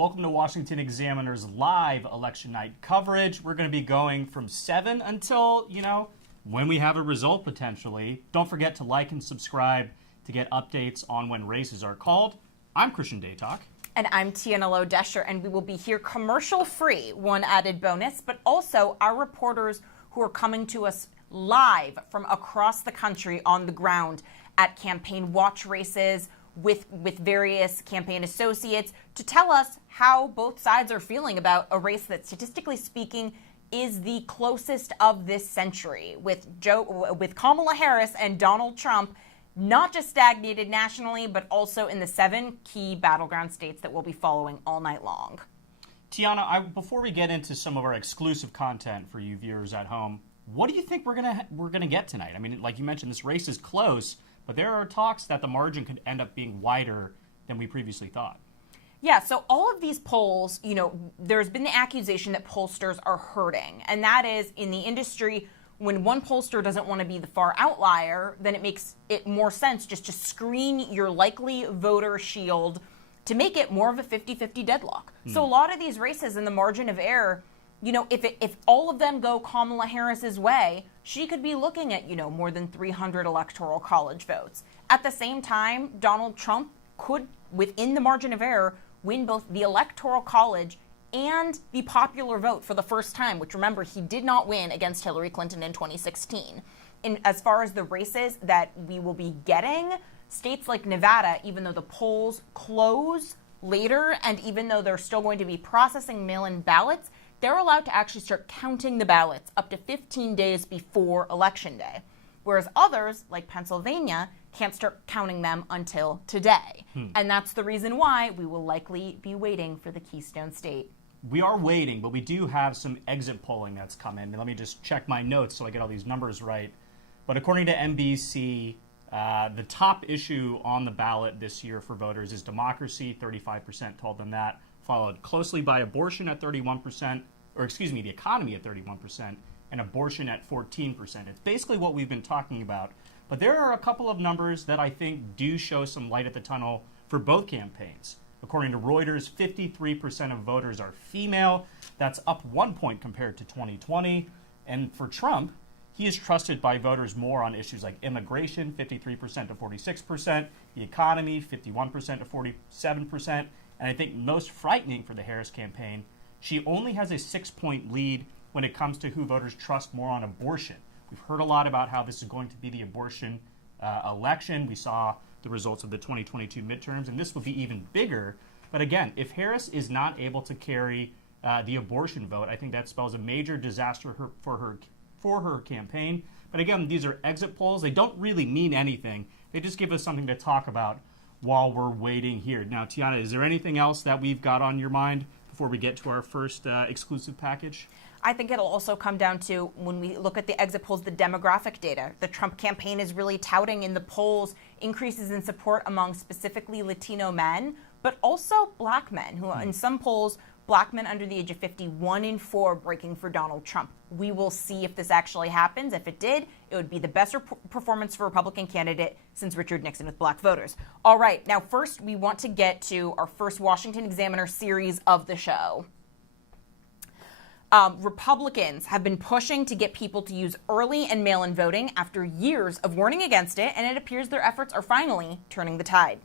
Welcome to Washington Examiner's live election night coverage. We're going to be going from 7 until, when we have a result potentially. Don't forget to like and subscribe to get updates on when races are called. I'm Christian Daytalk. And I'm Tiana Lodeser, and we will be here commercial-free, one added bonus, but also our reporters who are coming to us live from across the country on the ground at campaign watch races with various campaign associates to tell us how both sides are feeling about a race that, statistically speaking, is the closest of this century, with Kamala Harris and Donald Trump not just stagnated nationally, but also in the 7 key battleground states that we'll be following all night long. Tiana, before we get into some of our exclusive content for you viewers at home, what do you think we're gonna get tonight? I mean, like you mentioned, this race is close, but there are talks that the margin could end up being wider than we previously thought. Yeah, so all of these polls, there's been the accusation that pollsters are hurting, and that is in the industry. When one pollster doesn't want to be the far outlier, then it makes it more sense just to screen your likely voter shield to make it more of a 50-50 deadlock. So a lot of these races in the margin of error, if all of them go Kamala Harris's way, she could be looking at, more than 300 electoral college votes. At the same time, Donald Trump could, within the margin of error, win both the electoral college and the popular vote for the first time, which, remember, he did not win against Hillary Clinton in 2016. And as far as the races that we will be getting, states like Nevada, even though the polls close later and even though they're still going to be processing mail-in ballots, they're allowed to actually start counting the ballots up to 15 days before Election Day. Whereas others, like Pennsylvania, can't start counting them until today. And that's the reason why we will likely be waiting for the Keystone State. We are waiting, but we do have some exit polling that's come in. Let me just check my notes so I get all these numbers right. But according to NBC, the top issue on the ballot this year for voters is democracy. 35% told them that, followed closely by abortion at 31%, the economy at 31%, and abortion at 14%. It's basically what we've been talking about. But there are a couple of numbers that I think do show some light at the tunnel for both campaigns. According to Reuters, 53% of voters are female. That's up 1 point compared to 2020. And for Trump, he is trusted by voters more on issues like immigration, 53% to 46%, the economy, 51% to 47%. And I think most frightening for the Harris campaign, she only has a 6-point lead when it comes to who voters trust more on abortion. We've heard a lot about how this is going to be the abortion election. We saw the results of the 2022 midterms, and this will be even bigger. But again, if Harris is not able to carry the abortion vote, I think that spells a major disaster for her campaign. But again, these are exit polls. They don't really mean anything. They just give us something to talk about while we're waiting here. Now, Tiana, is there anything else that we've got on your mind before we get to our first exclusive package? I think it'll also come down to, when we look at the exit polls, the demographic data. The Trump campaign is really touting in the polls increases in support among specifically Latino men, but also black men, who in some polls, black men under the age of 50, 1 in 4 breaking for Donald Trump. We will see if this actually happens. If it did, it would be the best performance for a Republican candidate since Richard Nixon with black voters. All right, now first we want to get to our first Washington Examiner series of the show. Republicans have been pushing to get people to use early and mail-in voting after years of warning against it, and it appears their efforts are finally turning the tide.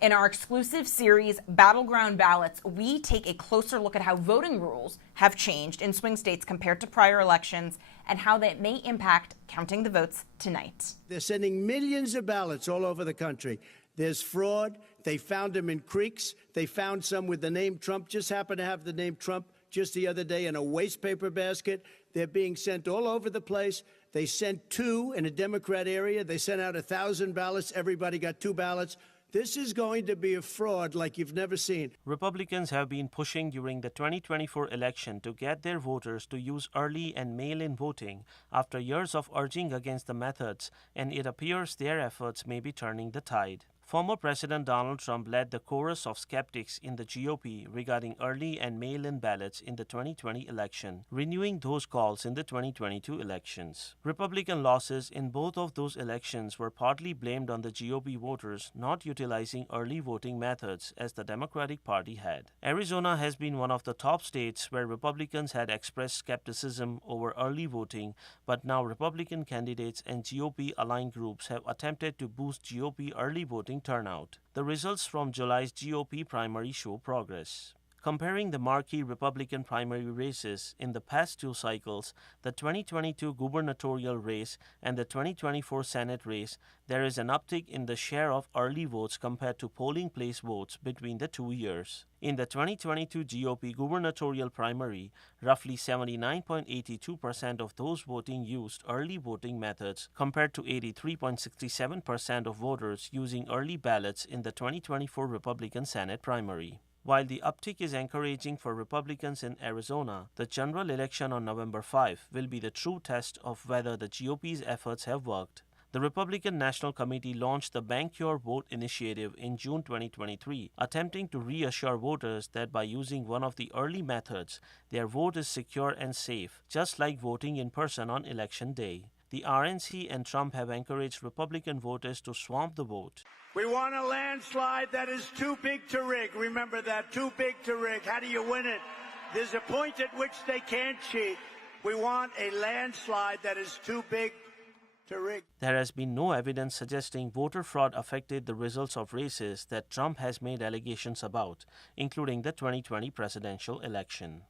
In our exclusive series, Battleground Ballots, we take a closer look at how voting rules have changed in swing states compared to prior elections and how that may impact counting the votes tonight. They're sending millions of ballots all over the country. There's fraud. They found them in creeks. They found some with the name Trump, just happened to have the name Trump just the other day in a waste paper basket. They're being sent all over the place. They sent 2 in a Democrat area. They sent out 1,000 ballots. Everybody got 2 ballots. This is going to be a fraud like you've never seen. Republicans have been pushing during the 2024 election to get their voters to use early and mail-in voting after years of urging against the methods, and it appears their efforts may be turning the tide. Former President Donald Trump led the chorus of skeptics in the GOP regarding early and mail-in ballots in the 2020 election, renewing those calls in the 2022 elections. Republican losses in both of those elections were partly blamed on the GOP voters not utilizing early voting methods as the Democratic Party had. Arizona has been one of the top states where Republicans had expressed skepticism over early voting, but now Republican candidates and GOP-aligned groups have attempted to boost GOP early voting turnout. The results from July's GOP primary show progress. Comparing the marquee Republican primary races in the past two cycles, the 2022 gubernatorial race and the 2024 Senate race, there is an uptick in the share of early votes compared to polling place votes between the 2 years. In the 2022 GOP gubernatorial primary, roughly 79.82% of those voting used early voting methods compared to 83.67% of voters using early ballots in the 2024 Republican Senate primary. While the uptick is encouraging for Republicans in Arizona, the general election on November 5 will be the true test of whether the GOP's efforts have worked. The Republican National Committee launched the Bank Your Vote initiative in June 2023, attempting to reassure voters that by using one of the early methods, their vote is secure and safe, just like voting in person on Election Day. The RNC and Trump have encouraged Republican voters to swamp the vote. We want a landslide that is too big to rig. Remember that, too big to rig. How do you win it? There's a point at which they can't cheat. We want a landslide that is too big to rig. There has been no evidence suggesting voter fraud affected the results of races that Trump has made allegations about, including the 2020 presidential election.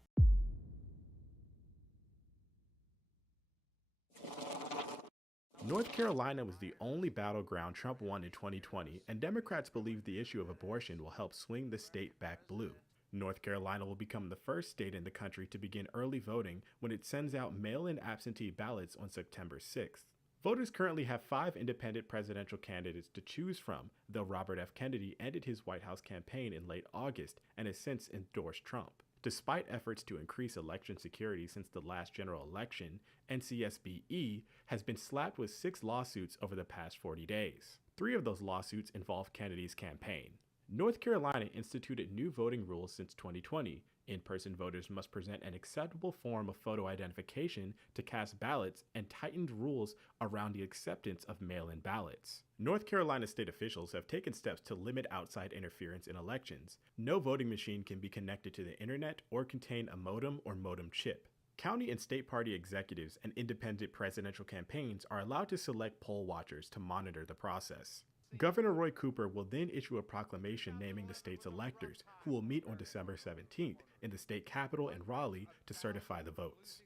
North Carolina was the only battleground Trump won in 2020, and Democrats believe the issue of abortion will help swing the state back blue. North Carolina will become the first state in the country to begin early voting when it sends out mail-in absentee ballots on September 6th. Voters currently have 5 independent presidential candidates to choose from, though Robert F. Kennedy ended his White House campaign in late August and has since endorsed Trump. Despite efforts to increase election security since the last general election, NCSBE has been slapped with 6 lawsuits over the past 40 days. 3 of those lawsuits involve Kennedy's campaign. North Carolina instituted new voting rules since 2020. In-person voters must present an acceptable form of photo identification to cast ballots and tightened rules around the acceptance of mail-in ballots. North Carolina state officials have taken steps to limit outside interference in elections. No voting machine can be connected to the internet or contain a modem or modem chip. County and state party executives and independent presidential campaigns are allowed to select poll watchers to monitor the process. Governor Roy Cooper will then issue a proclamation naming the state's electors, who will meet on December 17th in the state capitol in Raleigh to certify the votes.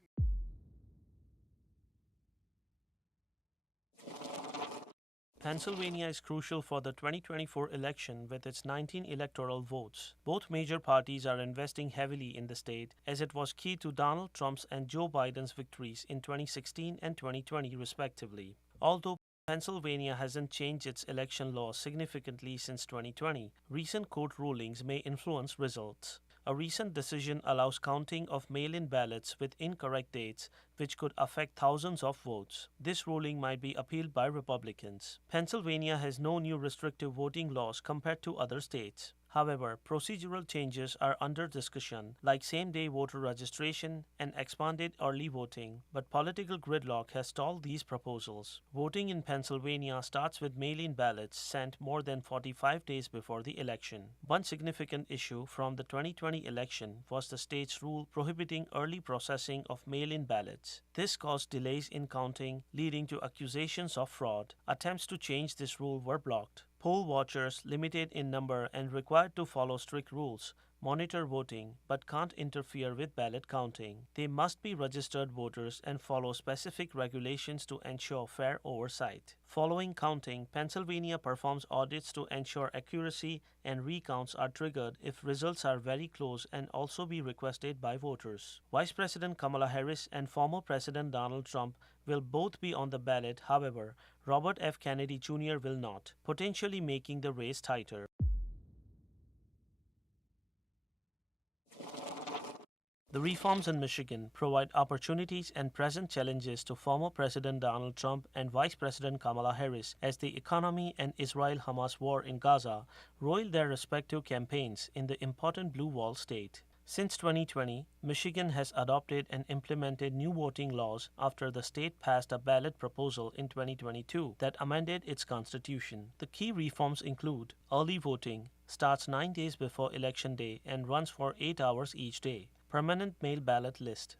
Pennsylvania is crucial for the 2024 election with its 19 electoral votes. Both major parties are investing heavily in the state as it was key to Donald Trump's and Joe Biden's victories in 2016 and 2020 respectively. Although Pennsylvania hasn't changed its election laws significantly since 2020, recent court rulings may influence results. A recent decision allows counting of mail-in ballots with incorrect dates, which could affect thousands of votes. This ruling might be appealed by Republicans. Pennsylvania has no new restrictive voting laws compared to other states. However, procedural changes are under discussion, like same-day voter registration and expanded early voting, but political gridlock has stalled these proposals. Voting in Pennsylvania starts with mail-in ballots sent more than 45 days before the election. One significant issue from the 2020 election was the state's rule prohibiting early processing of mail-in ballots. This caused delays in counting, leading to accusations of fraud. Attempts to change this rule were blocked. Poll watchers, limited in number and required to follow strict rules, monitor voting but can't interfere with ballot counting. They must be registered voters and follow specific regulations to ensure fair oversight. Following counting, Pennsylvania performs audits to ensure accuracy, and recounts are triggered if results are very close and also be requested by voters. Vice President Kamala Harris and former President Donald Trump will both be on the ballot. However, Robert F. Kennedy Jr. will not, potentially making the race tighter. The reforms in Michigan provide opportunities and present challenges to former President Donald Trump and Vice President Kamala Harris as the economy and Israel-Hamas war in Gaza roil their respective campaigns in the important Blue Wall state. Since 2020, Michigan has adopted and implemented new voting laws after the state passed a ballot proposal in 2022 that amended its constitution. The key reforms include early voting, starts 9 days before Election Day and runs for 8 hours each day. Permanent mail ballot list.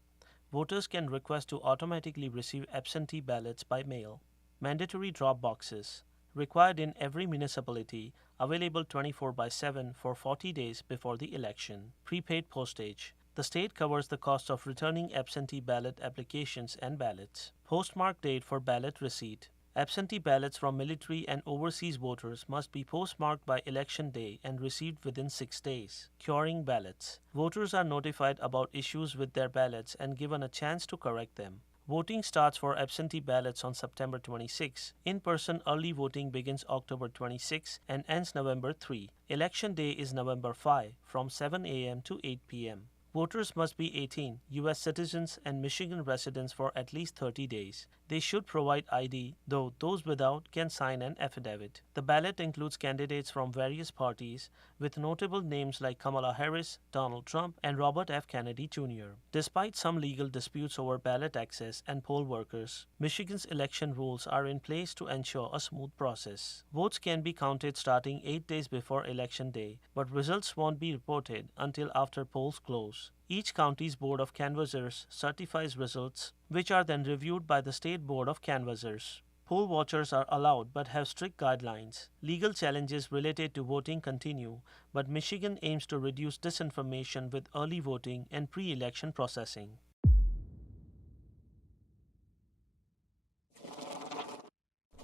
Voters can request to automatically receive absentee ballots by mail. Mandatory drop boxes. Required in every municipality, available 24/7 for 40 days before the election. Prepaid postage. The state covers the cost of returning absentee ballot applications and ballots. Postmark date for ballot receipt. Absentee ballots from military and overseas voters must be postmarked by Election Day and received within 6 days. Curing ballots. Voters are notified about issues with their ballots and given a chance to correct them. Voting starts for absentee ballots on September 26. In-person early voting begins October 26 and ends November 3. Election Day is November 5 from 7 a.m. to 8 p.m. Voters must be 18, U.S. citizens and Michigan residents for at least 30 days. They should provide ID, though those without can sign an affidavit. The ballot includes candidates from various parties, with notable names like Kamala Harris, Donald Trump, and Robert F. Kennedy Jr. Despite some legal disputes over ballot access and poll workers, Michigan's election rules are in place to ensure a smooth process. Votes can be counted starting 8 days before Election Day, but results won't be reported until after polls close. Each county's Board of Canvassers certifies results, which are then reviewed by the State Board of Canvassers. Poll watchers are allowed but have strict guidelines. Legal challenges related to voting continue, but Michigan aims to reduce disinformation with early voting and pre-election processing.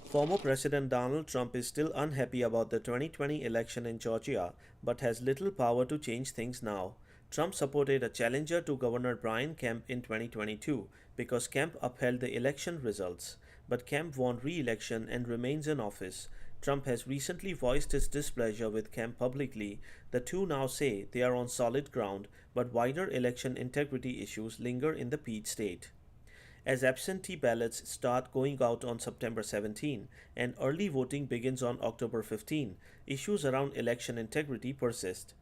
Former President Donald Trump is still unhappy about the 2020 election in Georgia, but has little power to change things now. Trump supported a challenger to Governor Brian Kemp in 2022 because Kemp upheld the election results, but Kemp won re-election and remains in office. Trump has recently voiced his displeasure with Kemp publicly. The two now say they are on solid ground, but wider election integrity issues linger in the Peach State. As absentee ballots start going out on September 17 and early voting begins on October 15, issues around election integrity persist.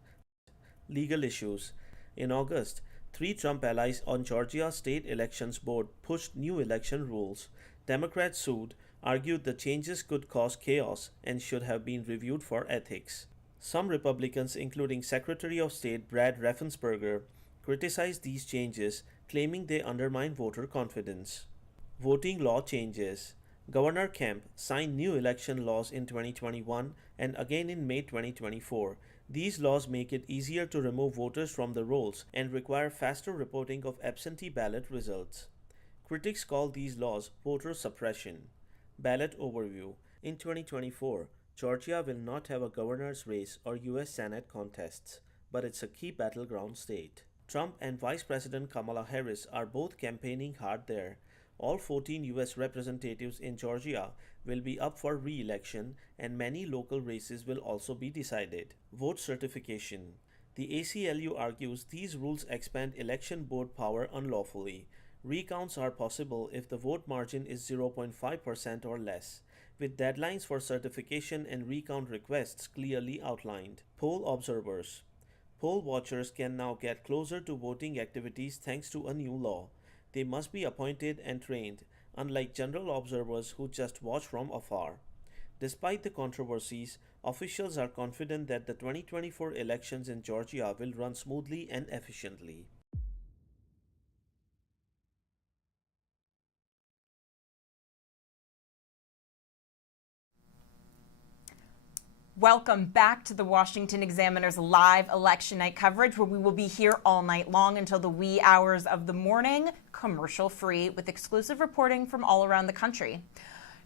Legal issues. In August, 3 Trump allies on Georgia State Elections Board pushed new election rules. Democrats sued, argued the changes could cause chaos and should have been reviewed for ethics. Some Republicans, including Secretary of State Brad Raffensperger, criticized these changes, claiming they undermine voter confidence. Voting law changes. Governor Kemp signed new election laws in 2021 and again in May 2024. These laws make it easier to remove voters from the rolls and require faster reporting of absentee ballot results. Critics call these laws voter suppression. Ballot overview. In 2024, Georgia will not have a governor's race or U.S. Senate contests, but it's a key battleground state. Trump and Vice President Kamala Harris are both campaigning hard there. All 14 U.S. representatives in Georgia will be up for re-election, and many local races will also be decided. Vote certification. The ACLU argues these rules expand election board power unlawfully. Recounts are possible if the vote margin is 0.5% or less, with deadlines for certification and recount requests clearly outlined. Poll observers. Poll watchers can now get closer to voting activities thanks to a new law. They must be appointed and trained, unlike general observers who just watch from afar. Despite the controversies, officials are confident that the 2024 elections in Georgia will run smoothly and efficiently. Welcome back to the Washington Examiner's live election night coverage, where we will be here all night long until the wee hours of the morning, commercial-free, with exclusive reporting from all around the country.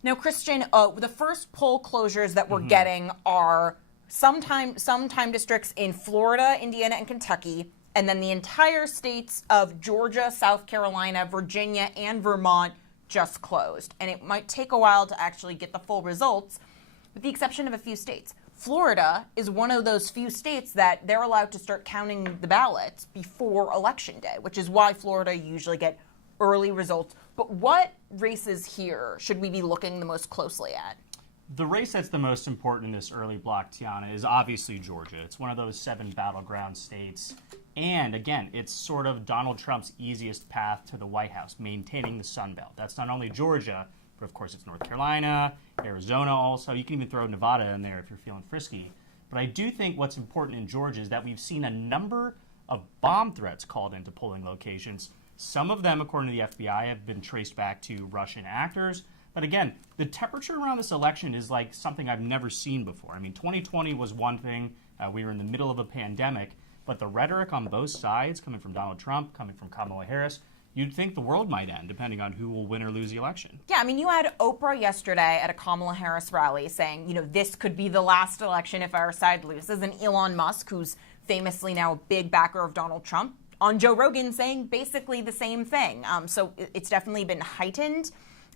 Now, Christian, the first poll closures that we're getting are some time districts in Florida, Indiana, and Kentucky, and then the entire states of Georgia, South Carolina, Virginia, and Vermont just closed. And it might take a while to actually get the full results, with the exception of a few states. Florida is one of those few states that they're allowed to start counting the ballots before Election Day, which is why Florida usually get early results. But what races here should we be looking the most closely at? The race that's the most important in this early block, Tiana, is obviously Georgia. It's one of those 7 battleground states. And again, it's sort of Donald Trump's easiest path to the White House, maintaining the Sun Belt. That's not only Georgia, but of course it's North Carolina, Arizona also. You can even throw Nevada in there if you're feeling frisky. But I do think what's important in Georgia is that we've seen a number of bomb threats called into polling locations. Some of them, according to the FBI, have been traced back to Russian actors. But again, the temperature around this election is like something I've never seen before. I mean, 2020 was one thing. We were in the middle of a pandemic. But the rhetoric on both sides, coming from Donald Trump, coming from Kamala Harris, you'd think the world might end, depending on who will win or lose the election. Yeah, I mean, you had Oprah yesterday at a Kamala Harris rally saying, you know, this could be the last election if our side loses. And Elon Musk, who's famously now a big backer of Donald Trump, on Joe Rogan saying basically the same thing. So it's definitely been heightened.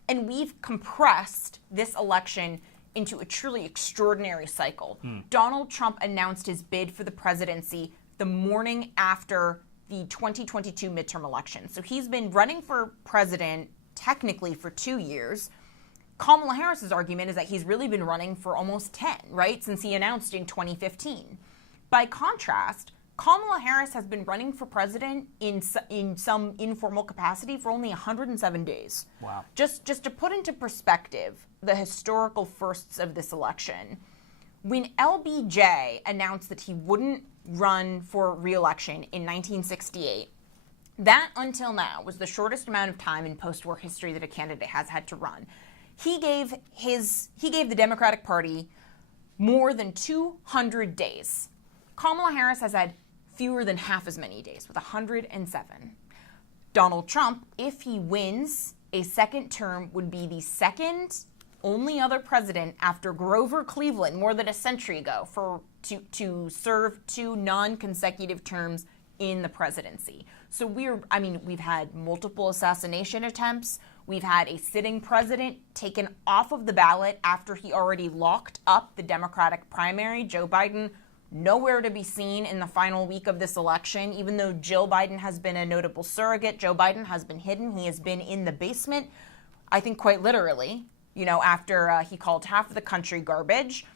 And we've compressed this election into a truly extraordinary cycle. Donald Trump announced his bid for the presidency the morning after the 2022 midterm election. So he's been running for president technically for 2 years. Kamala Harris's argument is that he's really been running for almost 10, right? Since he announced in 2015. By contrast, Kamala Harris has been running for president in some informal capacity for only 107 days. Wow. Just to put into perspective the historical firsts of this election, when LBJ announced that he wouldn't run for re-election in 1968, that until now was the shortest amount of time in post-war history that a candidate has had to run. He gave the Democratic Party more than 200 days. Kamala Harris has had fewer than half as many days, with 107. Donald Trump, if he wins a second term, would be the second only other president after Grover Cleveland more than a century ago to serve 2 non-consecutive terms in the presidency. So we've had multiple assassination attempts. We've had a sitting president taken off of the ballot after he already locked up the Democratic primary. Joe Biden nowhere to be seen in the final week of this election. Even though Jill Biden has been a notable surrogate, Joe Biden has been hidden. He has been in the basement, I think quite literally, after he called half of the country garbage.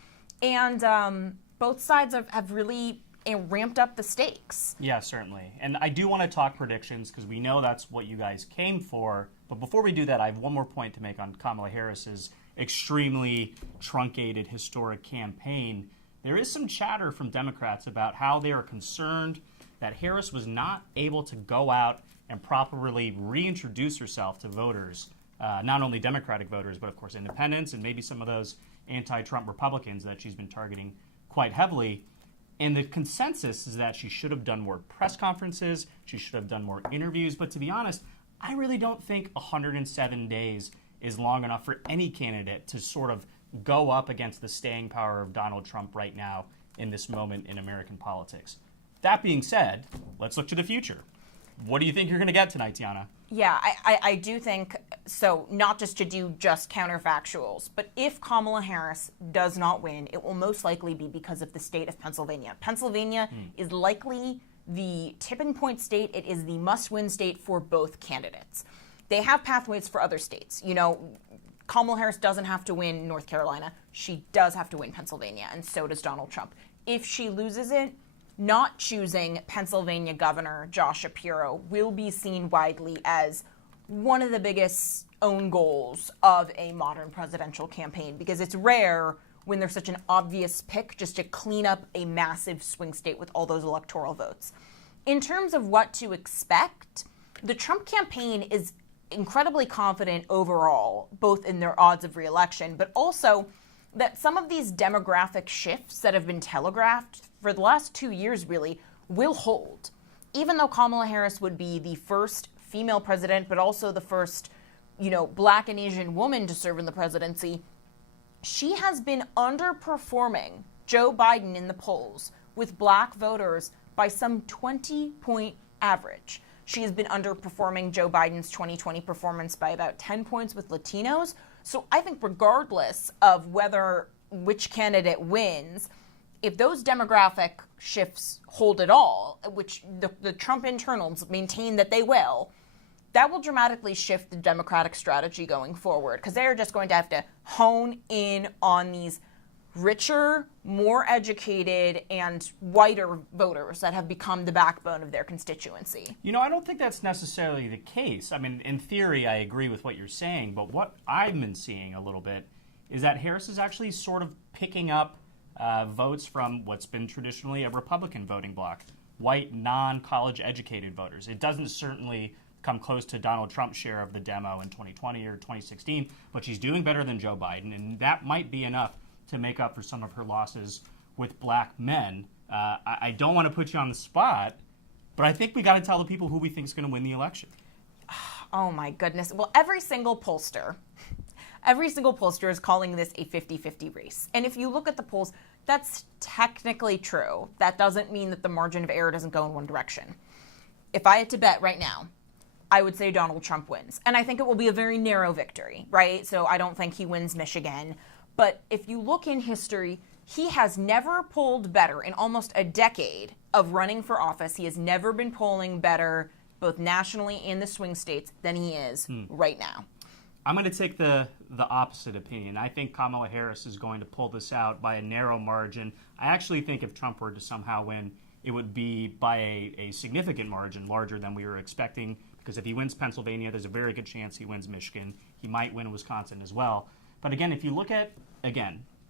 And both sides have really ramped up the stakes. Yeah, certainly. And I do want to talk predictions because we know that's what you guys came for. But before we do that, I have one more point to make on Kamala Harris's extremely truncated historic campaign. There is some chatter from Democrats about how they are concerned that Harris was not able to go out and properly reintroduce herself to voters, not only Democratic voters, but of course independents and maybe some of those anti-Trump Republicans that she's been targeting quite heavily. And the consensus is that she should have done more press conferences, she should have done more interviews. But to be honest, I really don't think 107 days is long enough for any candidate to sort of go up against the staying power of Donald Trump right now in this moment in American politics. That being said, let's look to the future. What do you think you're going to get tonight, Tiana? Yeah, I do think so, not just to do just counterfactuals, but if Kamala Harris does not win, it will most likely be because of the state of Pennsylvania. Pennsylvania is likely the tipping point state. It is the must-win state for both candidates. They have pathways for other states. Kamala Harris doesn't have to win North Carolina. She does have to win Pennsylvania, and so does Donald Trump. If she loses it, not choosing Pennsylvania Governor Josh Shapiro will be seen widely as one of the biggest own goals of a modern presidential campaign, because it's rare when there's such an obvious pick just to clean up a massive swing state with all those electoral votes. In terms of what to expect, the Trump campaign is incredibly confident overall, both in their odds of re-election, but also that some of these demographic shifts that have been telegraphed for the last 2 years really will hold. Even though Kamala Harris would be the first female president, but also the first, Black and Asian woman to serve in the presidency, she has been underperforming Joe Biden in the polls with Black voters by some 20-point average. She has been underperforming Joe Biden's 2020 performance by about 10 points with Latinos. So I think regardless of whether which candidate wins, if those demographic shifts hold at all, which the Trump internals maintain that they will, that will dramatically shift the Democratic strategy going forward, because they're just going to have to hone in on these richer, more educated, and whiter voters that have become the backbone of their constituency. You know, I don't think that's necessarily the case. I mean, in theory, I agree with what you're saying, but what I've been seeing a little bit is that Harris is actually sort of picking up votes from what's been traditionally a Republican voting bloc, white, non-college educated voters. It doesn't certainly come close to Donald Trump's share of the demo in 2020 or 2016, but she's doing better than Joe Biden, and that might be enough to make up for some of her losses with black men. I don't want to put you on the spot, but I think we got to tell the people who we think is going to win the election. Oh my goodness. Well, every single pollster is calling this a 50-50 race. And if you look at the polls, that's technically true. That doesn't mean that the margin of error doesn't go in one direction. If I had to bet right now, I would say Donald Trump wins. And I think it will be a very narrow victory, right? So I don't think he wins Michigan. But if you look in history, he has never polled better in almost a decade of running for office. He has never been polling better, both nationally and the swing states, than he is right now. I'm going to take the opposite opinion. I think Kamala Harris is going to pull this out by a narrow margin. I actually think if Trump were to somehow win, it would be by a significant margin, larger than we were expecting, because if he wins Pennsylvania, there's a very good chance he wins Michigan. He might win Wisconsin as well. But again, if you look at,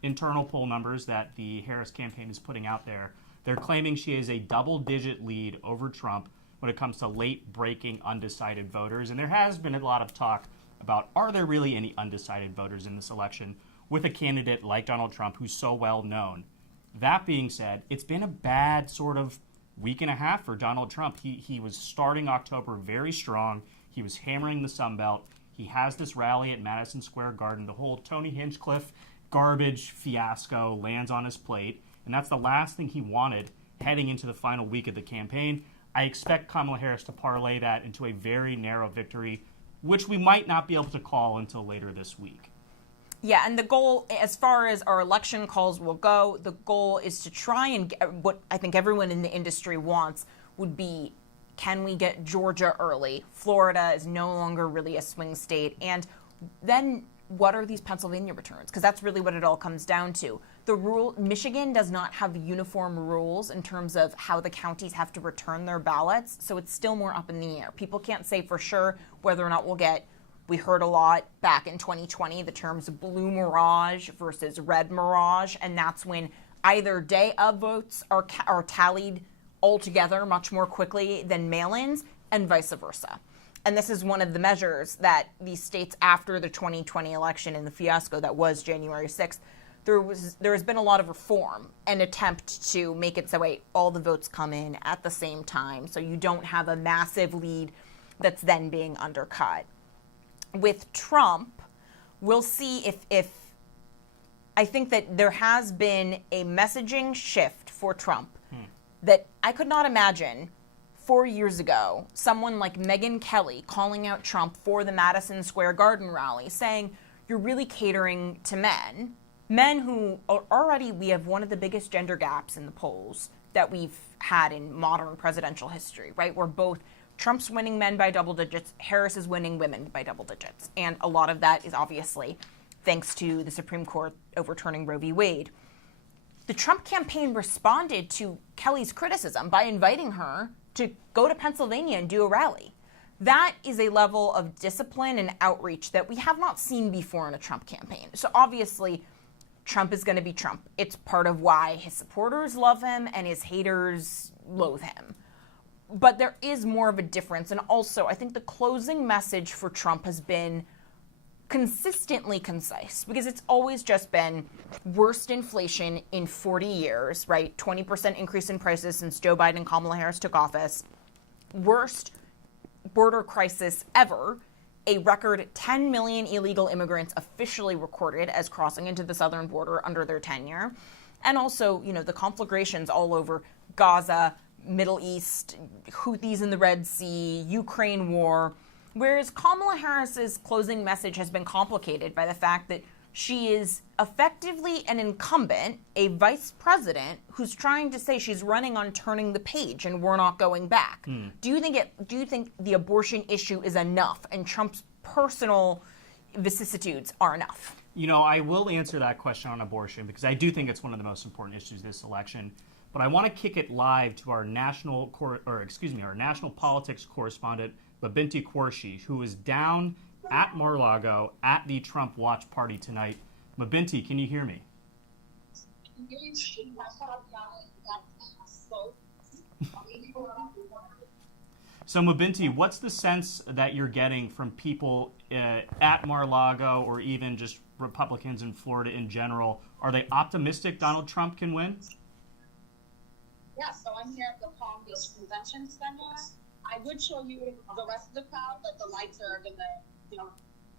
internal poll numbers that the Harris campaign is putting out there, they're claiming she has a double-digit lead over Trump when it comes to late-breaking undecided voters. And there has been a lot of talk about, are there really any undecided voters in this election with a candidate like Donald Trump who's so well known? That being said, it's been a bad sort of week and a half for Donald Trump. He was starting October very strong. He was hammering the Sun Belt. He has this rally at Madison Square Garden. The whole Tony Hinchcliffe garbage fiasco lands on his plate, and that's the last thing he wanted heading into the final week of the campaign. I expect Kamala Harris to parlay that into a very narrow victory, which we might not be able to call until later this week. Yeah, and the goal, as far as our election calls will go, the goal is to try and get what I think everyone in the industry wants would be, can we get Georgia early? Florida is no longer really a swing state. And then what are these Pennsylvania returns? Because that's really what it all comes down to. Michigan does not have uniform rules in terms of how the counties have to return their ballots, so it's still more up in the air. People can't say for sure whether or not we heard a lot back in 2020, the terms blue mirage versus red mirage, and that's when either day of votes are tallied altogether much more quickly than mail-ins, and vice versa. And this is one of the measures that these states after the 2020 election and the fiasco that was January 6th, there has been a lot of reform and attempt to make it so all the votes come in at the same time, so you don't have a massive lead that's then being undercut. With Trump, we'll see if I think that there has been a messaging shift for Trump that I could not imagine 4 years ago, someone like Megyn Kelly calling out Trump for the Madison Square Garden rally, saying, you're really catering to men who are already, we have one of the biggest gender gaps in the polls that we've had in modern presidential history, right? Where both Trump's winning men by double digits, Harris is winning women by double digits. And a lot of that is obviously thanks to the Supreme Court overturning Roe v. Wade. The Trump campaign responded to Kelly's criticism by inviting her to go to Pennsylvania and do a rally. That is a level of discipline and outreach that we have not seen before in a Trump campaign. So obviously, Trump is going to be Trump. It's part of why his supporters love him and his haters loathe him. But there is more of a difference. And also, I think the closing message for Trump has been consistently concise, because it's always just been worst inflation in 40 years, right? 20% increase in prices since Joe Biden and Kamala Harris took office. Worst border crisis ever. A record 10 million illegal immigrants officially recorded as crossing into the southern border under their tenure. And also, the conflagrations all over Gaza, Middle East, Houthis in the Red Sea, Ukraine war. Whereas Kamala Harris's closing message has been complicated by the fact that she is effectively an incumbent, a vice president who's trying to say she's running on turning the page and we're not going back. Do you think the abortion issue is enough and Trump's personal vicissitudes are enough? You know, I will answer that question on abortion because I do think it's one of the most important issues this election. But I want to kick it live to our national politics correspondent, Mabinti Qureshi, who is down at Mar-a-Lago at the Trump watch party tonight. Mabinti, can you hear me? So Mabinti, what's the sense that you're getting from people at Mar-a-Lago or even just Republicans in Florida in general? Are they optimistic Donald Trump can win? Yeah, so I'm here at the Palm Beach Convention Center. I would show you the rest of the crowd, but the lights are gonna,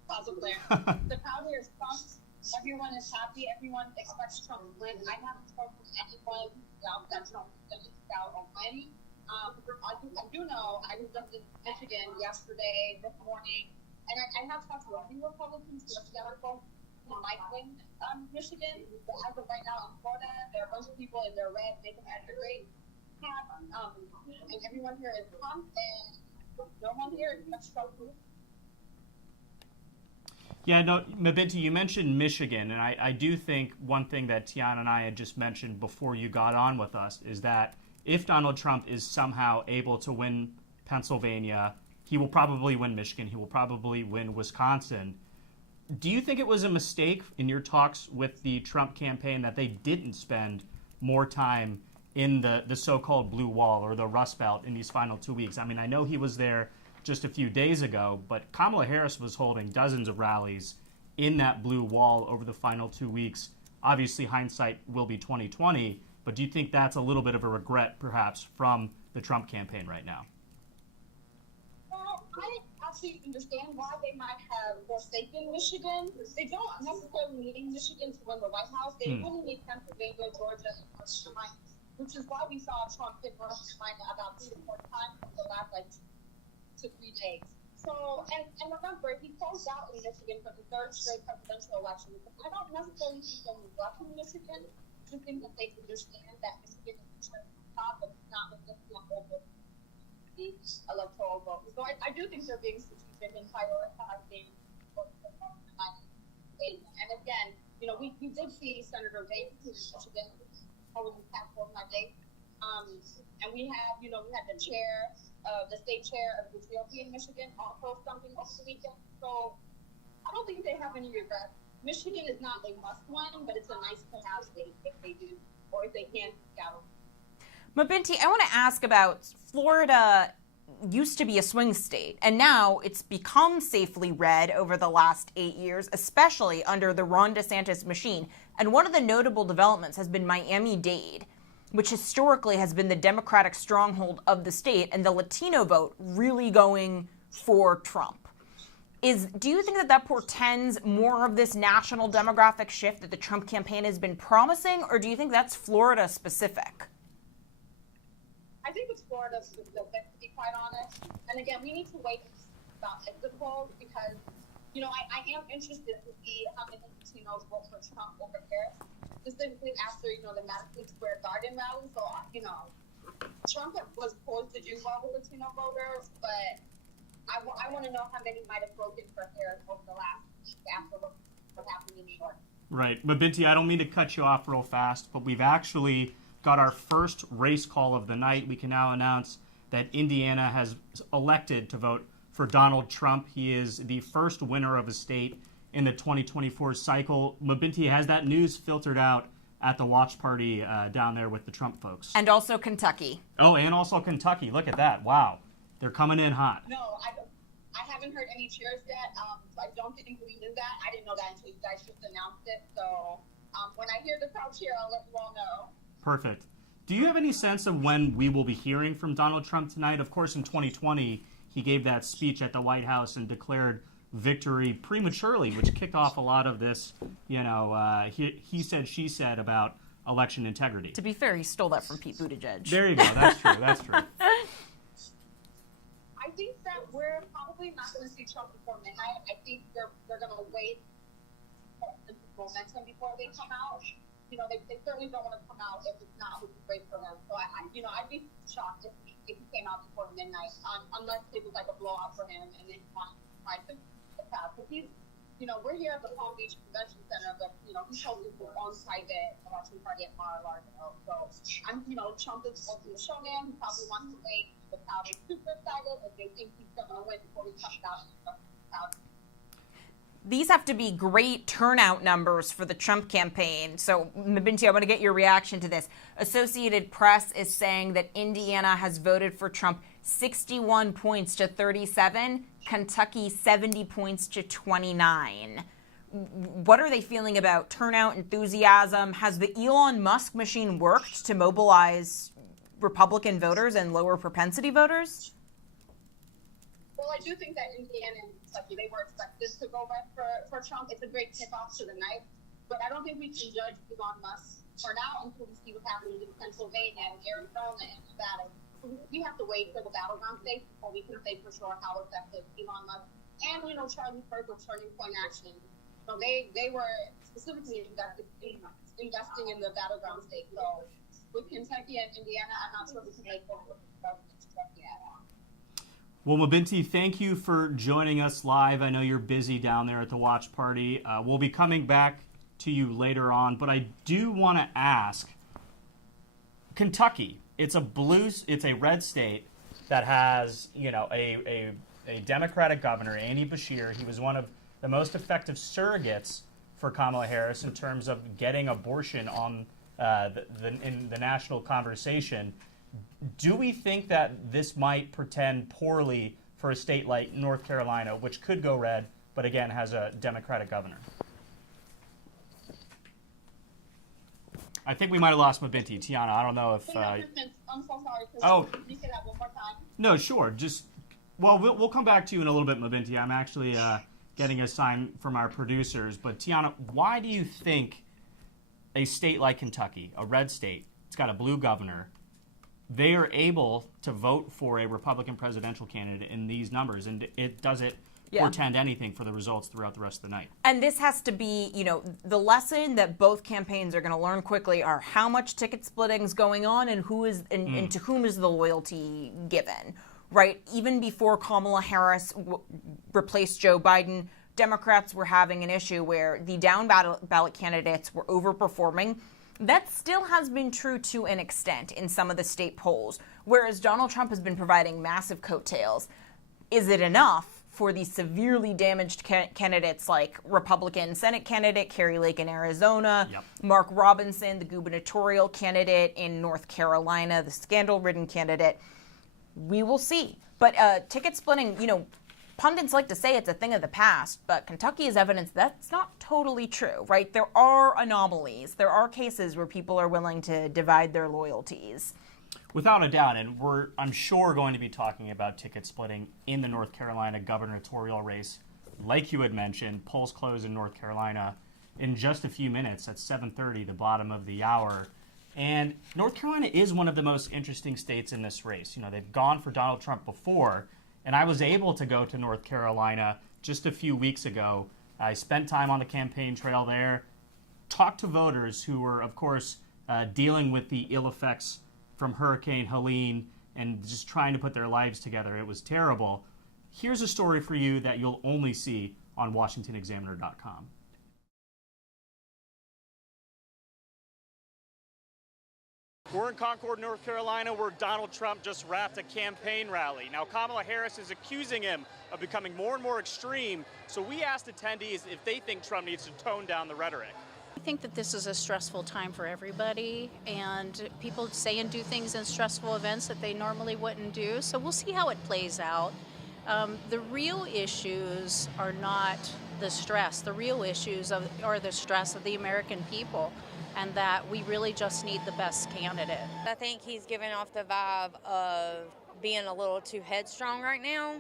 cause a glare. The crowd here is pumped. Everyone is happy. Everyone expects Trump to win. I haven't spoken to anyone that Trump is out already. I do know I was up in Michigan yesterday, this morning, and I have talked to a few Republicans who are skeptical who might win Michigan. But as of right now in Florida, there are a bunch of people in their red, make America great hat, and everyone here is pumped, and no one here is much trouble. Yeah, no, Mabinti, you mentioned Michigan, and I do think one thing that Tiana and I had just mentioned before you got on with us is that if Donald Trump is somehow able to win Pennsylvania, he will probably win Michigan, he will probably win Wisconsin. Do you think it was a mistake in your talks with the Trump campaign that they didn't spend more time in the so-called blue wall or the Rust Belt in these final 2 weeks? I mean, I know he was there just a few days ago, but Kamala Harris was holding dozens of rallies in that blue wall over the final 2 weeks. Obviously, hindsight will be 2020, but do you think that's a little bit of a regret, perhaps, from the Trump campaign right now? Well, I actually understand why they might have forsaken Michigan. They don't necessarily need Michigan to win the White House. They really need Pennsylvania, Georgia, and North Carolina, which is why we saw Trump hit North Carolina about 3 to 4 times in the last 2 to 3 days. So, and remember, he closed out in Michigan for the 3rd straight presidential election. I don't necessarily think they left in Michigan. I think that they understand that Michigan is the top, but it's not within the electoral vote. So I do think they're being strategic and prioritizing. And again, we did see Senator Davis in Michigan over the past 4 or 5 days. And we had the chair, the state chair of the GOP in Michigan also something over the weekend. So I don't think they have any regrets. Michigan is not a must win, but it's a nice to have state if they do, or if they can scout. Mabinti, I want to ask about Florida. Used to be a swing state, and now it's become safely red over the last 8 years, especially under the Ron DeSantis machine. And one of the notable developments has been Miami-Dade, which historically has been the Democratic stronghold of the state, and the Latino vote really going for Trump. Do you think that portends more of this national demographic shift that the Trump campaign has been promising, or do you think that's Florida specific? I think it's Florida specific, to be quite honest. And again, we need to wait about exit polls because, I am interested to see how many Latinos vote for Trump over Harris, specifically after, the Madison Square Garden rally. So, Trump was poised to do well with Latino voters, but I want to know how many might have voted for Harris over the last week after what happened in New York. Right. Mabinti, I don't mean to cut you off real fast, but we've actually got our first race call of the night. We can now announce that Indiana has elected to vote for Donald Trump. He is the first winner of a state in the 2024 cycle. Mabinti, has that news filtered out at the watch party down there with the Trump folks? And also Kentucky. Oh, and also Kentucky. Look at that. Wow. They're coming in hot. No, I haven't heard any cheers yet. So I don't think we did that. I didn't know that until you guys just announced it. So when I hear the crowd cheer, I'll let you all know. Perfect. Do you have any sense of when we will be hearing from Donald Trump tonight? Of course, in 2020, he gave that speech at the White House and declared victory prematurely, which kicked off a lot of this, he said, she said about election integrity. To be fair, he stole that from Pete Buttigieg. There you go. That's true. That's true. I think that we're probably not going to see Trump before midnight. I think they're going to wait momentum before they come out. You know, they certainly don't want to come out if it's not looking great for them. So I'd be shocked if he came out before midnight, unless it was like a blowout for him and then he wanted to try to pass. Because he's, you know, we're here at the Palm Beach Convention Center, but you know, he's hosting his own private election party at Mar-a-Lago. So Trump is the showman. He probably wants to make the crowd super excited if they think he's going to win before he comes out. These have to be great turnout numbers for the Trump campaign. So, Mabinti, I want to get your reaction to this. Associated Press is saying that Indiana has voted for Trump 61 points to 37, Kentucky 70 points to 29. What are they feeling about turnout, enthusiasm? Has the Elon Musk machine worked to mobilize Republican voters and lower propensity voters? Well, I do think that Indiana and Kentucky, they were expected to go red for Trump. It's a great tip-off to the night. But I don't think we can judge Elon Musk for now until we see what happens in Pennsylvania and Arizona and Nevada. We have to wait for the battleground states before we can say for sure how effective Elon Musk and, you know, Charlie Kirk with Turning Point Action. So they were specifically investing in the battleground states. So with Kentucky and Indiana, I'm not sure we can make both of those yet. Well, Mabinti, thank you for joining us live. I know you're busy down there at the watch party. We'll be coming back to you later on, but I do want to ask, Kentucky, it's a red state that has, you know, a Democratic governor, Andy Beshear. He was one of the most effective surrogates for Kamala Harris in terms of getting abortion on in the national conversation. Do we think that this might portend poorly for a state like North Carolina, which could go red, but again has a Democratic governor? I think we might have lost Mabinti. Tiana, I don't know if... I'm so sorry. Oh. Can you say that one more time? No, sure. We'll come back to you in a little bit, Mabinti. I'm actually getting a sign from our producers. But Tiana, why do you think a state like Kentucky, a red state, it's got a blue governor, they are able to vote for a Republican presidential candidate in these numbers, and it doesn't portend anything for the results throughout the rest of the night? And this has to be, you know, the lesson that both campaigns are going to learn quickly are how much ticket splitting is going on and who is and to whom is the loyalty given, right? Even before Kamala Harris replaced Joe Biden, Democrats were having an issue where the down ballot candidates were overperforming. That still has been true to an extent in some of the state polls, whereas Donald Trump has been providing massive coattails. Is it enough for these severely damaged candidates like Republican Senate candidate Kari Lake in Arizona, Mark Robinson, the gubernatorial candidate in North Carolina, the scandal-ridden candidate? We will see. But ticket splitting, you know, pundits like to say it's a thing of the past, but Kentucky is evidence that's not totally true, right? There are anomalies. There are cases where people are willing to divide their loyalties. Without a doubt, and I'm sure, going to be talking about ticket splitting in the North Carolina gubernatorial race. Like you had mentioned, polls close in North Carolina in just a few minutes at 7:30, the bottom of the hour. And North Carolina is one of the most interesting states in this race. You know, they've gone for Donald Trump before, and I was able to go to North Carolina just a few weeks ago. I spent time on the campaign trail there, talked to voters who were, of course, dealing with the ill effects from Hurricane Helene and just trying to put their lives together. It was terrible. Here's a story for you that you'll only see on WashingtonExaminer.com. We're in Concord, North Carolina, where Donald Trump just wrapped a campaign rally. Now, Kamala Harris is accusing him of becoming more and more extreme, so we asked attendees if they think Trump needs to tone down the rhetoric. I think that this is a stressful time for everybody, and people say and do things in stressful events that they normally wouldn't do, so we'll see how it plays out. The real issues are not the stress. The real issues are the stress of the American people, and that we really just need the best candidate. I think he's giving off the vibe of being a little too headstrong right now,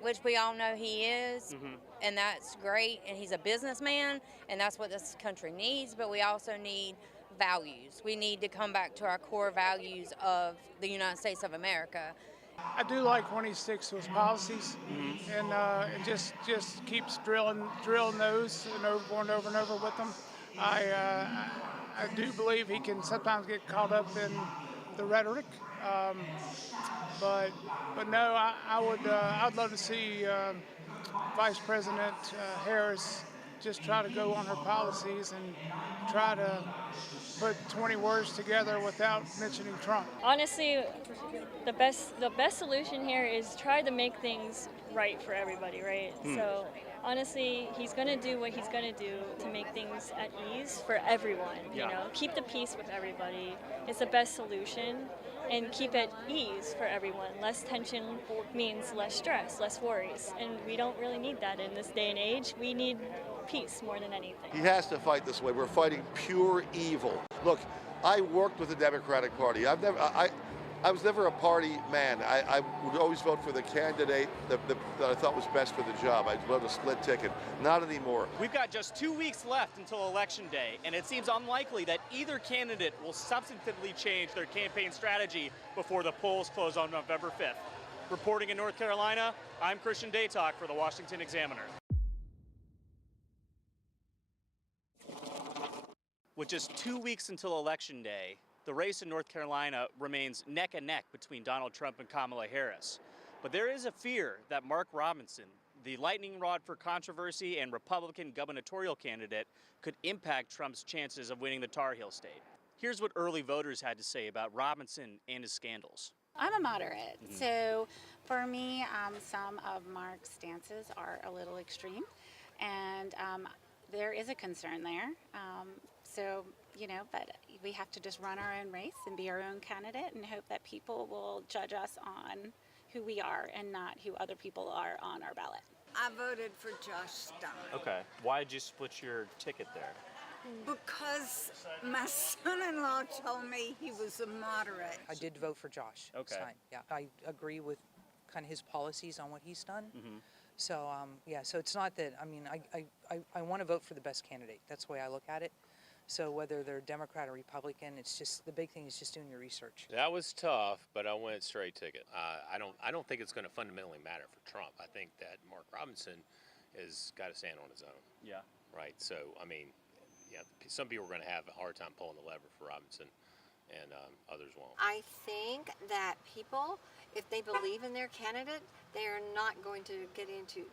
which we all know he is, and that's great. And he's a businessman, and that's what this country needs, but we also need values. We need to come back to our core values of the United States of America. I do like when he sticks to his policies and just keeps drilling those and going over and over with them. I do believe he can sometimes get caught up in the rhetoric, but no, I'd love to see Vice President Harris just try to go on her policies and try to put 20 words together without mentioning Trump. Honestly, the best solution here is try to make things right for everybody, right? So honestly, he's going to do what he's going to do to make things at ease for everyone. You know, keep the peace with everybody. It's the best solution, and keep at ease for everyone. Less tension means less stress, less worries, and we don't really need that in this day and age. We need peace more than anything. He has to fight this way. We're fighting pure evil. Look, I worked with the Democratic Party. I was never a party man. I would always vote for the candidate that I thought was best for the job. I'd vote a split ticket. Not anymore. We've got just 2 weeks left until Election Day, and it seems unlikely that either candidate will substantively change their campaign strategy before the polls close on November 5th. Reporting in North Carolina, I'm Christian Daytalk for the Washington Examiner. With just 2 weeks until Election Day, the race in North Carolina remains neck and neck between Donald Trump and Kamala Harris. But there is a fear that Mark Robinson, the lightning rod for controversy and Republican gubernatorial candidate, could impact Trump's chances of winning the Tar Heel state. Here's what early voters had to say about Robinson and his scandals. I'm a moderate, so for me, some of Mark's stances are a little extreme, and there is a concern there. So, you know, but we have to just run our own race and be our own candidate and hope that people will judge us on who we are and not who other people are on our ballot. I voted for Josh Stein. Okay. Why did you split your ticket there? Because my son-in-law told me he was a moderate. I did vote for Josh Stein. Yeah, I agree with kind of his policies on what he's done. So, so it's not that, I mean, I want to vote for the best candidate. That's the way I look at it. So whether they're Democrat or Republican, it's just, the big thing is just doing your research. That was tough, but I went straight ticket. I don't think it's going to fundamentally matter for Trump. I think that Mark Robinson has got to stand on his own. Yeah. Right. So, I mean, yeah, some people are going to have a hard time pulling the lever for Robinson, and others won't. I think that people, if they believe in their candidate, they are not going to get into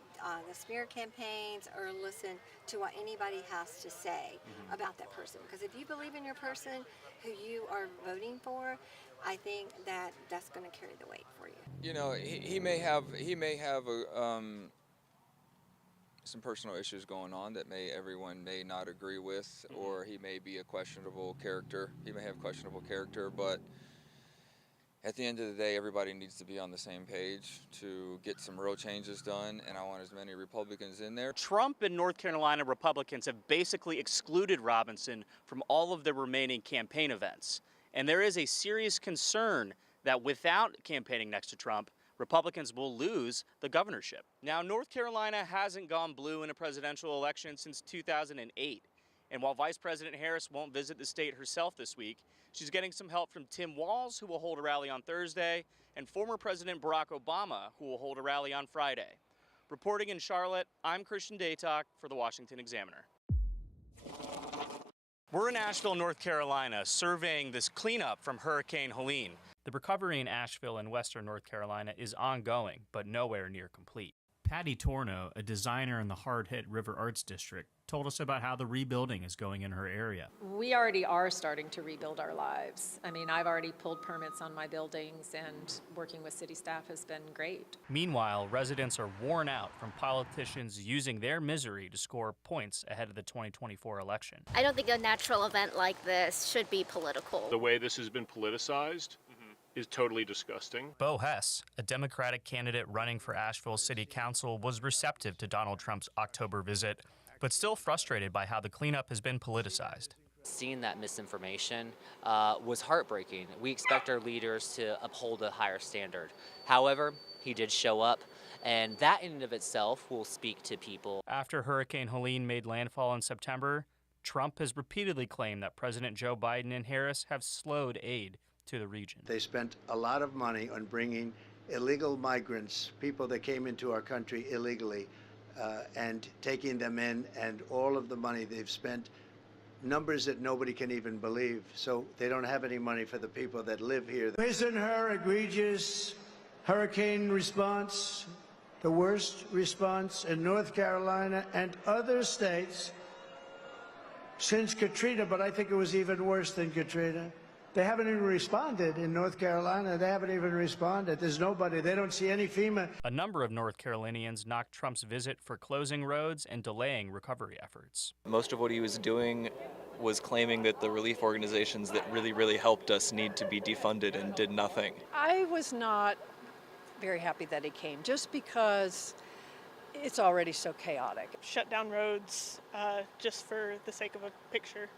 the smear campaigns or listen to what anybody has to say about that person. Because if you believe in your person who you are voting for, I think that that's going to carry the weight for you. You know, he may have some personal issues going on that everyone may not agree with, or he may be a questionable character. He may have questionable character, but at the end of the day, everybody needs to be on the same page to get some real changes done, and I want as many Republicans in there. Trump and North Carolina Republicans have basically excluded Robinson from all of the remaining campaign events. And there is a serious concern that without campaigning next to Trump, Republicans will lose the governorship. Now, North Carolina hasn't gone blue in a presidential election since 2008. And while Vice President Harris won't visit the state herself this week, she's getting some help from Tim Walz, who will hold a rally on Thursday, and former President Barack Obama, who will hold a rally on Friday. Reporting in Charlotte, I'm Christian Daytalk for the Washington Examiner. We're in Asheville, North Carolina, surveying this cleanup from Hurricane Helene. The recovery in Asheville and western North Carolina is ongoing, but nowhere near complete. Patty Torno, a designer in the hard-hit River Arts District, told us about how the rebuilding is going in her area. We already are starting to rebuild our lives. I mean, I've already pulled permits on my buildings, and working with city staff has been great. Meanwhile, residents are worn out from politicians using their misery to score points ahead of the 2024 election. I don't think a natural event like this should be political. The way this has been politicized is totally disgusting. Bo Hess, a Democratic candidate running for Asheville City Council, was receptive to Donald Trump's October visit, but still frustrated by how the cleanup has been politicized. Seeing that misinformation was heartbreaking. We expect our leaders to uphold a higher standard. However, he did show up, and that in and of itself will speak to people. After Hurricane Helene made landfall in September, Trump has repeatedly claimed that President Joe Biden and Harris have slowed aid to the region. They spent a lot of money on bringing illegal migrants, people that came into our country illegally, and taking them in, and all of the money they've spent numbers that nobody can even believe. So they don't have any money for the people that live here. Isn't her egregious hurricane response the worst response in North Carolina and other states since Katrina? But I think it was even worse than Katrina. They haven't even responded in North Carolina. They haven't even responded. There's nobody. They don't see any FEMA. A number of North Carolinians knocked Trump's visit for closing roads and delaying recovery efforts. Most of what he was doing was claiming that the relief organizations that really helped us need to be defunded and did nothing. I was not very happy that he came, just because it's already so chaotic. Shut down roads just for the sake of a picture.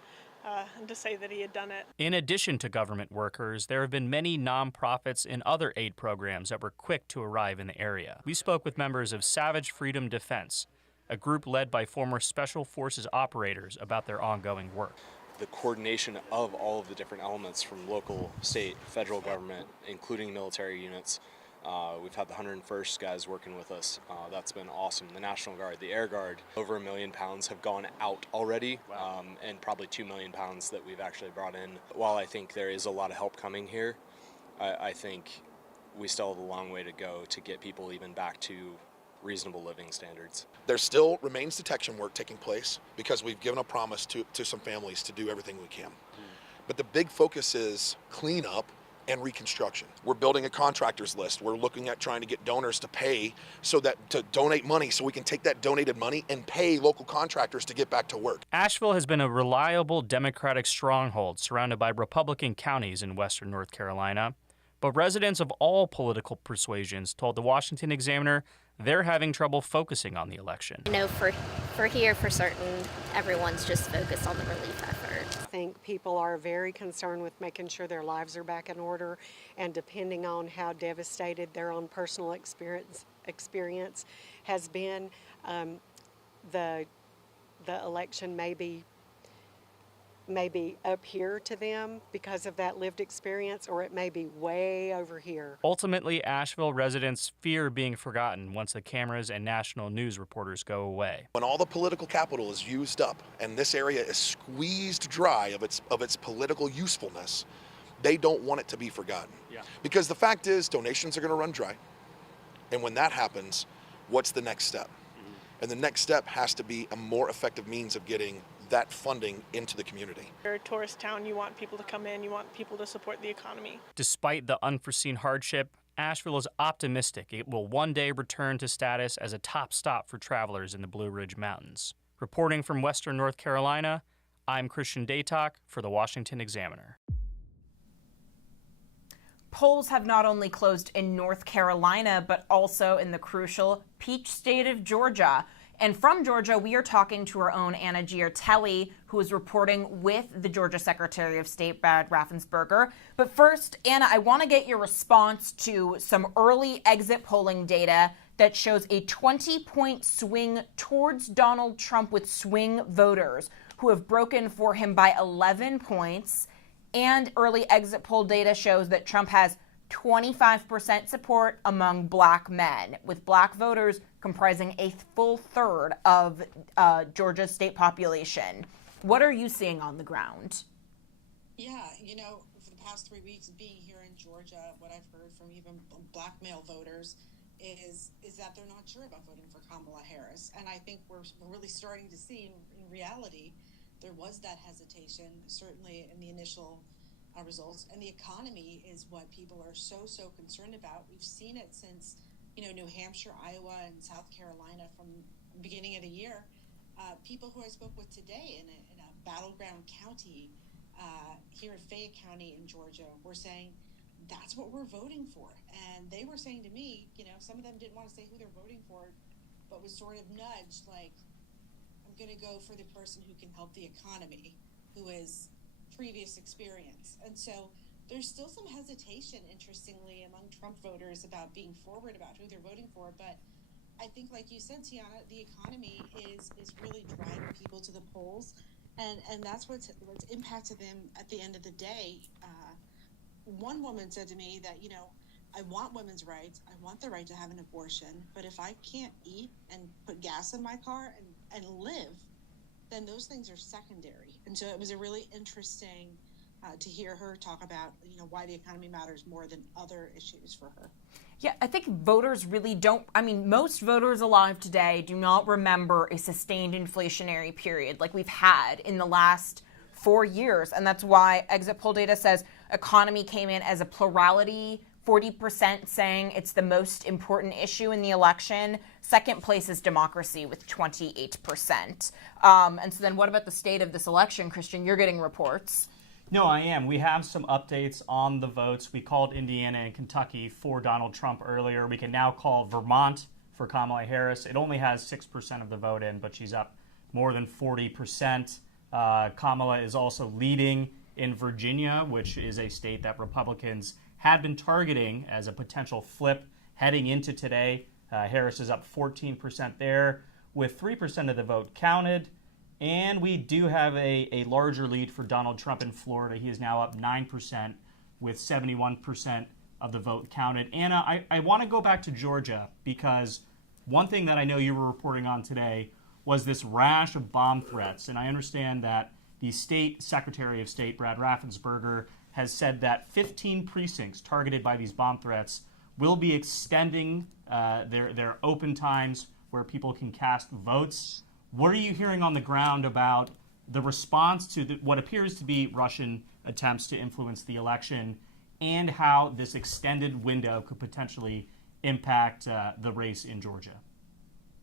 And to say that he had done it. In addition to government workers, there have been many nonprofits and other aid programs that were quick to arrive in the area. We spoke with members of Savage Freedom Defense, a group led by former Special Forces operators, about their ongoing work. The coordination of all of the different elements from local, state, federal government, including military units. We've had the 101st guys working with us. That's been awesome. The National Guard, the Air Guard, over £1 million have gone out already, and probably £2 million that we've actually brought in. While I think there is a lot of help coming here, I think we still have a long way to go to get people even back to reasonable living standards. There still remains detection work taking place because we've given a promise to some families to do everything we can. But the big focus is cleanup and reconstruction. We're building a contractors list. We're looking at trying to get donors to pay to donate money so we can take that donated money and pay local contractors to get back to work. Asheville has been a reliable Democratic stronghold surrounded by Republican counties in western North Carolina. But residents of all political persuasions told the Washington Examiner they're having trouble focusing on the election. You know, for here, for certain, everyone's just focused on the relief effort. I think people are very concerned with making sure their lives are back in order, and depending on how devastated their own personal experience has been, the election may be up here to them because of that lived experience, or it may be way over here. Ultimately, Asheville residents fear being forgotten once the cameras and national news reporters go away. When all the political capital is used up and this area is squeezed dry of its political usefulness, they don't want it to be forgotten. Because the fact is, donations are going to run dry. And when that happens, what's the next step? And the next step has to be a more effective means of getting that funding into the community. You're a tourist town, you want people to come in, you want people to support the economy. Despite the unforeseen hardship, Asheville is optimistic it will one day return to status as a top stop for travelers in the Blue Ridge Mountains. Reporting from western North Carolina, I'm Christian Daytok for the Washington Examiner. Polls have not only closed in North Carolina, but also in the crucial peach state of Georgia. And from Georgia, we are talking to our own Anna Giartelli, who is reporting with the Georgia Secretary of State, Brad Raffensperger. But first, Anna, I want to get your response to some early exit polling data that shows a 20-point swing towards Donald Trump with swing voters who have broken for him by 11 points. And early exit poll data shows that Trump has 25% support among black men, with black voters comprising a full third of Georgia's state population. What are you seeing on the ground? Yeah, you know, for the past 3 weeks being here in Georgia, what I've heard from even black male voters is that they're not sure about voting for Kamala Harris. And I think we're really starting to see in reality there was that hesitation, certainly in the initial results, and the economy is what people are so concerned about. We've seen it since, you know, New Hampshire, Iowa, and South Carolina from the beginning of the year. People who I spoke with today in a battleground county here in Fayette County in Georgia were saying that's what we're voting for, and they were saying to me, you know, some of them didn't want to say who they're voting for, but was sort of nudged like, I'm going to go for the person who can help the economy, who is previous experience. And so there's still some hesitation, interestingly, among Trump voters about being forward about who they're voting for. But I think, like you said, Tiana, the economy is really driving people to the polls. And that's what's impacted them at the end of the day. One woman said to me that, you know, I want women's rights. I want the right to have an abortion. But if I can't eat and put gas in my car and live, then those things are secondary. And so it was a really interesting to hear her talk about, why the economy matters more than other issues for her. Yeah, I think voters really don't. I mean, most voters alive today do not remember a sustained inflationary period like we've had in the last 4 years. And that's why exit poll data says economy came in as a plurality, 40% saying it's the most important issue in the election. Second place is democracy with 28%. And so then what about the state of this election, Christian? You're getting reports. No, I am. We have some updates on the votes. We called Indiana and Kentucky for Donald Trump earlier. We can now call Vermont for Kamala Harris. It only has 6% of the vote in, but she's up more than 40%. Kamala is also leading in Virginia, which is a state that Republicans had been targeting as a potential flip heading into today. Harris is up 14% there, with 3% of the vote counted. And we do have a larger lead for Donald Trump in Florida. He is now up 9% with 71% of the vote counted. Anna, I want to go back to Georgia because one thing that I know you were reporting on today was this rash of bomb threats. And I understand that the state Secretary of State, Brad Raffensperger, has said that 15 precincts targeted by these bomb threats will be extending their open times where people can cast votes. What are you hearing on the ground about the response to what appears to be Russian attempts to influence the election and how this extended window could potentially impact the race in Georgia?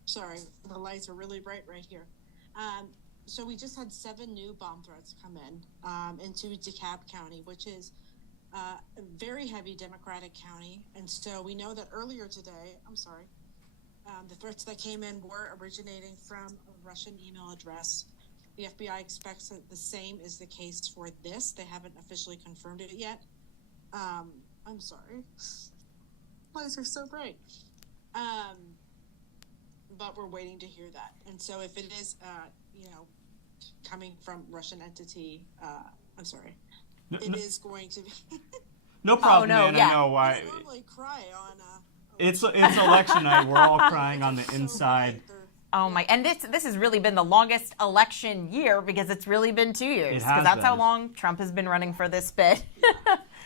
Sorry, the lights are really bright right here. So we just had 7 new bomb threats come in into DeKalb County, which is a very heavy Democratic county. And so we know that earlier today, the threats that came in were originating from a Russian email address. The FBI expects that the same is the case for this. They haven't officially confirmed it yet. I'm sorry. Lights are so bright. But we're waiting to hear that. And so if it is, coming from Russian entity, I'm sorry. It is going to be. No problem, no, man. yeah. I know why. I normally cry on. It's election night. We're all crying on the inside. Oh my! And this has really been the longest election year because it's really been 2 years. Because that's how long Trump has been running for this bit.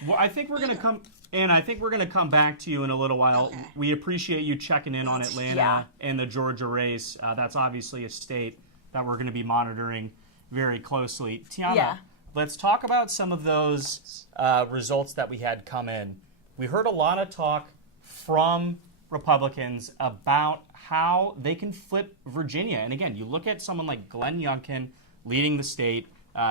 Well, I think we're gonna come. And I think we're going to come back to you in a little while. Okay. We appreciate you checking in on Atlanta Yeah. and the Georgia race. That's obviously a state that we're going to be monitoring very closely. Tiana, Yeah. let's talk about some of those results that we had come in. We heard a lot of talk from Republicans about how they can flip Virginia. And again, you look at someone like Glenn Youngkin leading the state.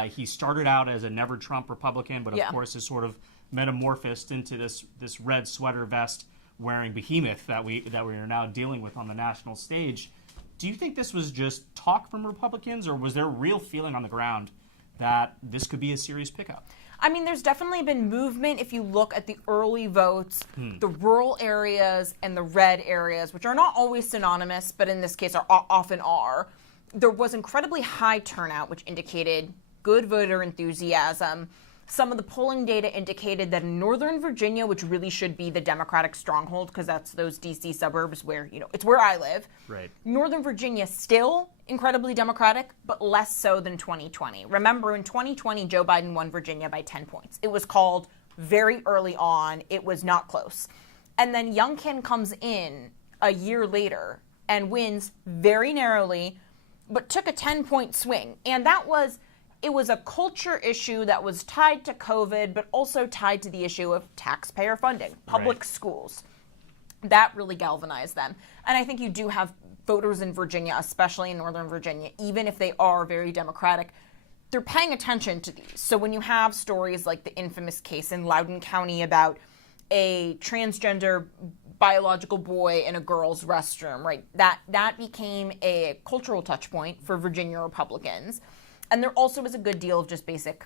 He started out as a never Trump Republican, but of course is sort of metamorphosed into this red sweater vest wearing behemoth that we are now dealing with on the national stage. Do you think this was just talk from Republicans, or was there a real feeling on the ground that this could be a serious pickup? I mean, there's definitely been movement if you look at the early votes, the rural areas and the red areas, which are not always synonymous, but in this case often are. There was incredibly high turnout, which indicated good voter enthusiasm. Some of the polling data indicated that in Northern Virginia, which really should be the Democratic stronghold because that's those D.C. suburbs where, it's where I live. Right. Northern Virginia still incredibly Democratic, but less so than 2020. Remember, in 2020, Joe Biden won Virginia by 10 points. It was called very early on. It was not close. And then Youngkin comes in a year later and wins very narrowly, but took a 10-point swing. And it was a culture issue that was tied to COVID, but also tied to the issue of taxpayer funding, public schools. That really galvanized them. And I think you do have voters in Virginia, especially in Northern Virginia, even if they are very Democratic, they're paying attention to these. So when you have stories like the infamous case in Loudoun County about a transgender biological boy in a girl's restroom, right? That became a cultural touch point for Virginia Republicans. And there also is a good deal of just basic,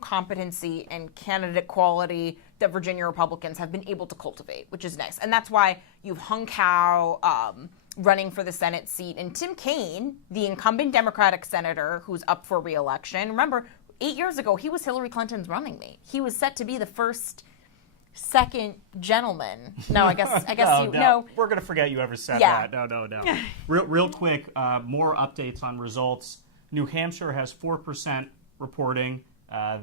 competency and candidate quality that Virginia Republicans have been able to cultivate, which is nice. And that's why you've Hung Cao running for the Senate seat, and Tim Kaine, the incumbent Democratic senator who's up for re-election. Remember, 8 years ago, he was Hillary Clinton's running mate. He was set to be the second gentleman. No, I guess no. We're going to forget you ever said Yeah. that. No. Real quick, more updates on results. New Hampshire has 4% reporting.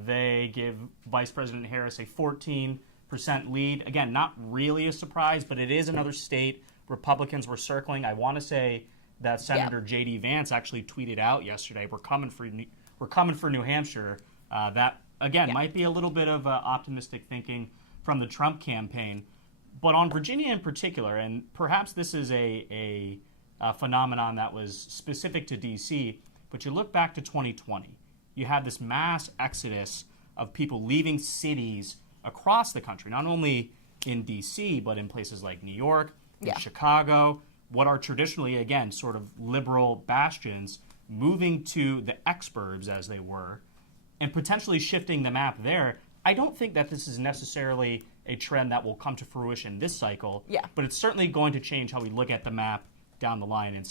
They give Vice President Harris a 14% lead. Again, not really a surprise, but it is another state Republicans were circling. I want to say that Senator J.D. Vance actually tweeted out yesterday, we're coming for New Hampshire. That, again, might be a little bit of optimistic thinking from the Trump campaign. But on Virginia in particular, and perhaps this is a phenomenon that was specific to D.C., but you look back to 2020, you had this mass exodus of people leaving cities across the country, not only in D.C., but in places like New York, in Chicago, what are traditionally, again, sort of liberal bastions, moving to the exurbs, as they were, and potentially shifting the map there. I don't think that this is necessarily a trend that will come to fruition this cycle, but it's certainly going to change how we look at the map down the line in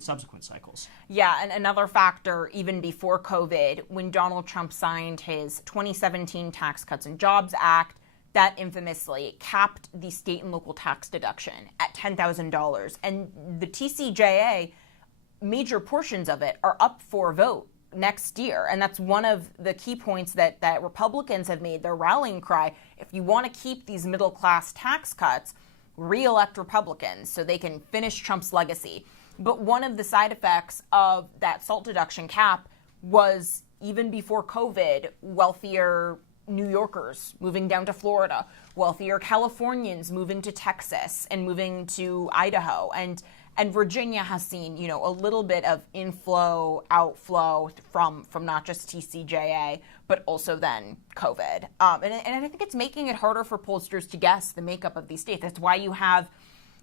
subsequent cycles. Yeah, and another factor, even before COVID, when Donald Trump signed his 2017 Tax Cuts and Jobs Act, that infamously capped the state and local tax deduction at $10,000. And the TCJA, major portions of it are up for vote next year. And that's one of the key points that Republicans have made their rallying cry. If you want to keep these middle class tax cuts, re-elect Republicans so they can finish Trump's legacy. But one of the side effects of that SALT deduction cap was, even before COVID, wealthier New Yorkers moving down to Florida, wealthier Californians moving to Texas and moving to Idaho. And Virginia has seen, a little bit of inflow, outflow from not just TCJA, but also then COVID. And I think it's making it harder for pollsters to guess the makeup of these states. That's why you have,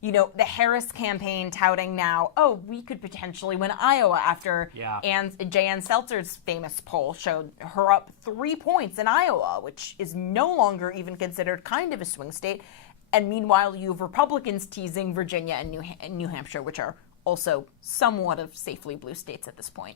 the Harris campaign touting now, we could potentially win Iowa after J.N. Seltzer's famous poll showed her up 3 points in Iowa, which is no longer even considered kind of a swing state. And meanwhile, you have Republicans teasing Virginia and New Hampshire, which are also somewhat of safely blue states at this point.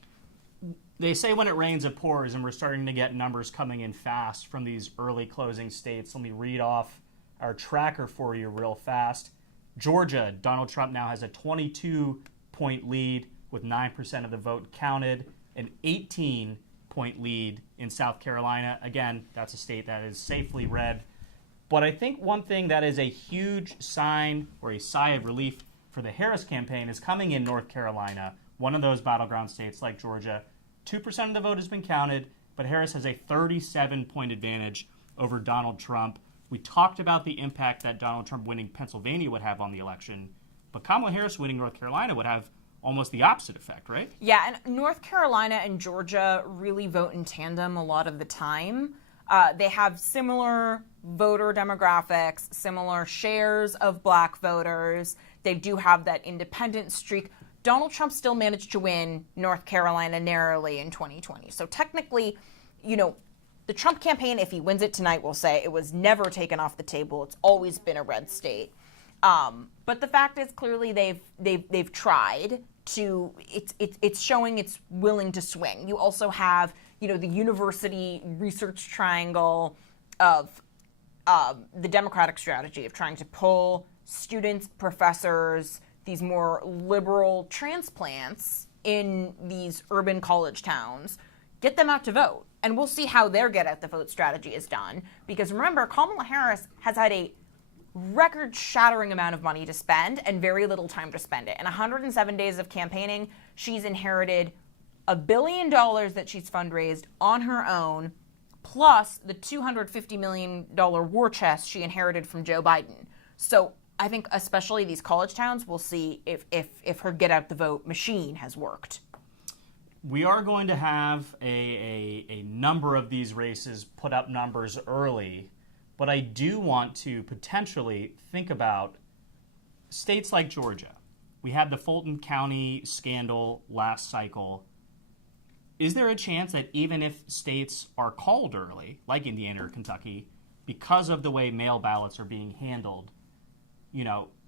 They say when it rains, it pours, and we're starting to get numbers coming in fast from these early closing states. Let me read off our tracker for you real fast. Georgia, Donald Trump now has a 22-point lead with 9% of the vote counted, an 18-point lead in South Carolina. Again, that's a state that is safely red. But I think one thing that is a huge sign or a sigh of relief for the Harris campaign is coming in North Carolina, one of those battleground states like Georgia. 2% of the vote has been counted, but Harris has a 37-point advantage over Donald Trump. We talked about the impact that Donald Trump winning Pennsylvania would have on the election, but Kamala Harris winning North Carolina would have almost the opposite effect, right? Yeah, and North Carolina and Georgia really vote in tandem a lot of the time. They have similar voter demographics, similar shares of black voters. They do have that independent streak. Donald Trump still managed to win North Carolina narrowly in 2020. So technically, the Trump campaign, if he wins it tonight, will say it was never taken off the table. It's always been a red state. But the fact is, clearly they've tried to. It's showing it's willing to swing. You also have the university research triangle of the Democratic strategy of trying to pull students, professors, these more liberal transplants in these urban college towns, get them out to vote. And we'll see how their get out the vote strategy is done. Because remember, Kamala Harris has had a record-shattering amount of money to spend and very little time to spend it. In 107 days of campaigning, she's inherited $1 billion that she's fundraised on her own, plus the $250 million war chest she inherited from Joe Biden. So I think especially these college towns, we'll see if her get out the vote machine has worked. We are going to have a number of these races put up numbers early, but I do want to potentially think about states like Georgia. We had the Fulton County scandal last cycle. Is there a chance that even if states are called early, like Indiana or Kentucky, because of the way mail ballots are being handled,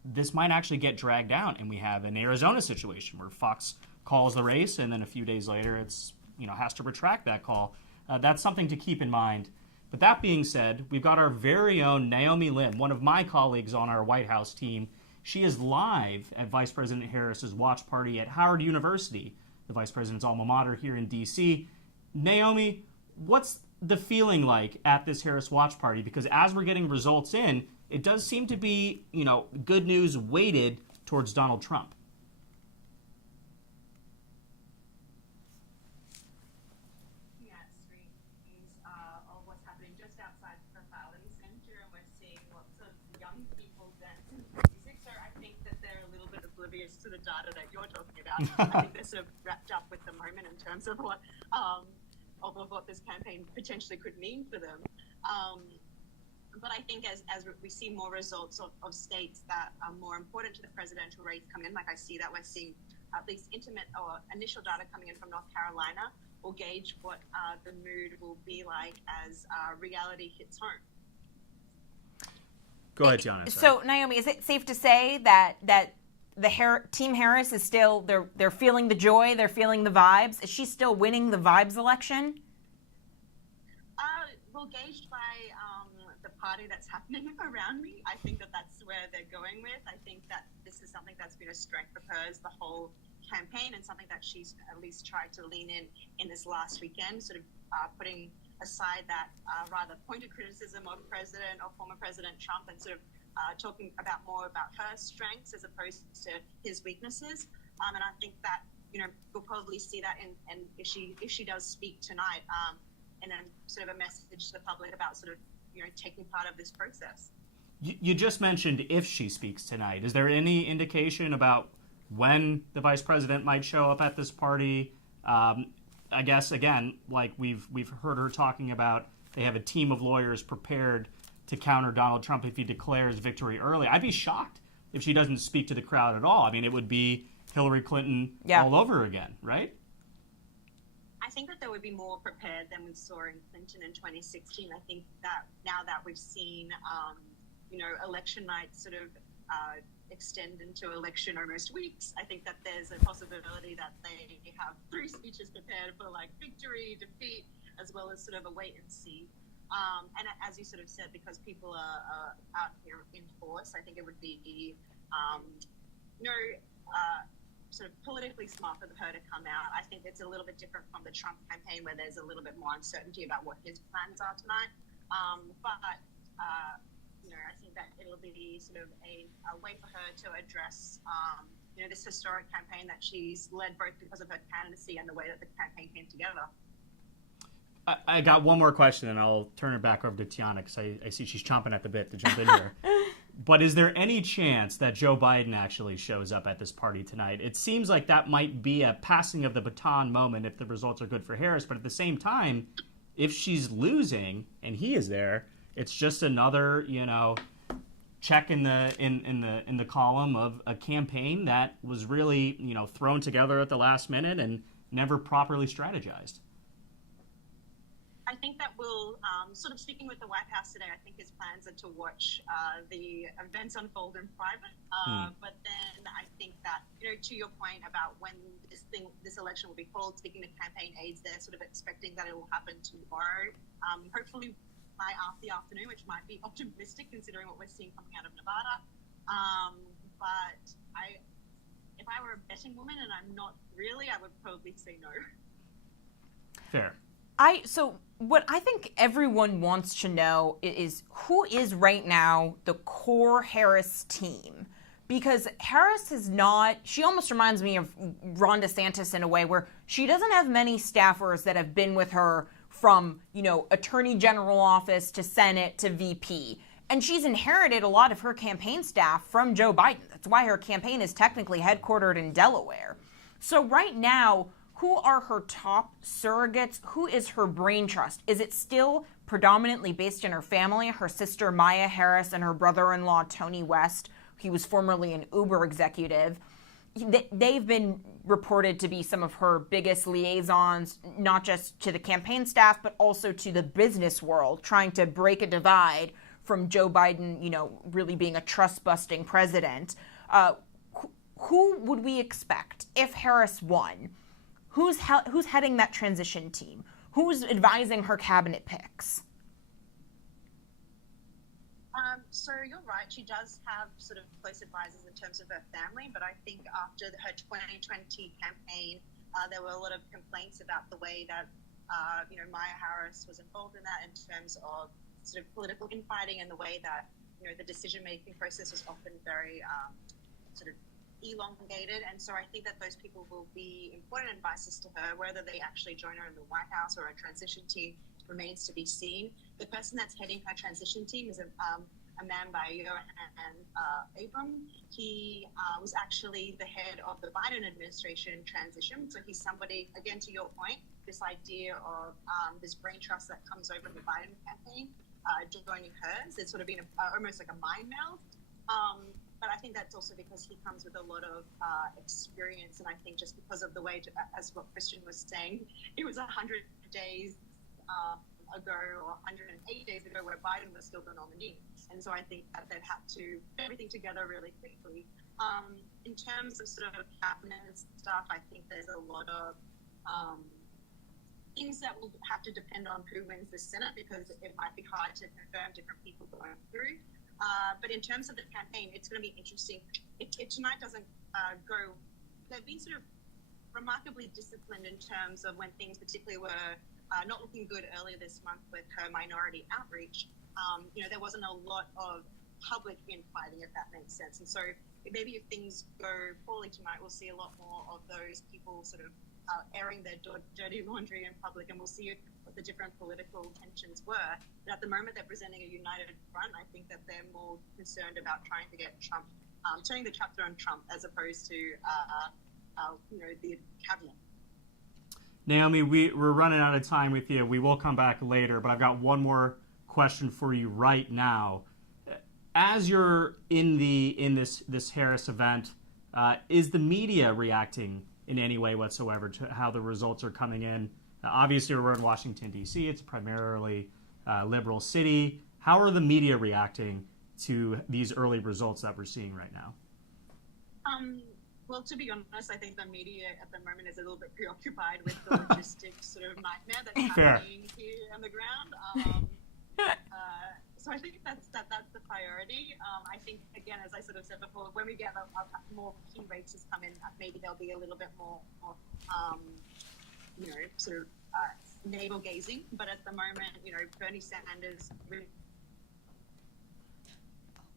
this might actually get dragged out, and we have an Arizona situation where Fox calls the race, and then a few days later it's has to retract that call. That's something to keep in mind. But that being said, we've got our very own Naomi Lim, one of my colleagues on our White House team. She is live at Vice President Harris's watch party at Howard University the vice president's alma mater here in D.C. Naomi, what's the feeling like at this Harris Watch Party? Because as we're getting results in, it does seem to be, good news weighted towards Donald Trump. Of what's happening just outside the Trafalgar Centre, and we're seeing lots of young people dancing to music. So I think that they're a little bit oblivious to the data that you're talking about. I think they're sort of wrapped up with the moment in terms of what this campaign potentially could mean for them. But I think as we see more results of states that are more important to the presidential race come in, like I see that we're seeing at least intimate or initial data coming in from North Carolina, will gauge what the mood will be like as reality hits home. Go ahead, Tiana. So, Naomi, is it safe to say that the Team Harris is still, they're feeling the joy, they're feeling the vibes? Is she still winning the vibes election? Well, gauged by the party that's happening around me, I think that's where they're going with. I think that this is something that's been a strength of hers the whole campaign, and something that she's at least tried to lean in this last weekend, sort of putting aside that rather pointed criticism of President or former President Trump, and sort of talking more about her strengths as opposed to his weaknesses. And I think that we'll probably see that in if she does speak tonight, and then sort of a message to the public about sort of taking part of this process. You just mentioned if she speaks tonight. Is there any indication about when the vice president might show up at this party? I guess, again, like we've heard her talking about, they have a team of lawyers prepared to counter Donald Trump if he declares victory early. I'd be shocked if she doesn't speak to the crowd at all. I mean, it would be Hillary Clinton all over again, right? I think that they would be more prepared than we saw in Clinton in 2016. I think that now that we've seen, election night sort of extend into election almost weeks, I think that there's a possibility that they have 3 speeches prepared for like victory, defeat, as well as sort of a wait and see. And as you sort of said, because people are out here in force, I think it would be sort of politically smart for her to come out. I think it's a little bit different from the Trump campaign, where there's a little bit more uncertainty about what his plans are tonight. I think that it'll be sort of a way for her to address, this historic campaign that she's led, both because of her candidacy and the way that the campaign came together. I got one more question, and I'll turn it back over to Tiana, because I see she's chomping at the bit to jump in here. But is there any chance that Joe Biden actually shows up at this party tonight? It seems like that might be a passing of the baton moment if the results are good for Harris. But at the same time, if she's losing and he is there, it's just another, check in the column of a campaign that was really, thrown together at the last minute and never properly strategized. I think that we'll, sort of speaking with the White House today, I think his plans are to watch the events unfold in private. But then I think that, to your point about when this election will be called, speaking to campaign aides, they're sort of expecting that it will happen tomorrow, hopefully by the afternoon, which might be optimistic considering what we're seeing coming out of Nevada. But if I were a betting woman, and I'm not really, I would probably say no. Fair. So what I think everyone wants to know is who is right now the core Harris team. Because Harris is not, she almost reminds me of Ron DeSantis in a way where she doesn't have many staffers that have been with her from, Attorney General office to Senate to VP. And she's inherited a lot of her campaign staff from Joe Biden. That's why her campaign is technically headquartered in Delaware. So right now, who are her top surrogates? Who is her brain trust? Is it still predominantly based in her family, her sister Maya Harris and her brother-in-law Tony West? He was formerly an Uber executive. They've been reported to be some of her biggest liaisons, not just to the campaign staff, but also to the business world, trying to break a divide from Joe Biden, really being a trust-busting president. Who would we expect if Harris won? Who's heading that transition team? Who's advising her cabinet picks? So you're right, she does have sort of close advisors in terms of her family, but I think after her 2020 campaign, there were a lot of complaints about the way that Maya Harris was involved in that in terms of sort of political infighting and the way that the decision-making process was often very sort of elongated. And so I think that those people will be important advisors to her. Whether they actually join her in the White House or a transition team remains to be seen. The person that's heading her transition team is a man by Johan Abram. He was actually the head of the Biden administration transition. So he's somebody, again, to your point, this idea of this brain trust that comes over the Biden campaign joining hers. It's sort of been almost like a mind meld. But I think that's also because he comes with a lot of experience. And I think just because of the way, as what Christian was saying, it was 100 days ago or 108 days ago where Biden was still the nominee. And so I think that they've had to put everything together really quickly. In terms of sort of cabinet stuff, I think there's a lot of things that will have to depend on who wins the Senate, because it might be hard to confirm different people going through. But in terms of the campaign, it's going to be interesting. If tonight doesn't go, they've been sort of remarkably disciplined in terms of when things particularly were not looking good earlier this month with her minority outreach. There wasn't a lot of public infighting, if that makes sense. And so maybe if things go poorly tonight, we'll see a lot more of those people sort of airing their dirty laundry in public, and we'll see what the different political tensions were. But at the moment, they're presenting a united front. I think that they're more concerned about trying to get Trump, turning the chapter on Trump, as opposed to the cabinet. Naomi, we're running out of time with you. We will come back later, but I've got one more question for you right now. As you're in this Harris event, is the media reacting in any way whatsoever to how the results are coming in? Obviously, we're in Washington, D.C. It's primarily a liberal city. How are the media reacting to these early results that we're seeing right now? Well, to be honest, I think the media at the moment is a little bit preoccupied with the logistics sort of nightmare that's happening here on the ground. So I think that's the priority. I think, again, as I sort of said before, when we get more key races come in, maybe there'll be a little bit more, sort of navel gazing. But at the moment, Bernie Sanders'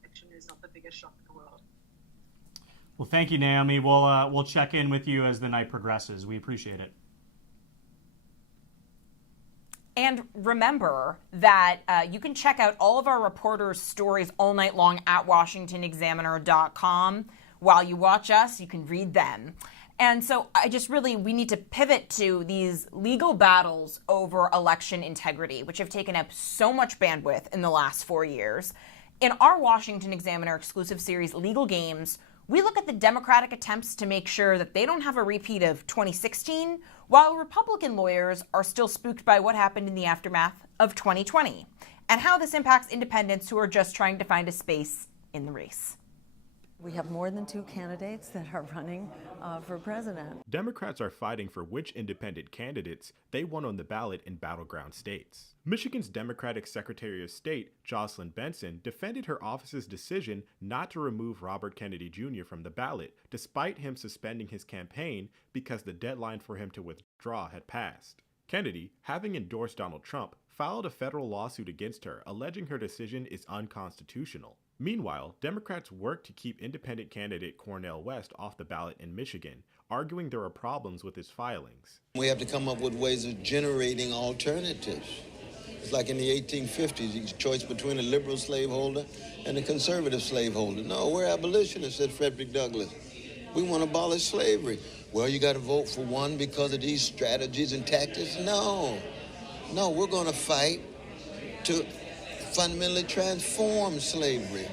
election is not the biggest shock in the world. Well, thank you, Naomi. We'll check in with you as the night progresses. We appreciate it. And remember that you can check out all of our reporters' stories all night long at WashingtonExaminer.com. While you watch us, you can read them. And so we need to pivot to these legal battles over election integrity, which have taken up so much bandwidth in the last 4 years. In our Washington Examiner exclusive series, Legal Games, we look at the Democratic attempts to make sure that they don't have a repeat of 2016, while Republican lawyers are still spooked by what happened in the aftermath of 2020, and how this impacts independents who are just trying to find a space in the race. We have more than 2 candidates that are running for president. Democrats are fighting for which independent candidates they want on the ballot in battleground states. Michigan's Democratic Secretary of State, Jocelyn Benson, defended her office's decision not to remove Robert Kennedy Jr. from the ballot, despite him suspending his campaign because the deadline for him to withdraw had passed. Kennedy, having endorsed Donald Trump, filed a federal lawsuit against her, alleging her decision is unconstitutional. Meanwhile, Democrats worked to keep independent candidate Cornel West off the ballot in Michigan, arguing there are problems with his filings. We have to come up with ways of generating alternatives. It's like in the 1850s, the choice between a liberal slaveholder and a conservative slaveholder. No, we're abolitionists, said Frederick Douglass. We want to abolish slavery. Well, you got to vote for one because of these strategies and tactics? No, we're going to fight to fundamentally transform slavery.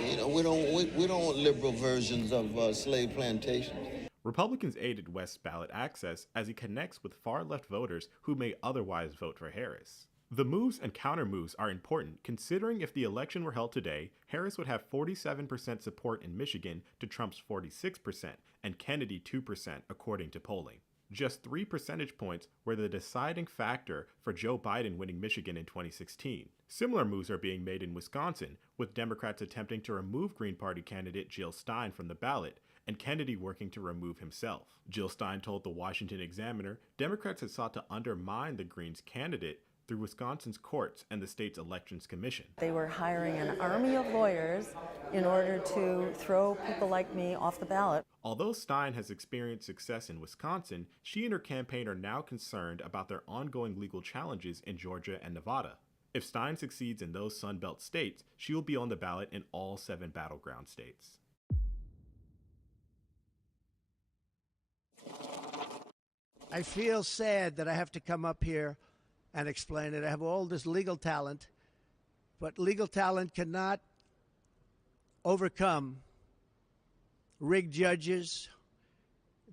We don't want liberal versions of slave plantations. Republicans aided West's ballot access as he connects with far-left voters who may otherwise vote for Harris. The moves and counter-moves are important, considering if the election were held today, Harris would have 47% support in Michigan to Trump's 46%, and Kennedy 2%, according to polling. Just 3 percentage points were the deciding factor for Joe Biden winning Michigan in 2016. Similar moves are being made in Wisconsin, with Democrats attempting to remove Green Party candidate Jill Stein from the ballot, and Kennedy working to remove himself. Jill Stein told the Washington Examiner Democrats had sought to undermine the Greens' candidate through Wisconsin's courts and the state's elections commission. They were hiring an army of lawyers in order to throw people like me off the ballot. Although Stein has experienced success in Wisconsin, she and her campaign are now concerned about their ongoing legal challenges in Georgia and Nevada. If Stein succeeds in those Sun Belt states, she will be on the ballot in all 7 battleground states. I feel sad that I have to come up here and explain it. I have all this legal talent, but legal talent cannot overcome rigged judges.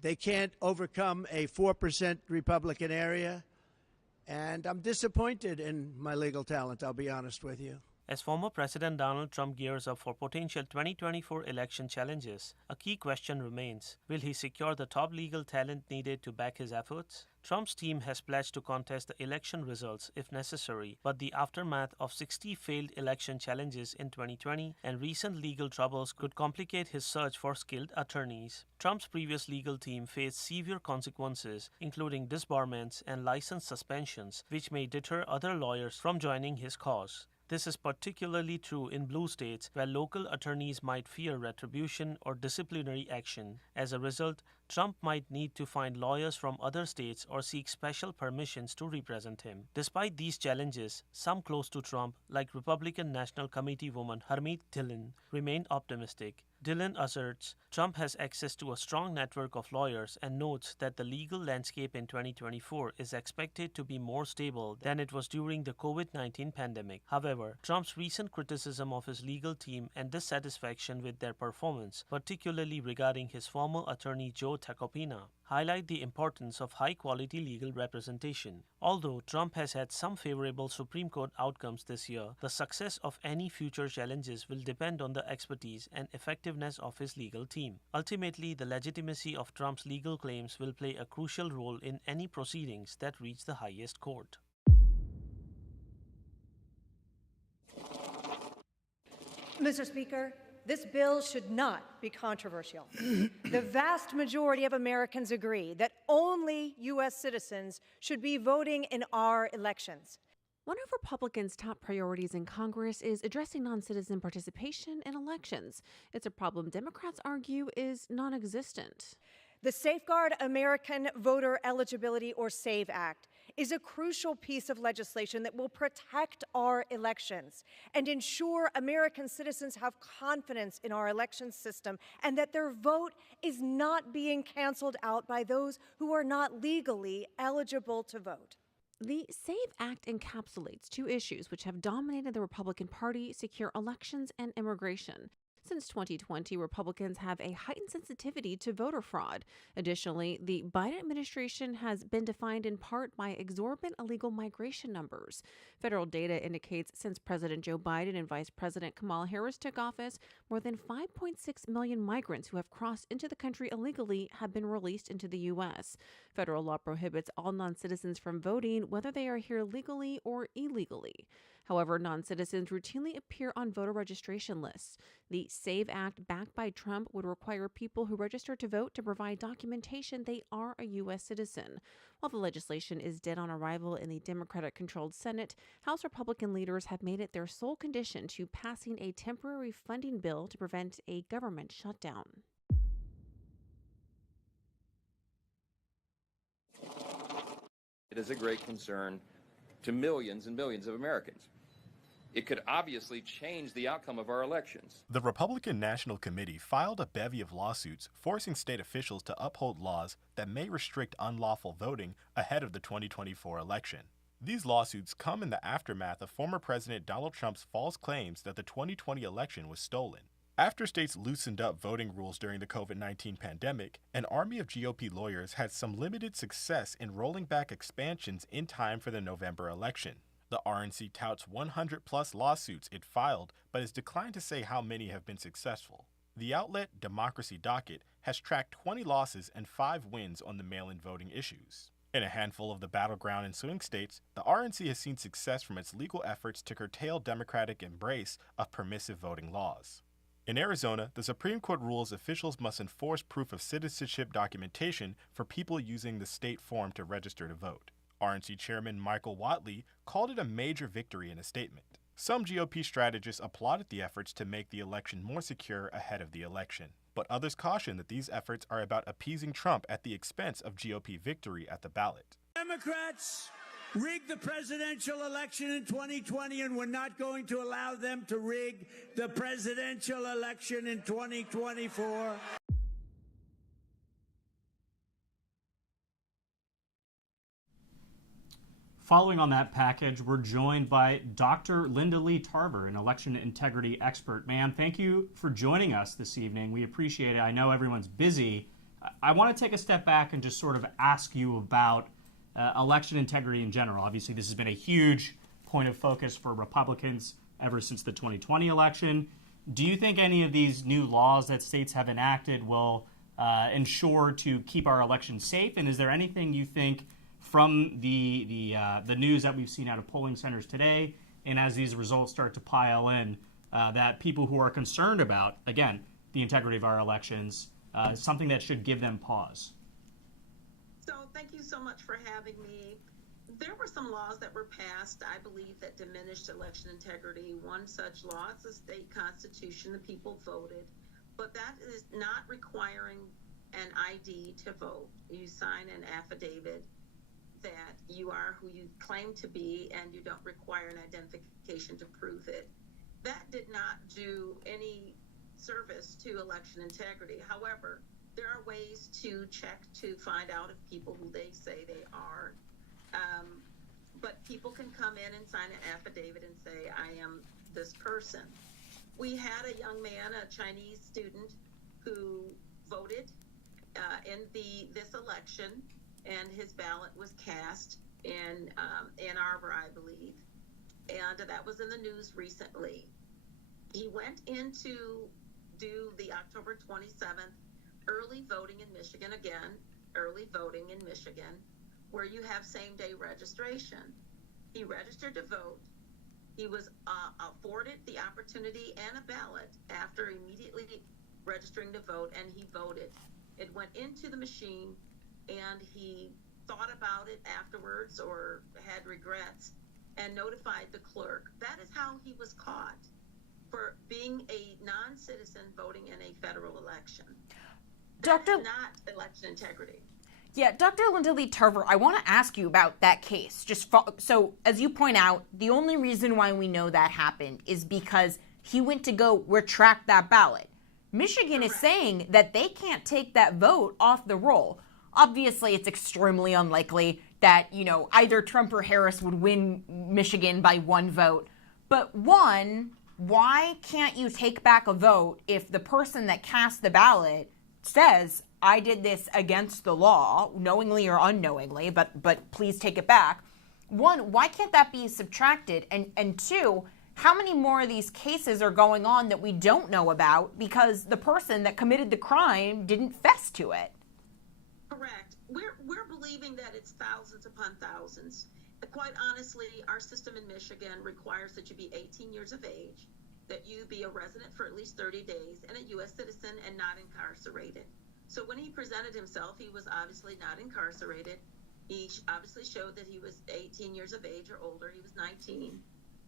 They can't overcome a 4% Republican area. And I'm disappointed in my legal talent, I'll be honest with you. As former President Donald Trump gears up for potential 2024 election challenges, a key question remains. Will he secure the top legal talent needed to back his efforts? Trump's team has pledged to contest the election results if necessary, but the aftermath of 60 failed election challenges in 2020 and recent legal troubles could complicate his search for skilled attorneys. Trump's previous legal team faced severe consequences, including disbarments and license suspensions, which may deter other lawyers from joining his cause. This is particularly true in blue states where local attorneys might fear retribution or disciplinary action. As a result, Trump might need to find lawyers from other states or seek special permissions to represent him. Despite these challenges, some close to Trump, like Republican National Committee woman Harmeet Dillon, remain optimistic. Dillon asserts Trump has access to a strong network of lawyers and notes that the legal landscape in 2024 is expected to be more stable than it was during the COVID-19 pandemic. However, Trump's recent criticism of his legal team and dissatisfaction with their performance, particularly regarding his former attorney Joe Tacopina, highlight the importance of high-quality legal representation. Although Trump has had some favorable Supreme Court outcomes this year, the success of any future challenges will depend on the expertise and effectiveness of his legal team. Ultimately, the legitimacy of Trump's legal claims will play a crucial role in any proceedings that reach the highest court. Mr. Speaker, this bill should not be controversial. The vast majority of Americans agree that only U.S. citizens should be voting in our elections. One of Republicans' top priorities in Congress is addressing non-citizen participation in elections. It's a problem Democrats argue is non-existent. The Safeguard American Voter Eligibility, or SAVE Act, is a crucial piece of legislation that will protect our elections and ensure American citizens have confidence in our election system and that their vote is not being canceled out by those who are not legally eligible to vote. The SAVE Act encapsulates 2 issues which have dominated the Republican Party: secure elections and immigration. Since 2020, Republicans have a heightened sensitivity to voter fraud. Additionally, the Biden administration has been defined in part by exorbitant illegal migration numbers. Federal data indicates since President Joe Biden and Vice President Kamala Harris took office, more than 5.6 million migrants who have crossed into the country illegally have been released into the U.S. Federal law prohibits all non-citizens from voting, whether they are here legally or illegally. However, non-citizens routinely appear on voter registration lists. The SAVE Act, backed by Trump, would require people who register to vote to provide documentation they are a U.S. citizen. While the legislation is dead on arrival in the Democratic-controlled Senate, House Republican leaders have made it their sole condition to passing a temporary funding bill to prevent a government shutdown. It is a great concern to millions and millions of Americans. It could obviously change the outcome of our elections. The Republican National Committee filed a bevy of lawsuits forcing state officials to uphold laws that may restrict unlawful voting ahead of the 2024 election. These lawsuits come in the aftermath of former President Donald Trump's false claims that the 2020 election was stolen. After states loosened up voting rules during the COVID-19 pandemic, an army of GOP lawyers had some limited success in rolling back expansions in time for the November election. The RNC touts 100-plus lawsuits it filed, but has declined to say how many have been successful. The outlet Democracy Docket has tracked 20 losses and 5 wins on the mail-in voting issues. In a handful of the battleground and swing states, the RNC has seen success from its legal efforts to curtail Democratic embrace of permissive voting laws. In Arizona, the Supreme Court rules officials must enforce proof of citizenship documentation for people using the state form to register to vote. RNC Chairman Michael Whatley called it a major victory in a statement. Some GOP strategists applauded the efforts to make the election more secure ahead of the election, but others cautioned that these efforts are about appeasing Trump at the expense of GOP victory at the ballot. Democrats rigged the presidential election in 2020, and we're not going to allow them to rig the presidential election in 2024. Following on that package, we're joined by Dr. Linda Lee Tarver, an election integrity expert. Ma'am, thank you for joining us this evening. We appreciate it. I know everyone's busy. I want to take a step back and just sort of ask you about election integrity in general. Obviously, this has been a huge point of focus for Republicans ever since the 2020 election. Do you think any of these new laws that states have enacted will ensure to keep our elections safe? And is there anything you think from the news that we've seen out of polling centers today, and as these results start to pile in, that people who are concerned about, again, the integrity of our elections, something that should give them pause? So thank you so much for having me. There were some laws that were passed, I believe, that diminished election integrity. One such law is the state constitution. The people voted, but that is not requiring an ID to vote. You sign an affidavit that you are who you claim to be, and you don't require an identification to prove it. That did not do any service to election integrity. However, there are ways to check to find out if people who they say they are. But people can come in and sign an affidavit and say, I am this person. We had a young man, a Chinese student, who voted in this election, and his ballot was cast in Ann Arbor, I believe, and that was in the news recently. He went in to do the October 27th early voting in Michigan, again, early voting in Michigan, where you have same-day registration. He registered to vote. He was afforded the opportunity and a ballot after immediately registering to vote, and he voted. It went into the machine, and he thought about it afterwards or had regrets and notified the clerk. That is how he was caught, for being a non-citizen voting in a federal election. That's not election integrity. Yeah, Dr. Linda Lee Tarver, I want to ask you about that case. So, as you point out, the only reason why we know that happened is because he went to go retract that ballot. Michigan is saying that they can't take that vote off the roll. Obviously, it's extremely unlikely that, either Trump or Harris would win Michigan by one vote. But one, why can't you take back a vote if the person that cast the ballot says, I did this against the law, knowingly or unknowingly, but please take it back? One, why can't that be subtracted? And two, how many more of these cases are going on that we don't know about because the person that committed the crime didn't fess to it? Correct. We're believing that it's thousands upon thousands. Quite honestly, our system in Michigan requires that you be 18 years of age, that you be a resident for at least 30 days, and a U.S. citizen and not incarcerated. So when he presented himself, he was obviously not incarcerated. He obviously showed that he was 18 years of age or older. He was 19.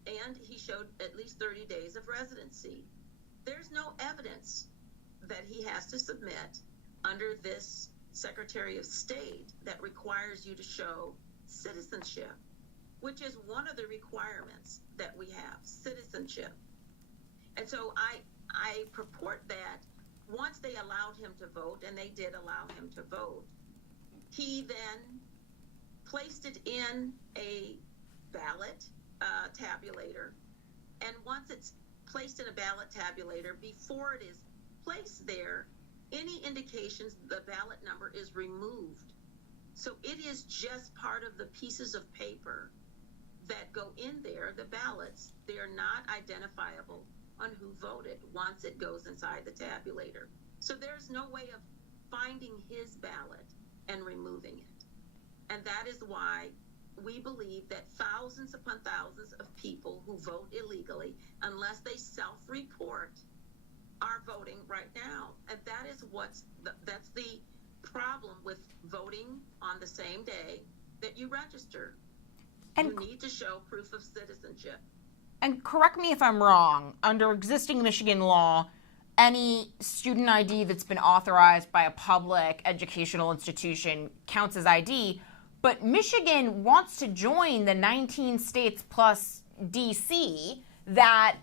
And he showed at least 30 days of residency. There's no evidence that he has to submit under this Secretary of State that requires you to show citizenship, which is one of the requirements that we have, citizenship. And so I purport that once they allowed him to vote, and they did allow him to vote, he then placed it in a ballot tabulator. And once it's placed in a ballot tabulator, before it is placed there, any indications the ballot number is removed. So it is just part of the pieces of paper that go in there, the ballots. They are not identifiable on who voted once it goes inside the tabulator. So there's no way of finding his ballot and removing it. And that is why we believe that thousands upon thousands of people who vote illegally, unless they self-report, are voting right now. And that is that's the problem with voting on the same day that you register. And you need to show proof of citizenship. And correct me if I'm wrong, under existing Michigan law, any student ID that's been authorized by a public educational institution counts as ID. But Michigan wants to join the 19 states plus DC that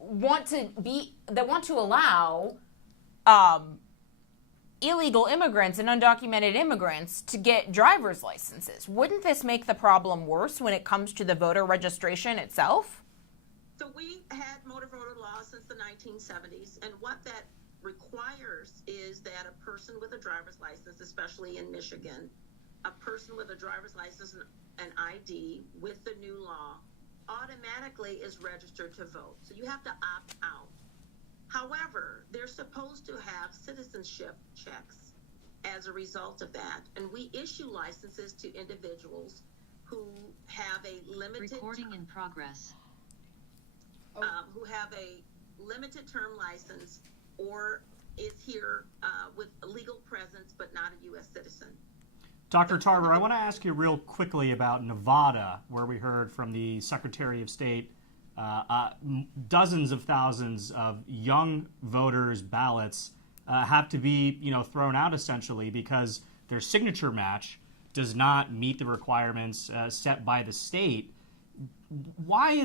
want to allow illegal immigrants and undocumented immigrants to get driver's licenses. Wouldn't this make the problem worse when it comes to the voter registration itself? So we had motor voter laws since the 1970s, and what that requires is that a person with a driver's license, especially in Michigan, a person with a driver's license and ID with the new law automatically is registered to vote. So you have to opt out. However, they're supposed to have citizenship checks as a result of that. And we issue licenses to individuals who have a limited recording in progress. Who have a limited term license or is here with a legal presence but not a U.S. citizen. Dr. Tarver, I want to ask you real quickly about Nevada, where we heard from the Secretary of State dozens of thousands of young voters' ballots have to be, thrown out essentially because their signature match does not meet the requirements set by the state. Why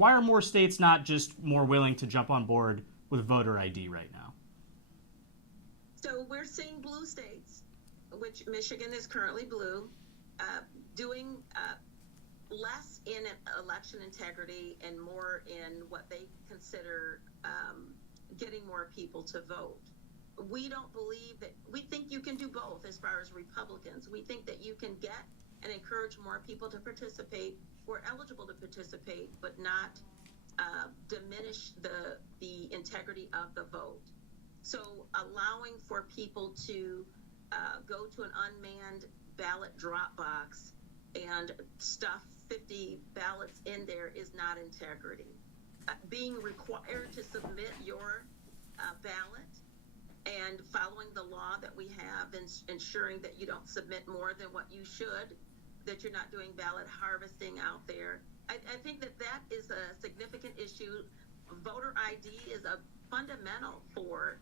are more states not just more willing to jump on board with voter ID right now? So we're seeing blue states, which Michigan is currently blue, doing less in election integrity and more in what they consider getting more people to vote. We don't believe that. We think you can do both as far as Republicans. We think that you can get and encourage more people to participate who are eligible to participate, but not diminish the integrity of the vote. So allowing for people to go to an unmanned ballot drop box and stuff 50 ballots in there is not integrity. Being required to submit your ballot and following the law that we have and ensuring that you don't submit more than what you should, that you're not doing ballot harvesting out there. I think that is a significant issue. Voter ID is a fundamental for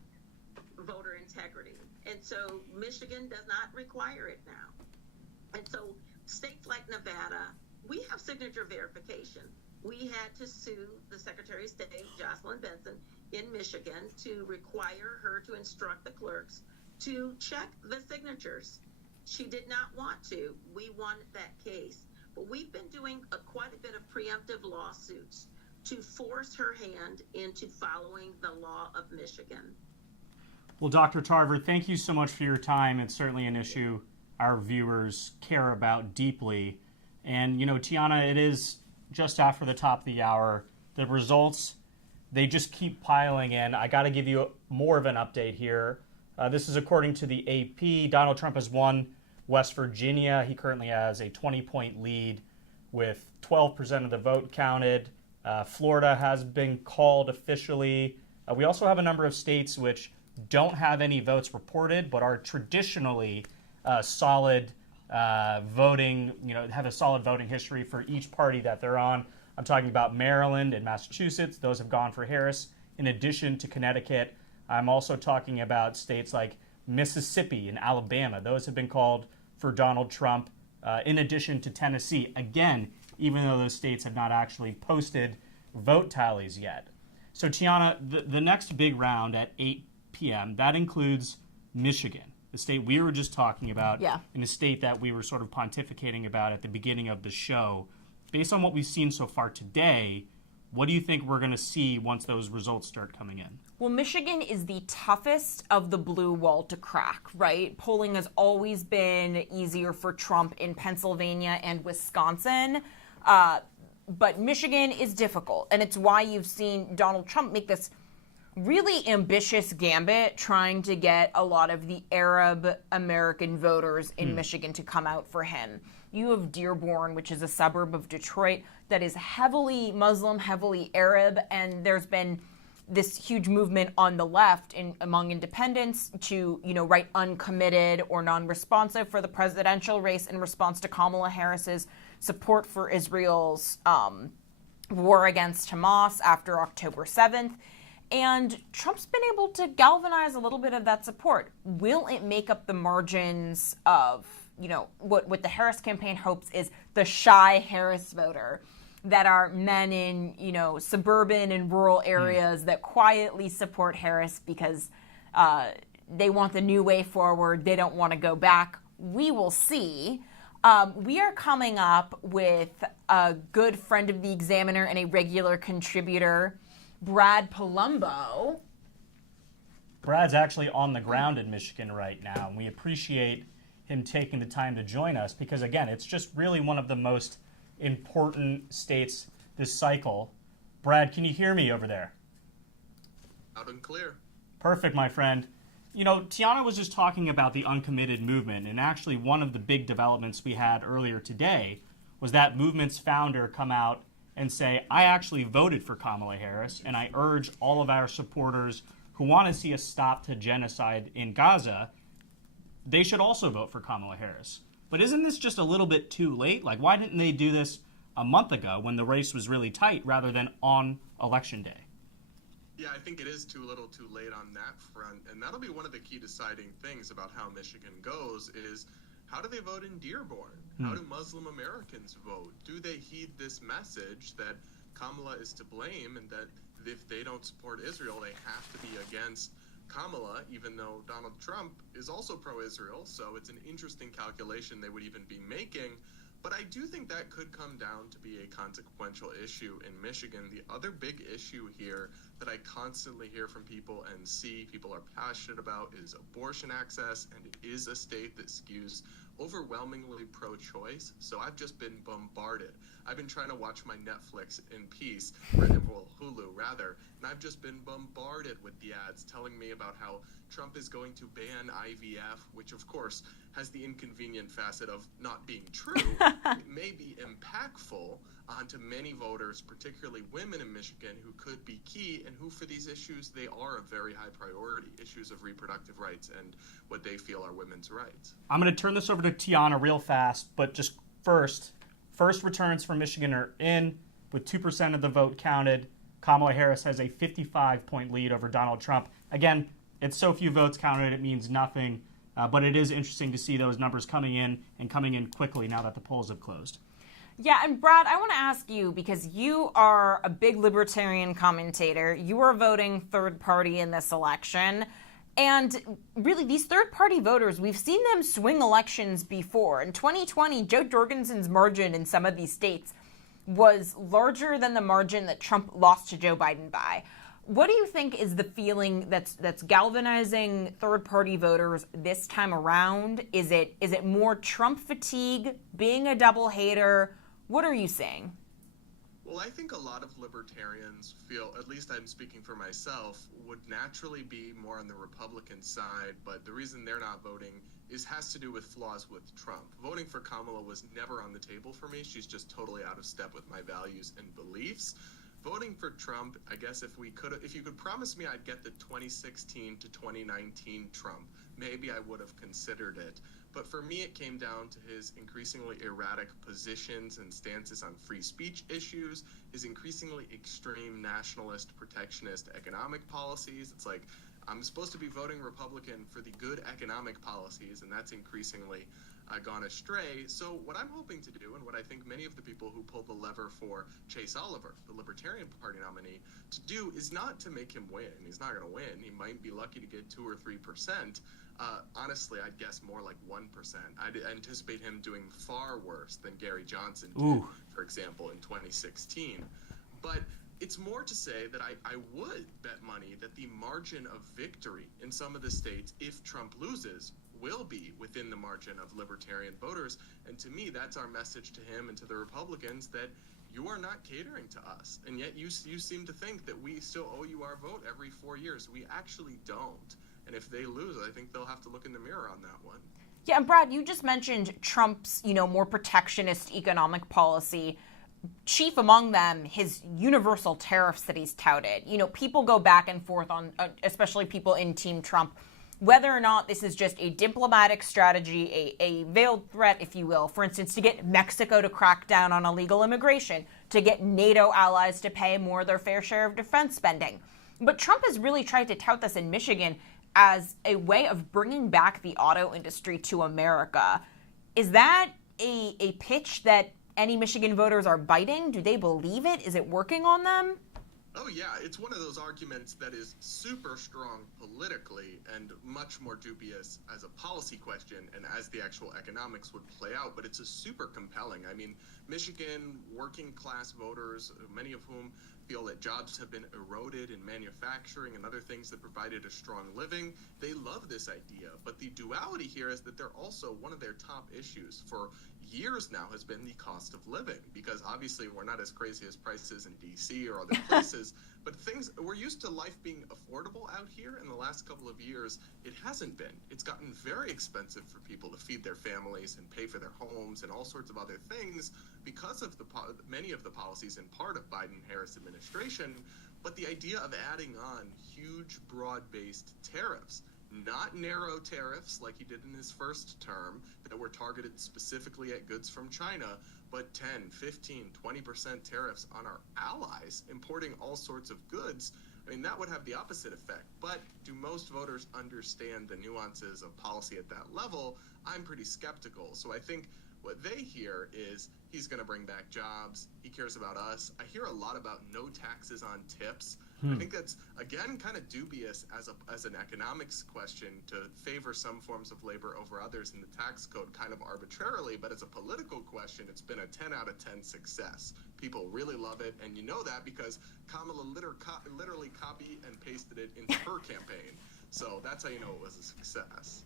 voter integrity. And so Michigan does not require it now. And so states like Nevada, we have signature verification. We had to sue the Secretary of State, Jocelyn Benson, in Michigan to require her to instruct the clerks to check the signatures. She did not want to. We won that case. But we've been doing quite a bit of preemptive lawsuits to force her hand into following the law of Michigan. Well, Dr. Tarver, thank you so much for your time. It's certainly an issue our viewers care about deeply. And, Tiana, it is just after the top of the hour. The results, they just keep piling in. I got to give you more of an update here. This is according to the AP. Donald Trump has won West Virginia. He currently has a 20-point lead with 12% of the vote counted. Florida has been called officially. We also have a number of states which don't have any votes reported but are traditionally solid voting, have a solid voting history for each party that they're on. I'm talking about Maryland and Massachusetts. Those have gone for Harris, in addition to Connecticut. I'm also talking about states like Mississippi and Alabama. Those have been called for Donald Trump, in addition to Tennessee. Again, even though those states have not actually posted vote tallies yet. So, Tiana, the next big round at 8 p.m., that includes Michigan, the state we were just talking about, and a state that we were sort of pontificating about at the beginning of the show. Based on what we've seen so far today, what do you think we're going to see once those results start coming in? Well, Michigan is the toughest of the blue wall to crack, right? Polling has always been easier for Trump in Pennsylvania and Wisconsin. But Michigan is difficult, and it's why you've seen Donald Trump make this really ambitious gambit trying to get a lot of the Arab American voters in Michigan to come out for him. You have Dearborn, which is a suburb of Detroit that is heavily Muslim, heavily Arab, and there's been this huge movement on the left among independents to, write uncommitted or non-responsive for the presidential race in response to Kamala Harris's support for Israel's war against Hamas after October 7th. And Trump's been able to galvanize a little bit of that support. Will it make up the margins of, what the Harris campaign hopes is the shy Harris voter, that are men in, suburban and rural areas that quietly support Harris because they want the new way forward. They don't want to go back. We will see. We are coming up with a good friend of the Examiner and a regular contributor, Brad Palumbo. Brad's actually on the ground in Michigan right now, and we appreciate him taking the time to join us because, again, it's just really one of the most important states this cycle. Brad, can you hear me over there? Loud and clear. Perfect, my friend. Tiana was just talking about the uncommitted movement, and actually one of the big developments we had earlier today was that movement's founder come out and say, I actually voted for Kamala Harris, and I urge all of our supporters who want to see a stop to genocide in Gaza, they should also vote for Kamala Harris. But isn't this just a little bit too late? Like, why didn't they do this a month ago when the race was really tight rather than on Election Day? Yeah, I think it is too little too late on that front. And that'll be one of the key deciding things about how Michigan goes is how do they vote in Dearborn? How do Muslim Americans vote? Do they heed this message that Kamala is to blame and that if they don't support Israel, they have to be against Kamala, even though Donald Trump is also pro-Israel, so it's an interesting calculation they would even be making. But I do think that could come down to be a consequential issue in Michigan. The other big issue here that I constantly hear from people and see people are passionate about is abortion access, and it is a state that skews overwhelmingly pro-choice. So I've just been bombarded. I've been trying to watch my Netflix in peace, or Hulu rather, and I've just been bombarded with the ads telling me about how Trump is going to ban IVF, which of course has the inconvenient facet of not being true. It may be impactful onto many voters, particularly women in Michigan, who could be key and who for these issues, they are a very high priority, issues of reproductive rights and what they feel are women's rights. I'm going to turn this over to Tiana real fast, but just first returns from Michigan are in with 2% of the vote counted. Kamala Harris has a 55-point lead over Donald Trump. Again, it's so few votes counted, it means nothing. But it is interesting to see those numbers coming in and coming in quickly now that the polls have closed. Yeah, and Brad, I want to ask you, because you are a big libertarian commentator, you are voting third party in this election. And really, these third-party voters, we've seen them swing elections before. In 2020, Joe Jorgensen's margin in some of these states was larger than the margin that Trump lost to Joe Biden by. What do you think is the feeling that's galvanizing third-party voters this time around? Is it more Trump fatigue, being a double hater? What are you saying? Well, I think a lot of libertarians feel, at least I'm speaking for myself, would naturally be more on the Republican side, but the reason they're not voting has to do with flaws with Trump. Voting for Kamala was never on the table for me. She's just totally out of step with my values and beliefs. Voting for Trump, I guess if you could promise me I'd get the 2016 to 2019 Trump, maybe I would have considered it. But for me, it came down to his increasingly erratic positions and stances on free speech issues, his increasingly extreme nationalist, protectionist economic policies. It's like, I'm supposed to be voting Republican for the good economic policies, and that's increasingly gone astray. So what I'm hoping to do, and what I think many of the people who pulled the lever for Chase Oliver, the Libertarian Party nominee, to do is not to make him win. He's not going to win. He might be lucky to get 2 or 3%. Honestly, I'd guess more like 1%. I'd anticipate him doing far worse than Gary Johnson did, for example, in 2016. But it's more to say that I would bet money that the margin of victory in some of the states, if Trump loses, will be within the margin of libertarian voters. And to me, that's our message to him and to the Republicans, that you are not catering to us. And yet you seem to think that we still owe you our vote every 4 years. We actually don't. And if they lose, I think they'll have to look in the mirror on that one. Yeah, and Brad, you just mentioned Trump's, more protectionist economic policy. Chief among them, his universal tariffs that he's touted. People go back and forth on, especially people in Team Trump, whether or not this is just a diplomatic strategy, a veiled threat, if you will. For instance, to get Mexico to crack down on illegal immigration, to get NATO allies to pay more of their fair share of defense spending. But Trump has really tried to tout this in Michigan as a way of bringing back the auto industry to America. Is that a pitch that any Michigan voters are biting? Do they believe it? Is it working on them? Oh, yeah. It's one of those arguments that is super strong politically and much more dubious as a policy question and as the actual economics would play out. But it's a super compelling. I mean, Michigan working class voters, many of whom feel that jobs have been eroded in manufacturing and other things that provided a strong living. They love this idea. But the duality here is that they're also one of their top issues for years now has been the cost of living, because obviously we're not as crazy as prices in DC or other places, but we're used to life being affordable out here. In the last couple of years, it hasn't been. It's gotten very expensive for people to feed their families and pay for their homes and all sorts of other things because of many of the policies in part of Biden-Harris administration. But the idea of adding on huge broad-based tariffs, not narrow tariffs like he did in his first term that were targeted specifically at goods from China, but 10, 15, 20% tariffs on our allies importing all sorts of goods. I mean, that would have the opposite effect. But do most voters understand the nuances of policy at that level? I'm pretty skeptical. So I think what they hear is he's going to bring back jobs. He cares about us. I hear a lot about no taxes on tips. I think that's, again, kind of dubious as an economics question to favor some forms of labor over others in the tax code kind of arbitrarily. But as a political question, it's been a 10 out of 10 success. People really love it. And you know that because Kamala literally copied and pasted it into her campaign. So that's how you know it was a success.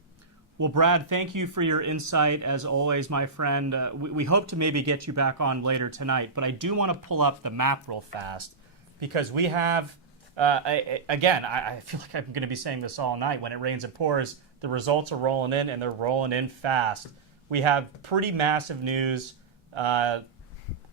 Well, Brad, thank you for your insight, as always, my friend. We hope to maybe get you back on later tonight, but I do want to pull up the map real fast because we have, I feel like I'm going to be saying this all night. When it rains, it pours. The results are rolling in, and they're rolling in fast. We have pretty massive news.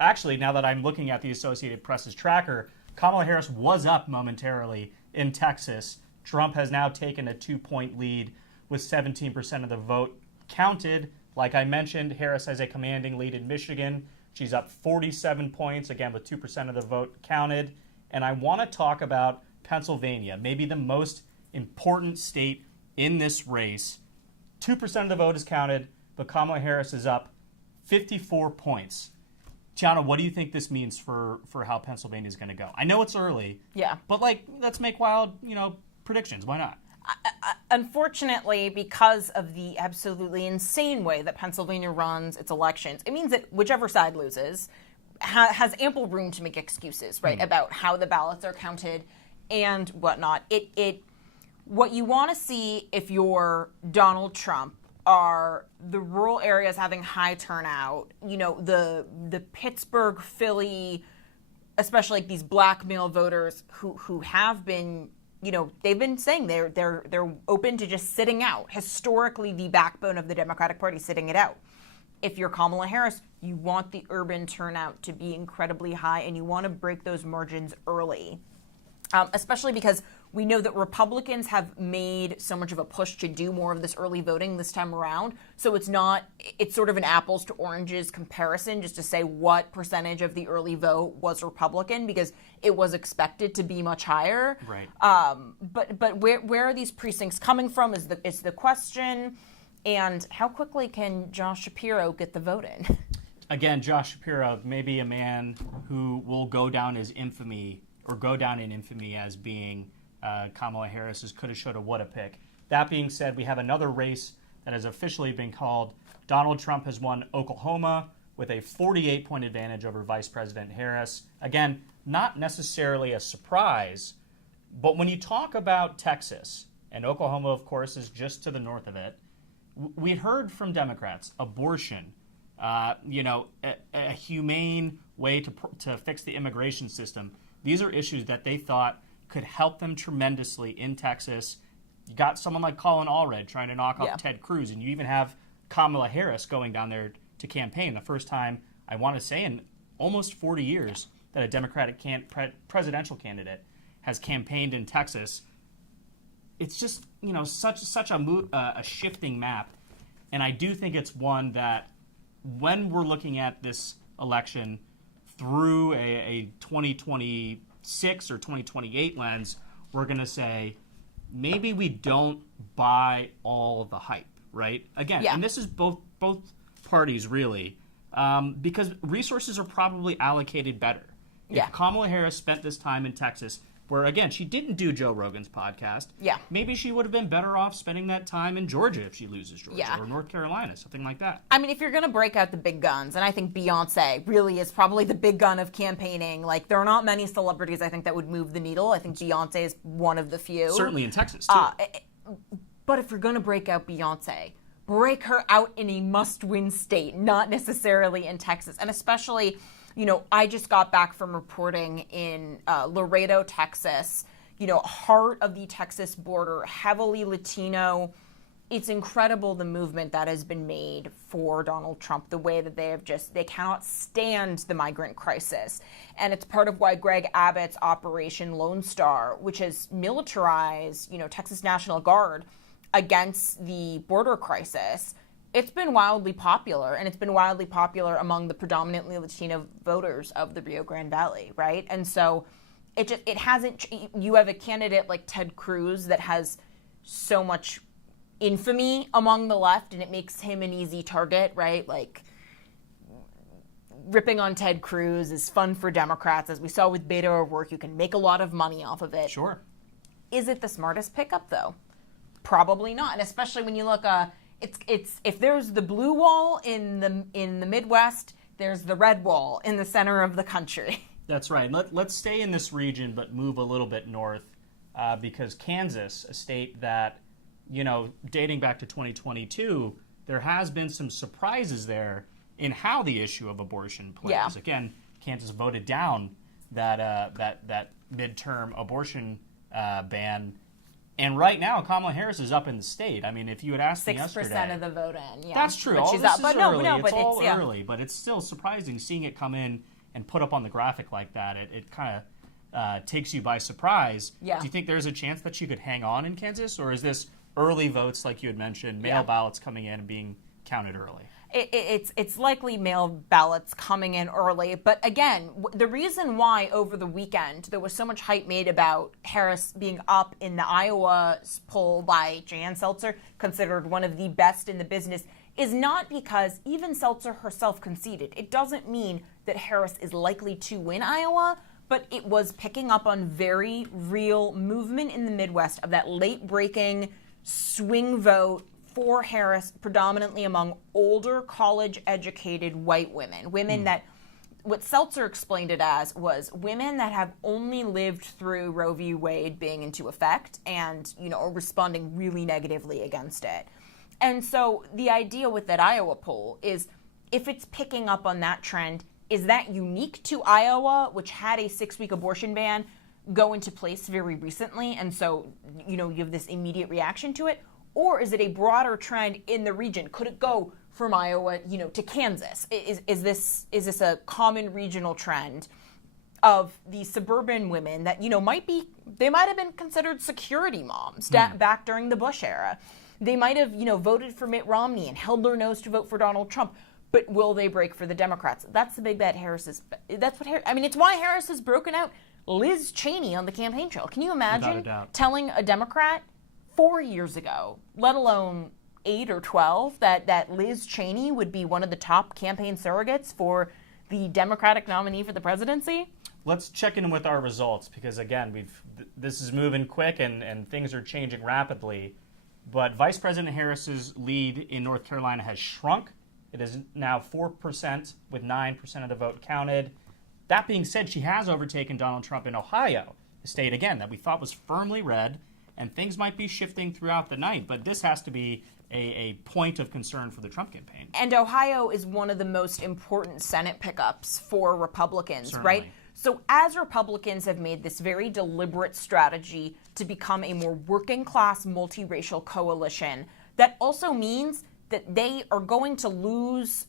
Actually, now that I'm looking at the Associated Press's tracker, Kamala Harris was up momentarily in Texas. Trump has now taken a 2-point lead with 17% of the vote counted. Like I mentioned, Harris has a commanding lead in Michigan. She's up 47 points, again, with 2% of the vote counted. And I want to talk about Pennsylvania, maybe the most important state in this race. 2% of the vote is counted, but Kamala Harris is up 54 points. Tiana, what do you think this means for how Pennsylvania is going to go? I know it's early, but let's make wild, predictions. Why not? Unfortunately, because of the absolutely insane way that Pennsylvania runs its elections, it means that whichever side loses has ample room to make excuses, right, about how the ballots are counted and whatnot. What you want to see if you're Donald Trump are the rural areas having high turnout, the Pittsburgh, Philly, especially like these black male voters who have been, they've been saying they're open to just sitting out. Historically, the backbone of the Democratic Party sitting it out. If you're Kamala Harris, you want the urban turnout to be incredibly high, and you want to break those margins early, especially because we know that Republicans have made so much of a push to do more of this early voting this time around. So it's sort of an apples to oranges comparison just to say what percentage of the early vote was Republican, because it was expected to be much higher. Right. But where are these precincts coming from is the question. And how quickly can Josh Shapiro get the vote in? Again, Josh Shapiro, maybe a man who will go down in infamy as being Kamala Harris's coulda, shoulda, woulda pick. That being said, we have another race that has officially been called. Donald Trump has won Oklahoma with a 48-point advantage over Vice President Harris. Again, not necessarily a surprise, but when you talk about Texas, and Oklahoma, of course, is just to the north of it, we'd heard from Democrats, abortion, a humane way to fix the immigration system. These are issues that they thought could help them tremendously in Texas. You got someone like Colin Allred trying to knock off Ted Cruz, and you even have Kamala Harris going down there to campaign. The first time, I want to say, in almost 40 years that a Democratic presidential candidate has campaigned in Texas. It's just, such a shifting map. And I do think it's one that when we're looking at this election through a 2026 or 2028 lens, we're going to say, maybe we don't buy all the hype, right? Again, and this is both parties, really, because resources are probably allocated better. If Kamala Harris spent this time in Texas, where, again, she didn't do Joe Rogan's podcast, maybe she would have been better off spending that time in Georgia if she loses Georgia, or North Carolina, something like that. I mean, if you're going to break out the big guns, and I think Beyonce really is probably the big gun of campaigning. Like, there are not many celebrities, I think, that would move the needle. I think Beyonce is one of the few. Certainly in Texas, too. But if you're going to break out Beyonce, break her out in a must-win state, not necessarily in Texas. And especially, I just got back from reporting in Laredo, Texas, heart of the Texas border, heavily Latino. It's incredible the movement that has been made for Donald Trump, the way that they cannot stand the migrant crisis. And it's part of why Greg Abbott's Operation Lone Star, which has militarized, Texas National Guard against the border crisis, it's been wildly popular, and it's been wildly popular among the predominantly Latino voters of the Rio Grande Valley, right? And so it hasn't. You have a candidate like Ted Cruz that has so much infamy among the left, and it makes him an easy target, right? Like, ripping on Ted Cruz is fun for Democrats. As we saw with Beto O'Rourke, you can make a lot of money off of it. Sure. Is it the smartest pickup, though? Probably not, and especially when you look. It's if there's the blue wall in the Midwest, there's the red wall in the center of the country. That's right. Let's stay in this region, but move a little bit north, because Kansas, a state that, dating back to 2022, there has been some surprises there in how the issue of abortion plays. Yeah. Again, Kansas voted down that midterm abortion ban. And right now, Kamala Harris is up in the state. I mean, if you had asked me yesterday, 6% of the vote in. Yeah, that's true. But All she's this up. is But early. no, It's but all it's early, but it's still surprising seeing it come in and put up on the graphic like that. It kind of takes you by surprise. Yeah. Do you think there's a chance that she could hang on in Kansas, or is this early votes, like you had mentioned, mail ballots coming in and being counted early? It's likely mail ballots coming in early. But again, the reason why over the weekend there was so much hype made about Harris being up in the Iowa poll by Jan Seltzer, considered one of the best in the business, is not because even Seltzer herself conceded. It doesn't mean that Harris is likely to win Iowa, but it was picking up on very real movement in the Midwest of that late-breaking swing vote for Harris, predominantly among older, college-educated white women that, what Seltzer explained it as, was women that have only lived through Roe v. Wade being into effect and, are responding really negatively against it. And so the idea with that Iowa poll is, if it's picking up on that trend, is that unique to Iowa, which had a 6-week abortion ban go into place very recently, and so, you have this immediate reaction to it? Or is it a broader trend in the region? Could it go from Iowa, to Kansas? Is this a common regional trend of the suburban women that, might have been considered security moms back during the Bush era? They might have, voted for Mitt Romney and held their nose to vote for Donald Trump. But will they break for the Democrats? That's the big bet it's why Harris has broken out Liz Cheney on the campaign trail. Can you imagine telling a Democrat 4 years ago, let alone 8 or 12, that Liz Cheney would be one of the top campaign surrogates for the Democratic nominee for the presidency? Let's check in with our results, because again, this is moving quick and things are changing rapidly. But Vice President Harris's lead in North Carolina has shrunk. It is now 4% with 9% of the vote counted. That being said, she has overtaken Donald Trump in Ohio, a state, again, that we thought was firmly red, and things might be shifting throughout the night. But this has to be a point of concern for the Trump campaign. And Ohio is one of the most important Senate pickups for Republicans, Certainly. right? So as Republicans have made this very deliberate strategy to become a more working class, multiracial coalition, that also means that they are going to lose,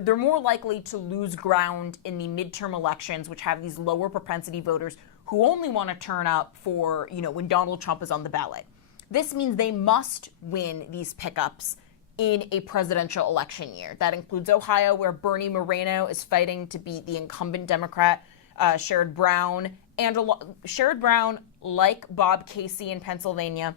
they're more likely to lose ground in the midterm elections, which have these lower propensity voters who only want to turn up for, when Donald Trump is on the ballot. This means they must win these pickups in a presidential election year. That includes Ohio, where Bernie Moreno is fighting to beat the incumbent Democrat, Sherrod Brown. And Sherrod Brown, like Bob Casey in Pennsylvania,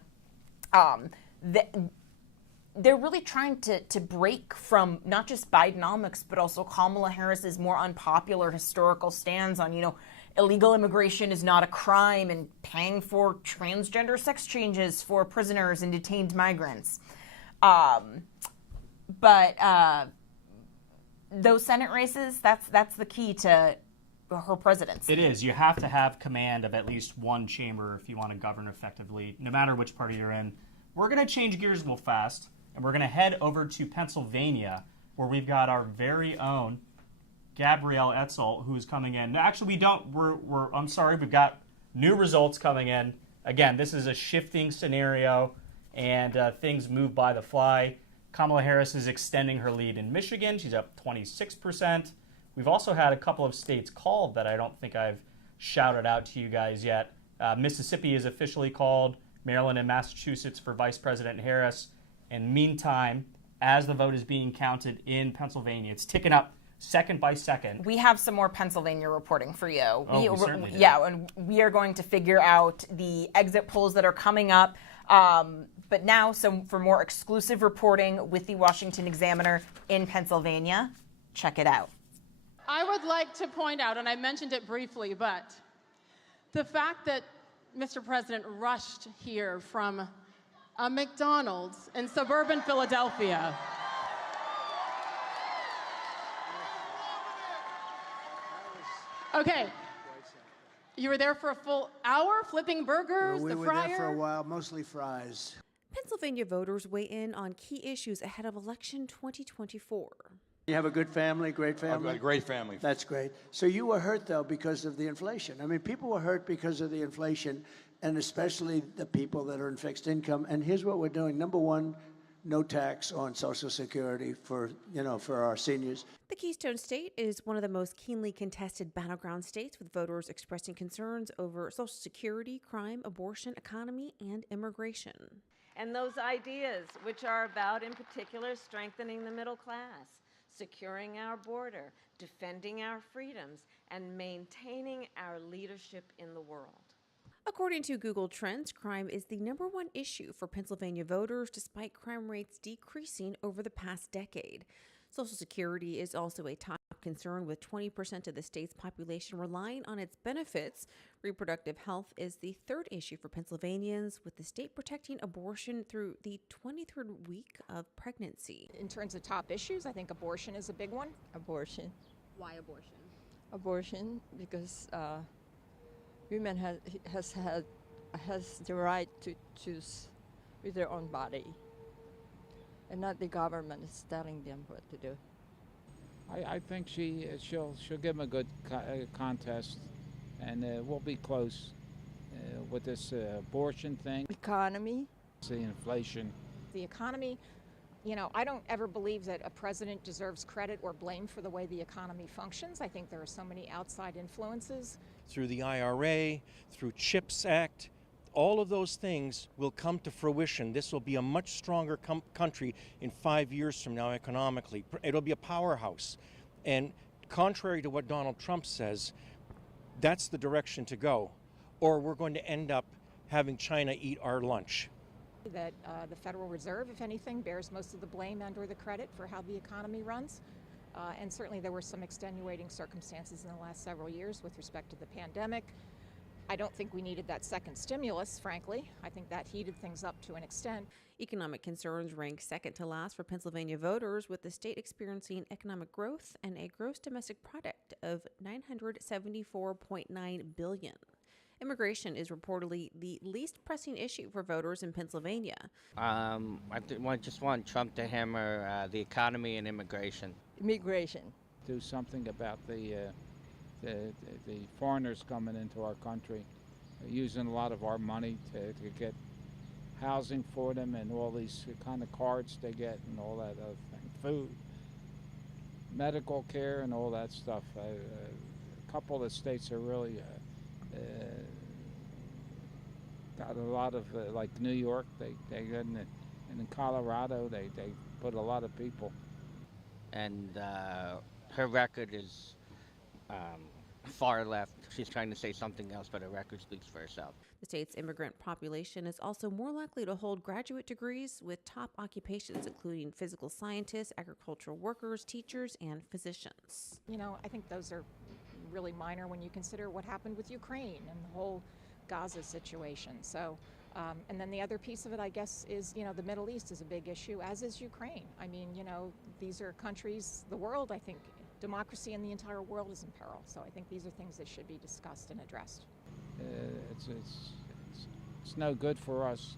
they're really trying to break from not just Bidenomics, but also Kamala Harris's more unpopular historical stands on, illegal immigration is not a crime and paying for transgender sex changes for prisoners and detained migrants. But those Senate races, that's the key to her presidency. It is. You have to have command of at least one chamber if you want to govern effectively, no matter which party you're in. We're going to change gears real fast, and we're going to head over to Pennsylvania, where we've got our very own Gabrielle Etzel, who's coming in. Actually, we don't. I'm sorry. We've got new results coming in. Again, this is a shifting scenario, and things move by the fly. Kamala Harris is extending her lead in Michigan. She's up 26%. We've also had a couple of states called that I don't think I've shouted out to you guys yet. Mississippi is officially called, Maryland and Massachusetts for Vice President Harris. And meantime, as the vote is being counted in Pennsylvania, it's ticking up second by second. We have some more Pennsylvania reporting for you. Oh, we certainly do. Yeah, and we are going to figure out the exit polls that are coming up. But now, for more exclusive reporting with the Washington Examiner in Pennsylvania, check it out. I would like to point out, and I mentioned it briefly, but the fact that Mr. President rushed here from a McDonald's in suburban Philadelphia. Okay. You were there for a full hour flipping burgers, We the were fryer? there for a while, mostly fries. Pennsylvania voters weigh in on key issues ahead of election 2024. You have a good family, great I've family? got a great family. That's great. So you were hurt, though, because of the inflation. I mean, people were hurt because of the inflation, and especially the people that are in fixed income. And here's what we're doing. Number one, no tax on Social Security for our seniors. The Keystone State is one of the most keenly contested battleground states, with voters expressing concerns over Social Security, crime, abortion, economy, and immigration. And those ideas, which are about, in particular, strengthening the middle class, securing our border, defending our freedoms, and maintaining our leadership in the world. According to Google Trends, crime is the #1 issue for Pennsylvania voters, despite crime rates decreasing over the past decade. Social Security is also a top concern, with 20% of the state's population relying on its benefits. Reproductive health is the third issue for Pennsylvanians, with the state protecting abortion through the 23rd week of pregnancy. In terms of top issues, I think abortion is a big one. Abortion. Why abortion? Abortion because women has the right to choose with their own body, and not the government is telling them what to do. I think she'll give him a good contest, and we'll be close with this abortion thing. Economy. The inflation. The economy, I don't ever believe that a president deserves credit or blame for the way the economy functions. I think there are so many outside influences. Through the IRA, through CHIPS Act, all of those things will come to fruition. This will be a much stronger country in 5 years from now economically. It'll be a powerhouse. And contrary to what Donald Trump says, that's the direction to go. Or we're going to end up having China eat our lunch. That the Federal Reserve, if anything, bears most of the blame and or the credit for how the economy runs. And certainly there were some extenuating circumstances in the last several years with respect to the pandemic. I don't think we needed that second stimulus, frankly. I think that heated things up to an extent. Economic concerns rank second to last for Pennsylvania voters, with the state experiencing economic growth and a gross domestic product of $974.9 billion. Immigration is reportedly the least pressing issue for voters in Pennsylvania. I just want Trump to hammer the economy and immigration. Immigration. Do something about the foreigners coming into our country, using a lot of our money to get housing for them and all these kind of cards they get and all that other thing, food, medical care and all that stuff. A couple of states are really got a lot of, like New York, they got and in Colorado, they put a lot of people. And her record is far left. She's trying to say something else, but her record speaks for herself. The state's immigrant population is also more likely to hold graduate degrees with top occupations including physical scientists, agricultural workers, teachers, and physicians. You know, I think those are really minor when you consider what happened with Ukraine and the whole Gaza situation. So, and then the other piece of it, I guess, is, you know, the Middle East is a big issue, as is Ukraine. I mean, you know, these are countries, the world, I think, democracy in the entire world is in peril. So I think these are things that should be discussed and addressed. It's no good for us,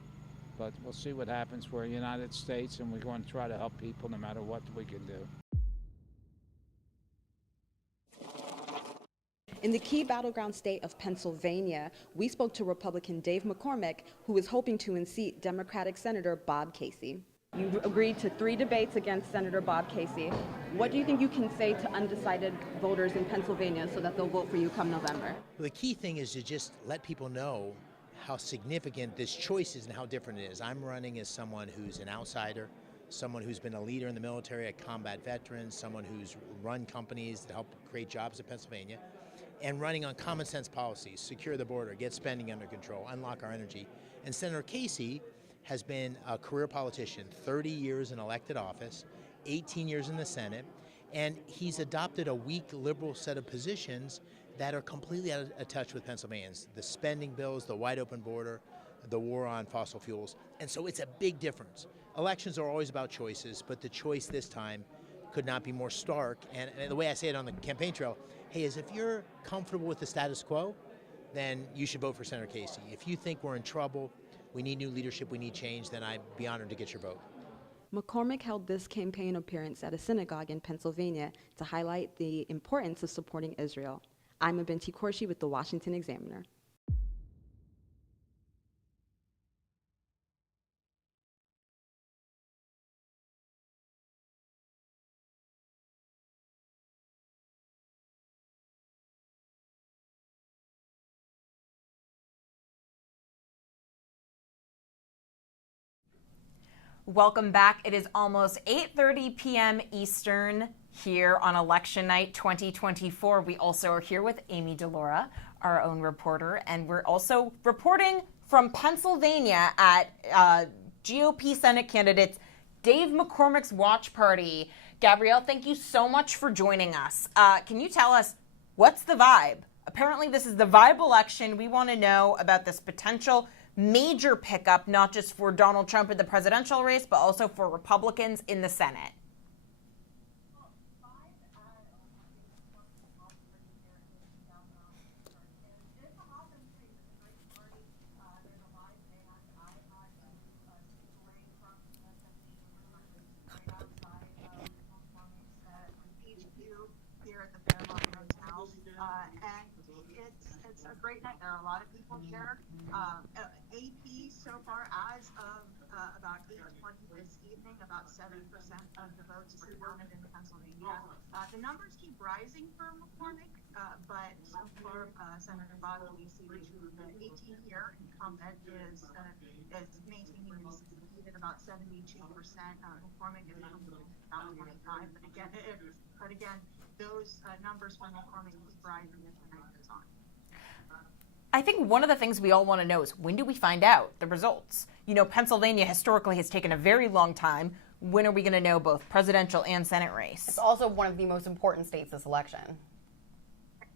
but we'll see what happens. We're the United States, and we're going to try to help people no matter what we can do. In the key battleground state of Pennsylvania, we spoke to Republican Dave McCormick, who is hoping to unseat Democratic Senator Bob Casey. You agreed to 3 debates against Senator Bob Casey. What do you think you can say to undecided voters in Pennsylvania so that they'll vote for you come November? Well, the key thing is to just let people know how significant this choice is and how different it is. I'm running as someone who's an outsider, someone who's been a leader in the military, a combat veteran, someone who's run companies that help create jobs in Pennsylvania, and running on common sense policies, secure the border, get spending under control, unlock our energy. And Senator Casey has been a career politician, 30 years in elected office, 18 years in the Senate, and he's adopted a weak liberal set of positions that are completely out of touch with Pennsylvanians. The spending bills, the wide open border, the war on fossil fuels. And so it's a big difference. Elections are always about choices, but the choice this time could not be more stark. And the way I say it on the campaign trail, hey, is if you're comfortable with the status quo, then you should vote for Senator Casey. If you think we're in trouble, we need new leadership, we need change, then I'd be honored to get your vote. McCormick held this campaign appearance at a synagogue in Pennsylvania to highlight the importance of supporting Israel. I'm Binti Korshi with the Washington Examiner. Welcome back. It is almost 8:30 p.m. Eastern here on election night 2024. We also are here with Amy DeLaura, our own reporter, and we're also reporting from Pennsylvania at GOP Senate candidates Dave McCormick's watch party. Gabrielle, thank you so much for joining us. Can you tell us what's the vibe? Apparently this is the vibe election. We want to know about this potential major pickup, not just for Donald Trump in the presidential race, but also for Republicans in the Senate. Here at the Fairmont Hotel, and it's a great night. There are a lot of people here. AP so far, as of about 8:20 this evening, about 7% of the votes were counted in Pennsylvania. The numbers keep rising for McCormick, but so far, Senator Bob Casey, the 18-year incumbent, is maintaining his lead at about 72%. McCormick is about 25%, but again, those numbers for McCormick keep rising as the night goes on. I think one of the things we all want to know is, when do we find out the results? You know, Pennsylvania historically has taken a very long time. When are we going to know both presidential and Senate race? It's also one of the most important states this election.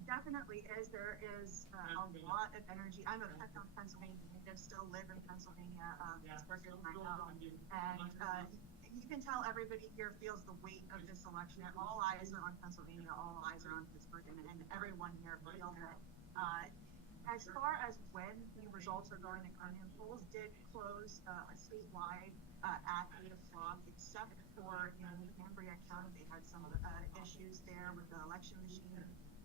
Definitely is. There is a lot of energy. I'm from Pennsylvania. I still live in Pennsylvania. Pittsburgh is my home. And you can tell everybody here feels the weight of this election. All eyes are on Pennsylvania. All eyes are on Pittsburgh. And everyone here feels it. As far as when the results are going to come in, polls did close statewide at 8 o'clock, except for Cambria County. They had some issues there with the election machine.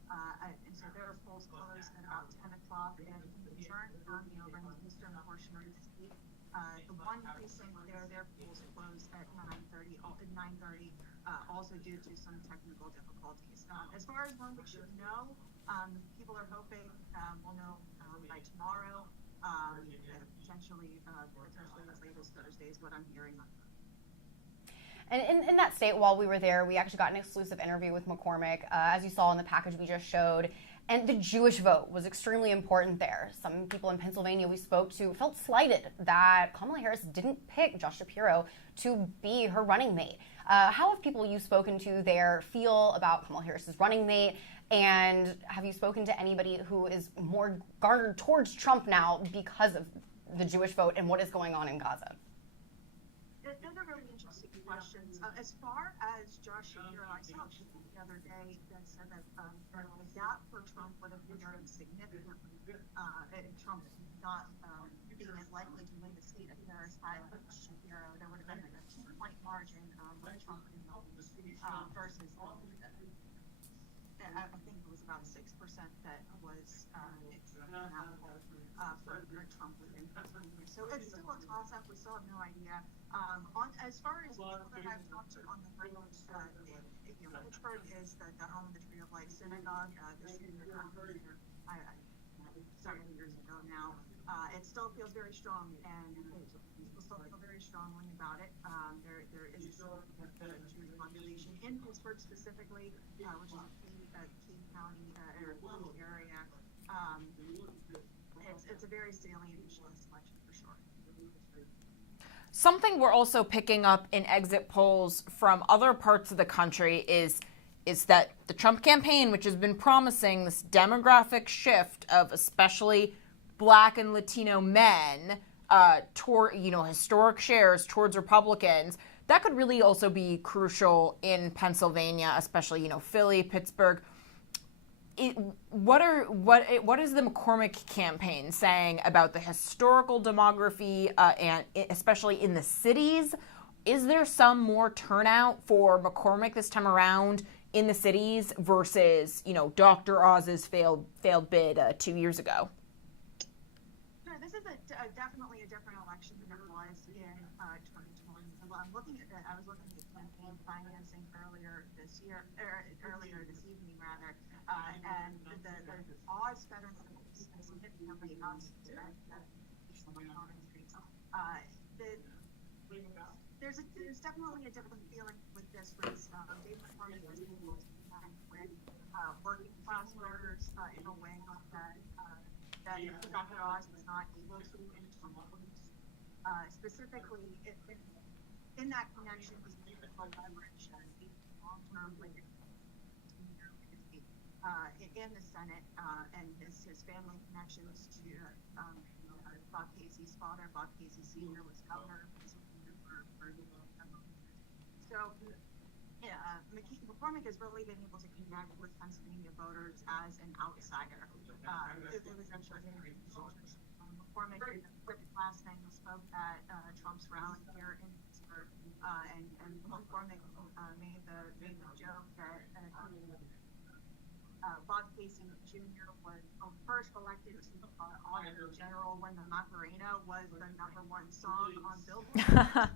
And so their polls closed at about 10 o'clock. And in Kern County, over in the eastern portion of the state, the one precinct there, their polls closed at 9:30, also due to some technical difficulties. As far as when we should know, people are hoping we'll know by tomorrow, potentially as late as Thursday is what I'm hearing. And in that state, while we were there, we actually got an exclusive interview with McCormick, as you saw in the package we just showed. And the Jewish vote was extremely important there. Some people in Pennsylvania we spoke to felt slighted that Kamala Harris didn't pick Josh Shapiro to be her running mate. How have people you've spoken to there feel about Kamala Harris's running mate? And have you spoken to anybody who is more garnered towards Trump now because of the Jewish vote and what is going on in Gaza? Those are really interesting questions. As far as Josh Shapiro, I saw a tweet the other day that said that the gap for Trump would have narrowed significantly. Trump not being as likely to win the state if Harris had Shapiro. There would have been a 2-point margin with Trump versus I think it was about 6% that was for Trump within Pennsylvania. So it's still a toss-up. We still have no idea. As far as people that I've talked to on the ground, Pittsburgh is the home of the Tree of Life Synagogue. The shooting occurred several years ago now. It still feels very strong, and people still feel very strongly about it. There is still a Jewish population in Pittsburgh specifically, which is a key county or area. It's a very salient issue in this election for sure. Something we're also picking up in exit polls from other parts of the country is that the Trump campaign, which has been promising this demographic shift of especially Black and Latino men toward historic shares towards Republicans, that could really also be crucial in Pennsylvania, especially Philly, Pittsburgh. What is the McCormick campaign saying about the historical demography and especially in the cities? Is there some more turnout for McCormick this time around in the cities versus Dr. Oz's failed bid 2 years ago? Sure, this is definitely a different election than it was in 2020. I'm looking at I was looking at campaign financing earlier this evening rather. And the Oz federal is significantly outspent there's definitely a different feeling with this race. Dave McCormick was able to connect with working class voters in a way that Dr. Oz was not able to in specifically in that connection was able to leverage long-term in the Senate and his family connections to Bob Casey's father. Bob Casey Sr. was governor of Pennsylvania for so McCormick has really been able to connect with Pennsylvania voters as an outsider. It was actually McCormick last night we spoke at Trump's rally here in Pittsburgh, and McCormick made the joke that Bob Casey Jr. was first elected to Auditor General when the Macarena was the #1 song on Billboard.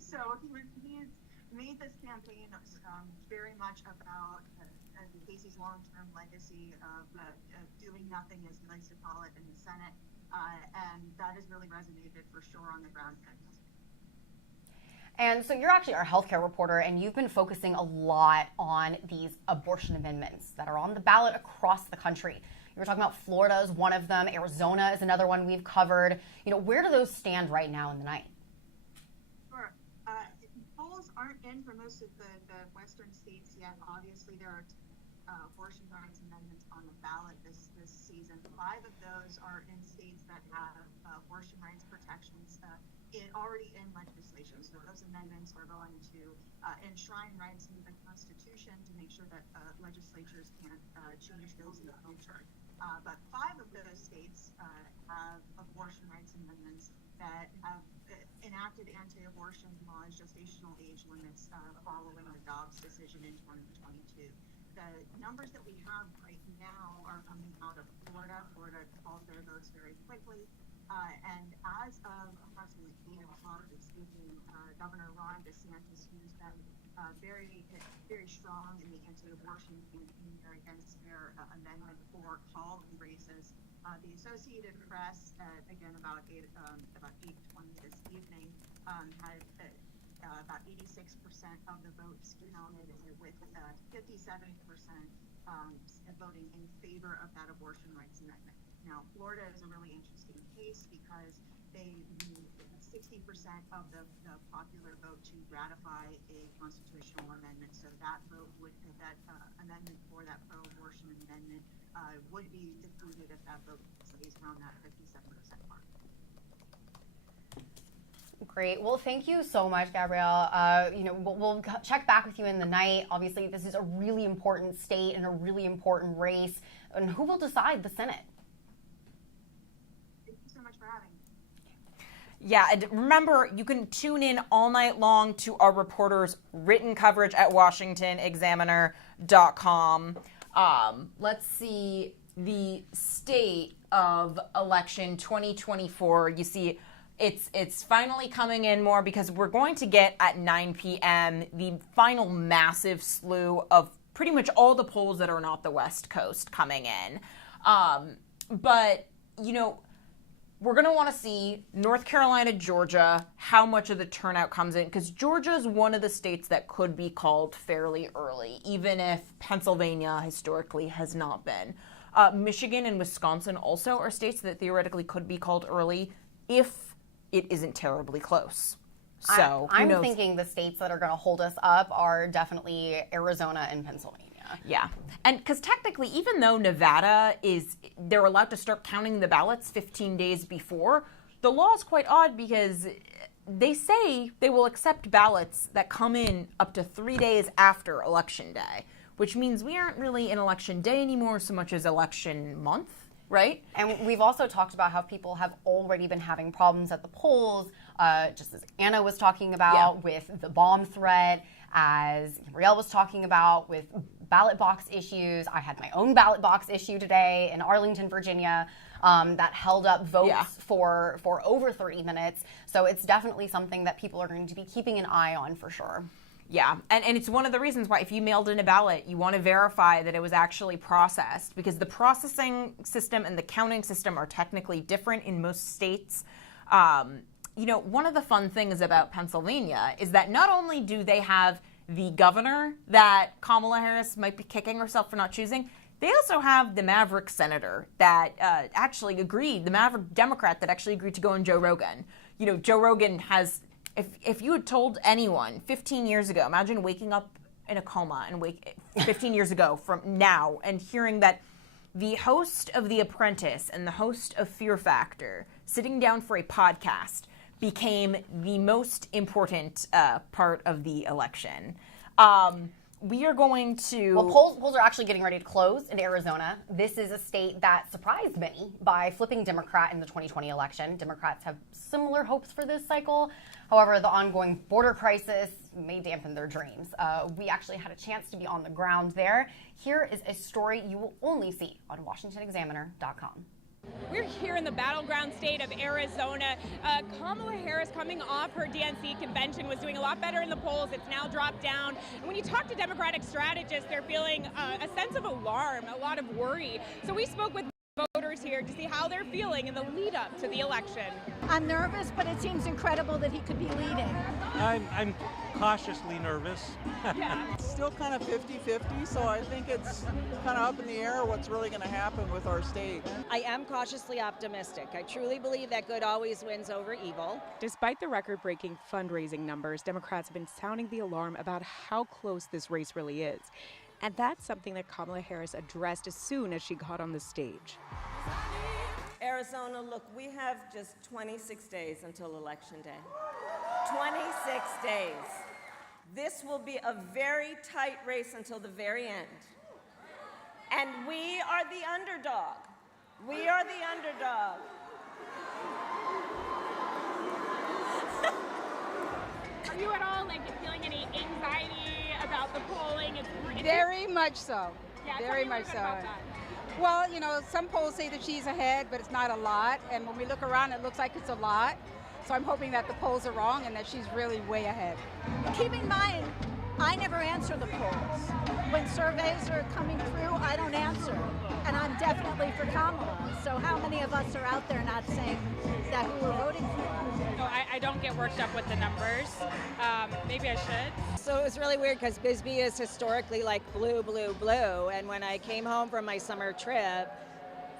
So he's made this campaign very much about Casey's long-term legacy of doing nothing, as he likes to call it, in the Senate, and that has really resonated for sure on the ground. And so you're actually our healthcare reporter, and you've been focusing a lot on these abortion amendments that are on the ballot across the country. You were talking about Florida is one of them. Arizona is another one we've covered. Where do those stand right now in the night? Sure. Polls aren't in for most of the western states yet. Obviously, there are abortion rights amendments on the ballot this season. 5 of those are in states that have abortion rights protections already in legislation. So those amendments are going to enshrine rights in the Constitution to make sure that legislatures can't change those in the future. but 5 of those states have abortion rights amendments that have enacted anti-abortion laws, gestational age limits following the Dobbs decision in 2022. The numbers that we have right now are coming out of Florida. Florida called their votes very quickly. And as of approximately 8 o'clock this evening, Governor Ron DeSantis, who's been very strong in the anti-abortion campaign there against their amendment for call races. The Associated Press, again about 8:20 this evening, had about 86% of the votes counted, with 57% voting in favor of that abortion rights amendment. Now, Florida is a really interesting case because they need 60% of the popular vote to ratify a constitutional amendment. So that amendment for that pro-abortion amendment would be defeated if that vote stays around that 57% mark. Great. Well, thank you so much, Gabrielle. We'll check back with you in the night. Obviously, this is a really important state and a really important race. And who will decide the Senate? Thank you so much for having me. Yeah, and remember, you can tune in all night long to our reporters' written coverage at WashingtonExaminer.com. Let's see the state of election 2024. You see, it's finally coming in more because we're going to get at 9 p.m. the final massive slew of pretty much all the polls that are not the West Coast coming in. But, we're going to want to see North Carolina, Georgia, how much of the turnout comes in, because Georgia is one of the states that could be called fairly early, even if Pennsylvania historically has not been. Michigan and Wisconsin also are states that theoretically could be called early if it isn't terribly close. So I'm thinking the states that are going to hold us up are definitely Arizona and Pennsylvania. Yeah. And because technically, even though Nevada they're allowed to start counting the ballots 15 days before, the law is quite odd because they say they will accept ballots that come in up to 3 days after Election Day, which means we aren't really in Election Day anymore so much as election month, right? And we've also talked about how people have already been having problems at the polls, just as Anna was talking about with the bomb threat, as Gabrielle was talking about with ballot box issues. I had my own ballot box issue today in Arlington, Virginia, that held up votes for over 30 minutes. So it's definitely something that people are going to be keeping an eye on for sure. Yeah, and it's one of the reasons why if you mailed in a ballot, you want to verify that it was actually processed, because the processing system and the counting system are technically different in most states. One of the fun things about Pennsylvania is that not only do they have the governor that Kamala Harris might be kicking herself for not choosing, they also have the maverick senator that the maverick Democrat that actually agreed to go on Joe Rogan. Joe Rogan has, if you had told anyone 15 years ago, imagine waking up in a coma and 15 years ago from now and hearing that the host of The Apprentice and the host of Fear Factor sitting down for a podcast became the most important part of the election. We are going to... Well, polls are actually getting ready to close in Arizona. This is a state that surprised many by flipping Democrat in the 2020 election. Democrats have similar hopes for this cycle. However, the ongoing border crisis may dampen their dreams. We actually had a chance to be on the ground there. Here is a story you will only see on WashingtonExaminer.com. We're here in the battleground state of Arizona. Kamala Harris, coming off her DNC convention, was doing a lot better in the polls. It's now dropped down. And when you talk to Democratic strategists, they're feeling a sense of alarm, a lot of worry. So we spoke with voters here to see how they're feeling in the lead up to the election. I'm nervous, but it seems incredible that he could be leading. I'm cautiously nervous. Yeah. Still kind of 50-50, so I think it's kind of up in the air what's really going to happen with our state. I am cautiously optimistic. I truly believe that good always wins over evil. Despite the record-breaking fundraising numbers, Democrats have been sounding the alarm about how close this race really is. And that's something that Kamala Harris addressed as soon as she got on the stage. Arizona, look, we have just 26 days until Election Day. 26 days. This will be a very tight race until the very end. And we are the underdog. We are the underdog. Are you at all feeling any anxiety about the polling? Very much so. Yeah, Very much so. About that. Well, some polls say that she's ahead, but it's not a lot. And when we look around, it looks like it's a lot. So I'm hoping that the polls are wrong and that she's really way ahead. Keep in mind, I never answer the polls. When surveys are coming through, I don't answer. And I'm definitely for Kamala. So how many of us are out there not saying that who we're voting for? No, I don't get worked up with the numbers. Maybe I should. So it was really weird because Bisbee is historically like blue, blue, blue. And when I came home from my summer trip,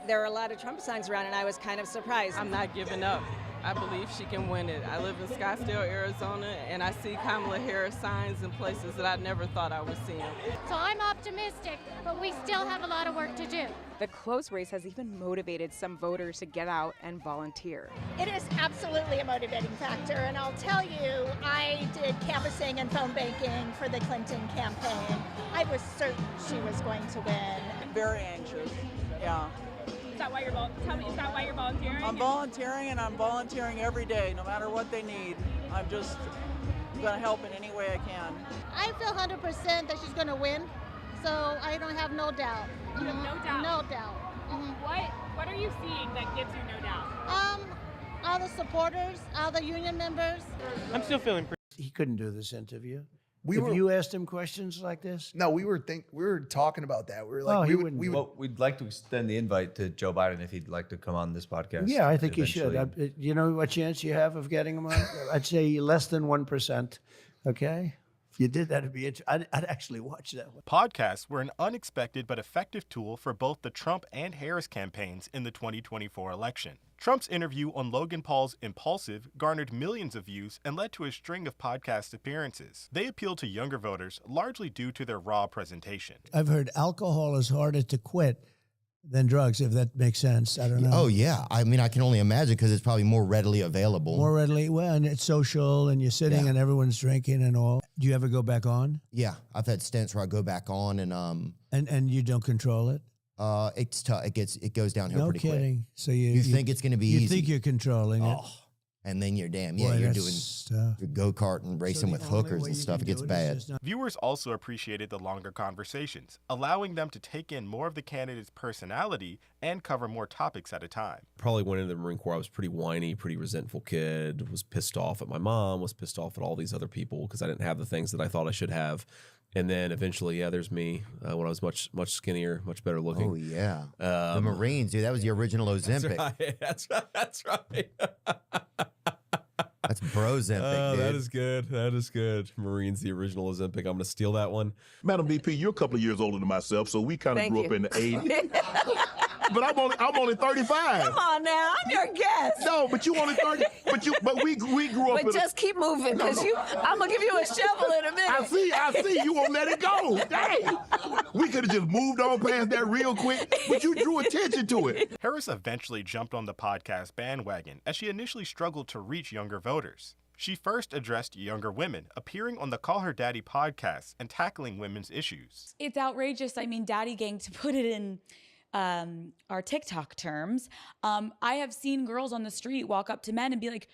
there were a lot of Trump signs around and I was kind of surprised. I'm not giving up. I believe she can win it. I live in Scottsdale, Arizona, and I see Kamala Harris signs in places that I never thought I would see them. So I'm optimistic, but we still have a lot of work to do. The close race has even motivated some voters to get out and volunteer. It is absolutely a motivating factor, and I'll tell you, I did canvassing and phone banking for the Clinton campaign. I was certain she was going to win. Very anxious, yeah. Is that why you're volunteering? I'm volunteering, and I'm volunteering every day, no matter what they need. I'm just going to help in any way I can. I feel 100% that she's going to win, so I don't have no doubt. You have no doubt? No doubt. What are you seeing that gives you no doubt? All the supporters, all the union members. I'm still feeling He couldn't do this interview. We if were- you asked him questions like this? No, we were talking about that. We were like, we'd like to extend the invite to Joe Biden if he'd like to come on this podcast. Yeah, I think you should. eventually. You know what chance you have of getting him on? I'd say less than 1%. Okay? If you did that, I'd actually watch that one. Podcasts were an unexpected but effective tool for both the Trump and Harris campaigns in the 2024 election. Trump's interview on Logan Paul's Impulsive garnered millions of views and led to a string of podcast appearances. They appealed to younger voters largely due to their raw presentation. I've heard alcohol is harder to quit than drugs, if that makes sense. I don't know. Oh, yeah. I mean, I can only imagine because it's probably more readily available. More readily, well, and it's social, and you're sitting and everyone's drinking and all. Do you ever go back on? Yeah, I've had stints where I go back on and you don't control it? It's tough. It goes downhill No pretty quick. kidding. So you think it's going to be you easy. think you're controlling it. And then you're damn. Boy, Yeah, you're that's doing go-kart and racing with hookers and stuff. It gets bad. Viewers also appreciated the longer conversations, allowing them to take in more of the candidate's personality and cover more topics at a time. Probably went into the Marine Corps. I was pretty whiny, pretty resentful kid, was pissed off at my mom, was pissed off at all these other people because I didn't have the things that I thought I should have. And then eventually, there's me when I was much skinnier, much better looking. Oh, yeah. The Marines, dude, that was the original Ozempic. That's right. That's Brozempic, dude. That is good. That is good. Marines, the original Ozempic. I'm going to steal that one. Madam VP, you're a couple of years older than myself, so we kind of grew up in the 80s. But I'm only 35. Come on now, I'm your guest. No, but you only 30. But we grew up. But just keep moving, because I'm gonna give you a shovel in a minute. I see. You won't let it go. Dang. We could have just moved on past that real quick, but you drew attention to it. Harris eventually jumped on the podcast bandwagon as she initially struggled to reach younger voters. She first addressed younger women, appearing on the Call Her Daddy podcast and tackling women's issues. It's outrageous. I mean, Daddy Gang, to put it in our TikTok terms, I have seen girls on the street walk up to men and be like,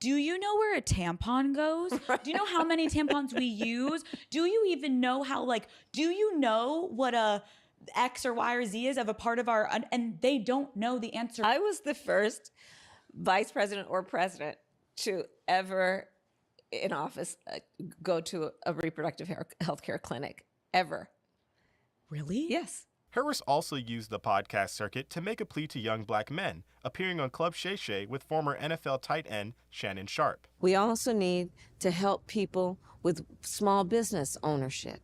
do you know where a tampon goes? Do you know how many tampons we use? Do you even know how, do you know what a X or Y or Z is of a part of our, and they don't know the answer. I was the first vice president or president to ever in office go to a reproductive health care clinic, ever. Really? Yes. Harris also used the podcast circuit to make a plea to young black men, appearing on Club Shay Shay with former NFL tight end Shannon Sharpe. We also need to help people with small business ownership.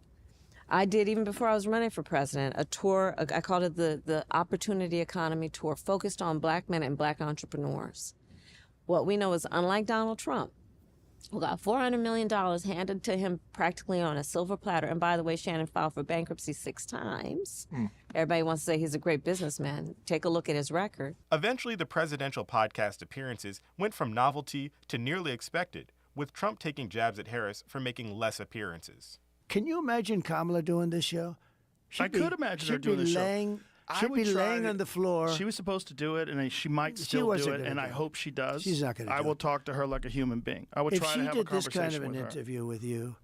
I did, even before I was running for president, a tour, I called it the Opportunity Economy Tour, focused on black men and black entrepreneurs. What we know is, unlike Donald Trump, who got $400 million handed to him practically on a silver platter. And by the way, Shannon filed for bankruptcy 6 times. Everybody wants to say he's a great businessman. Take a look at his record. Eventually, the presidential podcast appearances went from novelty to nearly expected, with Trump taking jabs at Harris for making less appearances. Can you imagine Kamala doing this show? I could imagine her doing the show. She'd be laying on the floor. She was supposed to do it, and she might still do it, and I hope she does. She's not going to do it. I will talk to her like a human being. I would try to have a conversation with her. If she did this kind of an interview with you,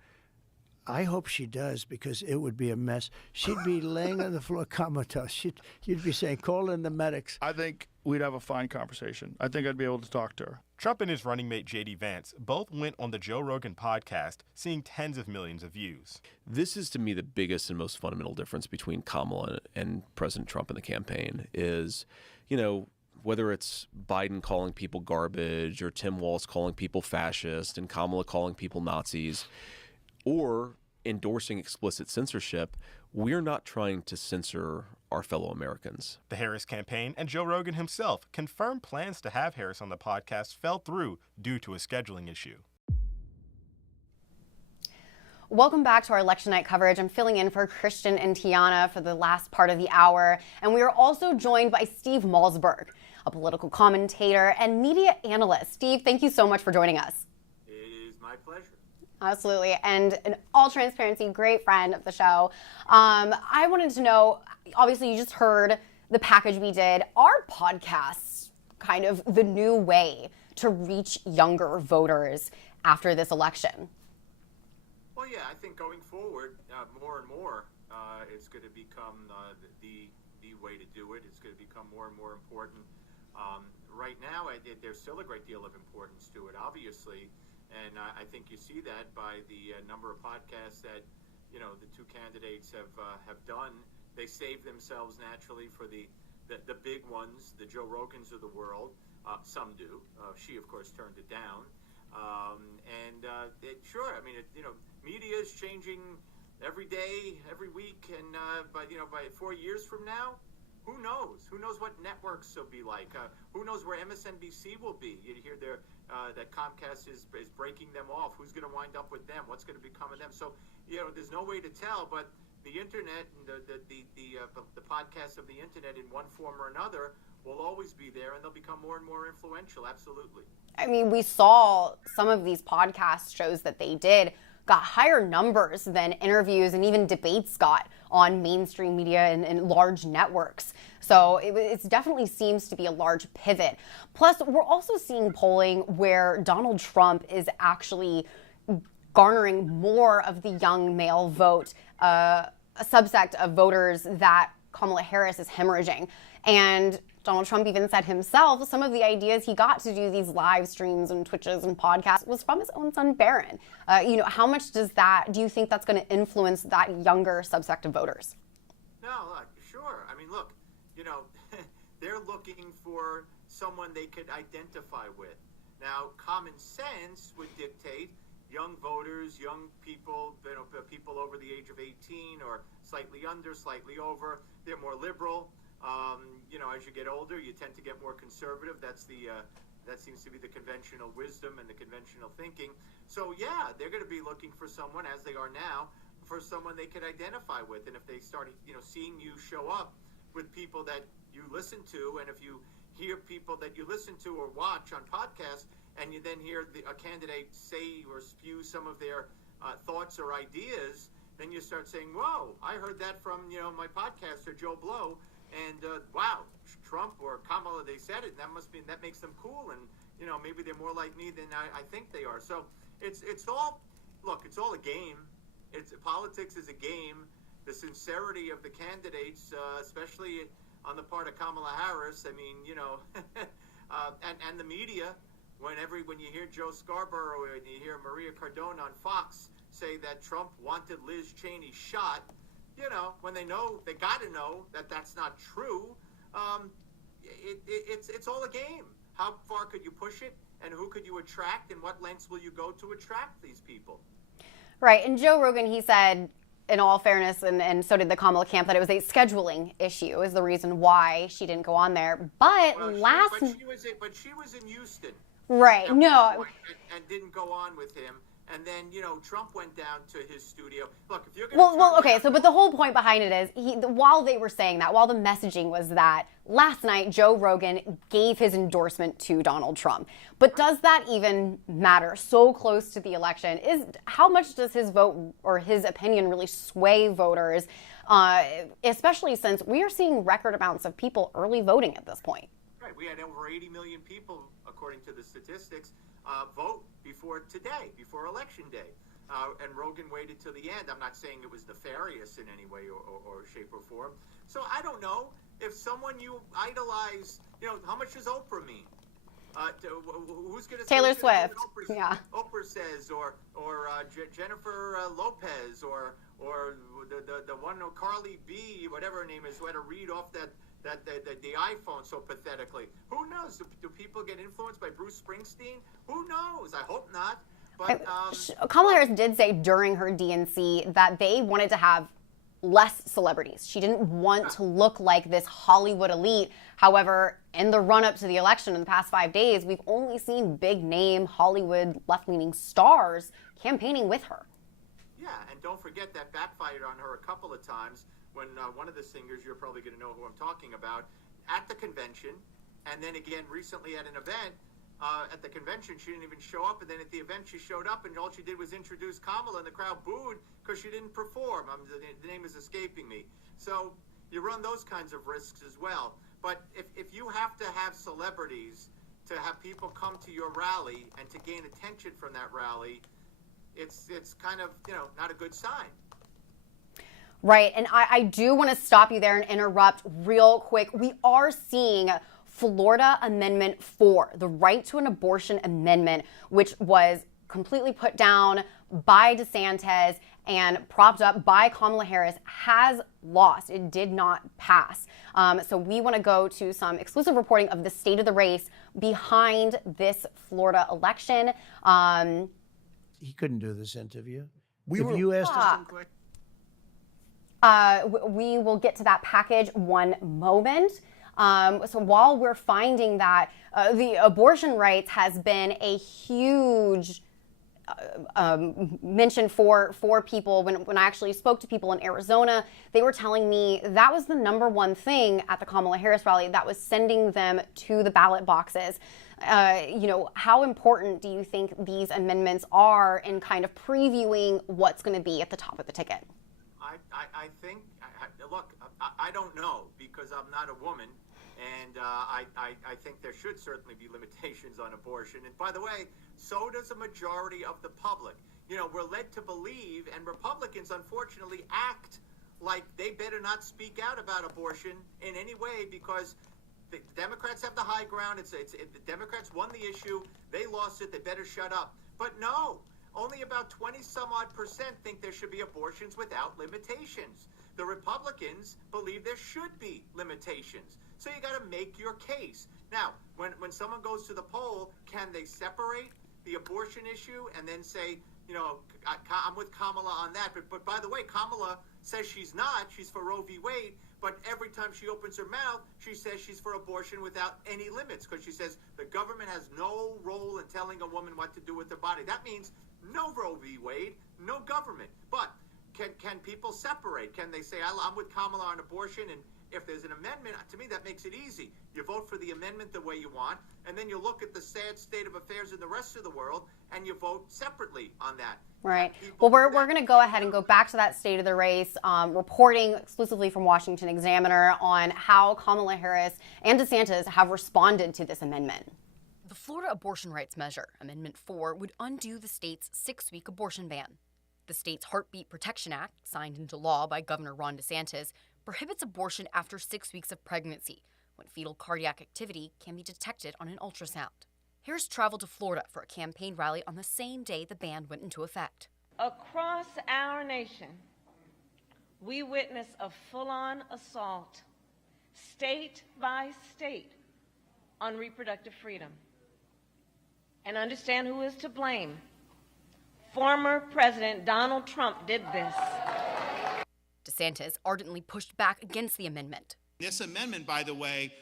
I hope she does, because it would be a mess. She'd be laying on the floor comatose. You'd be saying, call in the medics. I think we'd have a fine conversation. I think I'd be able to talk to her. Trump and his running mate J.D. Vance both went on the Joe Rogan podcast, seeing tens of millions of views. This is, to me, the biggest and most fundamental difference between Kamala and President Trump in the campaign is, whether it's Biden calling people garbage or Tim Walz calling people fascist and Kamala calling people Nazis, or endorsing explicit censorship, we're not trying to censor our fellow Americans. The Harris campaign and Joe Rogan himself confirmed plans to have Harris on the podcast fell through due to a scheduling issue. Welcome back to our election night coverage. I'm filling in for Christian and Tiana for the last part of the hour. And we are also joined by Steve Malzberg, a political commentator and media analyst. Steve, thank you so much for joining us. It is my pleasure. Absolutely. And in all transparency, great friend of the show. I wanted to know, obviously you just heard the package we did. Are podcasts kind of the new way to reach younger voters after this election? Well, yeah, I think going forward, more and more, it's going to become the way to do it. It's going to become more and more important. Right now, there's still a great deal of importance to it, obviously. And I think you see that by the number of podcasts that, the two candidates have done. They save themselves naturally for the big ones, the Joe Rogans of the world. Some do. She, of course, turned it down. Sure, I mean, media is changing every day, every week, and by 4 years from now, who knows? Who knows what networks will be like? Who knows where MSNBC will be? You hear that Comcast is breaking them off. Who's going to wind up with them? What's going to become of them? So, there's no way to tell. But the internet, the podcasts of the internet, in one form or another, will always be there, and they'll become more and more influential. Absolutely. I mean, we saw some of these podcast shows that they did got higher numbers than interviews and even debates got on mainstream media and large networks. So it definitely seems to be a large pivot. Plus, we're also seeing polling where Donald Trump is actually garnering more of the young male vote, a subsect of voters that Kamala Harris is hemorrhaging. And Donald Trump even said himself, some of the ideas he got to do these live streams and Twitches and podcasts was from his own son, Barron. How much do you think that's going to influence that younger subsect of voters? No, sure. I mean, look, they're looking for someone they could identify with. Now, common sense would dictate young voters, young people, people over the age of 18 or slightly under, slightly over, they're more liberal. As you get older, you tend to get more conservative. That seems to be the conventional wisdom and the conventional thinking. So yeah, they're going to be looking for someone, as they are now, for someone they could identify with. And if they start, seeing you show up with people that you listen to, and if you hear people that you listen to or watch on podcasts, and you then hear a candidate say or spew some of their thoughts or ideas, then you start saying, "Whoa, I heard that from my podcaster Joe Blow." And wow, Trump or Kamala, they said it. That makes them cool, and maybe they're more like me than I think they are. So it's all a game. Politics is a game. The sincerity of the candidates, especially on the part of Kamala Harris. I mean, and the media. When you hear Joe Scarborough and you hear Maria Cardona on Fox say that Trump wanted Liz Cheney shot. When they got to know that that's not true. It's all a game. How far could you push it, and who could you attract, and what lengths will you go to attract these people? Right. And Joe Rogan, he said, in all fairness, and so did the Kamala camp, that it was a scheduling issue is the reason why she didn't go on there. But but she was in Houston. Right. No. And didn't go on with him. And then, Trump went down to his studio. Look, if you're going Well, okay. So, but the whole point behind it is, while they were saying that, while the messaging was that, last night Joe Rogan gave his endorsement to Donald Trump. But does that even matter? So close to the election, how much does his vote or his opinion really sway voters? Especially since we are seeing record amounts of people early voting at this point. Right. We had over 80 million people, according to the statistics, vote before today, before Election Day. And Rogan waited till the end. I'm not saying it was nefarious in any way or shape or form. So I don't know if someone you idolize, how much does Oprah mean? Who's going to say Taylor Swift? Oprah says, or Jennifer Lopez, or the one Carly B, whatever her name is, who had to read off the iPhone so pathetically. Who knows? Do people get influenced by Bruce Springsteen? Who knows? I hope not. But Kamala Harris did say during her DNC that they wanted to have less celebrities. She didn't want to look like this Hollywood elite. However, in the run-up to the election in the past 5 days, we've only seen big-name Hollywood left-leaning stars campaigning with her. Yeah, and don't forget that backfired on her a couple of times when one of the singers, you're probably going to know who I'm talking about, at the convention, and then again recently at an event, at the convention, she didn't even show up, and then at the event she showed up, and all she did was introduce Kamala, and the crowd booed because she didn't perform. The name is escaping me. So you run those kinds of risks as well. But if you have to have celebrities to have people come to your rally and to gain attention from that rally, it's kind of, not a good sign. Right, and I do want to stop you there and interrupt real quick. We are seeing Florida Amendment 4, the right to an abortion amendment, which was completely put down by DeSantis and propped up by Kamala Harris, has lost. It did not pass. So we want to go to some exclusive reporting of the state of the race behind this Florida election. He couldn't do this interview. We you asked us. We will get to that package one moment. So while we're finding that the abortion rights has been a huge mention for people, when I actually spoke to people in Arizona, they were telling me that was the number one thing at the Kamala Harris rally that was sending them to the ballot boxes. How important do you think these amendments are in kind of previewing what's going to be at the top of the ticket? I think, look, I don't know because I'm not a woman. And I think there should certainly be limitations on abortion. And by the way, so does a majority of the public. We're led to believe, and Republicans unfortunately act like they better not speak out about abortion in any way because the Democrats have the high ground. The Democrats won the issue. They lost it. They better shut up. But no, only about 20-some-odd% think there should be abortions without limitations. The Republicans believe there should be limitations. So you got to make your case. Now, when someone goes to the poll, can they separate the abortion issue and then say, I'm with Kamala on that. But by the way, Kamala says she's not. She's for Roe v. Wade. But every time she opens her mouth, she says she's for abortion without any limits because she says the government has no role in telling a woman what to do with her body. That means no Roe v. Wade, no government. But can people separate? Can they say, I'm with Kamala on abortion, and if there's an amendment, to me, that makes it easy. You vote for the amendment the way you want, and then you look at the sad state of affairs in the rest of the world, and you vote separately on that. Right. Well, we're going to go ahead and go back to that state of the race, reporting exclusively from Washington Examiner on how Kamala Harris and DeSantis have responded to this amendment. The Florida abortion rights measure, Amendment 4, would undo the state's 6-week abortion ban. The state's Heartbeat Protection Act, signed into law by Governor Ron DeSantis, prohibits abortion after 6 weeks of pregnancy, when fetal cardiac activity can be detected on an ultrasound. Harris traveled to Florida for a campaign rally on the same day the ban went into effect. Across our nation, we witness a full-on assault, state by state, on reproductive freedom. And understand who is to blame. Former President Donald Trump did this. DeSantis ardently pushed back against the amendment. This amendment, by the way,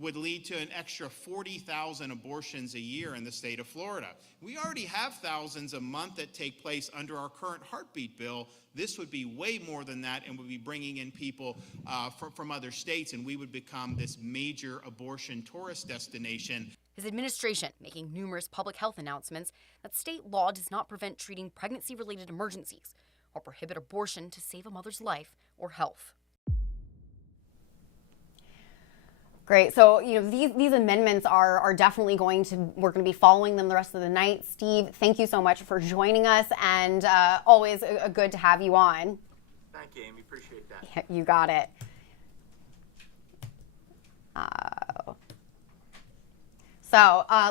would lead to an extra 40,000 abortions a year in the state of Florida. We already have thousands a month that take place under our current heartbeat bill. This would be way more than that and would be bringing in people from other states, and we would become this major abortion tourist destination. His administration making numerous public health announcements that state law does not prevent treating pregnancy-related emergencies or prohibit abortion to save a mother's life or health. Great. So, these amendments are definitely we're going to be following them the rest of the night. Steve, thank you so much for joining us, and always good to have you on. Thank you, Amy. Appreciate that. Yeah, you got it.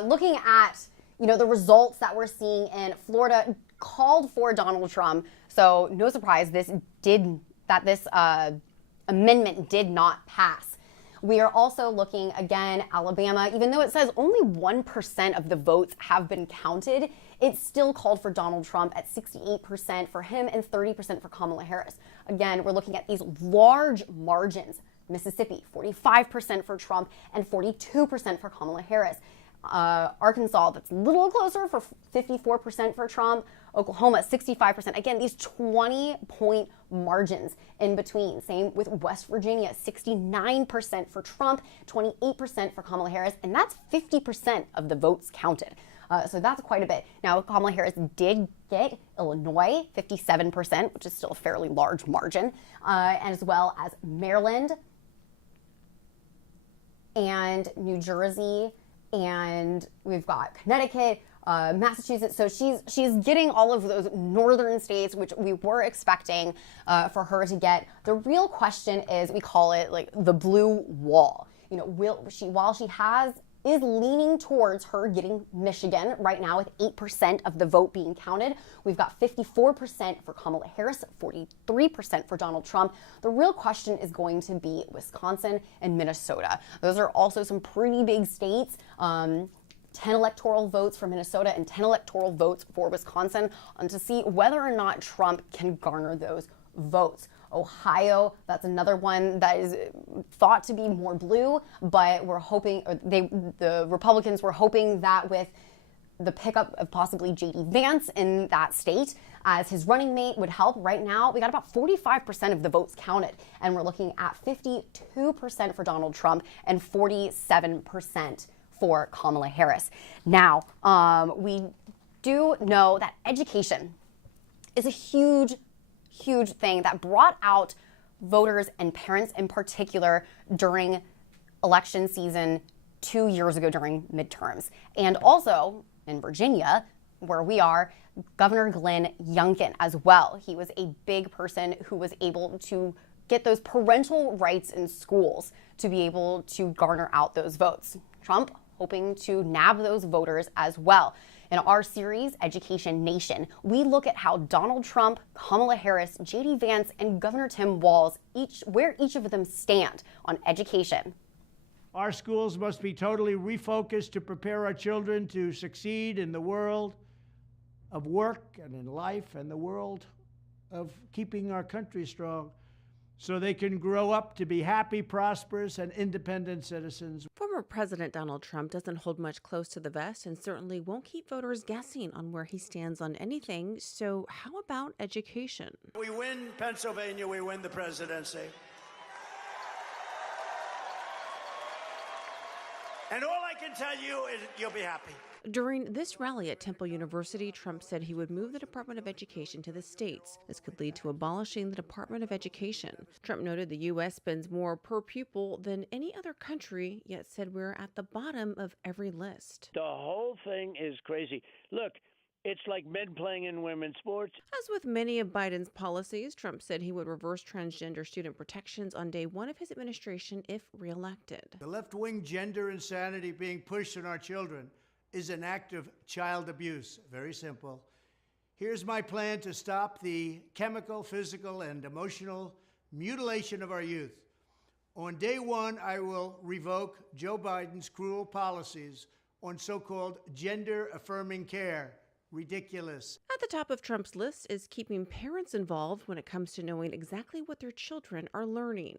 Looking at, the results that we're seeing in Florida called for Donald Trump. So no surprise, this amendment did not pass. We are also looking, again, Alabama, even though it says only 1% of the votes have been counted, it still called for Donald Trump at 68% for him and 30% for Kamala Harris. Again, we're looking at these large margins. Mississippi, 45% for Trump and 42% for Kamala Harris. Arkansas, that's a little closer, for 54% for Trump. Oklahoma, 65%. Again, these 20-point margins in between. Same with West Virginia, 69% for Trump, 28% for Kamala Harris, and that's 50% of the votes counted. So that's quite a bit. Now, Kamala Harris did get Illinois, 57%, which is still a fairly large margin, as well as Maryland and New Jersey, and we've got Connecticut, Massachusetts. So she's getting all of those northern states, which we were expecting for her to get. The real question is, we call it like the blue wall. Will she, while she is leaning towards her getting Michigan right now with 8% of the vote being counted. We've got 54% for Kamala Harris, 43% for Donald Trump. The real question is going to be Wisconsin and Minnesota. Those are also some pretty big states. 10 electoral votes for Minnesota and 10 electoral votes for Wisconsin to see whether or not Trump can garner those votes. Ohio, that's another one that is thought to be more blue, but we're hoping, the Republicans were hoping that with the pickup of possibly J.D. Vance in that state as his running mate would help. Right now, we got about 45% of the votes counted, and we're looking at 52% for Donald Trump and 47% for Kamala Harris. Now, we do know that education is a huge thing that brought out voters and parents in particular during election season 2 years ago during midterms. And also in Virginia, where we are, Governor Glenn Youngkin as well. He was a big person who was able to get those parental rights in schools to be able to garner out those votes. Trump hoping to nab those voters as well. In our series, Education Nation, we look at how Donald Trump, Kamala Harris, J.D. Vance, and Governor Tim Walz, where each of them stand on education. Our schools must be totally refocused to prepare our children to succeed in the world of work and in life and the world of keeping our country strong, so they can grow up to be happy, prosperous, and independent citizens. Former President Donald Trump doesn't hold much close to the vest and certainly won't keep voters guessing on where he stands on anything. So how about education? We win Pennsylvania, we win the presidency. And all I can tell you is you'll be happy. During this rally at Temple University, Trump said he would move the Department of Education to the states. This could lead to abolishing the Department of Education. Trump noted the U.S. spends more per pupil than any other country, yet said we're at the bottom of every list. The whole thing is crazy. Look, it's like men playing in women's sports. As with many of Biden's policies, Trump said he would reverse transgender student protections on day one of his administration if reelected. The left-wing gender insanity being pushed on our children is an act of child abuse. Very simple. Here's my plan to stop the chemical, physical, and emotional mutilation of our youth. On day one, I will revoke Joe Biden's cruel policies on so-called gender-affirming care. Ridiculous. At the top of Trump's list is keeping parents involved when it comes to knowing exactly what their children are learning.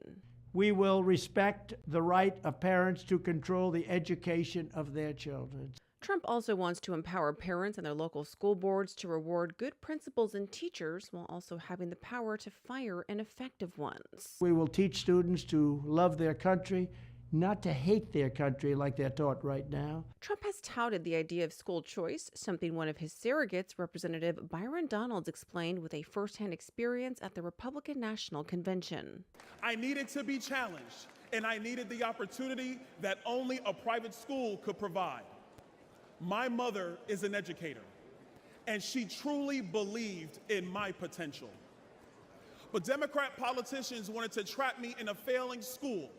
We will respect the right of parents to control the education of their children. Trump also wants to empower parents and their local school boards to reward good principals and teachers while also having the power to fire ineffective ones. We will teach students to love their country, not to hate their country like they're taught right now. Trump has touted the idea of school choice, something one of his surrogates, Representative Byron Donalds, explained with a firsthand experience at the Republican National Convention. I needed to be challenged, and I needed the opportunity that only a private school could provide. My mother is an educator, and she truly believed in my potential. But Democrat politicians wanted to trap me in a failing school,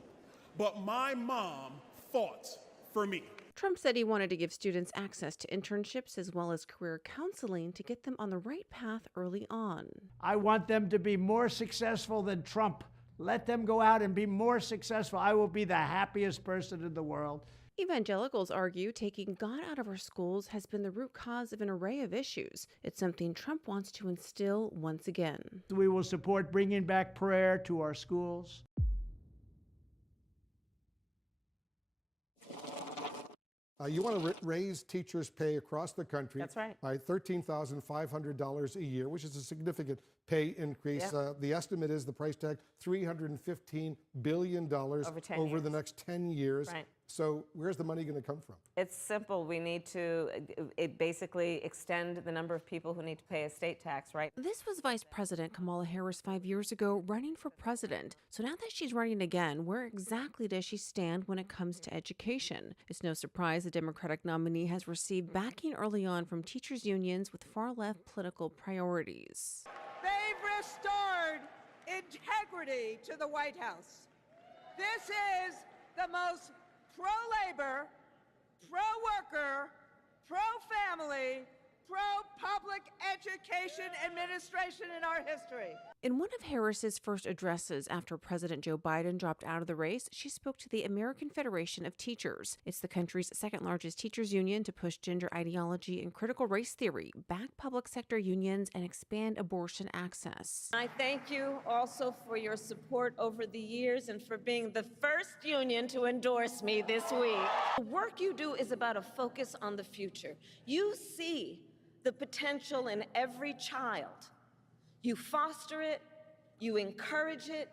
but my mom fought for me. Trump said he wanted to give students access to internships as well as career counseling to get them on the right path early on. I want them to be more successful than Trump. Let them go out and be more successful. I will be the happiest person in the world. Evangelicals argue taking God out of our schools has been the root cause of an array of issues. It's something Trump wants to instill once again. We will support bringing back prayer to our schools. You want to raise teachers' pay across the country. That's right. By $13,500 a year, which is a significant pay increase. Yeah. The estimate is the price tag, $315 billion over the next 10 years. Right. So where's the money going to come from? It's simple. We need to basically extend the number of people who need to pay a state tax, right? This was Vice President Kamala Harris 5 years ago running for president. So now that she's running again, where exactly does she stand when it comes to education? It's no surprise the Democratic nominee has received backing early on from teachers' unions with far-left political priorities. They've restored integrity to the White House. This is the most pro-labor, pro-worker, pro-family, pro-public education administration in our history. In one of Harris's first addresses after President Joe Biden dropped out of the race, she spoke to the American Federation of Teachers. It's the country's second-largest teachers union to push gender ideology and critical race theory, back public sector unions, and expand abortion access. I thank you also for your support over the years and for being the first union to endorse me this week. The work you do is about a focus on the future. You see the potential in every child. You foster it, you encourage it,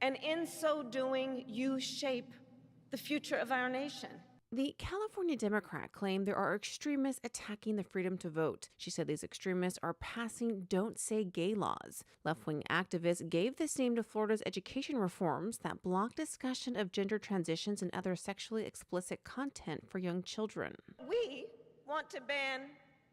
and in so doing, you shape the future of our nation. The California Democrat claimed there are extremists attacking the freedom to vote. She said these extremists are passing Don't Say Gay laws. Left-wing activists gave this name to Florida's education reforms that block discussion of gender transitions and other sexually explicit content for young children. We want to ban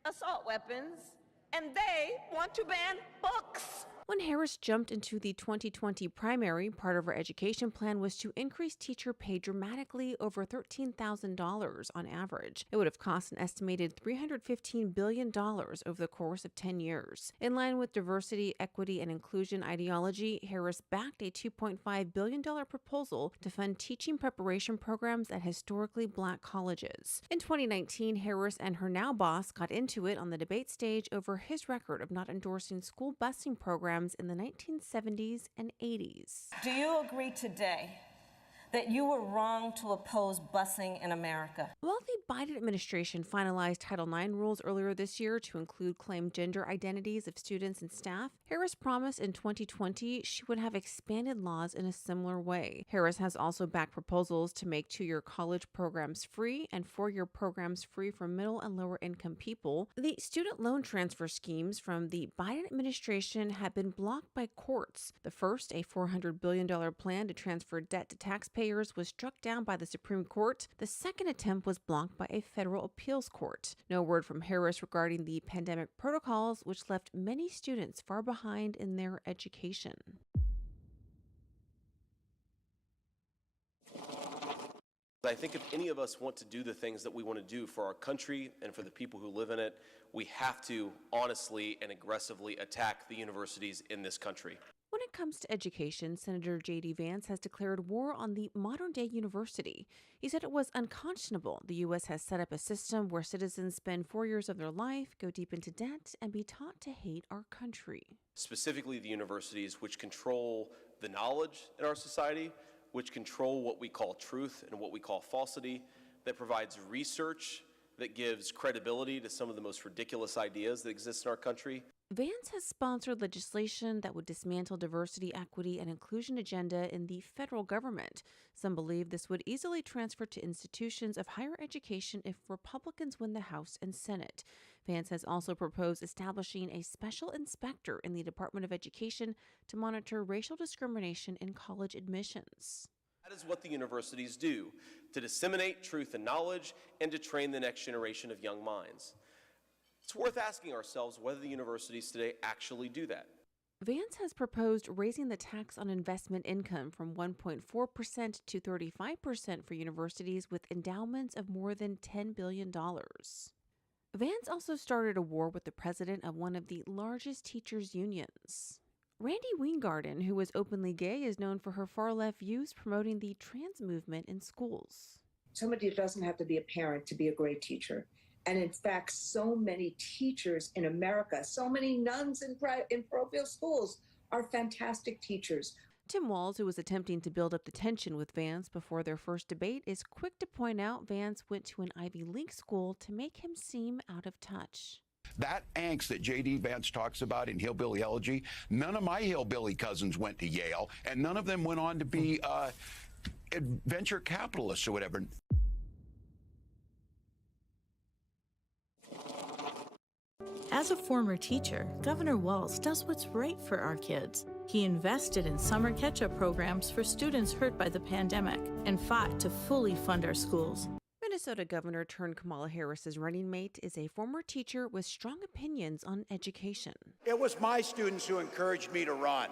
assault weapons, and they want to ban books. When Harris jumped into the 2020 primary, part of her education plan was to increase teacher pay dramatically, over $13,000 on average. It would have cost an estimated $315 billion over the course of 10 years. In line with diversity, equity, and inclusion ideology, Harris backed a $2.5 billion proposal to fund teaching preparation programs at historically black colleges. In 2019, Harris and her now boss got into it on the debate stage over his record of not endorsing school busing programs in the 1970s and 80s. Do you agree today that you were wrong to oppose busing in America? While the Biden administration finalized Title IX rules earlier this year to include claimed gender identities of students and staff, Harris promised in 2020 she would have expanded laws in a similar way. Harris has also backed proposals to make two-year college programs free and four-year programs free for middle and lower income people. The student loan transfer schemes from the Biden administration have been blocked by courts. The first, a $400 billion plan to transfer debt to taxpayers, was struck down by the Supreme Court. The second attempt was blocked by a federal appeals court. No word from Harris regarding the pandemic protocols, which left many students far behind in their education. I think if any of us want to do the things that we want to do for our country and for the people who live in it, we have to honestly and aggressively attack the universities in this country. When it comes to education, Senator J.D. Vance has declared war on the modern-day university. He said it was unconscionable the U.S. has set up a system where citizens spend 4 years of their life, go deep into debt, and be taught to hate our country. Specifically the universities which control the knowledge in our society, which control what we call truth and what we call falsity, that provides research that gives credibility to some of the most ridiculous ideas that exist in our country. Vance has sponsored legislation that would dismantle diversity, equity, and inclusion agenda in the federal government. Some believe this would easily transfer to institutions of higher education if Republicans win the House and Senate. Vance has also proposed establishing a special inspector in the Department of Education to monitor racial discrimination in college admissions. That is what the universities do, to disseminate truth and knowledge and to train the next generation of young minds. It's worth asking ourselves whether the universities today actually do that. Vance has proposed raising the tax on investment income from 1.4% to 35% for universities with endowments of more than $10 billion. Vance also started a war with the president of one of the largest teachers' unions. Randy Weingarten, who is openly gay, is known for her far-left views promoting the trans movement in schools. Somebody doesn't have to be a parent to be a great teacher. And in fact, so many teachers in America, so many nuns in parochial schools are fantastic teachers. Tim Walz, who was attempting to build up the tension with Vance before their first debate, is quick to point out Vance went to an Ivy League school to make him seem out of touch. That angst that J.D. Vance talks about in Hillbilly Elegy, none of my hillbilly cousins went to Yale, and none of them went on to be venture capitalists or whatever. As a former teacher, Governor Walz does what's right for our kids. He invested in summer catch-up programs for students hurt by the pandemic and fought to fully fund our schools. Minnesota Governor turned Kamala Harris's running mate is a former teacher with strong opinions on education. It was my students who encouraged me to run.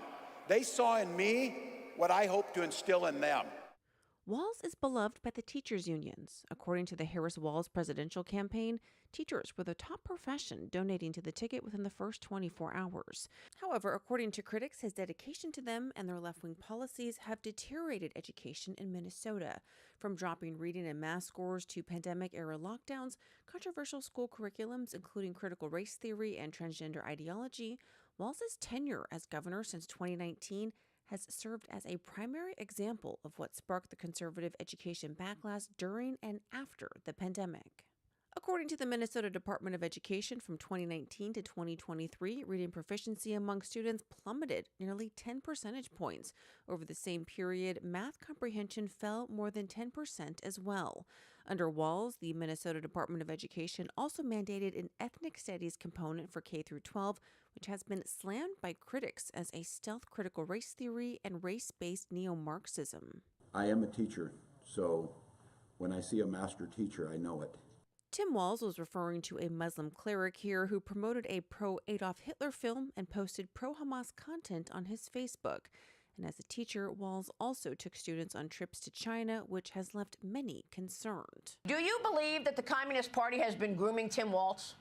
They saw in me what I hope to instill in them. Walz is beloved by the teachers' unions. According to the Harris-Walz presidential campaign, teachers were the top profession, donating to the ticket within the first 24 hours. However, according to critics, his dedication to them and their left-wing policies have deteriorated education in Minnesota. From dropping reading and math scores to pandemic-era lockdowns, controversial school curriculums, including critical race theory and transgender ideology, Walz's tenure as governor since 2019 has served as a primary example of what sparked the conservative education backlash during and after the pandemic. According to the Minnesota Department of Education, from 2019 to 2023, reading proficiency among students plummeted nearly 10 percentage points. Over the same period, math comprehension fell more than 10% as well. Under Walz, the Minnesota Department of Education also mandated an ethnic studies component for K-12, which has been slammed by critics as a stealth critical race theory and race-based neo-Marxism. I am a teacher, so when I see a master teacher, I know it. Tim Walz was referring to a Muslim cleric here who promoted a pro-Adolf Hitler film and posted pro-Hamas content on his Facebook. And as a teacher, Walz also took students on trips to China, which has left many concerned. Do you believe that the Communist Party has been grooming Tim Walz?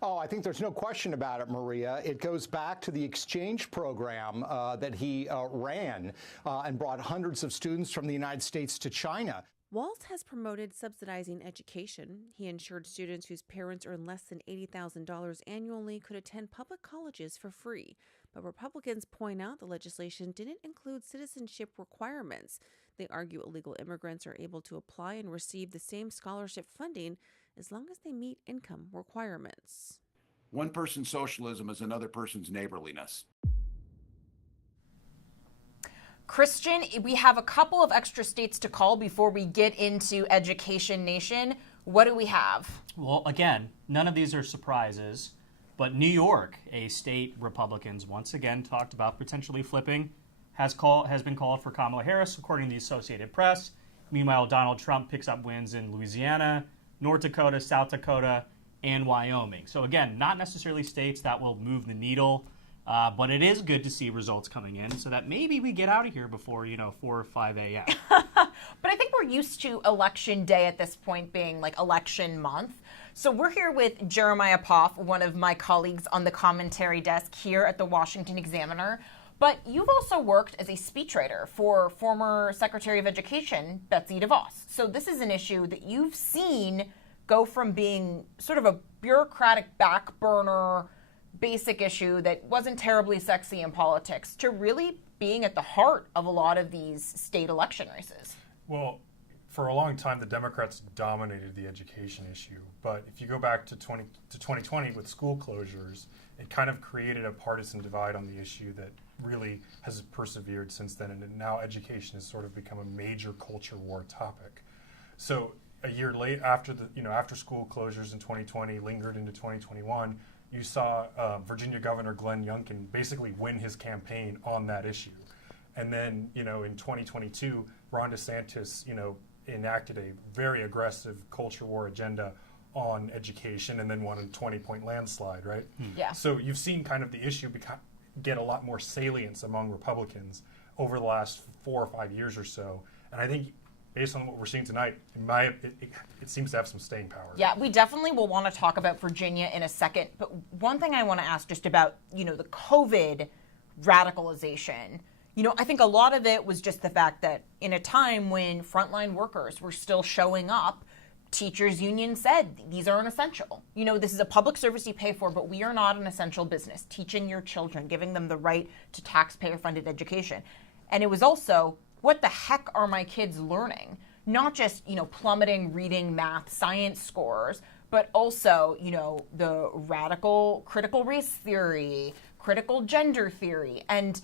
Oh, I think there's no question about it, Maria. It goes back to the exchange program that he ran and brought hundreds of students from the United States to China. Walz has promoted subsidizing education. He ensured students whose parents earn less than $80,000 annually could attend public colleges for free. But Republicans point out the legislation didn't include citizenship requirements. They argue illegal immigrants are able to apply and receive the same scholarship funding as long as they meet income requirements. One person's socialism is another person's neighborliness. Christian, we have a couple of extra states to call before we get into Education Nation. What do we have? Well, again, none of these are surprises, but New York, a state Republicans once again talked about potentially flipping, has been called for Kamala Harris, according to the Associated Press. Meanwhile, Donald Trump picks up wins in Louisiana, North Dakota, South Dakota, and Wyoming. So again, not necessarily states that will move the needle. But it is good to see results coming in so that maybe we get out of here before, 4 or 5 a.m. But I think are used to election day at this point being like election month. So we're here with Jeremiah Poff, one of my colleagues on the commentary desk here at the Washington Examiner. But you've also worked as a speechwriter for former Secretary of Education, Betsy DeVos. So this is an issue that you've seen go from being sort of a bureaucratic back burner basic issue that wasn't terribly sexy in politics to really being at the heart of a lot of these state election races. Well, for a long time, the Democrats dominated the education issue. But if you go back to 2020 with school closures, it kind of created a partisan divide on the issue that really has persevered since then. And now education has sort of become a major culture war topic. So a year late after after school closures in 2020 lingered into 2021, you saw Virginia Governor Glenn Youngkin basically win his campaign on that issue. And then, in 2022, Ron DeSantis, enacted a very aggressive culture war agenda on education and then won a 20-point landslide, right? Yeah. So you've seen kind of the issue get a lot more salience among Republicans over the last 4 or 5 years or so. And I think based on what we're seeing tonight, it seems to have some staying power. Yeah, we definitely will want to talk about Virginia in a second. But one thing I want to ask just about, the COVID radicalization. I think a lot of it was just the fact that in a time when frontline workers were still showing up, teachers union said these aren't essential. This is a public service you pay for, but we are not an essential business. Teaching your children, giving them the right to taxpayer-funded education. And it was also, what the heck are my kids learning? Not just, plummeting reading, math, science scores, but also, the radical critical race theory, critical gender theory. And,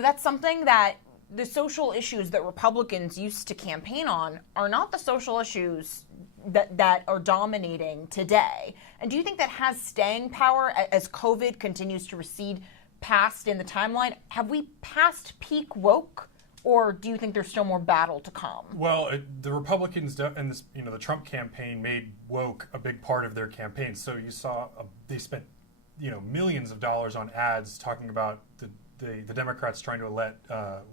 that's something that the social issues that Republicans used to campaign on are not the social issues that are dominating today. And do you think that has staying power as COVID continues to recede past in the timeline? Have we passed peak woke? Or do you think there's still more battle to come? Well, the Republicans and this, the Trump campaign made woke a big part of their campaign. So you saw they spent, millions of dollars on ads talking about the Democrats trying to let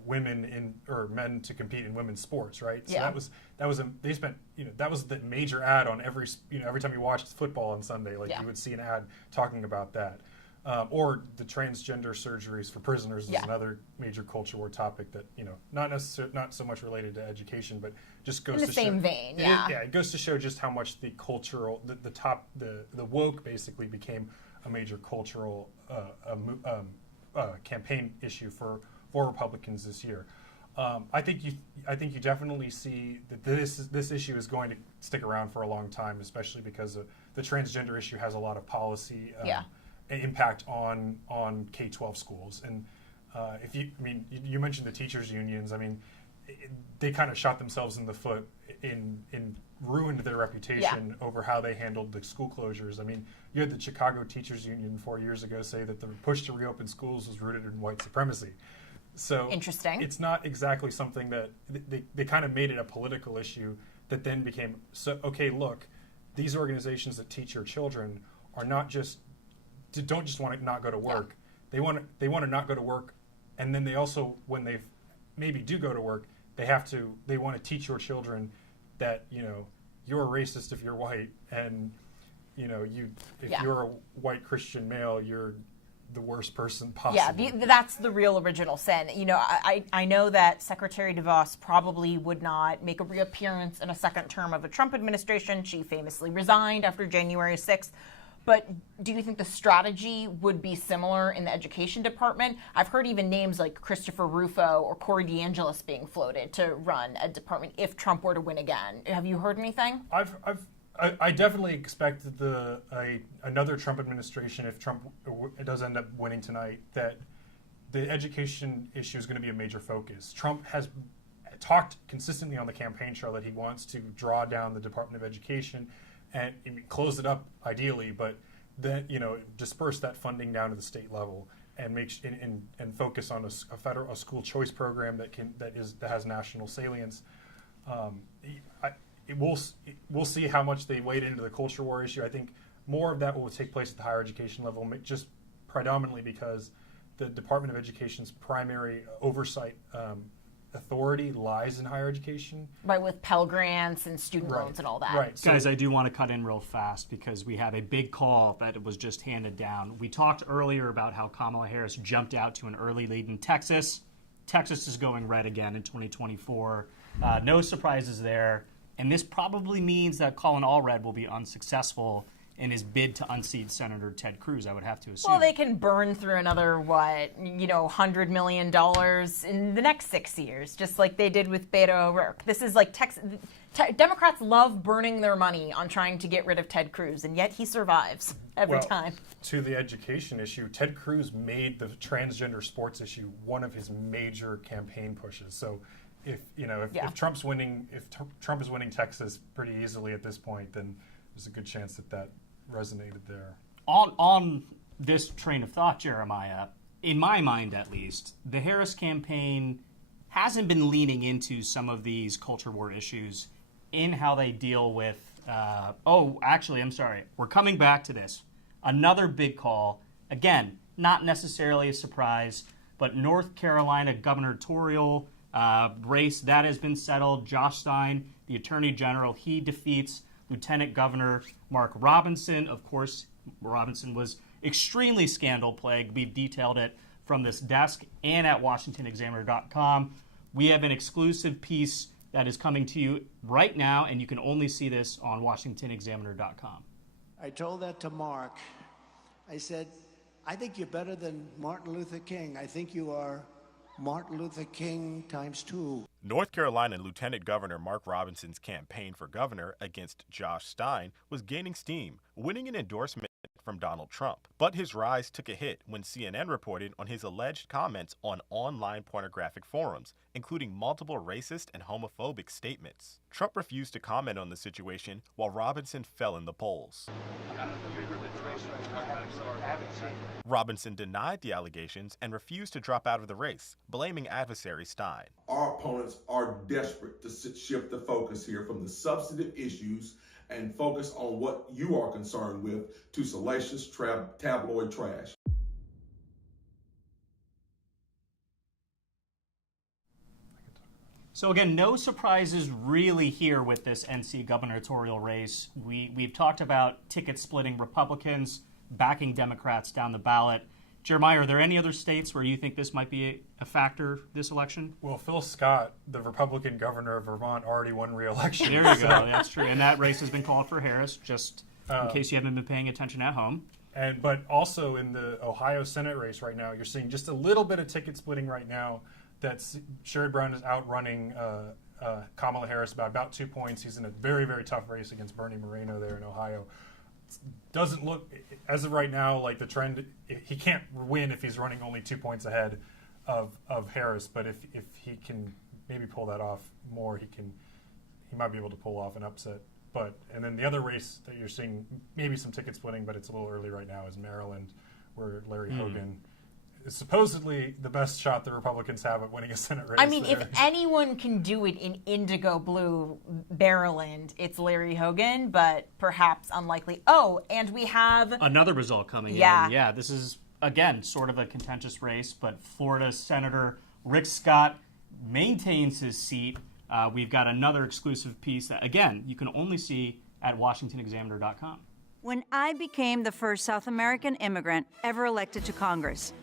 women or men to compete in women's sports, right? So yeah. they spent, that was the major ad on every time you watched football on Sunday, you would see an ad talking about that. Or the transgender surgeries for prisoners is another major culture war topic that, not so much related to education, but just goes in the same vein. Yeah. It goes to show just how much the cultural, the woke basically became a major cultural campaign issue for Republicans this year. I think you definitely see that this issue is going to stick around for a long time, especially because the transgender issue has a lot of policy impact on K-12 schools. And you mentioned the teachers unions. They kind of shot themselves in the foot in ruined their reputation over how they handled the school closures. You had the Chicago Teachers Union 4 years ago say that the push to reopen schools was rooted in white supremacy. So interesting. It's not exactly something that they kind of made it a political issue that then became okay. Look, these organizations that teach your children are don't just want to not go to work. They want to not go to work, and then they also, when they maybe do go to work, they want to teach your children that you're a racist if you're white, and if you're a white Christian male, you're the worst person possible. Yeah, that's the real original sin. I know that Secretary DeVos probably would not make a reappearance in a second term of a Trump administration. She famously resigned after January 6th. But do you think the strategy would be similar in the education department? I've heard even names like Christopher Rufo or Corey DeAngelis being floated to run a department if Trump were to win again. Have you heard anything? I definitely expect another Trump administration, if Trump does end up winning tonight, that the education issue is going to be a major focus. Trump has talked consistently on the campaign trail that he wants to draw down the Department of Education and close it up ideally, but then disperse that funding down to the state level and and focus on a school choice program that has national salience. We'll see how much they wade into the culture war issue. I think more of that will take place at the higher education level, just predominantly because the Department of Education's primary oversight authority lies in higher education. Right, with Pell Grants and student loans and all that. Right. So, guys, I do want to cut in real fast because we have a big call that was just handed down. We talked earlier about how Kamala Harris jumped out to an early lead in Texas. Texas is going red again in 2024. No surprises there. And this probably means that Colin Allred will be unsuccessful in his bid to unseat Senator Ted Cruz, I would have to assume. Well, they can burn through another, $100 million in the next 6 years, just like they did with Beto O'Rourke. This is like Democrats love burning their money on trying to get rid of Ted Cruz, and yet he survives every time. To the education issue, Ted Cruz made the transgender sports issue one of his major campaign pushes. So if Trump is winning Texas pretty easily at this point, then there's a good chance that resonated there. On this train of thought, Jeremiah, in my mind at least, the Harris campaign hasn't been leaning into some of these culture war issues in how they deal with, I'm sorry, we're coming back to this. Another big call, again, not necessarily a surprise, but North Carolina gubernatorial race, that has been settled. Josh Stein, the Attorney General, he defeats Lieutenant Governor Mark Robinson. Of course, Robinson was extremely scandal-plagued. We've detailed it from this desk and at WashingtonExaminer.com. We have an exclusive piece that is coming to you right now, and you can only see this on WashingtonExaminer.com. I told that to Mark. I said, I think you're better than Martin Luther King. I think you are Martin Luther King ×2. North Carolina Lieutenant Governor Mark Robinson's campaign for governor against Josh Stein was gaining steam, winning an endorsement from Donald Trump. But his rise took a hit when CNN reported on his alleged comments on online pornographic forums, including multiple racist and homophobic statements. Trump refused to comment on the situation while Robinson fell in the polls. Robinson denied the allegations and refused to drop out of the race, blaming adversary Stein. Our opponents are desperate to shift the focus here from the substantive issues and focus on what you are concerned with to salacious tabloid trash. So again, no surprises really here with this NC gubernatorial race. We've talked about ticket splitting Republicans backing Democrats down the ballot. Jeremiah, are there any other states where you think this might be a factor this election? Well, Phil Scott, the Republican governor of Vermont, already won re-election. There you go. That's true. And that race has been called for Harris, just in case you haven't been paying attention at home. But also in the Ohio Senate race right now, you're seeing just a little bit of ticket splitting right now. That Sherrod Brown is outrunning Kamala Harris by about 2 points. He's in a very, very tough race against Bernie Moreno there in Ohio. Doesn't look, as of right now, like the trend. He can't win if he's running only 2 points ahead of Harris. But if he can maybe pull that off more, he might be able to pull off an upset. And then the other race that you're seeing maybe some ticket splitting, but it's a little early right now, is Maryland, where Larry Hogan is supposedly the best shot the Republicans have at winning a Senate race. I mean, there. if anyone can do it in indigo blue Maryland, it's Larry Hogan, but perhaps unlikely. Oh, and we have another result coming in. Yeah, this is, again, sort of a contentious race, but Florida Senator Rick Scott maintains his seat. We've got another exclusive piece that, again, you can only see at WashingtonExaminer.com. When I became the first South American immigrant ever elected to Congress,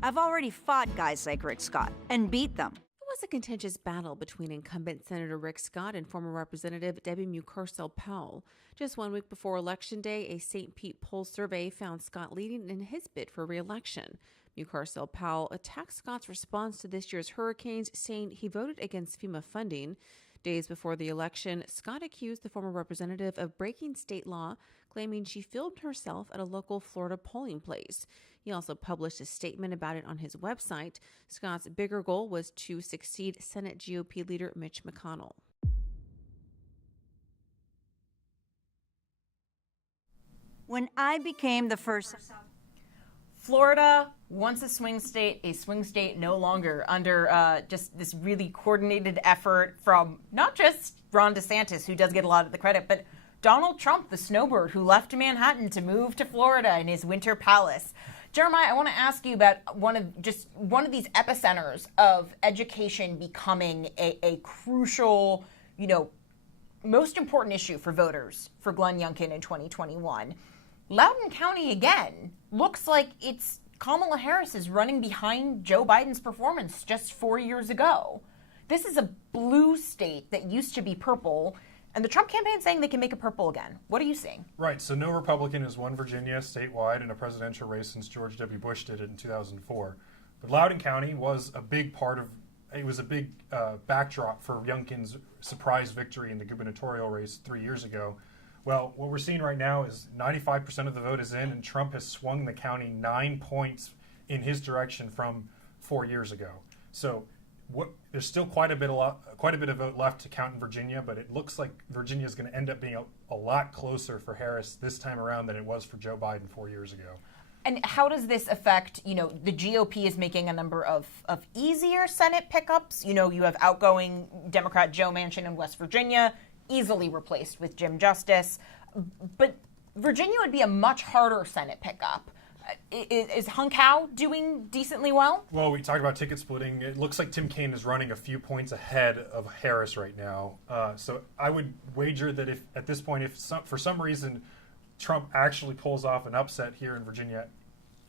I've already fought guys like Rick Scott and beat them. It was a contentious battle between incumbent Senator Rick Scott and former Representative Debbie Mucarsel-Powell. Just 1 week before Election Day, a St. Pete poll survey found Scott leading in his bid for re-election. Mucarsel-Powell attacked Scott's response to this year's hurricanes, saying he voted against FEMA funding. Days before the election, Scott accused the former representative of breaking state law, claiming she filmed herself at a local Florida polling place. He also published a statement about it on his website. Scott's bigger goal was to succeed Senate GOP leader Mitch McConnell. When I became the first... Florida, once a swing state no longer, under just this really coordinated effort from not just Ron DeSantis, who does get a lot of the credit, but Donald Trump, the snowbird who left Manhattan to move to Florida in his winter palace. Jeremiah, I want to ask you about one of these epicenters of education becoming a crucial, most important issue for voters for Glenn Youngkin in 2021. Loudoun County, again, looks like it's Kamala Harris is running behind Joe Biden's performance just 4 years ago. This is a blue state that used to be purple, and the Trump campaign is saying they can make it purple again. What are you seeing? Right, so no Republican has won Virginia statewide in a presidential race since George W. Bush did it in 2004. But Loudoun County was a big backdrop for Youngkin's surprise victory in the gubernatorial race 3 years ago. Well, what we're seeing right now is 95% of the vote is in, and Trump has swung the county 9 points in his direction from 4 years ago. So there's still quite a bit of vote left to count in Virginia, but it looks like Virginia is going to end up being a lot closer for Harris this time around than it was for Joe Biden 4 years ago. And how does this affect, the GOP is making a number of easier Senate pickups. You have outgoing Democrat Joe Manchin in West Virginia, easily replaced with Jim Justice. But Virginia would be a much harder Senate pickup. Is Hung Kao doing decently well? Well, we talk about ticket splitting. It looks like Tim Kaine is running a few points ahead of Harris right now. So I would wager that if at this point, for some reason Trump actually pulls off an upset here in Virginia,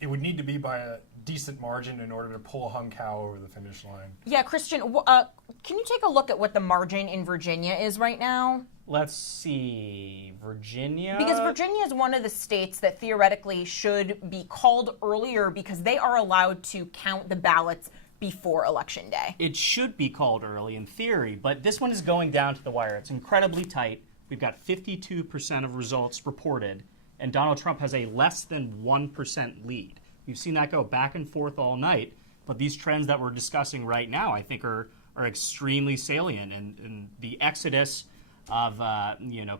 it would need to be by a decent margin in order to pull Hung Kao over the finish line. Yeah, Christian, can you take a look at what the margin in Virginia is right now? Let's see, Virginia? Because Virginia is one of the states that theoretically should be called earlier because they are allowed to count the ballots before Election Day. It should be called early in theory, but this one is going down to the wire. It's incredibly tight. We've got 52% of results reported, and Donald Trump has a less than 1% lead. We've seen that go back and forth all night, but these trends that we're discussing right now, I think, are extremely salient, and the exodus of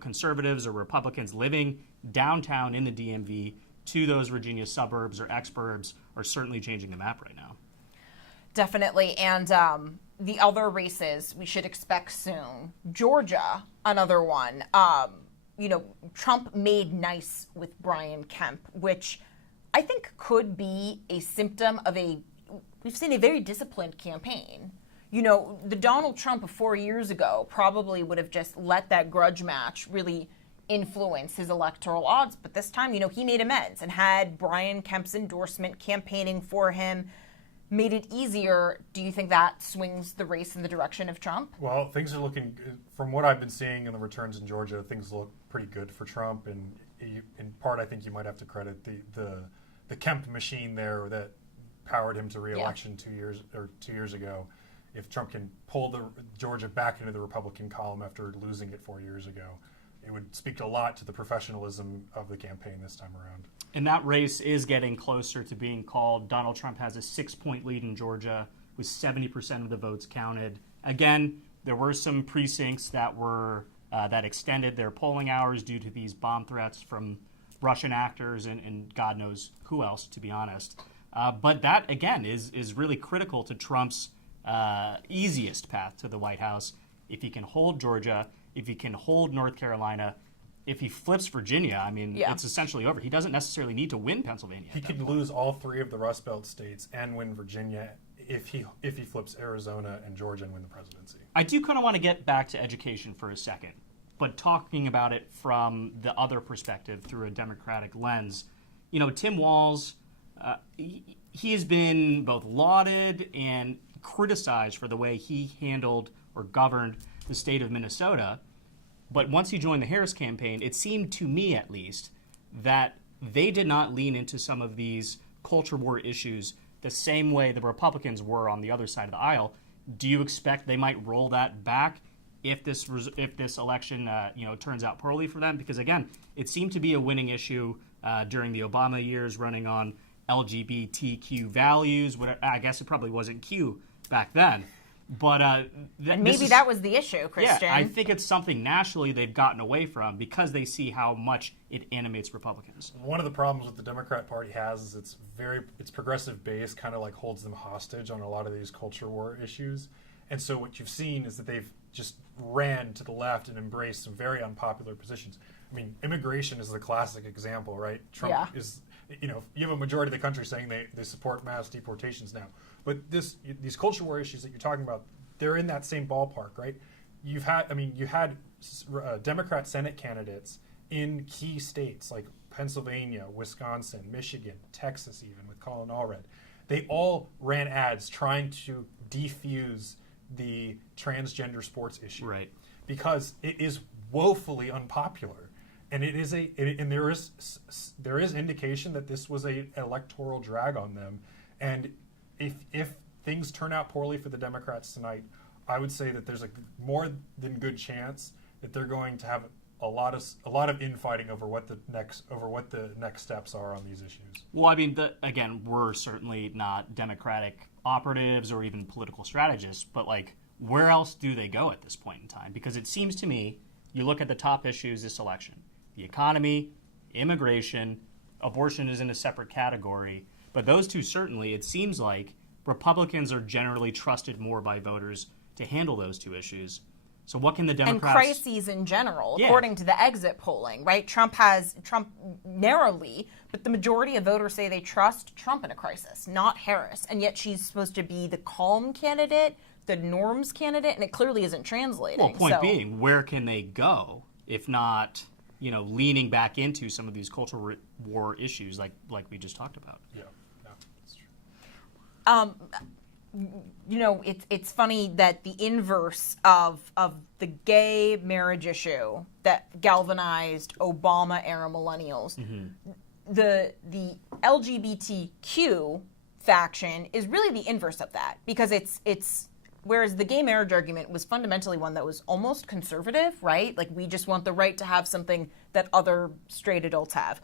conservatives or Republicans living downtown in the DMV to those Virginia suburbs or exurbs are certainly changing the map right now. Definitely, and the other races we should expect soon. Georgia, another one. Trump made nice with Brian Kemp, which I think could be a symptom of we've seen a very disciplined campaign. The Donald Trump of 4 years ago probably would have just let that grudge match really influence his electoral odds. But this time, he made amends and had Brian Kemp's endorsement campaigning for him, made it easier. Do you think that swings the race in the direction of Trump? Well, things are looking, from what I've been seeing in the returns in Georgia, things look pretty good for Trump. And in part, I think you might have to credit the Kemp machine there that powered him to re-election 2 years ago. If Trump can pull Georgia back into the Republican column after losing it 4 years ago, it would speak a lot to the professionalism of the campaign this time around. And that race is getting closer to being called. Donald Trump has a 6-point lead in Georgia with 70% of the votes counted. Again, there were some precincts that extended their polling hours due to these bomb threats from Russian actors and God knows who else, to be honest. But that, again, is really critical to Trump's easiest path to the White House. If he can hold Georgia, if he can hold North Carolina, if he flips Virginia, it's essentially over. He doesn't necessarily need to win Pennsylvania. He could lose all three of the Rust Belt states and win Virginia if he flips Arizona and Georgia and win the presidency. I do kind of want to get back to education for a second, but talking about it from the other perspective through a Democratic lens. Tim Walz, he has been both lauded and criticized for the way he handled or governed the state of Minnesota. But once he joined the Harris campaign, it seemed to me at least that they did not lean into some of these culture war issues the same way the Republicans were on the other side of the aisle. Do you expect they might roll that back if this election turns out poorly for them? Because again, it seemed to be a winning issue during the Obama years, running on LGBTQ values. I guess it probably wasn't Q back then. But and maybe that was the issue, Christian. Yeah, I think it's something nationally they've gotten away from because they see how much it animates Republicans. One of the problems with the Democrat Party is its progressive base kind of like holds them hostage on a lot of these culture war issues. And so what you've seen is that they've just ran to the left and embraced some very unpopular positions. Immigration is the classic example, right? Trump is you know, you have a majority of the country saying they support mass deportations now. But these culture war issues that you're talking about, they're in that same ballpark, right? You had Democrat Senate candidates in key states like Pennsylvania, Wisconsin, Michigan, Texas, even with Colin Allred. They all ran ads trying to defuse the transgender sports issue, right? Because it is woefully unpopular, and there is indication that this was a electoral drag on them. And if things turn out poorly for the Democrats tonight, I would say that there's a more than good chance that they're going to have a lot of infighting over what the next steps are on these issues. Well, I mean, again, we're certainly not Democratic operatives or even political strategists, but like, where else do they go at this point in time? Because it seems to me, you look at the top issues this election: the economy, immigration, abortion is in a separate category, but those two certainly, it seems like Republicans are generally trusted more by voters to handle those two issues. So what can the Democrats... And crises in general, Yeah. according to the exit polling, right? Trump narrowly, but the majority of voters say they trust Trump in a crisis, not Harris. And yet she's supposed to be the calm candidate, the norms candidate, and it clearly isn't translating. Well, point being, where can they go if not, you know, leaning back into some of these cultural war issues like we just talked about? Yeah, that's true. You know, it's funny that the inverse of the gay marriage issue that galvanized Obama-era millennials, the LGBTQ faction is really the inverse of that, because it's whereas the gay marriage argument was fundamentally one that was almost conservative, right? Like, we just want the right to have something that other straight adults have.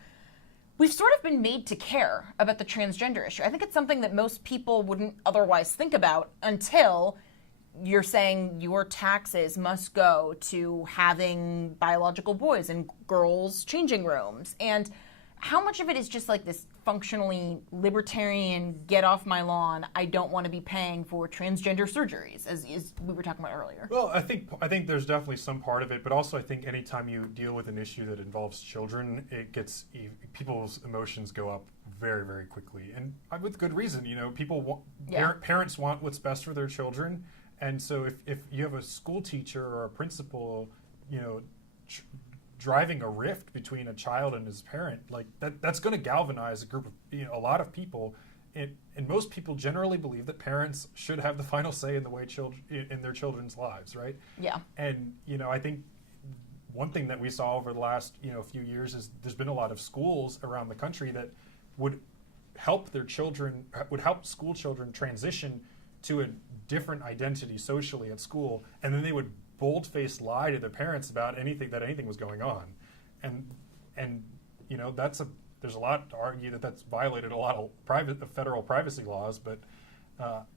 We've sort of been made to care about the transgender issue. I think it's something that most people wouldn't otherwise think about until you're saying your taxes must go to having biological boys and girls' changing rooms. And how much of it is just like this functionally libertarian, get off my lawn, I don't want to be paying for transgender surgeries, as we were talking about earlier? Well, I think there's definitely some part of it, but also I think anytime you deal with an issue that involves children, people's emotions go up very, very quickly, and with good reason. You know, parents want what's best for their children, and so if you have a school teacher or a principal, you know, driving a rift between a child and his parent, like that's going to galvanize a group of, you know, a lot of people, and most people generally believe that parents should have the final say in the way in their children's lives, right? Yeah. And you know, I think one thing that we saw over the last, you know, few years is there's been a lot of schools around the country that would help school children transition to a different identity socially at school, and then they would bold-faced lie to their parents about anything was going on, and you know, there's a lot to argue that that's violated a lot of federal privacy laws, but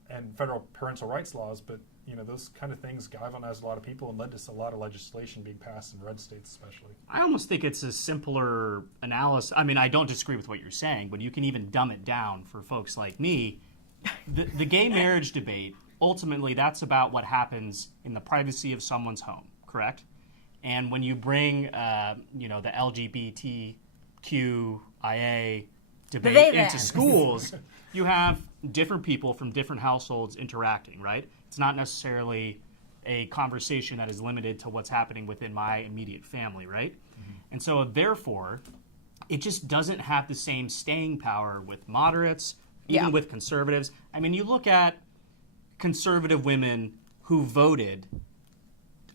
and federal parental rights laws, but you know, those kind of things galvanized a lot of people and led to a lot of legislation being passed in red states, especially. I almost think it's a simpler analysis. I mean, I don't disagree with what you're saying, but you can even dumb it down for folks like me. The gay marriage debate, ultimately, that's about what happens in the privacy of someone's home, correct? And when you bring, you know, the LGBTQIA debate into schools, you have different people from different households interacting, right? It's not necessarily a conversation that is limited to what's happening within my immediate family, right? Mm-hmm. And so, therefore, it just doesn't have the same staying power with moderates, even with conservatives. I mean, you look at conservative women who voted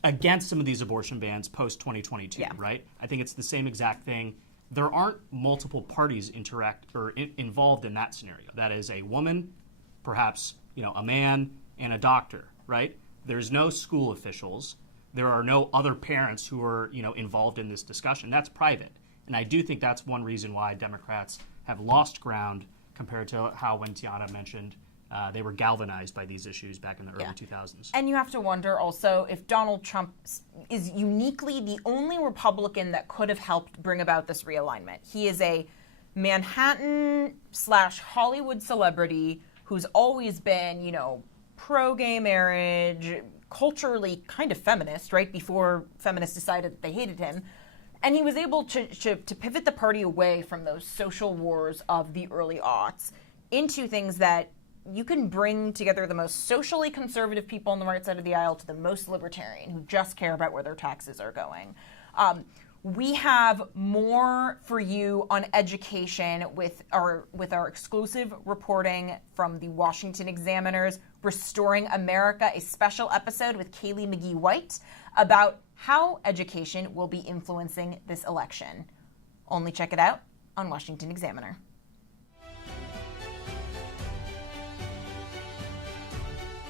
against some of these abortion bans post-2022, right? I think it's the same exact thing. There aren't multiple parties involved in that scenario. That is a woman, perhaps, you know, a man, and a doctor, right? There's no school officials. There are no other parents who are, you know, involved in this discussion. That's private. And I do think that's one reason why Democrats have lost ground compared to how, when Tiana mentioned, they were galvanized by these issues back in the early 2000s. And you have to wonder also if Donald Trump is uniquely the only Republican that could have helped bring about this realignment. He is a Manhattan/Hollywood celebrity who's always been, you know, pro-gay marriage, culturally kind of feminist, right, before feminists decided that they hated him. And he was able to pivot the party away from those social wars of the early aughts into things that you can bring together the most socially conservative people on the right side of the aisle to the most libertarian who just care about where their taxes are going. We have more for you on education with our exclusive reporting from the Washington Examiner's Restoring America, a special episode with Kaylee McGee-White about how education will be influencing this election. Only check it out on Washington Examiner.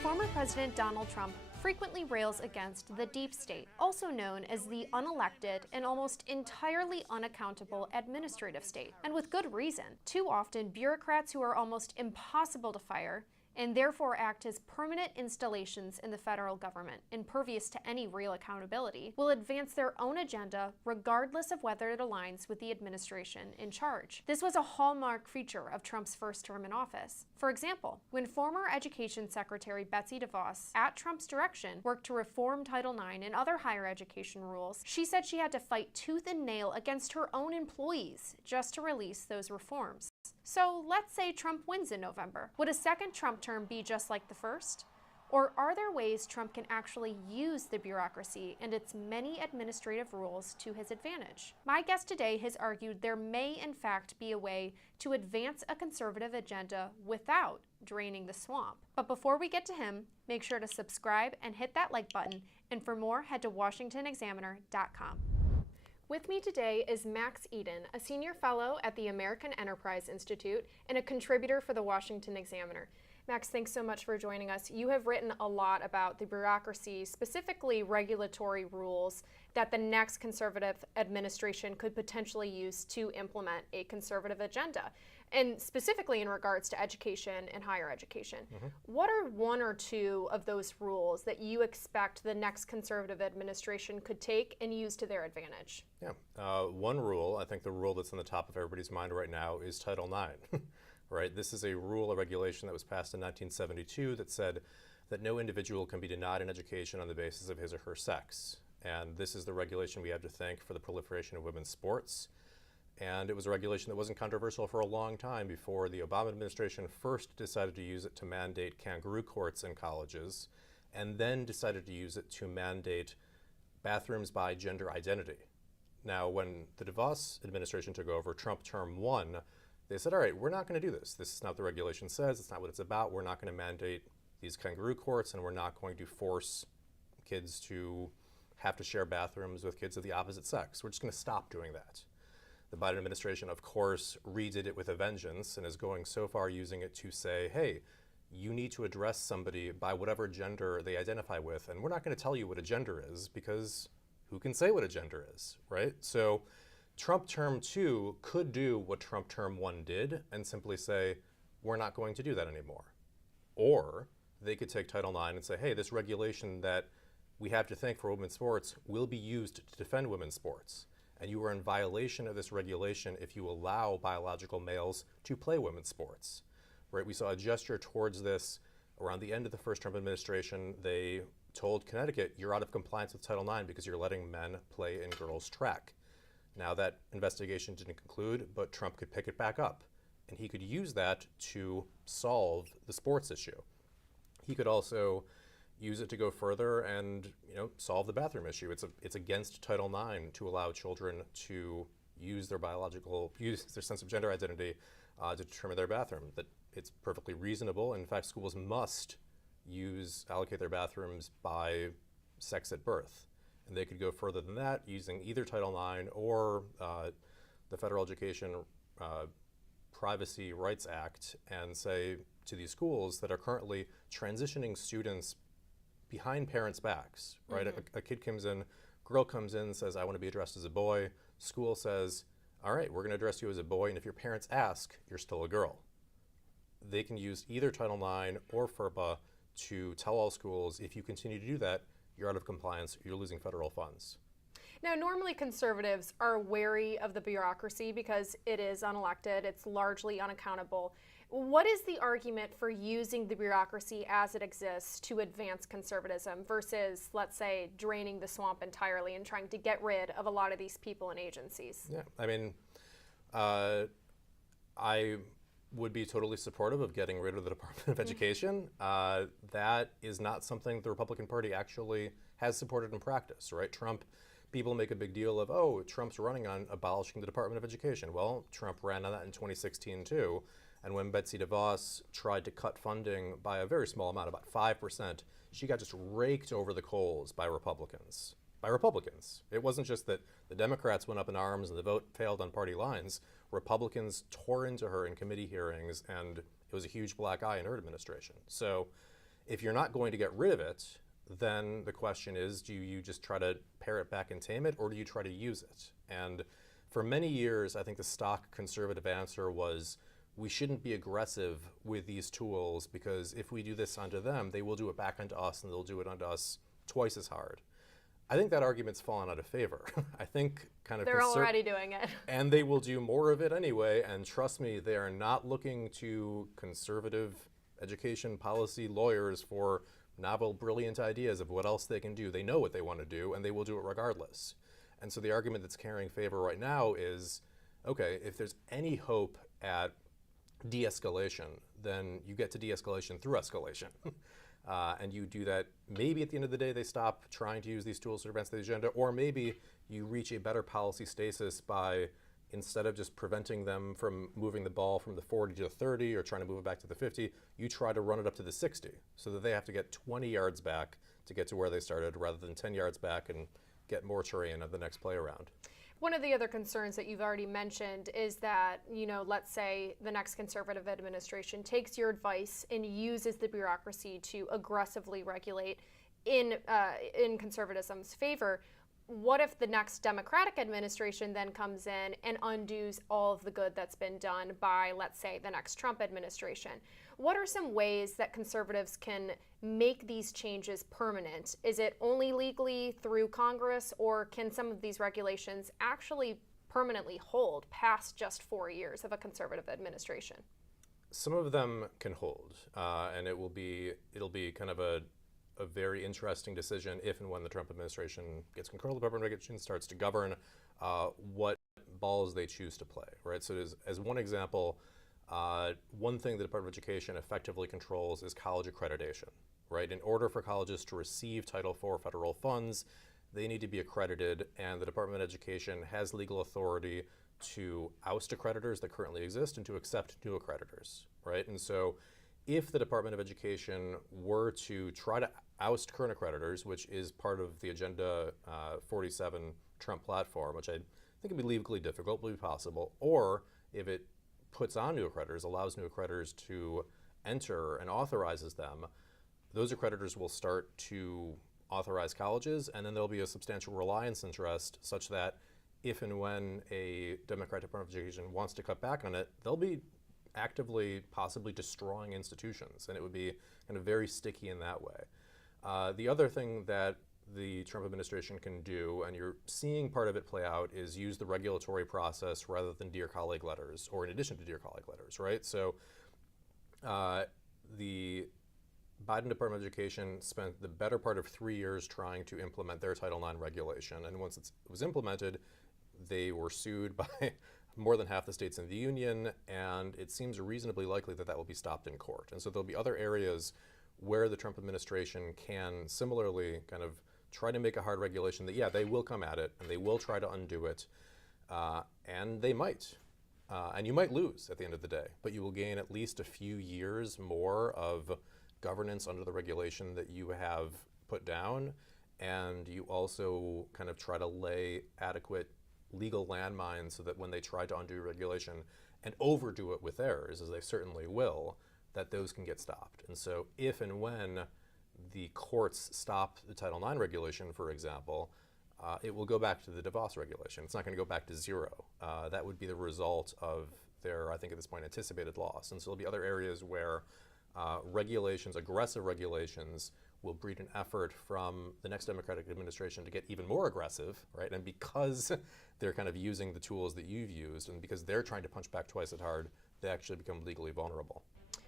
Former President Donald Trump frequently rails against the deep state, also known as the unelected and almost entirely unaccountable administrative state. And with good reason. Too often, bureaucrats who are almost impossible to fire and therefore act as permanent installations in the federal government, impervious to any real accountability, will advance their own agenda regardless of whether it aligns with the administration in charge. This was a hallmark feature of Trump's first term in office. For example, when former Education Secretary Betsy DeVos, at Trump's direction, worked to reform Title IX and other higher education rules, she said she had to fight tooth and nail against her own employees just to release those reforms. So let's say Trump wins in November. Would a second Trump term be just like the first? Or are there ways Trump can actually use the bureaucracy and its many administrative rules to his advantage? My guest today has argued there may in fact be a way to advance a conservative agenda without draining the swamp. But before we get to him, make sure to subscribe and hit that like button. And for more, head to WashingtonExaminer.com. With me today is Max Eden, a senior fellow at the American Enterprise Institute and a contributor for the Washington Examiner. Max, thanks so much for joining us. You have written a lot about the bureaucracy, specifically regulatory rules that the next conservative administration could potentially use to implement a conservative agenda, and specifically in regards to education and higher education. What are one or two of those rules that you expect the next conservative administration could take and use to their advantage? One rule, I think the rule that's on the top of everybody's mind right now is Title IX. Right? This is a rule, a regulation that was passed in 1972 that said that no individual can be denied an education on the basis of his or her sex. And this is the regulation we have to thank for the proliferation of women's sports. And it was a regulation that wasn't controversial for a long time before the Obama administration first decided to use it to mandate kangaroo courts in colleges, and then decided to use it to mandate bathrooms by gender identity. Now, when the DeVos administration took over, Trump term 1, they said, all right, we're not going to do this. This is not what the regulation says. It's not what it's about. We're not going to mandate these kangaroo courts, and we're not going to force kids to have to share bathrooms with kids of the opposite sex. We're just going to stop doing that. The Biden administration, of course, redid it with a vengeance and is going so far using it to say, hey, you need to address somebody by whatever gender they identify with, and we're not going to tell you what a gender is because who can say what a gender is, right? So Trump term 2 could do what Trump term 1 did and simply say, we're not going to do that anymore. Or they could take Title IX and say, hey, this regulation that we have to thank for women's sports will be used to defend women's sports. And you are in violation of this regulation if you allow biological males to play women's sports. Right? We saw a gesture towards this around the end of the first Trump administration. They told Connecticut, you're out of compliance with Title IX because you're letting men play in girls' track. Now, that investigation didn't conclude, but Trump could pick it back up, and he could use that to solve the sports issue. He could also use it to go further and, solve the bathroom issue. It's against Title IX to allow children to use their sense of gender identity to determine their bathroom. That it's perfectly reasonable. In fact, schools must allocate their bathrooms by sex at birth. And they could go further than that using either Title IX or the Federal Education Privacy Rights Act and say to these schools that are currently transitioning students behind parents' backs, right? A kid comes in, girl comes in, says, I want to be addressed as a boy. School says, all right, we're going to address you as a boy, and if your parents ask, you're still a girl. They can use either Title IX or FERPA to tell all schools, if you continue to do that, you're out of compliance, you're losing federal funds. Now, normally conservatives are wary of the bureaucracy because it is unelected, it's largely unaccountable. What is the argument for using the bureaucracy as it exists to advance conservatism versus, let's say, draining the swamp entirely and trying to get rid of a lot of these people and agencies? Yeah, I mean, I would be totally supportive of getting rid of the Department of Education. That is not something the Republican Party actually has supported in practice, right? People make a big deal of, oh, Trump's running on abolishing the Department of Education. Well, Trump ran on that in 2016 too. And when Betsy DeVos tried to cut funding by a very small amount, about 5%, she got just raked over the coals by Republicans. It wasn't just that the Democrats went up in arms and the vote failed on party lines. Republicans tore into her in committee hearings, and it was a huge black eye in her administration. So if you're not going to get rid of it, then the question is, do you just try to pare it back and tame it, or do you try to use it? And for many years, I think the stock conservative answer was, we shouldn't be aggressive with these tools, because if we do this unto them, they will do it back unto us, and they'll do it unto us twice as hard. I think that argument's fallen out of favor. I think they're already doing it. And they will do more of it anyway, and trust me, they are not looking to conservative education policy lawyers for novel, brilliant ideas of what else they can do. They know what they want to do, and they will do it regardless. And so the argument that's carrying favor right now is, okay, if there's any hope at de-escalation, then you get to de-escalation through escalation. And you do that, maybe at the end of the day they stop trying to use these tools to advance the agenda, or maybe you reach a better policy stasis by, instead of just preventing them from moving the ball from the 40 to the 30 or trying to move it back to the 50, you try to run it up to the 60 so that they have to get 20 yards back to get to where they started rather than 10 yards back and get more terrain of the next play around. One of the other concerns that you've already mentioned is that, let's say the next conservative administration takes your advice and uses the bureaucracy to aggressively regulate in conservatism's favor. What if the next Democratic administration then comes in and undoes all of the good that's been done by, let's say, the next Trump administration? What are some ways that conservatives can make these changes permanent? Is it only legally through Congress, or can some of these regulations actually permanently hold past just 4 years of a conservative administration? Some of them can hold, and it'll be kind of a very interesting decision if and when the Trump administration gets control of the Department of Education, starts to govern what balls they choose to play, right? So as one example, one thing the Department of Education effectively controls is college accreditation, right? In order for colleges to receive Title IV federal funds, they need to be accredited, and the Department of Education has legal authority to oust accreditors that currently exist and to accept new accreditors, right? And so if the Department of Education were to try to oust current accreditors, which is part of the Agenda 47 Trump platform, which I think would be legally difficult, but would be possible, or if it puts on new accreditors, allows new accreditors to enter and authorizes them, those accreditors will start to authorize colleges, and then there'll be a substantial reliance interest such that if and when a Democratic Department of Education wants to cut back on it, they'll be actively possibly destroying institutions, and it would be kind of very sticky in that way. The other thing that the Trump administration can do, and you're seeing part of it play out, is use the regulatory process rather than Dear Colleague letters, or in addition to Dear Colleague letters, right? So the Biden Department of Education spent the better part of 3 years trying to implement their Title IX regulation, and once it was implemented, they were sued by more than half the states in the union, and it seems reasonably likely that that will be stopped in court. And so there'll be other areas where the Trump administration can similarly kind of try to make a hard regulation that, yeah, they will come at it, and they will try to undo it, and they might. And you might lose at the end of the day, but you will gain at least a few years more of governance under the regulation that you have put down, and you also kind of try to lay adequate legal landmines so that when they try to undo regulation and overdo it with errors, as they certainly will, that those can get stopped. And so if and when the courts stop the Title IX regulation, for example, it will go back to the DeVos regulation. It's not going to go back to zero. That would be the result of their, I think at this point, anticipated loss. And so there'll be other areas where regulations, aggressive regulations, will breed an effort from the next Democratic administration to get even more aggressive, right? And because they're kind of using the tools that you've used, and because they're trying to punch back twice as hard, they actually become legally vulnerable.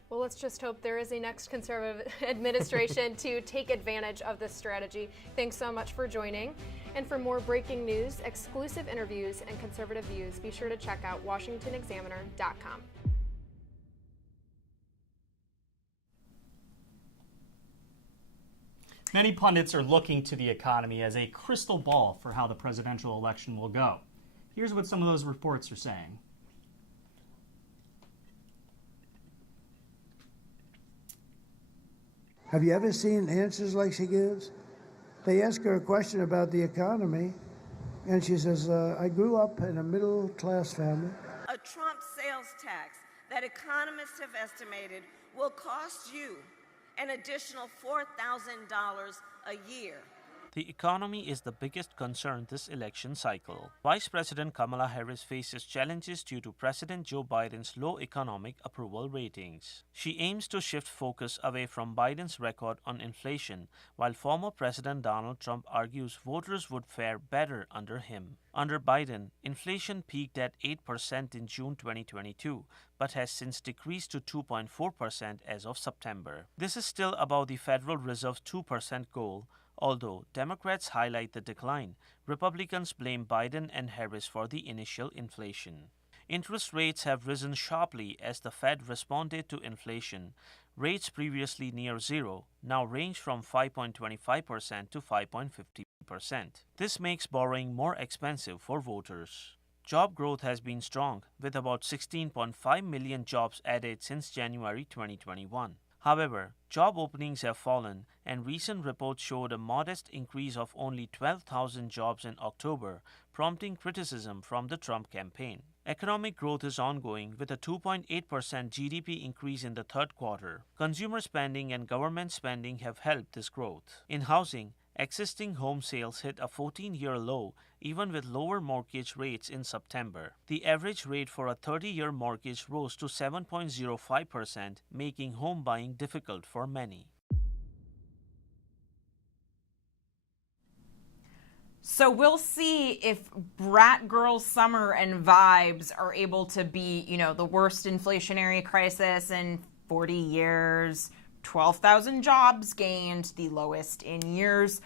Well, let's just hope there is a next conservative administration to take advantage of this strategy. Thanks so much for joining. And for more breaking news, exclusive interviews, and conservative views, be sure to check out WashingtonExaminer.com. Many pundits are looking to the economy as a crystal ball for how the presidential election will go. Here's what some of those reports are saying. Have you ever seen answers like she gives? They ask her a question about the economy, and she says, I grew up in a middle-class family. A Trump sales tax that economists have estimated will cost you an additional $4,000 a year. The economy is the biggest concern this election cycle. Vice President Kamala Harris faces challenges due to President Joe Biden's low economic approval ratings. She aims to shift focus away from Biden's record on inflation, while former President Donald Trump argues voters would fare better under him. Under Biden, inflation peaked at 8% in June 2022, but has since decreased to 2.4% as of September. This is still above the Federal Reserve's 2% goal. Although Democrats highlight the decline, Republicans blame Biden and Harris for the initial inflation. Interest rates have risen sharply as the Fed responded to inflation. Rates previously near zero now range from 5.25% to 5.50%. This makes borrowing more expensive for voters. Job growth has been strong, with about 16.5 million jobs added since January 2021. However, job openings have fallen, and recent reports showed a modest increase of only 12,000 jobs in October, prompting criticism from the Trump campaign. Economic growth is ongoing, with a 2.8% GDP increase in the third quarter. Consumer spending and government spending have helped this growth. In housing, existing home sales hit a 14-year low, even with lower mortgage rates in September. The average rate for a 30-year mortgage rose to 7.05%, making home buying difficult for many. So we'll see if Brat Girl Summer and vibes are able to be, the worst inflationary crisis in 40 years. 12,000 jobs gained, the lowest in years.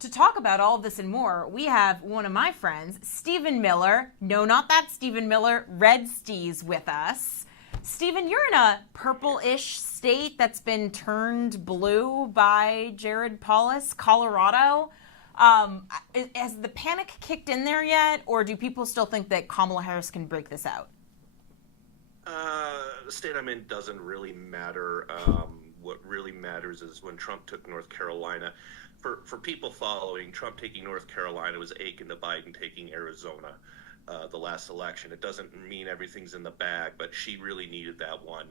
To talk about all of this and more, we have one of my friends, Stephen Miller. No, not that Stephen Miller, Red Steez with us. Stephen, you're in a purple-ish state that's been turned blue by Jared Polis, Colorado. Has the panic kicked in there yet, or do people still think that Kamala Harris can break this out? The state I'm in doesn't really matter. What really matters is when Trump took North Carolina. For people following, Trump taking North Carolina was akin to Biden taking Arizona the last election. It doesn't mean everything's in the bag, but she really needed that one.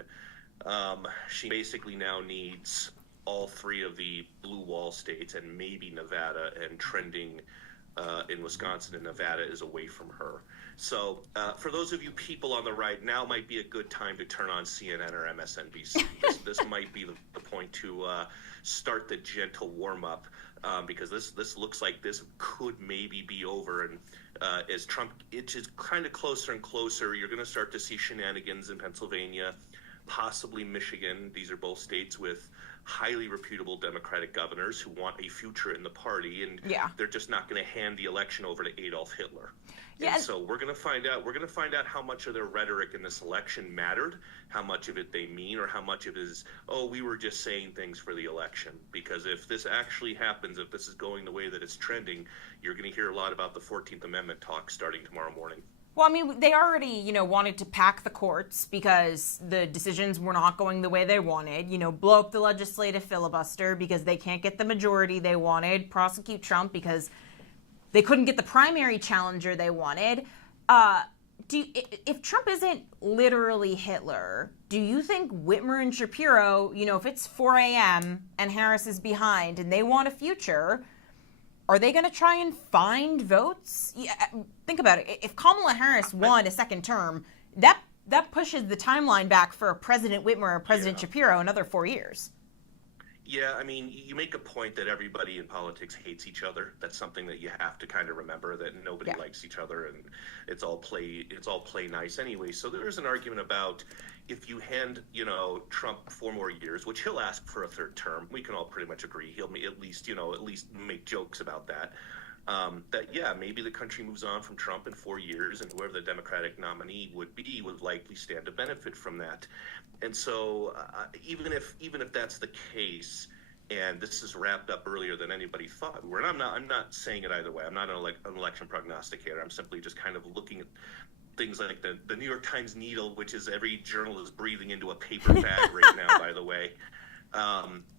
She basically now needs all three of the blue wall states and maybe Nevada, and trending in Wisconsin and Nevada is away from her. So for those of you people on the right, now might be a good time to turn on CNN or MSNBC. This might be the point to start the gentle warm-up, because this looks like this could maybe be over. And as Trump itches kind of closer and closer, you're going to start to see shenanigans in Pennsylvania, possibly Michigan. These are both states with highly reputable Democratic governors who want a future in the party, and they're just not going to hand the election over to Adolf Hitler. And so we're going to find out. We're going to find out how much of their rhetoric in this election mattered, how much of it they mean, or how much of it is, oh, we were just saying things for the election. Because if this actually happens, if this is going the way that it's trending, you're going to hear a lot about the 14th Amendment talk starting tomorrow morning. Well, I mean, they already, wanted to pack the courts because the decisions were not going the way they wanted. Blow up the legislative filibuster because they can't get the majority they wanted. Prosecute Trump because they couldn't get the primary challenger they wanted. If Trump isn't literally Hitler, do you think Whitmer and Shapiro, if it's 4 a.m. and Harris is behind and they want a future, are they going to try and find votes? Think about it. If Kamala Harris won a second term, that pushes the timeline back for President Whitmer or President Shapiro another 4 years. Yeah, I mean, you make a point that everybody in politics hates each other. That's something that you have to kind of remember, that nobody likes each other, and it's all play nice anyway. So there's an argument about if you hand, Trump 4 more years, which he'll ask for a 3rd term. We can all pretty much agree. He'll at least make jokes about that. Maybe the country moves on from Trump in 4 years, and whoever the Democratic nominee would be would likely stand to benefit from that. And so, even if that's the case, and this is wrapped up earlier than anybody thought, I'm not saying it either way. I'm not an election prognosticator. I'm simply just kind of looking at things like the New York Times needle, which is every journalist breathing into a paper bag right now, by the way.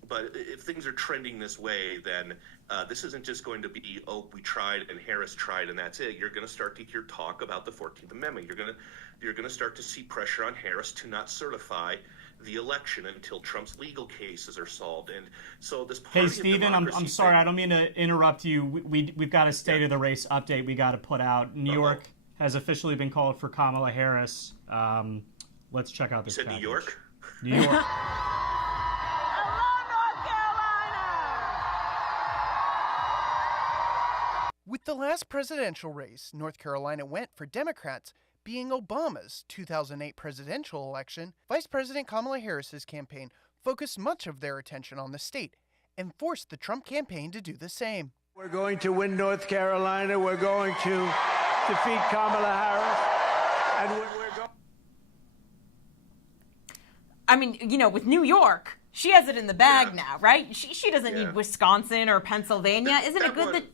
But if things are trending this way, then this isn't just going to be, we tried and Harris tried and that's it. You're going to start to hear talk about the 14th Amendment. You're going to start to see pressure on Harris to not certify the election until Trump's legal cases are solved. And so this party Hey, Stephen, I'm sorry. I don't mean to interrupt you. We've got a state of the race update we got to put out. New York has officially been called for Kamala Harris. Let's check out this. You said package. New York? New York. With the last presidential race, North Carolina went for Democrats, being Obama's 2008 presidential election. Vice President Kamala Harris's campaign focused much of their attention on the state and forced the Trump campaign to do the same. We're going to win North Carolina. We're going to defeat Kamala Harris. And we're going. I mean, with New York, she has it in the bag now, right? She doesn't need Wisconsin or Pennsylvania. Isn't it good that...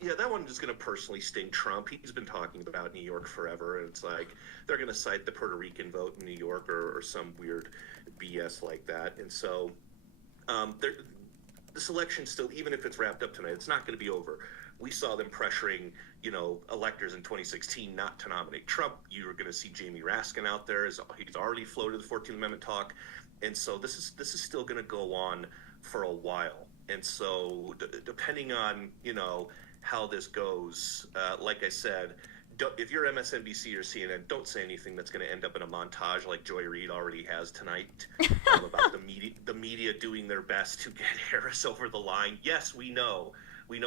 Yeah, that one is going to personally sting Trump. He's been talking about New York forever, and it's like they're going to cite the Puerto Rican vote in New York or some weird BS like that. And so this election still, even if it's wrapped up tonight, it's not going to be over. We saw them pressuring, electors in 2016 not to nominate Trump. You were going to see Jamie Raskin out there. He's already floated the 14th Amendment talk. And so this is still going to go on for a while. And so depending on, how this goes, like I said, if you're MSNBC or CNN, don't say anything that's going to end up in a montage like Joy Reid already has tonight about the media doing their best to get Harris over the line. Yes, we know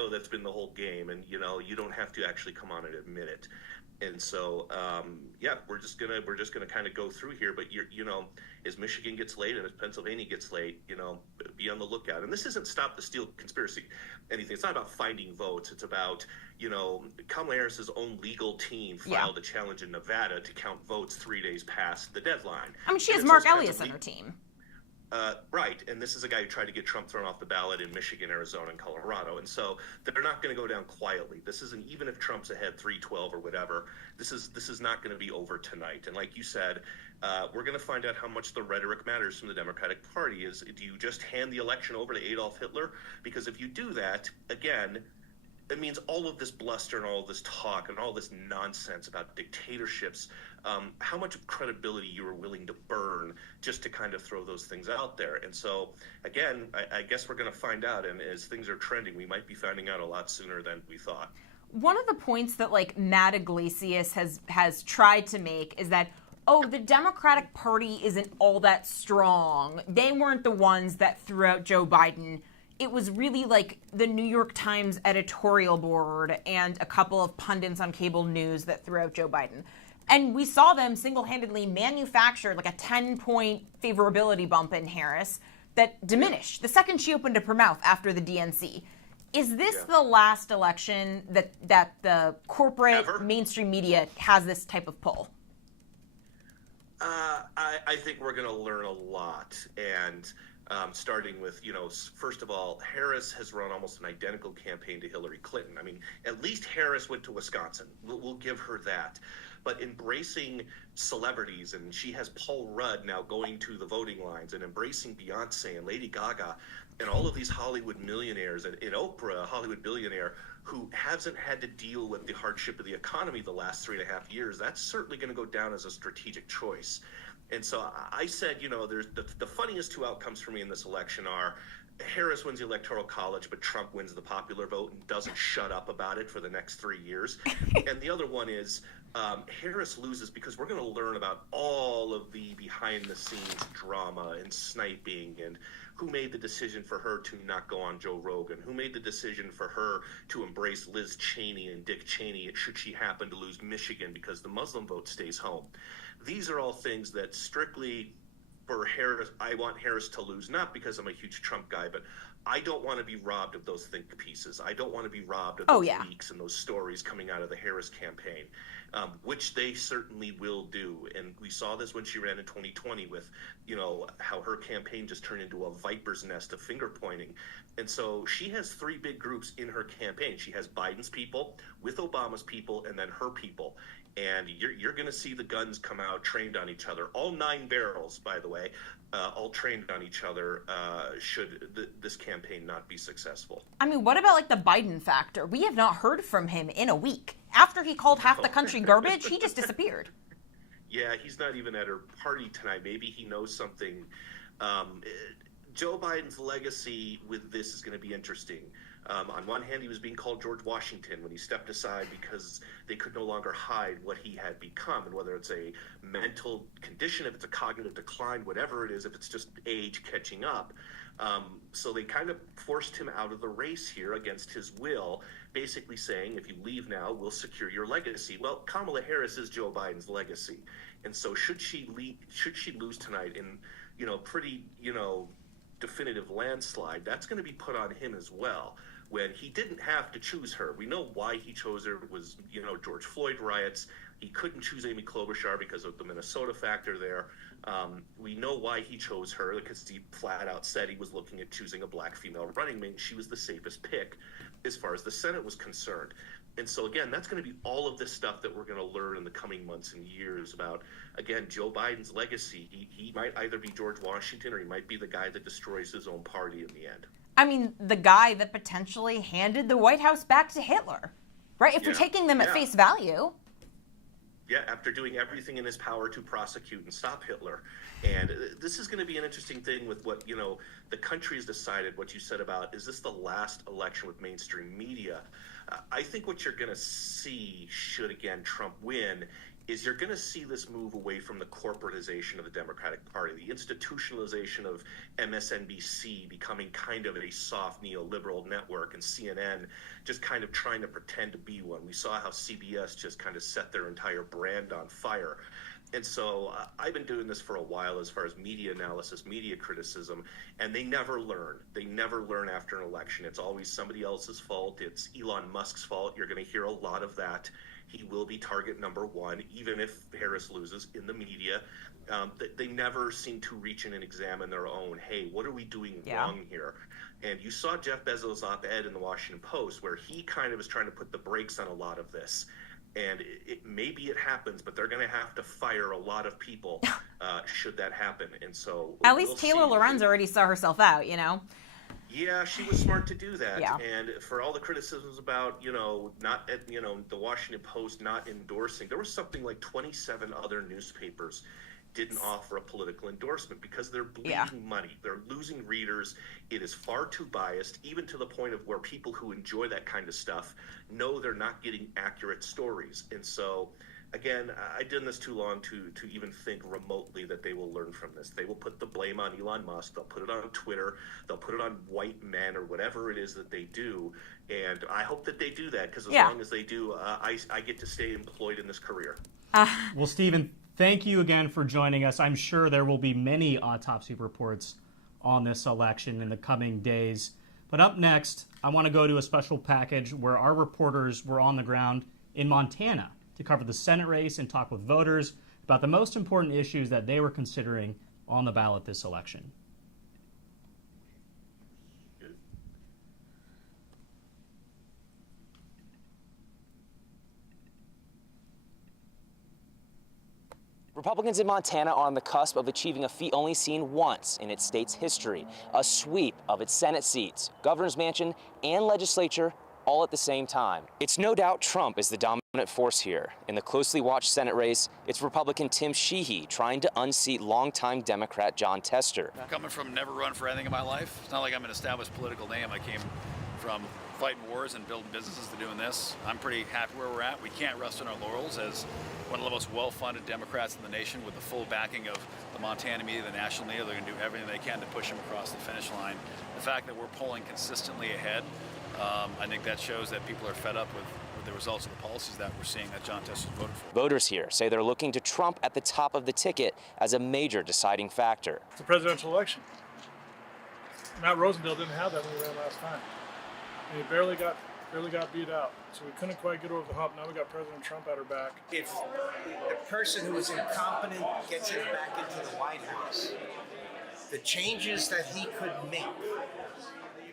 that's been the whole game, and you don't have to actually come on and admit it. And so, we're just gonna kind of go through here. But as Michigan gets late and as Pennsylvania gets late, be on the lookout. And this isn't Stop the Steal conspiracy, anything. It's not about finding votes. It's about Kamala Harris's own legal team filed a challenge in Nevada to count votes 3 days past the deadline. I mean, she has Mark Elias on her team. Right, and this is a guy who tried to get Trump thrown off the ballot in Michigan, Arizona, and Colorado, and so they're not going to go down quietly. This isn't, even if Trump's ahead 3-12 or whatever, this is not going to be over tonight. And like you said, we're going to find out how much the rhetoric matters from the Democratic Party. Do you just hand the election over to Adolf Hitler? Because if you do that, again, it means all of this bluster and all of this talk and all this nonsense about dictatorships, how much credibility you were willing to burn just to kind of throw those things out there. And so, again, I guess we're going to find out. And as things are trending, we might be finding out a lot sooner than we thought. One of the points that Matt Iglesias has tried to make is that, the Democratic Party isn't all that strong. They weren't the ones that threw out Joe Biden. It was really the New York Times editorial board and a couple of pundits on cable news that threw out Joe Biden. And we saw them single-handedly manufacture a 10-point favorability bump in Harris that diminished the second she opened up her mouth after the DNC. Is this the last election that the corporate mainstream media has this type of pull? I think we're going to learn a lot. And starting with, first of all, Harris has run almost an identical campaign to Hillary Clinton. I mean, at least Harris went to Wisconsin. We'll give her that. But embracing celebrities, and she has Paul Rudd now going to the voting lines, and embracing Beyonce and Lady Gaga and all of these Hollywood millionaires, and Oprah, a Hollywood billionaire, who hasn't had to deal with the hardship of the economy the last 3.5 years, that's certainly going to go down as a strategic choice. And so I said, there's the funniest two outcomes for me in this election are Harris wins the Electoral College, but Trump wins the popular vote and doesn't shut up about it for the next 3 years. And the other one is Harris loses because we're going to learn about all of the behind-the-scenes drama and sniping and who made the decision for her to not go on Joe Rogan, who made the decision for her to embrace Liz Cheney and Dick Cheney should she happen to lose Michigan because the Muslim vote stays home. These are all things that strictly for Harris, I want Harris to lose, not because I'm a huge Trump guy, but I don't want to be robbed of those think pieces. I don't want to be robbed of those leaks and those stories coming out of the Harris campaign, which they certainly will do. And we saw this when she ran in 2020 with, how her campaign just turned into a viper's nest of finger pointing. And so she has three big groups in her campaign. She has Biden's people, with Obama's people, and then her people. And you're going to see the guns come out trained on each other. All 9 barrels, by the way, all trained on each other should this campaign not be successful. I mean, what about like the Biden factor? We have not heard from him in a week. After he called half the country garbage, he just disappeared. Yeah, he's not even at her party tonight. Maybe he knows something. Joe Biden's legacy with this is going to be interesting. On one hand, he was being called George Washington when he stepped aside because they could no longer hide what he had become, and whether it's a mental condition, if it's a cognitive decline, whatever it is, if it's just age catching up. So they kind of forced him out of the race here against his will, basically saying, if you leave now, we'll secure your legacy. Well, Kamala Harris is Joe Biden's legacy. And so should she lose tonight in, pretty, definitive landslide, that's going to be put on him as well, when he didn't have to choose her. We know why he chose her. It was, George Floyd riots. He couldn't choose Amy Klobuchar because of the Minnesota factor there. We know why he chose her, because he flat out said he was looking at choosing a black female running mate. She was the safest pick as far as the Senate was concerned. And so, again, that's going to be all of this stuff that we're going to learn in the coming months and years about, again, Joe Biden's legacy. He might either be George Washington or he might be the guy that destroys his own party in the end. I mean, the guy that potentially handed the White House back to Hitler, right? If you're taking them at face value. Yeah, after doing everything in his power to prosecute and stop Hitler. And this is going to be an interesting thing with what, the country has decided, what you said about, is this the last election with mainstream media? I think what you're going to see, should, again, Trump win, is you're going to see this move away from the corporatization of the Democratic Party, the institutionalization of MSNBC becoming kind of a soft neoliberal network, and CNN just kind of trying to pretend to be one. We saw how CBS just kind of set their entire brand on fire. And so I've been doing this for a while as far as media analysis, media criticism, and they never learn. They never learn after an election. It's always somebody else's fault. It's Elon Musk's fault. You're going to hear a lot of that. He will be target number one, even if Harris loses in the media. They never seem to reach in and examine their own, hey, what are we doing wrong here? And you saw Jeff Bezos' op-ed in the Washington Post where he kind of is trying to put the brakes on a lot of this. And maybe it happens, but they're going to have to fire a lot of people should that happen. And so at least Taylor Lorenz already saw herself out, Yeah, she was smart to do that. Yeah. And for all the criticisms about, not at, the Washington Post not endorsing, there was something like 27 other newspapers didn't offer a political endorsement because they're bleeding money. They're losing readers. It is far too biased, even to the point of where people who enjoy that kind of stuff know they're not getting accurate stories. And so, again, I've done this too long to even think remotely that they will learn from this. They will put the blame on Elon Musk. They'll put it on Twitter. They'll put it on white men or whatever it is that they do. And I hope that they do that, because as long as they do, I get to stay employed in this career. Well, Stephen, thank you again for joining us. I'm sure there will be many autopsy reports on this election in the coming days. But up next, I want to go to a special package where our reporters were on the ground in Montana to cover the Senate race and talk with voters about the most important issues that they were considering on the ballot this election. Republicans in Montana are on the cusp of achieving a feat only seen once in its state's history, a sweep of its Senate seats, governor's mansion, and legislature all at the same time. It's no doubt Trump is the dominant force here. In the closely watched Senate race, it's Republican Tim Sheehy trying to unseat longtime Democrat Jon Tester. Coming from never run for anything in my life, it's not like I'm an established political name. I came from fighting wars and building businesses to doing this. I'm pretty happy where we're at. We can't rest on our laurels as one of the most well-funded Democrats in the nation with the full backing of the Montana media, the national media. They're going to do everything they can to push him across the finish line. The fact that we're polling consistently ahead, I think that shows that people are fed up with the results of the policies that we're seeing that Jon Tester voted for. Voters here say they're looking to Trump at the top of the ticket as a major deciding factor. It's a presidential election. Matt Rosendale didn't have that when he ran last time. And he barely got beat out. So we couldn't quite get over the hump. Now we got President Trump at our back. If the person who was incompetent gets it back into the White House, the changes that he could make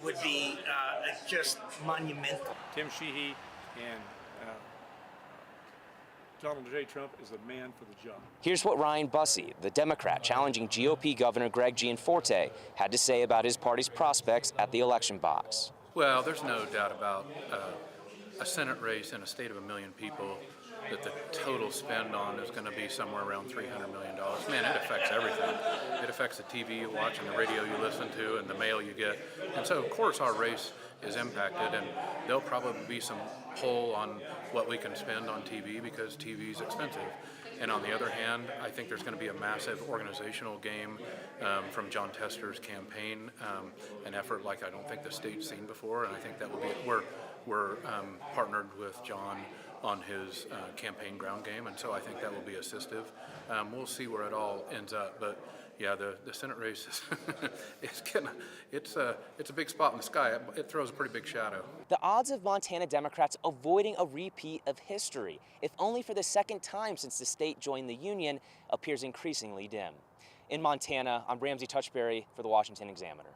would be just monumental. Tim Sheehy and Donald J. Trump is the man for the job. Here's what Ryan Busse, the Democrat challenging GOP Governor Greg Gianforte, had to say about his party's prospects at the election box. Well, there's no doubt about a Senate race in a state of 1 million people that the total spend on is going to be somewhere around $300 million. Man, it affects everything. It affects the TV you watch and the radio you listen to and the mail you get. And so, of course, our race is impacted, and there'll probably be some pull on what we can spend on TV because TV is expensive. And on the other hand, I think there's going to be a massive organizational game from Jon Tester's campaign, an effort like I don't think the state's seen before, and I think that will be we're partnered with Jon on his campaign ground game, and so I think that will be assistive. We'll see where it all ends up, but yeah, the Senate race is it's a big spot in the sky. It throws a pretty big shadow. The odds of Montana Democrats avoiding a repeat of history, if only for the second time since the state joined the Union, appears increasingly dim. In Montana, I'm Ramsey Touchberry for the Washington Examiner.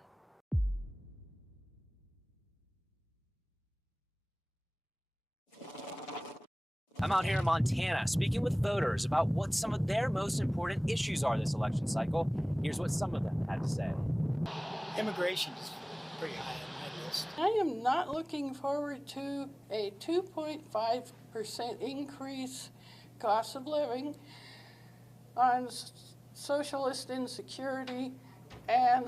I'm out here in Montana speaking with voters about what some of their most important issues are this election cycle. Here's what some of them had to say. Immigration is pretty high on my list. I am not looking forward to a 2.5% increase cost of living on socialist insecurity and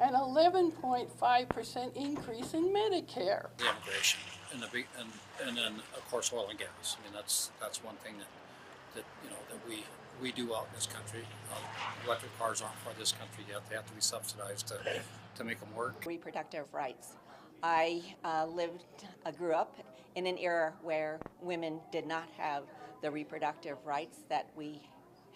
an 11.5% increase in Medicare. The immigration and then of course oil and gas. I mean that's one thing that we do out in this country. Electric cars aren't for this country yet. They have to be subsidized to make them work. Reproductive rights. I grew up in an era where women did not have the reproductive rights that we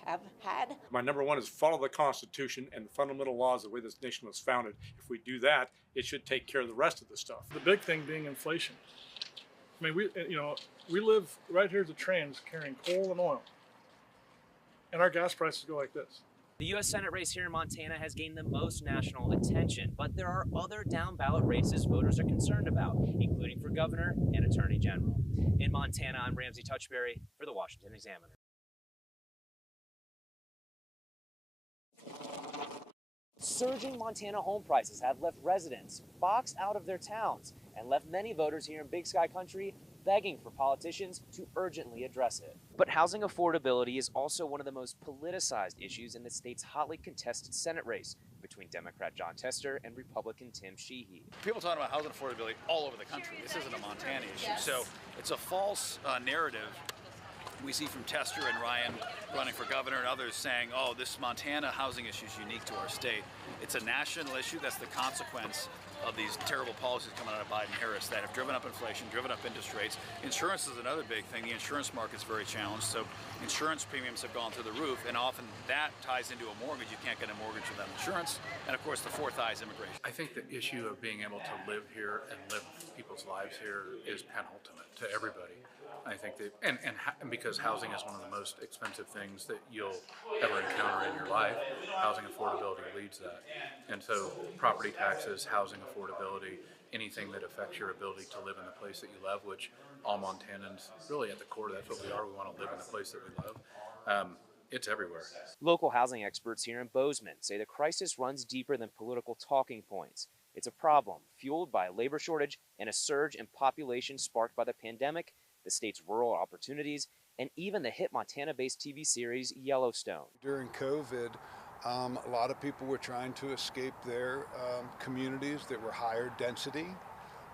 have had. My number one is follow the Constitution and the fundamental laws, the way this nation was founded. If we do that, it should take care of the rest of the stuff. The big thing being inflation. I mean, we live right here at the trains carrying coal and oil, and our gas prices go like this. The U.S. Senate race here in Montana has gained the most national attention, but there are other down-ballot races voters are concerned about, including for governor and attorney general. In Montana, I'm Ramsey Touchberry for the Washington Examiner. Surging Montana home prices have left residents boxed out of their towns and left many voters here in Big Sky Country begging for politicians to urgently address it. But housing affordability is also one of the most politicized issues in the state's hotly contested Senate race between Democrat Jon Tester and Republican Tim Sheehy. People talking about housing affordability all over the country. This isn't a Montana issue. Yes. So it's a false narrative we see from Tester and Ryan running for governor and others saying, oh, this Montana housing issue is unique to our state. It's a national issue. That's the consequence of these terrible policies coming out of Biden-Harris that have driven up inflation, driven up interest rates. Insurance is another big thing. The insurance market's very challenged, so insurance premiums have gone through the roof, and often that ties into a mortgage. You can't get a mortgage without insurance. And of course, the fourth eye is immigration. I think the issue of being able to live here and live people's lives here is penultimate to everybody. I think that, and because housing is one of the most expensive things that you'll ever encounter in your life, housing affordability leads that. And so property taxes, housing affordability, anything that affects your ability to live in the place that you love, which all Montanans, really at the core, that's what we are. We want to live in the place that we love. It's everywhere. Local housing experts here in Bozeman say the crisis runs deeper than political talking points. It's a problem fueled by a labor shortage and a surge in population sparked by the pandemic, the state's rural opportunities, and even the hit Montana-based TV series Yellowstone. During COVID, a lot of people were trying to escape their communities that were higher density,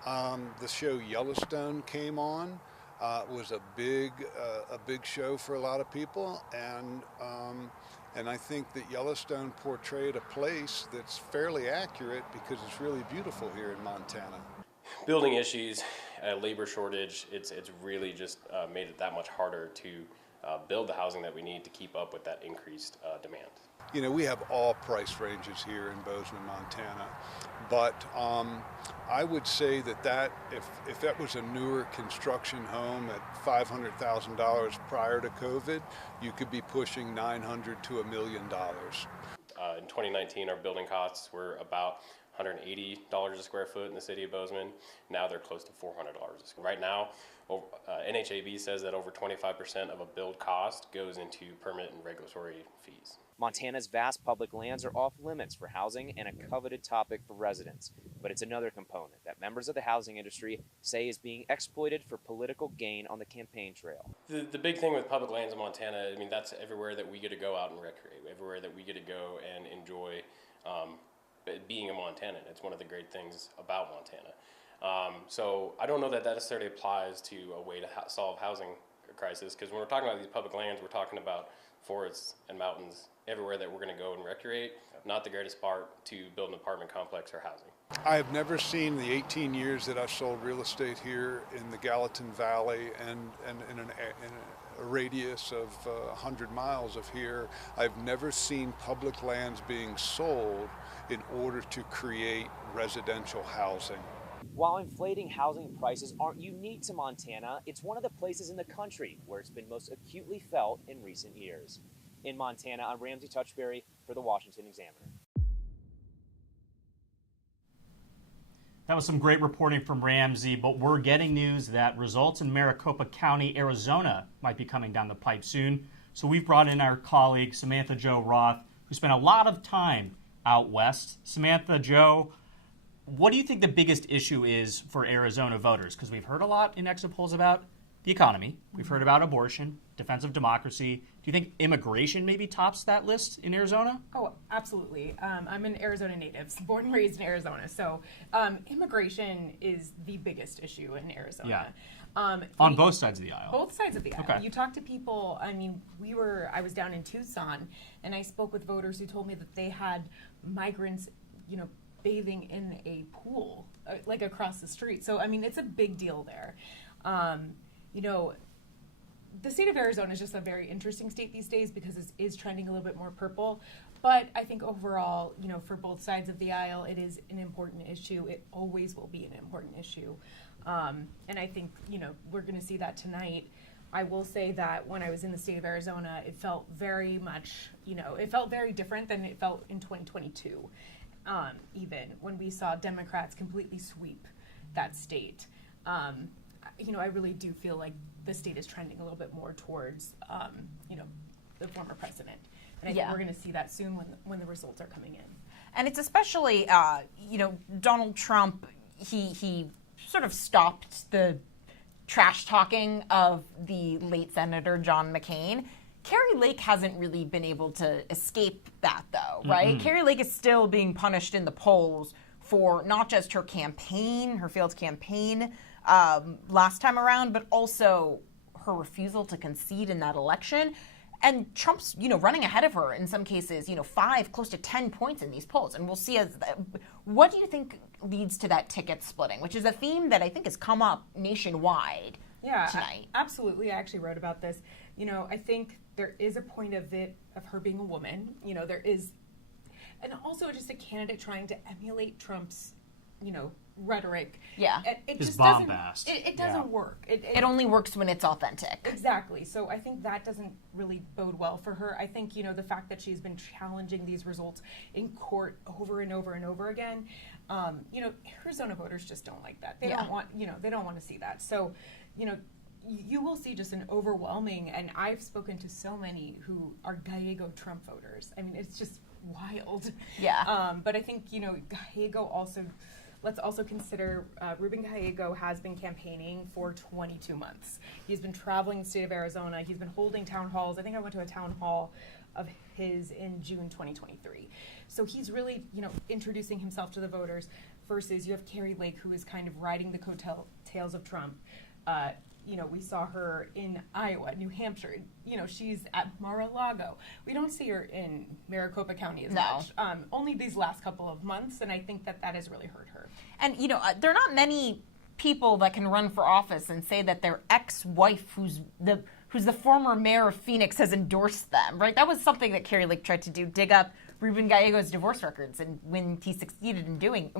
The show Yellowstone came on. It was a big show for a lot of people, and I think that Yellowstone portrayed a place that's fairly accurate because it's really beautiful here in Montana. Building issues, labor shortage, it's really just made it that much harder to build the housing that we need to keep up with that increased demand. You know, we have all price ranges here in Bozeman, Montana, but I would say that if that was a newer construction home at $500,000 prior to COVID, you could be pushing $900,000 to $1 million. In 2019, our building costs were about $180 a square foot in the city of Bozeman. Now they're close to $400 a square. Right now, NHAB says that over 25% of a build cost goes into permit and regulatory fees. Montana's vast public lands are off limits for housing and a coveted topic for residents. But it's another component that members of the housing industry say is being exploited for political gain on the campaign trail. The big thing with public lands in Montana, I mean, that's everywhere that we get to go out and recreate, everywhere that we get to go and enjoy being a Montanan. It's one of the great things about Montana. So I don't know that necessarily applies to a way to solve housing crisis, because when we're talking about these public lands, we're talking about forests and mountains everywhere that we're going to go and recreate. Not the greatest part to build an apartment complex or housing. I have never seen the 18 years that I've sold real estate here in the Gallatin Valley and in a radius of 100 miles of here, I've never seen public lands being sold in order to create residential housing. While inflating housing prices aren't unique to Montana, it's one of the places in the country where it's been most acutely felt in recent years. In Montana, I'm Ramsey Touchberry for the Washington Examiner. That was some great reporting from Ramsey, but we're getting news that results in Maricopa County, Arizona might be coming down the pipe soon. So we've brought in our colleague, Samantha Jo Roth, who spent a lot of time out west. Samantha Jo, what do you think the biggest issue is for Arizona voters? Because we've heard a lot in exit polls about the economy. We've heard about abortion, defense of democracy. Do you think immigration maybe tops that list in Arizona? Oh, absolutely. I'm an Arizona native, born and raised in Arizona. So immigration is the biggest issue in Arizona. Yeah. On both sides of the aisle. Both sides of the aisle. Okay. You talk to people, I mean, I was down in Tucson, and I spoke with voters who told me that they had migrants, bathing in a pool, like across the street. So, I mean, it's a big deal there. The state of Arizona is just a very interesting state these days because it is trending a little bit more purple. But I think overall, for both sides of the aisle, it is an important issue. It always will be an important issue. And I think, we're going to see that tonight. I will say that when I was in the state of Arizona, it felt very much, it felt very different than it felt in 2022, even when we saw Democrats completely sweep that state. I really do feel like the state is trending a little bit more towards, the former president. And I think we're going to see that soon when the results are coming in. And it's especially, Donald Trump, he sort of stopped the trash talking of the late Senator John McCain. Kari Lake hasn't really been able to escape that, though, right? Mm-hmm. Kari Lake is still being punished in the polls for not just her campaign, her failed campaign last time around, but also her refusal to concede in that election. And Trump's, running ahead of her in some cases, 5, close to 10 points in these polls. And we'll see what do you think leads to that ticket splitting, which is a theme that I think has come up nationwide tonight. Absolutely. I actually wrote about this. I think there is a point of her being a woman. There is, and also just a candidate trying to emulate Trump's, rhetoric. Yeah. It His just bombast. doesn't, it doesn't work. It only works when it's authentic. Exactly. So I think that doesn't really bode well for her. I think, the fact that she's been challenging these results in court over and over and over again, Arizona voters just don't like that. They don't want, they don't want to see that. So, you will see just an overwhelming, and I've spoken to so many who are Gallego Trump voters. I mean, it's just wild. Yeah. But I think, Gallego also, let's also consider Ruben Gallego has been campaigning for 22 months. He's been traveling the state of Arizona. He's been holding town halls. I think I went to a town hall of his in June 2023. So he's really, introducing himself to the voters. versus you have Carrie Lake, who is kind of riding the coattails of Trump. We saw her in Iowa, New Hampshire. She's at Mar-a-Lago. We don't see her in Maricopa County as much. Only these last couple of months, and I think that has really hurt her. And, there are not many people that can run for office and say that their ex-wife, who's the former mayor of Phoenix, has endorsed them, right? That was something that Carrie Lake tried to do, dig up Ruben Gallego's divorce records, and when she succeeded in doing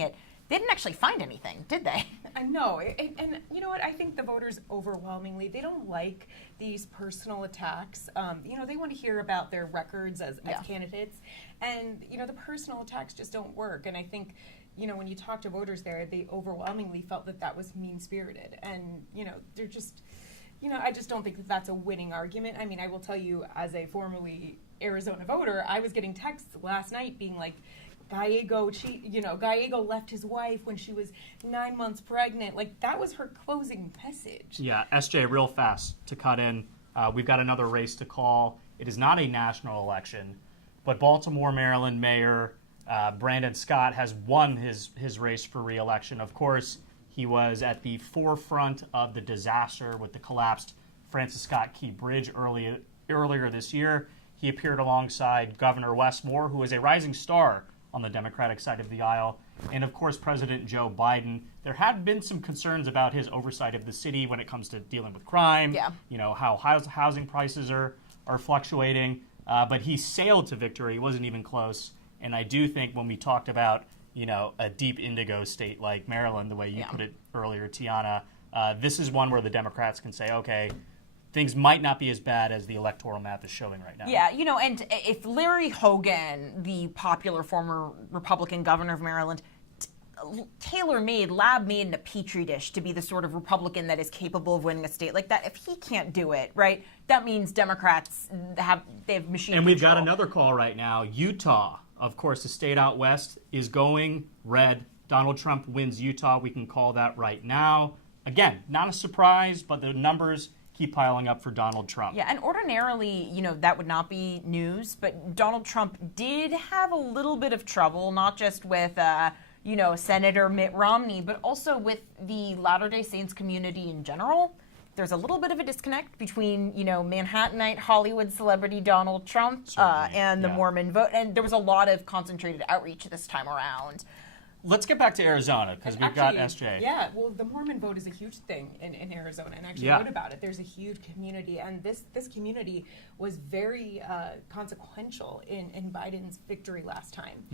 it, they didn't actually find anything, did they? I know, and you know what? I think the voters overwhelmingly, they don't like these personal attacks. They want to hear about their records as candidates, and the personal attacks just don't work. And I think, when you talk to voters there, they overwhelmingly felt that was mean-spirited, and they're just, I just don't think that that's a winning argument. I mean, I will tell you, as a formerly Arizona voter, I was getting texts last night being like, Gallego left his wife when she was 9 months pregnant. Like, that was her closing message. Yeah, SJ, real fast to cut in. We've got another race to call. It is not a national election, but Baltimore, Maryland Mayor Brandon Scott has won his race for re-election. Of course, he was at the forefront of the disaster with the collapsed Francis Scott Key Bridge earlier this year. He appeared alongside Governor Wes Moore, who is a rising star on the Democratic side of the aisle, and of course President Joe Biden. There have been some concerns about his oversight of the city when it comes to dealing with crime, how housing prices are fluctuating, but he sailed to victory. He wasn't even close. And I do think when we talked about a deep indigo state like Maryland, the way you put it earlier, Tiana, this is one where the Democrats can say, okay, things might not be as bad as the electoral math is showing right now. Yeah, and if Larry Hogan, the popular former Republican governor of Maryland, tailor-made, lab-made in a petri dish to be the sort of Republican that is capable of winning a state like that, if he can't do it, right, that means Democrats have machine And we've control. got another call right now. Utah, of course, the state out west, is going red. Donald Trump wins Utah. We can call that right now. Again, not a surprise, but the numbers keep piling up for Donald Trump. Yeah, and ordinarily, that would not be news, but Donald Trump did have a little bit of trouble, not just with, Senator Mitt Romney, but also with the Latter-day Saints community in general. There's a little bit of a disconnect between, Manhattanite Hollywood celebrity Donald Trump and the Mormon vote, and there was a lot of concentrated outreach this time around. Let's get back to Arizona, because we've got SJ. Yeah, well, the Mormon vote is a huge thing in Arizona, and I actually wrote about it. There's a huge community, and this community was very consequential in Biden's victory last time.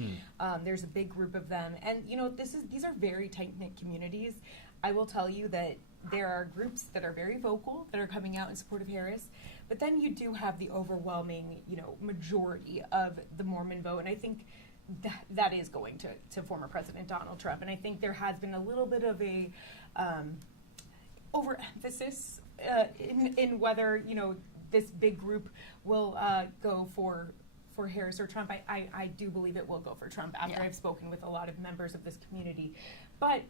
There's a big group of them, and these are very tight-knit communities. I will tell you that there are groups that are very vocal that are coming out in support of Harris, but then you do have the overwhelming, majority of the Mormon vote, and I think that is going to former President Donald Trump. And I think there has been a little bit of a overemphasis in whether, this big group will go for Harris or Trump. I do believe it will go for Trump after I've spoken with a lot of members of this community. But,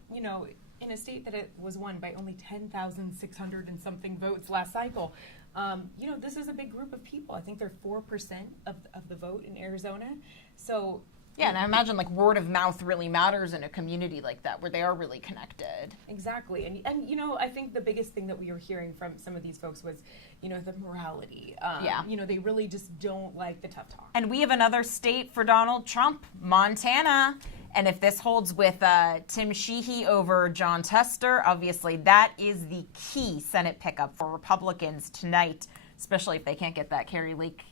in a state that it was won by only 10,600 and something votes last cycle, this is a big group of people. I think they're 4% of the vote in Arizona. So yeah, and I imagine word of mouth really matters in a community like that where they are really connected. Exactly. And I think the biggest thing that we were hearing from some of these folks was, the morality. They really just don't like the tough talk. And we have another state for Donald Trump, Montana. And if this holds with Tim Sheehy over John Tester, obviously that is the key Senate pickup for Republicans tonight, especially if they can't get that Carrie Lake,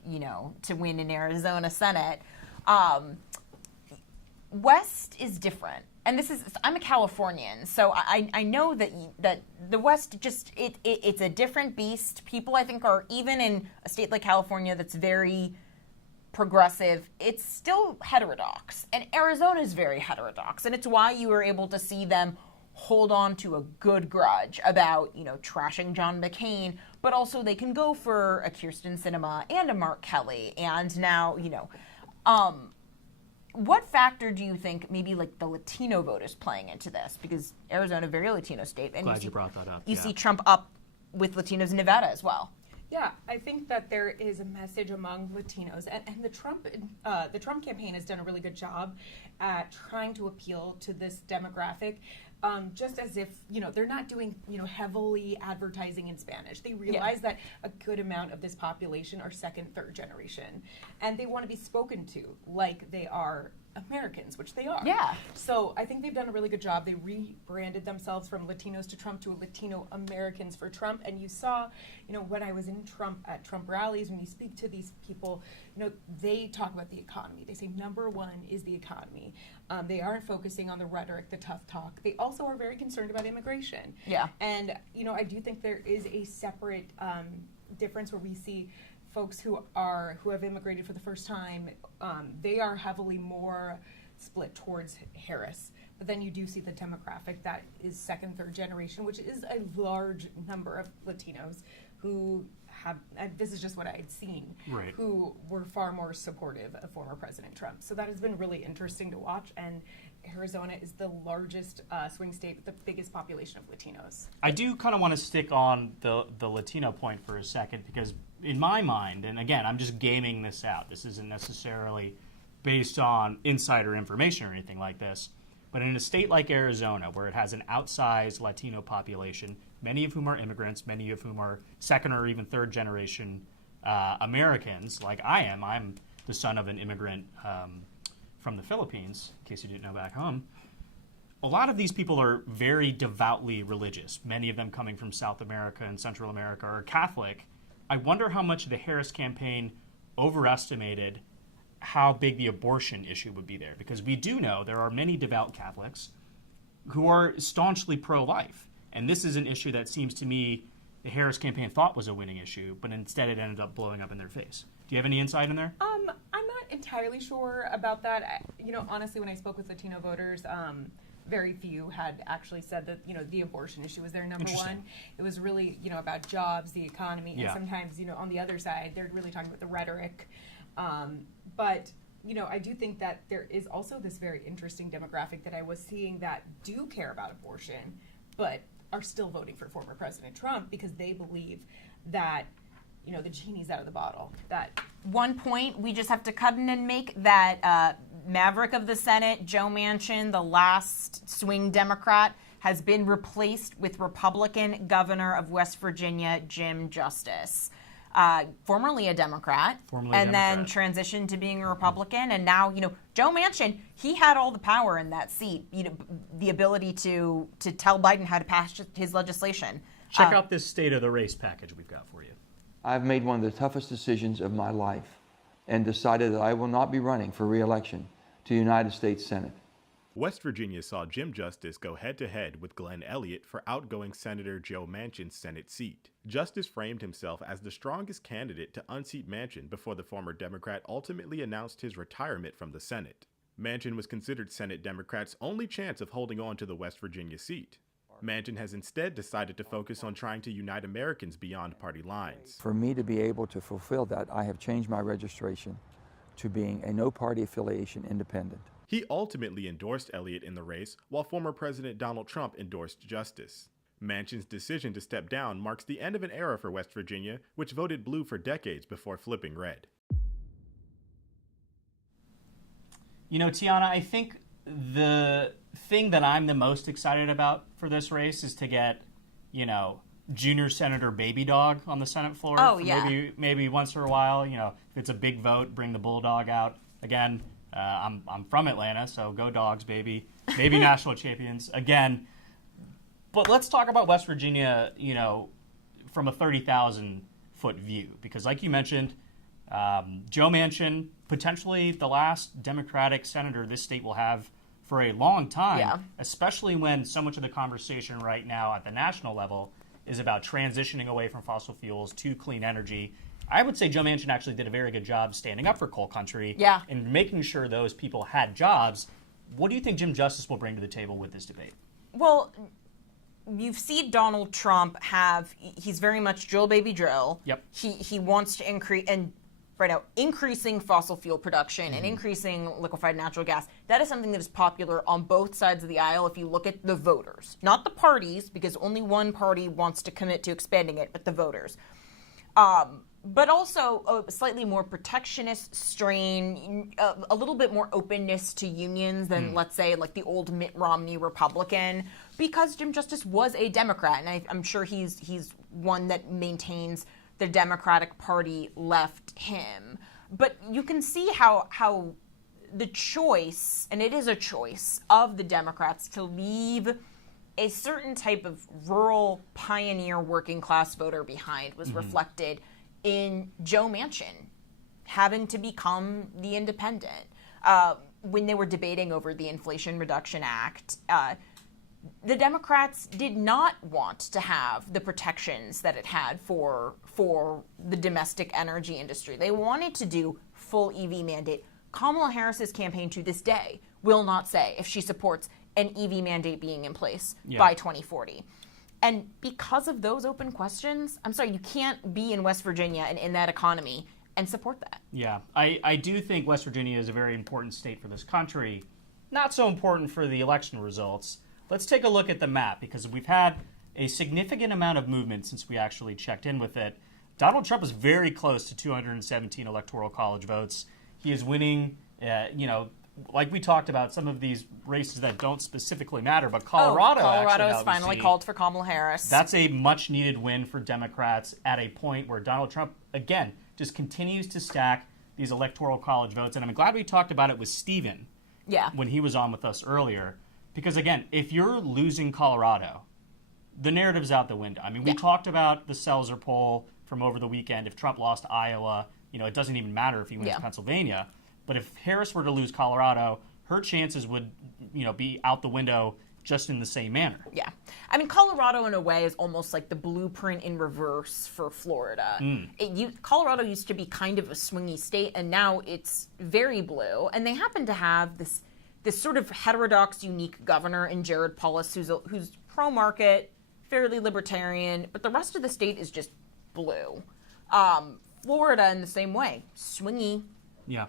to win in Arizona Senate. West is different. And I'm a Californian, so I know that the West it's a different beast. People, I think, are, even in a state like California that's very progressive, it's still heterodox. And Arizona is very heterodox. And it's why you were able to see them hold on to a good grudge about, trashing John McCain, but also they can go for a Kyrsten Sinema and a Mark Kelly. And now, what factor do you think maybe the Latino vote is playing into this? Because Arizona, very Latino state. And Glad you brought that up. You see Trump up with Latinos in Nevada as well. Yeah, I think that there is a message among Latinos, and the Trump campaign has done a really good job at trying to appeal to this demographic. Just as if, they're not doing, heavily advertising in Spanish. They realize that a good amount of this population are second, third generation, and they want to be spoken to like they are Americans, which they are. Yeah. So I think they've done a really good job. They rebranded themselves from Latinos to Trump to Latino Americans for Trump. And you saw, when I was in at Trump rallies, when you speak to these people, they talk about the economy. They say number one is the economy. They aren't focusing on the rhetoric, the tough talk. They also are very concerned about immigration. Yeah. And, I do think there is a separate difference where we see folks who have immigrated for the first time, they are heavily more split towards Harris. But then you do see the demographic that is second, third generation, which is a large number of Latinos who have, this is just what I had seen, right, who were far more supportive of former President Trump. So that has been really interesting to watch. And Arizona is the largest swing state with the biggest population of Latinos. I do kind of want to stick on the Latino point for a second, because in my mind, and again, I'm just gaming this out, this isn't necessarily based on insider information or anything like this, but in a state like Arizona, where it has an outsized Latino population, many of whom are immigrants, many of whom are second or even third generation Americans, like I am. I'm the son of an immigrant from the Philippines, in case you didn't know back home. A lot of these people are very devoutly religious. Many of them coming from South America and Central America are Catholic. I wonder how much the Harris campaign overestimated how big the abortion issue would be there, because we do know there are many devout Catholics who are staunchly pro-life. And this is an issue that seems to me the Harris campaign thought was a winning issue, but instead it ended up blowing up in their face. Do you have any insight in there? I'm not entirely sure about that. Honestly, when I spoke with Latino voters, very few had actually said that, the abortion issue was their number one. It was really, about jobs, the economy, and sometimes, on the other side, they're really talking about the rhetoric. But I do think that there is also this very interesting demographic that I was seeing that do care about abortion, but are still voting for former President Trump because they believe that, the genie's out of the bottle. That one point we just have to cut in and make that maverick of the Senate, Joe Manchin, the last swing Democrat, has been replaced with Republican Governor of West Virginia, Jim Justice. Formerly a Democrat, then transitioned to being a Republican, and now, Joe Manchin, he had all the power in that seat, the ability to tell Biden how to pass his legislation. Check out this state of the race package we've got for you. I've made one of the toughest decisions of my life and decided that I will not be running for re-election to the United States Senate. West Virginia saw Jim Justice go head-to-head with Glenn Elliott for outgoing Senator Joe Manchin's Senate seat. Justice framed himself as the strongest candidate to unseat Manchin before the former Democrat ultimately announced his retirement from the Senate. Manchin was considered Senate Democrats' only chance of holding on to the West Virginia seat. Manchin has instead decided to focus on trying to unite Americans beyond party lines. For me to be able to fulfill that, I have changed my registration to being a no-party affiliation independent. He ultimately endorsed Elliott in the race, while former President Donald Trump endorsed Justice. Manchin's decision to step down marks the end of an era for West Virginia, which voted blue for decades before flipping red. Tiana, I think the thing that I'm the most excited about for this race is to get, junior Senator Baby Dog on the Senate floor. Oh, yeah. Maybe once in a while, if it's a big vote, bring the Bulldog out. Again, I'm from Atlanta, so go Dogs, baby. Maybe national champions again. But let's talk about West Virginia, from a 30,000-foot view. Because like you mentioned, Joe Manchin, potentially the last Democratic senator this state will have for a long time, especially when so much of the conversation right now at the national level is about transitioning away from fossil fuels to clean energy. I would say Joe Manchin actually did a very good job standing up for coal country and making sure those people had jobs. What do you think Jim Justice will bring to the table with this debate? Well, you've seen Donald Trump he's very much drill baby drill. Yep. He wants to increase, and right now, increasing fossil fuel production and increasing liquefied natural gas. That is something that is popular on both sides of the aisle if you look at the voters. Not the parties, because only one party wants to commit to expanding it, but the voters. But also a slightly more protectionist strain, a little bit more openness to unions than, let's say, like the old Mitt Romney Republican, because Jim Justice was a Democrat, and I'm sure he's one that maintains the Democratic Party left him. But you can see how the choice, and it is a choice, of the Democrats to leave a certain type of rural pioneer working class voter behind was reflected in Joe Manchin having to become the independent. When they were debating over the Inflation Reduction Act, the Democrats did not want to have the protections that it had for the domestic energy industry. They wanted to do full EV mandate. Kamala Harris's campaign to this day will not say if she supports an EV mandate being in place by 2040. And because of those open questions, I'm sorry, you can't be in West Virginia and in that economy and support that. Yeah, I do think West Virginia is a very important state for this country. Not so important for the election results. Let's take a look at the map, because we've had a significant amount of movement since we actually checked in with it. Donald Trump is very close to 217 Electoral College votes. He is winning, like we talked about, some of these races that don't specifically matter, but Colorado has finally called for Kamala Harris. That's a much-needed win for Democrats at a point where Donald Trump, again, just continues to stack these Electoral College votes. And I'm glad we talked about it with Steven when he was on with us earlier. Because, again, if you're losing Colorado, the narrative's out the window. I mean, we talked about the Selzer poll from over the weekend. If Trump lost Iowa, it doesn't even matter if he wins Pennsylvania. But if Harris were to lose Colorado, her chances would, be out the window just in the same manner. Yeah. I mean, Colorado, in a way, is almost like the blueprint in reverse for Florida. Colorado used to be kind of a swingy state, and now it's very blue. And they happen to have this sort of heterodox, unique governor in Jared Polis, who's pro-market, fairly libertarian, but the rest of the state is just blue. Florida, in the same way, swingy. Yeah.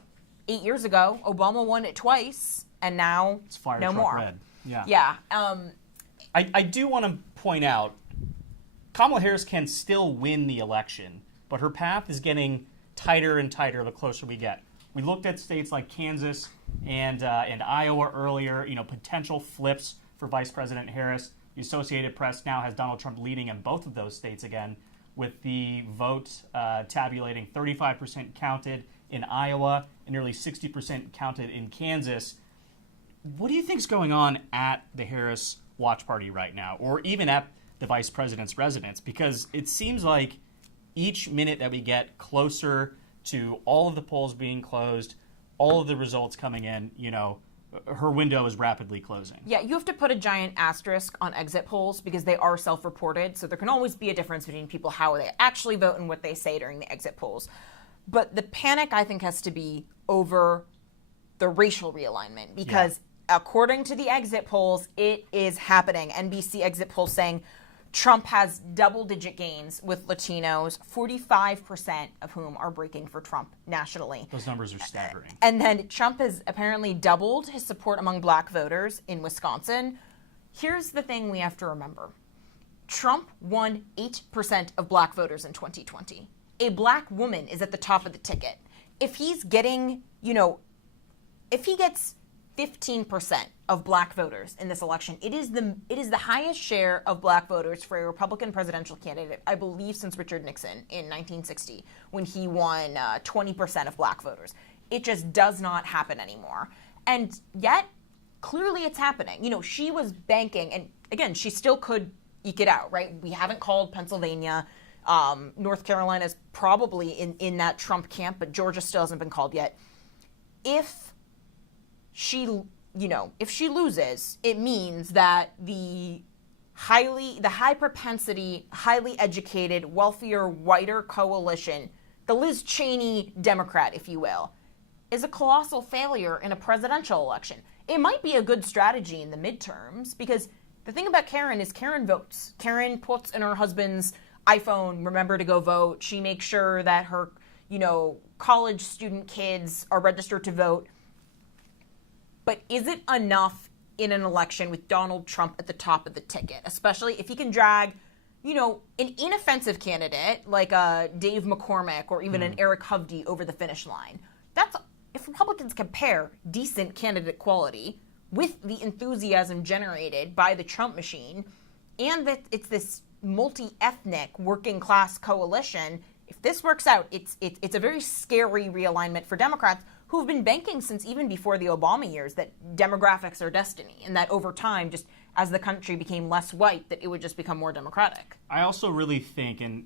8 years ago, Obama won it twice, and now it's fire no truck more. Red. Yeah. Yeah. I do want to point out, Kamala Harris can still win the election, but her path is getting tighter and tighter the closer we get. We looked at states like Kansas and Iowa earlier, potential flips for Vice President Harris. The Associated Press now has Donald Trump leading in both of those states again, with the vote tabulating 35% counted in Iowa and nearly 60% counted in Kansas. What do you think is going on at the Harris watch party right now, or even at the vice president's residence? Because it seems like each minute that we get closer to all of the polls being closed, all of the results coming in, her window is rapidly closing. Yeah, you have to put a giant asterisk on exit polls because they are self-reported, so there can always be a difference between people, how they actually vote and what they say during the exit polls. But the panic, I think, has to be over the racial realignment because according to the exit polls, it is happening. NBC exit polls saying Trump has double-digit gains with Latinos, 45% of whom are breaking for Trump nationally. Those numbers are staggering. And then Trump has apparently doubled his support among black voters in Wisconsin. Here's the thing we have to remember. Trump won 8% of black voters in 2020. A black woman is at the top of the ticket. If he's getting, if he gets 15% of black voters in this election, it is the highest share of black voters for a Republican presidential candidate, I believe, since Richard Nixon in 1960, when he won 20% of black voters. It just does not happen anymore. And yet, clearly it's happening. She was banking, and again, she still could eke it out, right? We haven't called Pennsylvania. North Carolina is probably in that Trump camp, but Georgia still hasn't been called yet. If she loses, it means that the high propensity, highly educated, wealthier, whiter coalition, the Liz Cheney Democrat, if you will, is a colossal failure in a presidential election. It might be a good strategy in the midterms because the thing about Karen is Karen votes. Karen puts in her husband's iPhone, remember to go vote. She makes sure that her, college student kids are registered to vote. But is it enough in an election with Donald Trump at the top of the ticket, especially if he can drag you know, an inoffensive candidate like Dave McCormick or even an Eric Hovde over the finish line. That's, if Republicans compare decent candidate quality with the enthusiasm generated by the Trump machine, and that it's this multi-ethnic working class coalition, if this works out, it's a very scary realignment for Democrats who've been banking since even before the Obama years that demographics are destiny, and that over time, just as the country became less white, that it would just become more democratic. I also really think, and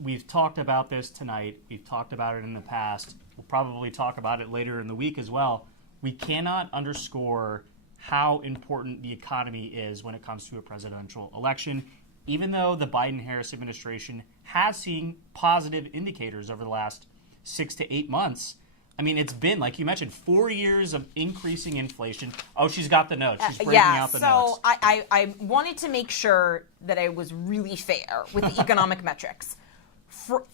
we've talked about this tonight, we've talked about it in the past, we'll probably talk about it later in the week as well, we cannot underscore how important the economy is when it comes to a presidential election. Even though the Biden-Harris administration has seen positive indicators over the last 6 to 8 months, I mean, it's been, like you mentioned, 4 years of increasing inflation. Oh, she's got the notes. She's breaking out the notes. So I wanted to make sure that I was really fair with the economic metrics.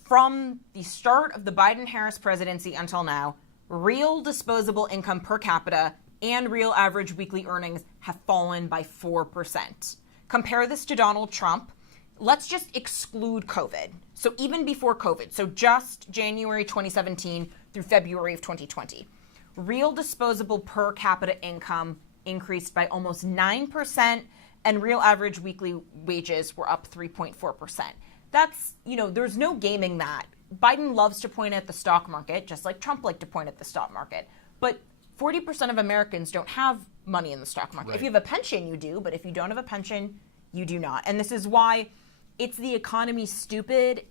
From the start of the Biden-Harris presidency until now, real disposable income per capita and real average weekly earnings have fallen by 4%. Compare this to Donald Trump. Let's just exclude COVID. So even before COVID, so just January 2017 through February of 2020, real disposable per capita income increased by almost 9%, and real average weekly wages were up 3.4%. That's, you know, there's no gaming that. Biden loves to point at the stock market, just like Trump liked to point at the stock market. But 40% of Americans don't have money in the stock market. Right. If you have a pension, you do, but if you don't have a pension, you do not. And this is why it's the economy stupid.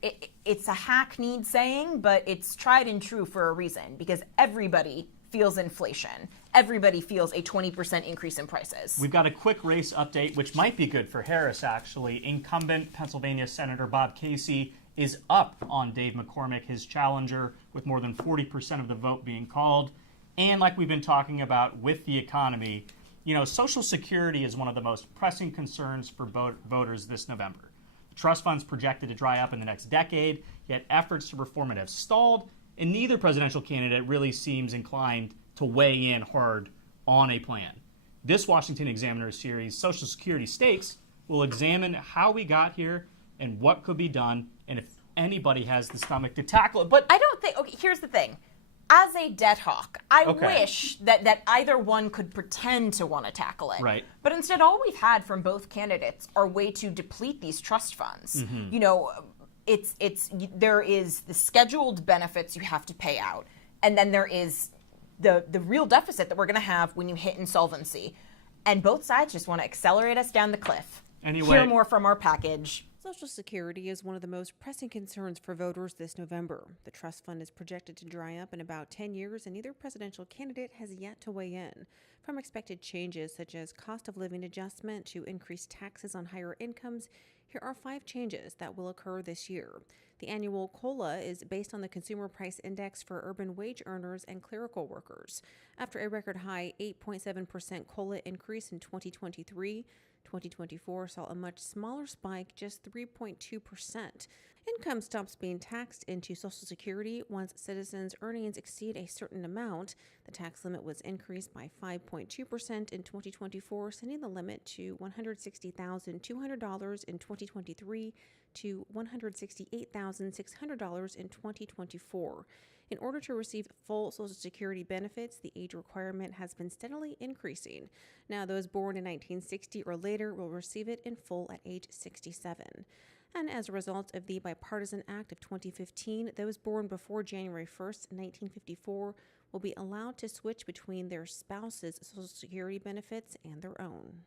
It's a hackneyed saying, but it's tried and true for a reason, because everybody feels inflation. Everybody feels a 20% increase in prices. We've got a quick race update, which might be good for Harris, actually. Incumbent Pennsylvania Senator Bob Casey is up on Dave McCormick, his challenger, with more than 40% of the vote being called. And like we've been talking about with the economy, you know, Social Security is one of the most pressing concerns for voters this November. The trust fund's projected to dry up in the next decade, yet efforts to reform it have stalled, and neither presidential candidate really seems inclined to weigh in hard on a plan. This Washington Examiner series, Social Security Stakes, will examine how we got here and what could be done, and if anybody has the stomach to tackle it. But I don't think, okay, here's the thing. As a debt hawk, I wish that either one could pretend to want to tackle it. Right. But instead, all we've had from both candidates are way to deplete these trust funds. Mm-hmm. You know, there is the scheduled benefits you have to pay out, and then there is the real deficit that we're going to have when you hit insolvency. And both sides just want to accelerate us down the cliff. Anyway, hear more from our package. Social Security is one of the most pressing concerns for voters this November. The trust fund is projected to dry up in about 10 years, and neither presidential candidate has yet to weigh in. From expected changes such as cost of living adjustment to increased taxes on higher incomes, here are 5 changes that will occur this year. The annual COLA is based on the Consumer Price Index for urban wage earners and clerical workers. After a record high 8.7% COLA increase in 2023, 2024 saw a much smaller spike, just 3.2%. Income stops being taxed into Social Security once citizens' earnings exceed a certain amount. The tax limit was increased by 5.2% in 2024, sending the limit to $160,200 in 2023 to $168,600 in 2024. In order to receive full Social Security benefits, the age requirement has been steadily increasing. Now, those born in 1960 or later will receive it in full at age 67. And as a result of the Bipartisan Act of 2015, those born before January 1st, 1954 will be allowed to switch between their spouse's Social Security benefits and their own.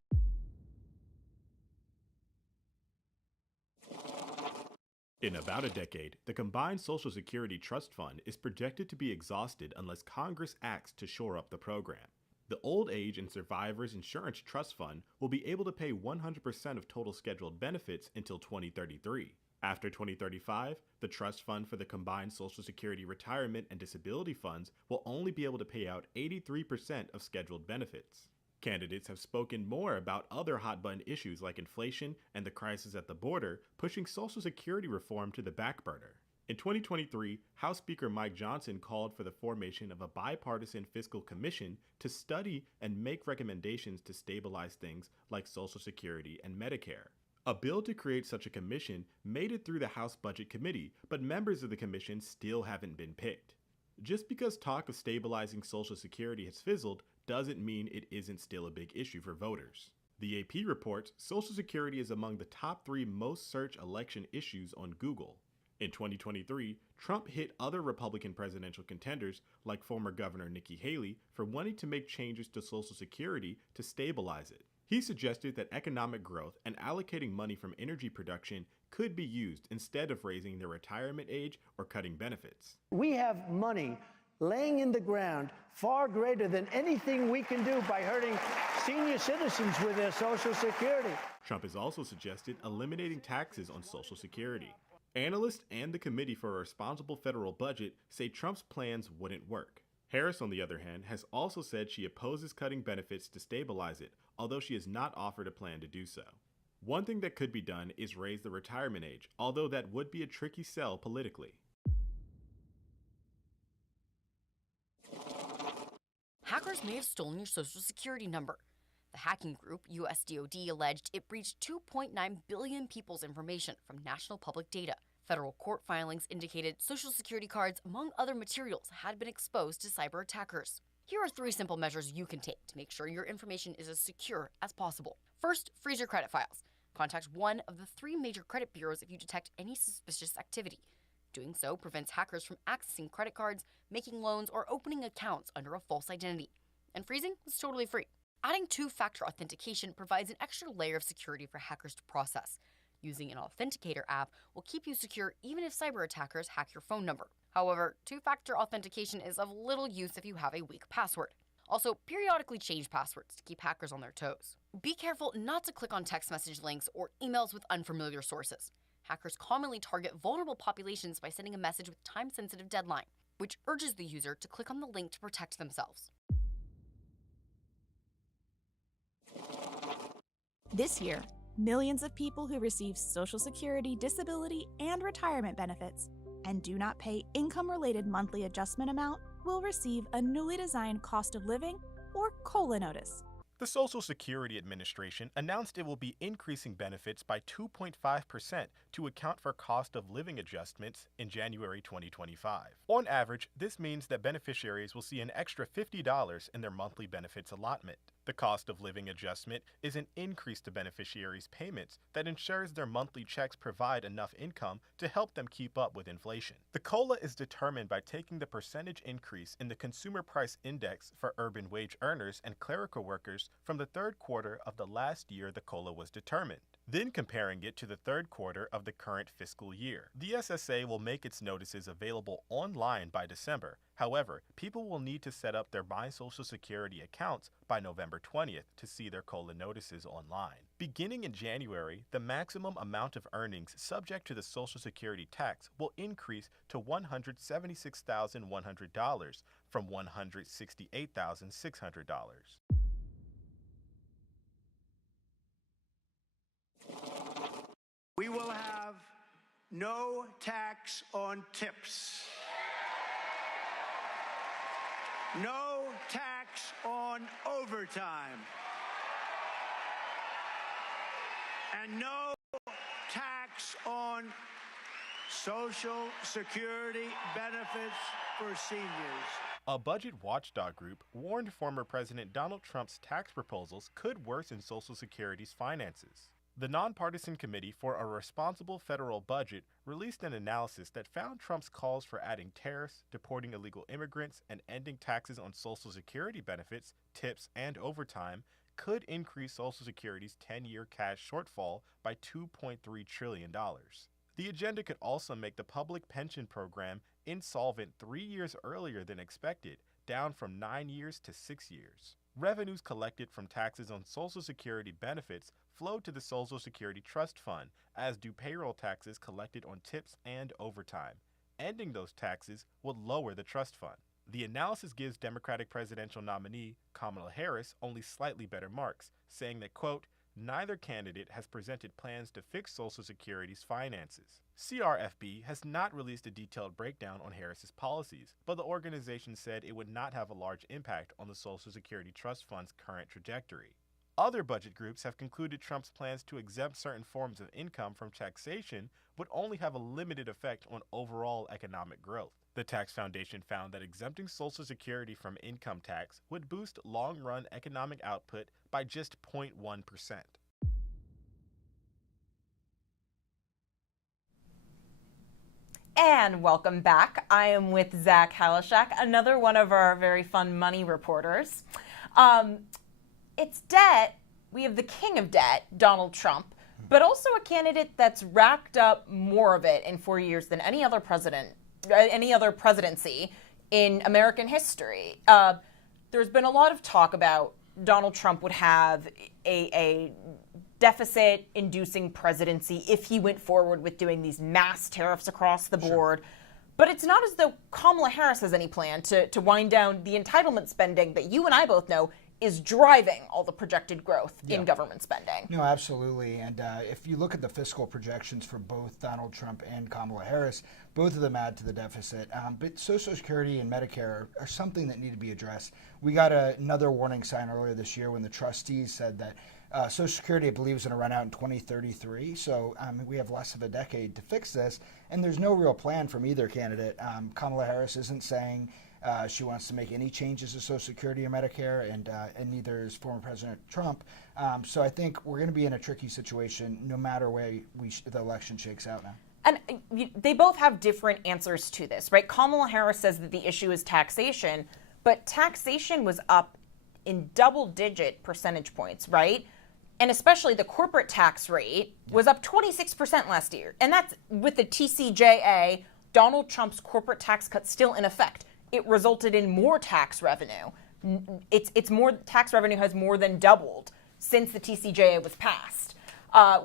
In about a decade, the combined Social Security Trust Fund is projected to be exhausted unless Congress acts to shore up the program. The Old Age and Survivors Insurance Trust Fund will be able to pay 100% of total scheduled benefits until 2033. After 2035, the Trust Fund for the combined Social Security Retirement and Disability Funds will only be able to pay out 83% of scheduled benefits. Candidates have spoken more about other hot-button issues like inflation and the crisis at the border, pushing Social Security reform to the back burner. In 2023, House Speaker Mike Johnson called for the formation of a bipartisan fiscal commission to study and make recommendations to stabilize things like Social Security and Medicare. A bill to create such a commission made it through the House Budget Committee, but members of the commission still haven't been picked. Just because talk of stabilizing Social Security has fizzled doesn't mean it isn't still a big issue for voters. The AP reports Social Security is among the top 3 most searched election issues on Google. In 2023, Trump hit other Republican presidential contenders like former Governor Nikki Haley for wanting to make changes to Social Security to stabilize it. He suggested that economic growth and allocating money from energy production could be used instead of raising the retirement age or cutting benefits. We have money laying in the ground far greater than anything we can do by hurting senior citizens with their Social Security. Trump has also suggested eliminating taxes on Social Security. Analysts and the Committee for a Responsible Federal Budget say Trump's plans wouldn't work. Harris, on the other hand, has also said she opposes cutting benefits to stabilize it, although she has not offered a plan to do so. One thing that could be done is raise the retirement age, although that would be a tricky sell politically. Hackers may have stolen your Social Security number. The hacking group, USDOD, alleged it breached 2.9 billion people's information from national public data. Federal court filings indicated Social Security cards, among other materials, had been exposed to cyber attackers. Here are 3 simple measures you can take to make sure your information is as secure as possible. First, freeze your credit files. Contact one of the 3 major credit bureaus if you detect any suspicious activity. Doing so prevents hackers from accessing credit cards, making loans, or opening accounts under a false identity. And freezing is totally free. Adding 2-factor authentication provides an extra layer of security for hackers to process. Using an authenticator app will keep you secure even if cyber attackers hack your phone number. However, 2-factor authentication is of little use if you have a weak password. Also, periodically change passwords to keep hackers on their toes. Be careful not to click on text message links or emails with unfamiliar sources. Hackers commonly target vulnerable populations by sending a message with time-sensitive deadline, which urges the user to click on the link to protect themselves. This year, millions of people who receive Social Security, disability, and retirement benefits and do not pay income-related monthly adjustment amount will receive a newly designed cost of living or COLA notice. The Social Security Administration announced it will be increasing benefits by 2.5% to account for cost of living adjustments in January 2025. On average, this means that beneficiaries will see an extra $50 in their monthly benefits allotment. The cost of living adjustment is an increase to beneficiaries' payments that ensures their monthly checks provide enough income to help them keep up with inflation. The COLA is determined by taking the percentage increase in the Consumer Price Index for urban wage earners and clerical workers from the third quarter of the last year the COLA was determined, then comparing it to the third quarter of the current fiscal year. The SSA will make its notices available online by December. However, people will need to set up their My Social Security accounts by November 20th to see their COLA notices online. Beginning in January, the maximum amount of earnings subject to the Social Security tax will increase to $176,100 from $168,600. We will have no tax on tips. No tax on overtime. And no tax on Social Security benefits for seniors. A budget watchdog group warned former President Donald Trump's tax proposals could worsen Social Security's finances. The Nonpartisan Committee for a Responsible Federal Budget released an analysis that found Trump's calls for adding tariffs, deporting illegal immigrants, and ending taxes on Social Security benefits, tips, and overtime could increase Social Security's 10-year cash shortfall by $2.3 trillion. The agenda could also make the public pension program insolvent 3 years earlier than expected, down from 9 years to 6 years. Revenues collected from taxes on Social Security benefits flow to the Social Security Trust Fund, as do payroll taxes collected on tips and overtime. Ending those taxes would lower the trust fund. The analysis gives Democratic presidential nominee Kamala Harris only slightly better marks, saying that, quote, neither candidate has presented plans to fix Social Security's finances. CRFB has not released a detailed breakdown on Harris's policies, but the organization said it would not have a large impact on the Social Security Trust Fund's current trajectory. Other budget groups have concluded Trump's plans to exempt certain forms of income from taxation would only have a limited effect on overall economic growth. The Tax Foundation found that exempting Social Security from income tax would boost long-run economic output by just 0.1%. And welcome back. I am with Zach Halushak, another one of our very fun money reporters. It's debt. We have the king of debt, Donald Trump, but also a candidate that's racked up more of it in 4 years than any other presidency in American history. There's been a lot of talk about Donald Trump would have a deficit-inducing presidency if he went forward with doing these mass tariffs across the board. Sure. But it's not as though Kamala Harris has any plan to wind down the entitlement spending that you and I both know is driving all the projected growth in government spending. No, absolutely. And if you look at the fiscal projections for both Donald Trump and Kamala Harris, both of them add to the deficit. But Social Security and Medicare are something that need to be addressed. We got another warning sign earlier this year when the trustees said that Social Security, I believe, is going to run out in 2033. So we have less of a decade to fix this. And there's no real plan from either candidate. Kamala Harris isn't saying she wants to make any changes to Social Security or Medicare, and neither is former President Trump. So I think we're going to be in a tricky situation no matter way the election shakes out now. And they both have different answers to this, right? Kamala Harris says that the issue is taxation, but taxation was up in double-digit percentage points, right? And especially the corporate tax rate was up 26% last year. And that's with the TCJA, Donald Trump's corporate tax cut still in effect. It resulted in more tax revenue. It's more, tax revenue has more than doubled since the TCJA was passed.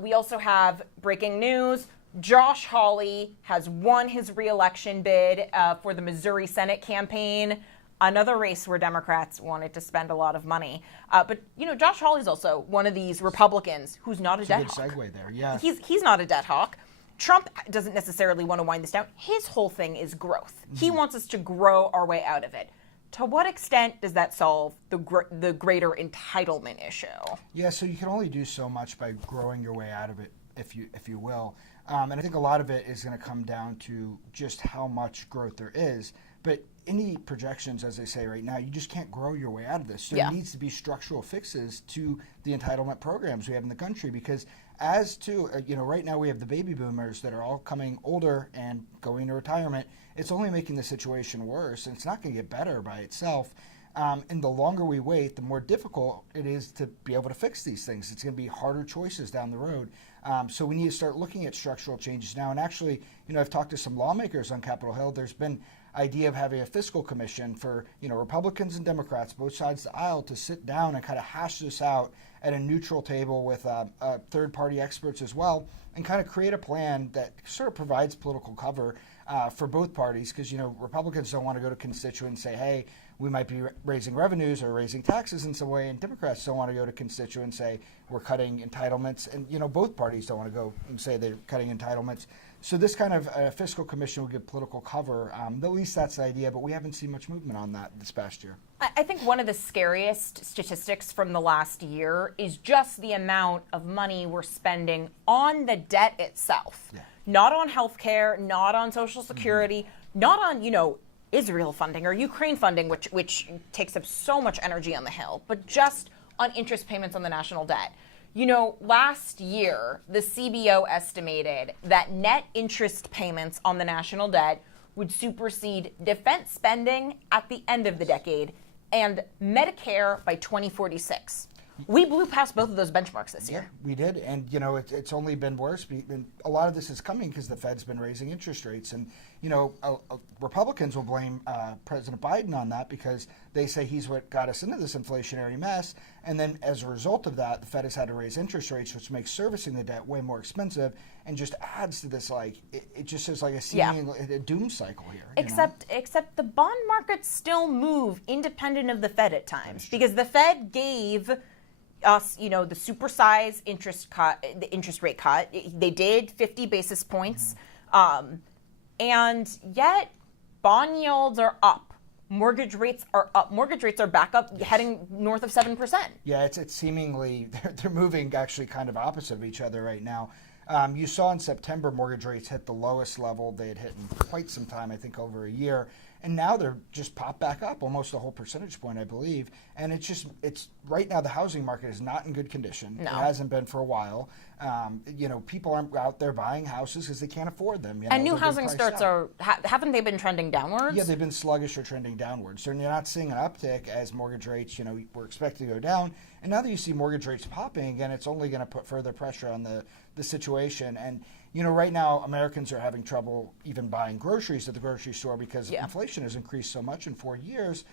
We also have breaking news. Josh Hawley has won his re-election bid for the Missouri Senate campaign. Another race where Democrats wanted to spend a lot of money. But, Josh Hawley's also one of these Republicans who's not a debt hawk. Good segue there, yeah. He's not a debt hawk. Trump doesn't necessarily want to wind this down. His whole thing is growth. Mm-hmm. He wants us to grow our way out of it. To what extent does that solve the greater entitlement issue? Yeah, so you can only do so much by growing your way out of it, if you will. And I think a lot of it is going to come down to just how much growth there is. But any projections, as they say right now, you just can't grow your way out of this. There needs to be structural fixes to the entitlement programs we have in the country, because as to, right now we have the baby boomers that are all coming older and going to retirement. It's only making the situation worse, and it's not going to get better by itself. And the longer we wait, the more difficult it is to be able to fix these things. It's going to be harder choices down the road. So we need to start looking at structural changes now. And actually, I've talked to some lawmakers on Capitol Hill. There's been idea of having a fiscal commission for, Republicans and Democrats, both sides of the aisle, to sit down and kind of hash this out at a neutral table with third-party experts as well, and kind of create a plan that sort of provides political cover for both parties, because, Republicans don't want to go to constituents and say, hey, we might be raising revenues or raising taxes in some way, and Democrats don't want to go to constituents and say we're cutting entitlements, and both parties don't want to go and say they're cutting entitlements. So this kind of fiscal commission will give political cover. At least that's the idea, but we haven't seen much movement on that this past year. I think one of the scariest statistics from the last year is just the amount of money we're spending on the debt itself. Yeah. Not on healthcare, not on Social Security, not on, Israel funding or Ukraine funding, which takes up so much energy on the Hill, but just on interest payments on the national debt. Last year, the CBO estimated that net interest payments on the national debt would supersede defense spending at the end of the decade and Medicare by 2046. We blew past both of those benchmarks this year. We did, and it's only been worse. And a lot of this is coming because the Fed's been raising interest rates, and Republicans will blame President Biden on that because they say he's what got us into this inflationary mess. And then as a result of that, the Fed has had to raise interest rates, which makes servicing the debt way more expensive, and just adds to this it just is like a doom cycle here. Except the bond markets still move independent of the Fed at times, because the Fed gave us, the supersize the interest rate cut. They did 50 basis points, and yet bond yields are up mortgage rates are up. Mortgage rates are back up, heading north of 7%. Yeah, it's seemingly, they're moving actually kind of opposite of each other right now. You saw in September mortgage rates hit the lowest level they had hit in quite some time, I think over a year. And now they're just popped back up almost a whole percentage point, I believe. And it's right now the housing market is not in good condition. No. It hasn't been for a while. People aren't out there buying houses because they can't afford them. And new housing starts haven't they been trending downwards? Yeah, they've been sluggish or trending downwards. So you're not seeing an uptick as mortgage rates, were expected to go down. And now that you see mortgage rates popping again, it's only going to put further pressure on the situation. And right now Americans are having trouble even buying groceries at the grocery store because inflation has increased so much in 4 years.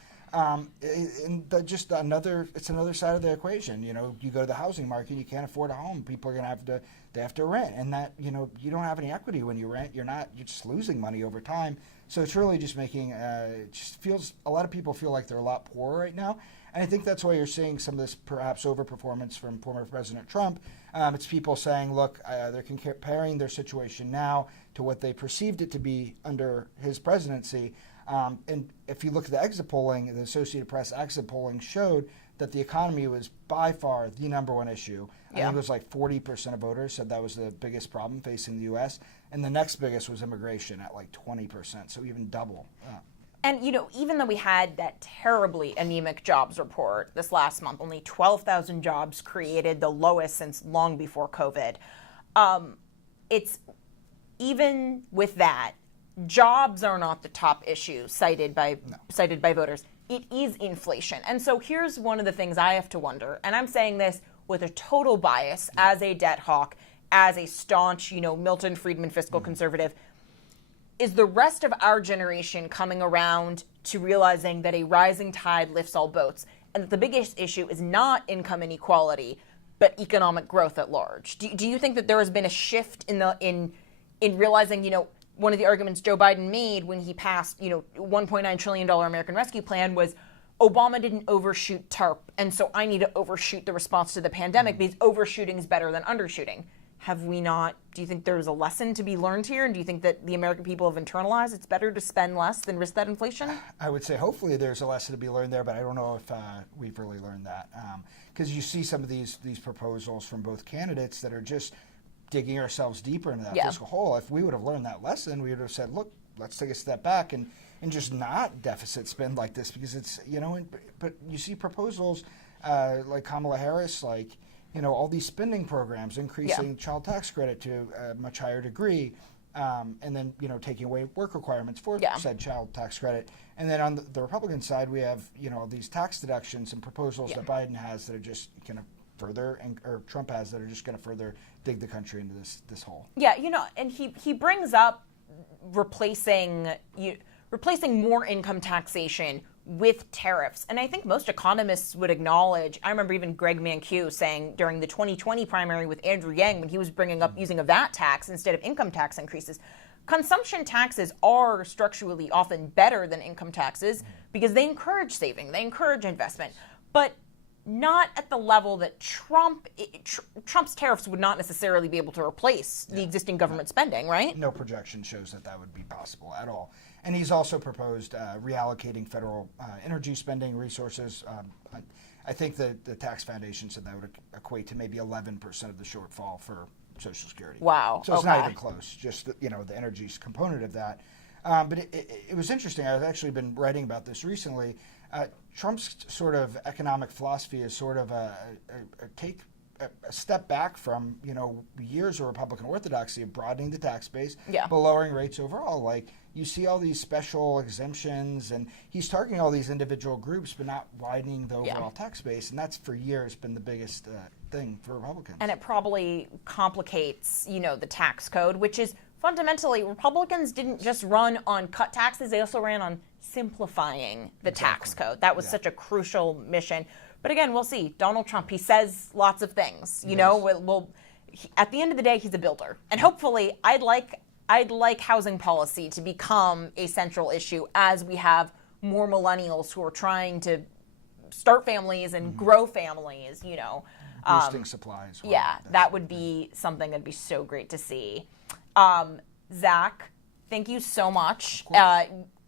It's another side of the equation. You go to the housing market, you can't afford a home. People are going to have to rent, and that you don't have any equity when you rent. You're just losing money over time. So it's really just making it just feels a lot of people feel like they're a lot poorer right now. And I think that's why you're seeing some of this perhaps overperformance from former President Trump. It's people saying, look, they're comparing their situation now to what they perceived it to be under his presidency. And if you look at the exit polling, the Associated Press exit polling showed that the economy was by far the number one issue. I think it was like 40% of voters said that was the biggest problem facing the U.S. And the next biggest was immigration at like 20%, so even double. And, even though we had that terribly anemic jobs report this last month, only 12,000 jobs created, the lowest since long before COVID. It's even with that, jobs are not the top issue cited by voters. It is inflation. And so here's one of the things I have to wonder, and I'm saying this with a total bias as a debt hawk, as a staunch, Milton Friedman fiscal conservative. Is the rest of our generation coming around to realizing that a rising tide lifts all boats, and that the biggest issue is not income inequality, but economic growth at large? Do you think that there has been a shift in realizing, one of the arguments Joe Biden made when he passed, $1.9 trillion American Rescue Plan was Obama didn't overshoot TARP, and so I need to overshoot the response to the pandemic because overshooting is better than undershooting. Have we not? Do you think there's a lesson to be learned here? And do you think that the American people have internalized it's better to spend less than risk that inflation? I would say hopefully there's a lesson to be learned there, but I don't know if we've really learned that. Because you see some of these proposals from both candidates that are just digging ourselves deeper into that fiscal hole. If we would have learned that lesson, we would have said, look, let's take a step back and just not deficit spend like this, because it's, but you see proposals like Kamala Harris, like, all these spending programs, increasing child tax credit to a much higher degree, and then, taking away work requirements for said child tax credit. And then on the Republican side, we have, these tax deductions and proposals that Biden has that are just going to further, or Trump has that are just going to further dig the country into this hole. Yeah, and he brings up replacing more income taxation with tariffs. And I think most economists would acknowledge, I remember even Greg Mankiw saying during the 2020 primary with Andrew Yang when he was bringing up using a VAT tax instead of income tax increases, consumption taxes are structurally often better than income taxes because they encourage saving, they encourage investment, but not at the level that Trump's tariffs would not necessarily be able to replace the existing government spending, right? No projection shows that would be possible at all. And he's also proposed reallocating federal energy spending resources. I think the tax foundation said that would equate to maybe 11% of the shortfall for Social Security. Wow. So it's not even close, just the energy component of that. But it was interesting. I've actually been writing about this recently. Trump's sort of economic philosophy is sort of a step back from years of Republican orthodoxy of broadening the tax base, but lowering rates overall. Like you see all these special exemptions, and he's targeting all these individual groups, but not widening the overall tax base, and that's for years been the biggest thing for Republicans. And it probably complicates, the tax code, which is fundamentally Republicans didn't just run on cut taxes; they also ran on simplifying the tax code. That was such a crucial mission. But again, we'll see. Donald Trump, he says lots of things. At the end of the day, he's a builder. And hopefully, I'd like housing policy to become a central issue as we have more millennials who are trying to start families and grow families, Boosting supplies. Yeah, that would be something that'd be so great to see. Zach, thank you so much.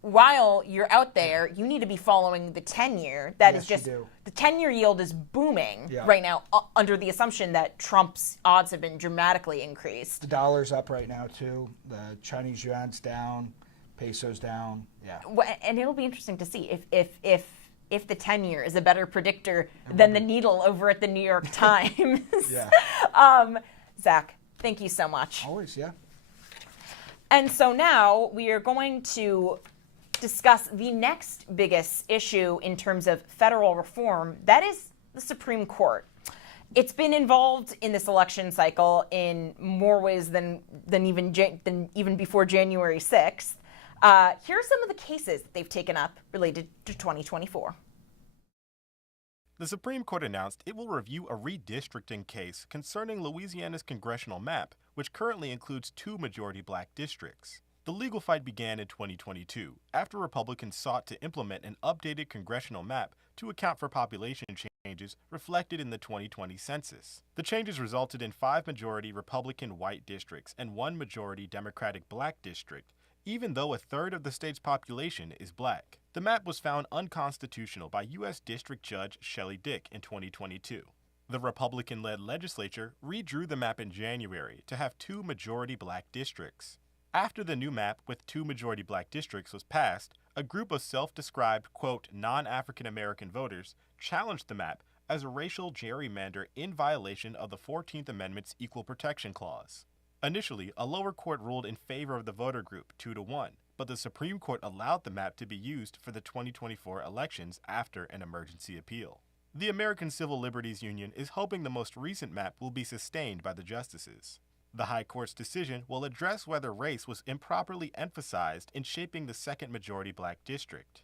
while you're out there, you need to be following the 10-year. That is Yes, just, you do. the 10-year yield is booming Yeah. right now under the assumption that Trump's odds have been dramatically increased. The dollar's up right now too. The Chinese yuan's down, peso's down. Yeah. And it'll be interesting to see if the 10-year is a better predictor than the needle over at the New York Times. Yeah. Zach, thank you so much. Always, yeah. And so now we are going to discuss the next biggest issue in terms of federal reform. That is the Supreme Court. It's been involved in this election cycle in more ways than even before January 6th. Here are some of the cases that they've taken up related to 2024. The Supreme Court announced it will review a redistricting case concerning Louisiana's congressional map, which currently includes 2 majority black districts. The legal fight began in 2022 after Republicans sought to implement an updated congressional map to account for population changes reflected in the 2020 census. The changes resulted in 5 majority Republican white districts and 1 majority Democratic black district, even though a third of the state's population is black. The map was found unconstitutional by U.S. District Judge Shelley Dick in 2022. The Republican-led legislature redrew the map in January to have 2 majority black districts. After the new map with 2 majority black districts was passed, a group of self-described, quote, non-African American voters challenged the map as a racial gerrymander in violation of the 14th Amendment's Equal Protection Clause. Initially, a lower court ruled in favor of the voter group 2-1, but the Supreme Court allowed the map to be used for the 2024 elections after an emergency appeal. The American Civil Liberties Union is hoping the most recent map will be sustained by the justices. The High Court's decision will address whether race was improperly emphasized in shaping the second majority black district.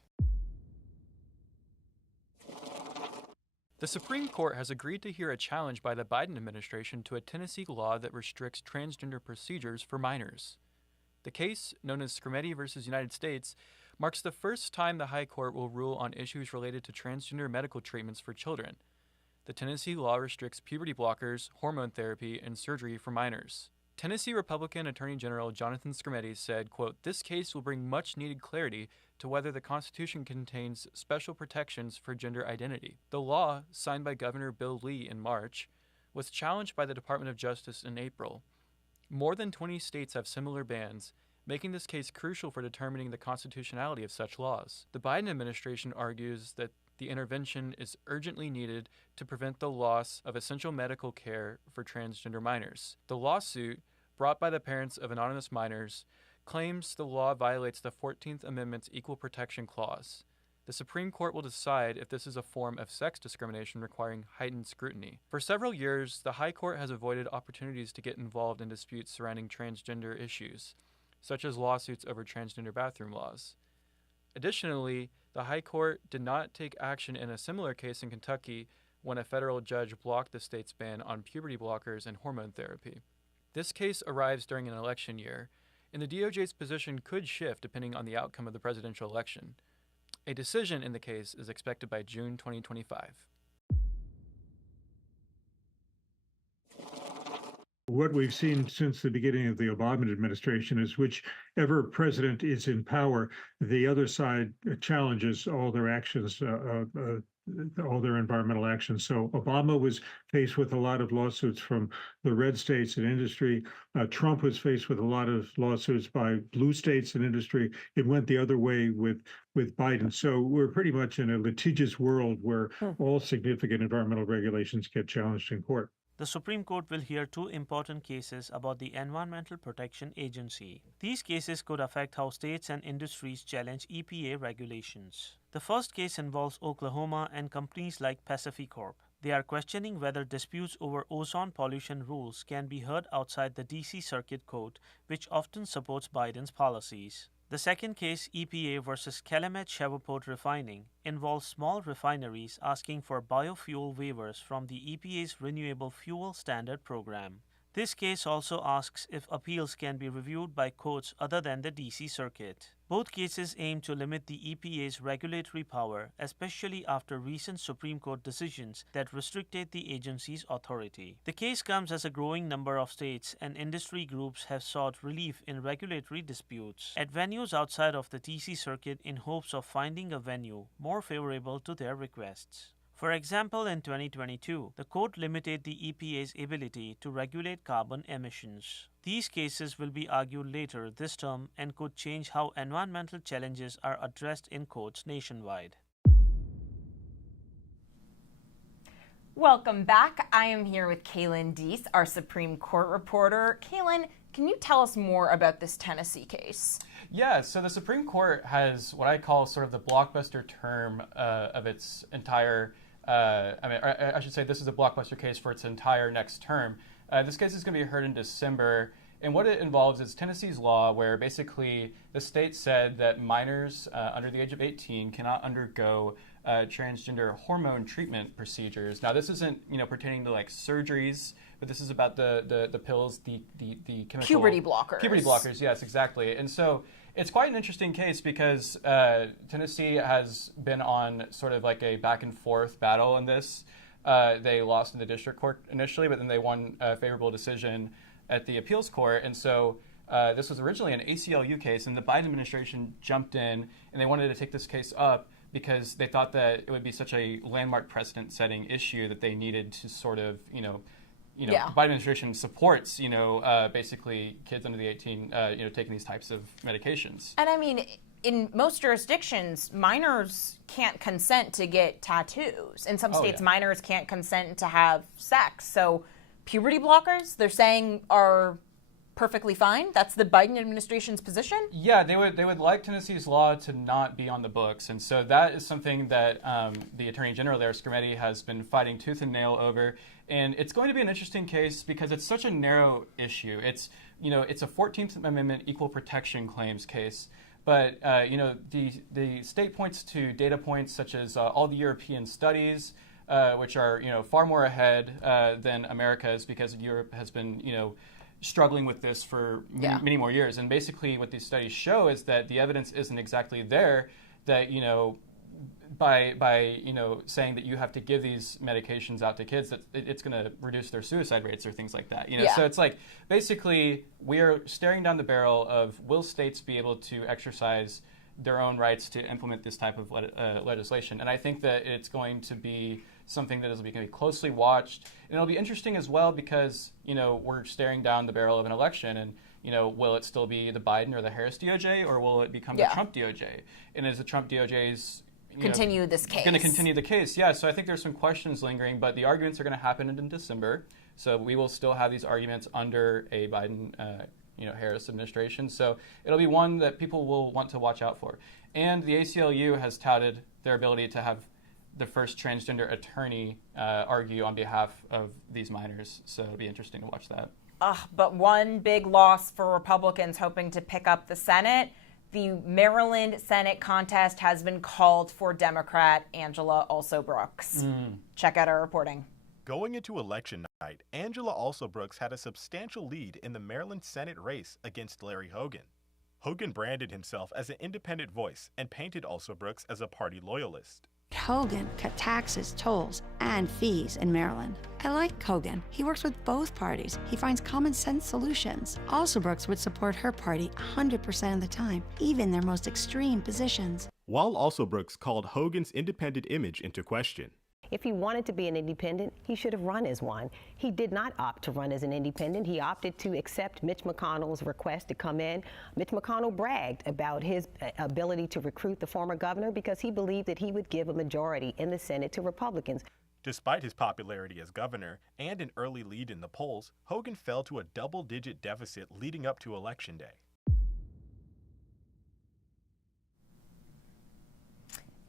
The Supreme Court has agreed to hear a challenge by the Biden administration to a Tennessee law that restricts transgender procedures for minors. The case, known as Skrmetti v. United States, marks the first time the High Court will rule on issues related to transgender medical treatments for children. The Tennessee law restricts puberty blockers, hormone therapy, and surgery for minors. Tennessee Republican Attorney General Jonathan Skrmetti said, quote, "This case will bring much-needed clarity to whether the Constitution contains special protections for gender identity." The law, signed by Governor Bill Lee in March, was challenged by the Department of Justice in April. More than 20 states have similar bans, making this case crucial for determining the constitutionality of such laws. The Biden administration argues that the intervention is urgently needed to prevent the loss of essential medical care for transgender minors. The lawsuit, brought by the parents of anonymous minors, claims the law violates the 14th Amendment's Equal Protection Clause. The Supreme Court will decide if this is a form of sex discrimination requiring heightened scrutiny. For several years, the High Court has avoided opportunities to get involved in disputes surrounding transgender issues, such as lawsuits over transgender bathroom laws. Additionally, the High Court did not take action in a similar case in Kentucky when a federal judge blocked the state's ban on puberty blockers and hormone therapy. This case arrives during an election year, and the DOJ's position could shift depending on the outcome of the presidential election. A decision in the case is expected by June 2025. What we've seen since the beginning of the Obama administration is whichever president is in power, the other side challenges all their actions, all their environmental actions. So Obama was faced with a lot of lawsuits from the red states and industry. Trump was faced with a lot of lawsuits by blue states and industry. It went the other way with Biden. So we're pretty much in a litigious world where all significant environmental regulations get challenged in court. The Supreme Court will hear 2 important cases about the Environmental Protection Agency. These cases could affect how states and industries challenge EPA regulations. The first case involves Oklahoma and companies like PacifiCorp. They are questioning whether disputes over ozone pollution rules can be heard outside the D.C. Circuit Court, which often supports Biden's policies. The second case, EPA versus Calumet Shreveport Refining, involves small refineries asking for biofuel waivers from the EPA's Renewable Fuel Standard program. This case also asks if appeals can be reviewed by courts other than the D.C. Circuit. Both cases aim to limit the EPA's regulatory power, especially after recent Supreme Court decisions that restricted the agency's authority. The case comes as a growing number of states and industry groups have sought relief in regulatory disputes at venues outside of the D.C. Circuit in hopes of finding a venue more favorable to their requests. For example, in 2022, the court limited the EPA's ability to regulate carbon emissions. These cases will be argued later this term and could change how environmental challenges are addressed in courts nationwide. Welcome back. I am here with Kaylin Deese, our Supreme Court reporter. Kaylin, can you tell us more about this Tennessee case? Yeah, so the Supreme Court has what I call sort of the blockbuster term of its entire I should say this is a blockbuster case for its entire next term. This case is going to be heard in December, and what it involves is Tennessee's law where basically the state said that minors under the age of 18 cannot undergo transgender hormone treatment procedures. Now, this isn't pertaining to like surgeries, but this is about the pills, the chemical puberty blockers. Puberty blockers, yes, exactly. And so it's quite an interesting case because Tennessee has been on sort of like a back and forth battle in this. They lost in the district court initially, but then they won a favorable decision at the appeals court. And so this was originally an ACLU case, and the Biden administration jumped in and they wanted to take this case up because they thought that it would be such a landmark precedent-setting issue that they needed to sort of, the Biden administration supports, basically kids under the 18, taking these types of medications. And I mean, in most jurisdictions, minors can't consent to get tattoos. In some states, minors can't consent to have sex. So puberty blockers, they're saying, are perfectly fine? That's the Biden administration's position? Yeah, they would like Tennessee's law to not be on the books. And so that is something that the Attorney General there, Skrmetti, has been fighting tooth and nail over. And it's going to be an interesting case because it's such a narrow issue. It's a 14th Amendment equal protection claims case. But, the state points to data points such as all the European studies, which are, far more ahead than America's because Europe has been, struggling with this for many more years. And basically what these studies show is that the evidence isn't exactly there that, by saying that you have to give these medications out to kids, that it's going to reduce their suicide rates or things like that. So it's like basically we are staring down the barrel of will states be able to exercise their own rights to implement this type of legislation. And I think that it's going to be something that is going to be closely watched. And it'll be interesting as well because, we're staring down the barrel of an election and, will it still be the Biden or the Harris DOJ or will it become the Trump DOJ? And is the Trump DOJ's continue this case? Going to continue the case, yeah. So I think there's some questions lingering, but the arguments are going to happen in December. So we will still have these arguments under a Biden Harris administration. So it'll be one that people will want to watch out for. And the ACLU has touted their ability to have the first transgender attorney argue on behalf of these minors. So it'll be interesting to watch that. But one big loss for Republicans hoping to pick up the Senate. The Maryland Senate contest has been called for Democrat Angela Alsobrooks. Check out our reporting. Going into election night, Angela Alsobrooks had a substantial lead in the Maryland Senate race against Larry Hogan. Hogan branded himself as an independent voice and painted Alsobrooks as a party loyalist. Hogan cut taxes, tolls, and fees in Maryland. I like Hogan. He works with both parties. He finds common sense solutions. Alsobrooks would support her party 100% of the time, even their most extreme positions. While Alsobrooks called Hogan's independent image into question. If he wanted to be an independent, he should have run as one. He did not opt to run as an independent. He opted to accept Mitch McConnell's request to come in. Mitch McConnell bragged about his ability to recruit the former governor because he believed that he would give a majority in the Senate to Republicans. Despite his popularity as governor and an early lead in the polls, Hogan fell to a double-digit deficit leading up to Election Day.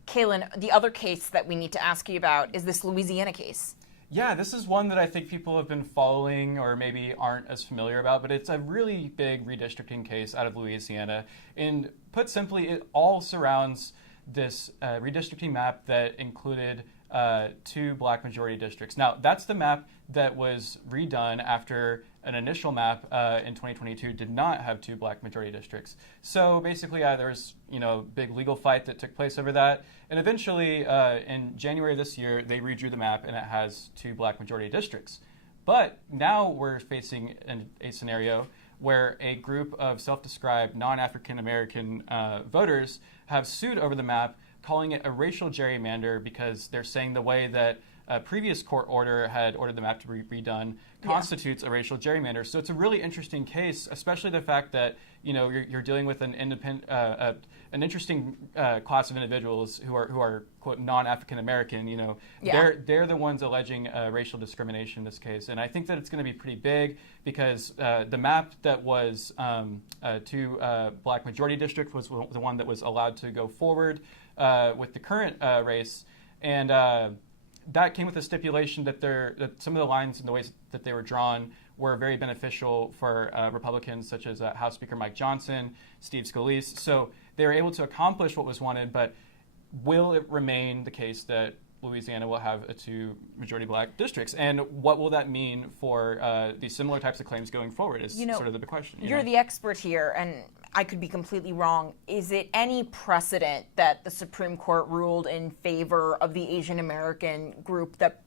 Kaylin, the other case that we need to ask you about is this Louisiana case. Yeah, this is one that I think people have been following or maybe aren't as familiar about, but it's a really big redistricting case out of Louisiana. And put simply, it all surrounds this redistricting map that included 2 black majority districts. Now, that's the map that was redone after an initial map in 2022 did not have 2 black majority districts. So basically, there was big legal fight that took place over that, and eventually in January of this year, they redrew the map and it has 2 black majority districts. But now we're facing a scenario where a group of self-described non-African American voters have sued over the map, calling it a racial gerrymander because they're saying the way that a previous court order had ordered the map to be redone constitutes a racial gerrymander. So it's a really interesting case, especially the fact that you're dealing with an interesting class of individuals who are quote non-African American. They're the ones alleging racial discrimination in this case, and I think that it's going to be pretty big because the map that was to black majority district was the one that was allowed to go forward with the current race, and that came with a stipulation that some of the lines and the ways that they were drawn were very beneficial for Republicans such as House Speaker Mike Johnson, Steve Scalise. So they were able to accomplish what was wanted, but will it remain the case that Louisiana will have 2 majority black districts? And what will that mean for these similar types of claims going forward is sort of the big question. You're the expert here, and I could be completely wrong. Is it any precedent that the Supreme Court ruled in favor of the Asian American group that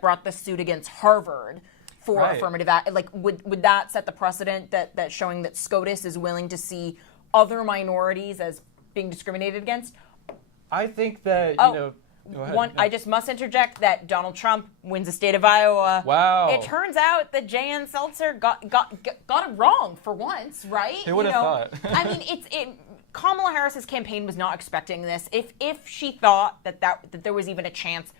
brought the suit against Harvard for affirmative act? Like, would that set the precedent that showing that SCOTUS is willing to see other minorities as being discriminated against? I think that, Go ahead. I just must interject that Donald Trump wins the state of Iowa. Wow. It turns out that J.N. Seltzer got it wrong for once, right? Who would have thought? I mean, Kamala Harris's campaign was not expecting this. If she thought that there was even a chance,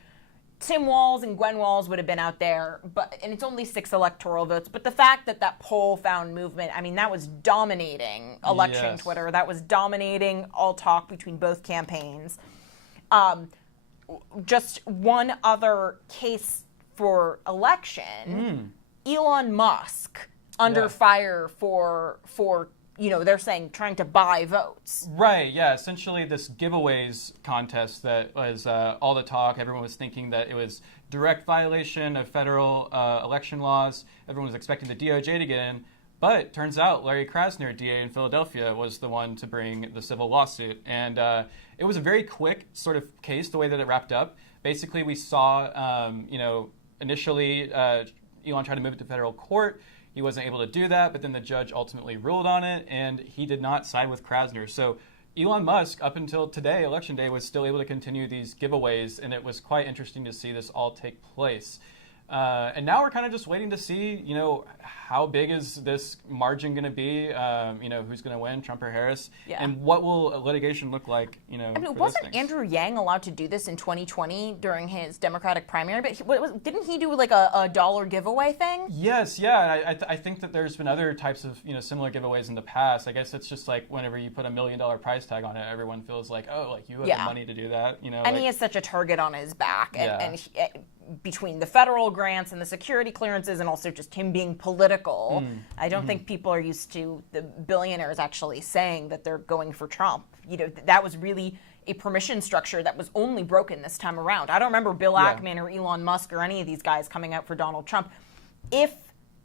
Tim Walz and Gwen Walz would have been out there, and it's only 6 electoral votes. But the fact that poll found movement, I mean, that was dominating election Twitter. That was dominating all talk between both campaigns. Just one other case for election, Elon Musk under fire for they're saying trying to buy votes. Right, yeah. Essentially this giveaways contest that was all the talk. Everyone was thinking that it was direct violation of federal election laws. Everyone was expecting the DOJ to get in. But turns out Larry Krasner, DA in Philadelphia, was the one to bring the civil lawsuit. And it was a very quick sort of case, the way that it wrapped up. Basically, we saw, initially Elon tried to move it to federal court. He wasn't able to do that, but then the judge ultimately ruled on it, and he did not side with Krasner. So Elon Musk, up until today, Election Day, was still able to continue these giveaways, and it was quite interesting to see this all take place. And now we're kind of just waiting to see, how big is this margin going to be? Who's going to win, Trump or Harris? Yeah. And what will litigation look like, I mean, wasn't Andrew Yang allowed to do this in 2020 during his Democratic primary? But didn't he do like a dollar giveaway thing? Yes, yeah. I think that there's been other types of, similar giveaways in the past. I guess it's just like whenever you put $1 million price tag on it, everyone feels like, oh, like you have the money to do that. And he has such a target on his back. And between the federal grants and the security clearances and also just him being political, I don't think people are used to the billionaires actually saying that they're going for Trump. That was really a permission structure that was only broken this time around. I don't remember Bill Ackman or Elon Musk or any of these guys coming out for Donald Trump. If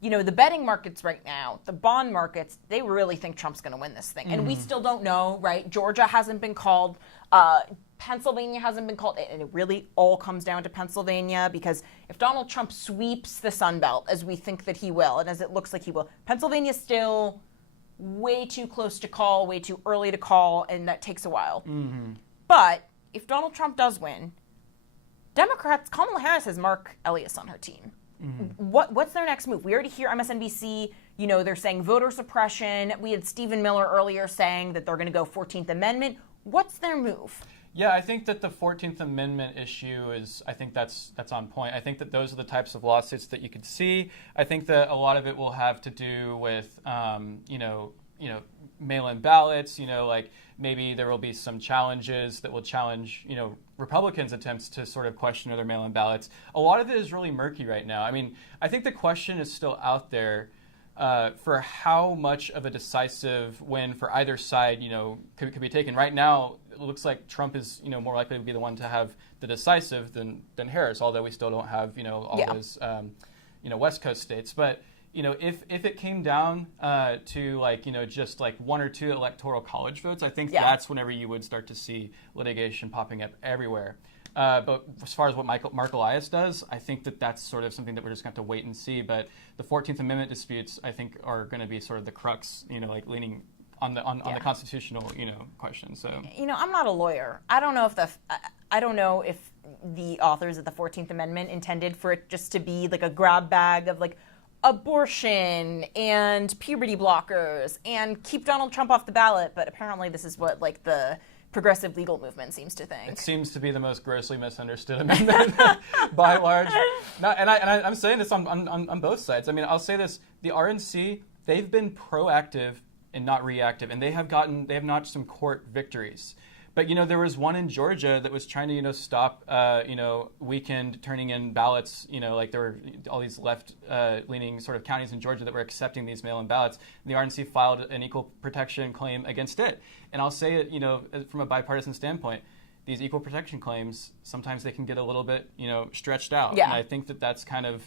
the betting markets right now, the bond markets, they really think Trump's going to win this thing. And we still don't know, right? Georgia hasn't been called. Pennsylvania hasn't been called. And it really all comes down to Pennsylvania, because if Donald Trump sweeps the Sun Belt, as we think that he will, and as it looks like he will, Pennsylvania's still way too close to call, way too early to call, and that takes a while. But if Donald Trump does win, Democrats, Kamala Harris has Mark Elias on her team. What's their next move? We already hear MSNBC, they're saying voter suppression. We had Stephen Miller earlier saying that they're going to go 14th Amendment. What's their move? Yeah, I think that the 14th Amendment issue that's on point. I think that those are the types of lawsuits that you could see. I think that a lot of it will have to do with, mail-in ballots, like maybe there will be some challenges that will challenge, Republicans' attempts to sort of question other mail-in ballots. A lot of it is really murky right now. I mean, I think the question is still out there, for how much of a decisive win for either side, could be taken. Right now, it looks like Trump is, more likely to be the one to have the decisive than Harris, although we still don't have, all those, West Coast states. But, if it came down to just one or two electoral college votes, I think that's whenever you would start to see litigation popping up everywhere. But as far as what Mark Elias does, I think that's sort of something that we're just going to have to wait and see. But the 14th Amendment disputes, I think, are going to be sort of the crux, leaning on the constitutional, question. So I'm not a lawyer. I don't know if the authors of the 14th Amendment intended for it just to be like a grab bag of abortion and puberty blockers and keep Donald Trump off the ballot. But apparently, this is what the progressive legal movement seems to think. It seems to be the most grossly misunderstood amendment by large. I'm saying this on both sides. I mean, I'll say this: the RNC, they've been proactive and not reactive, and they have notched some court victories. But there was one in Georgia that was trying to stop weekend turning in ballots. There were all these left leaning sort of counties in Georgia that were accepting these mail-in ballots. And the RNC filed an equal protection claim against it. And I'll say it from a bipartisan standpoint, these equal protection claims, sometimes they can get a little bit stretched out. Yeah. And I think that's kind of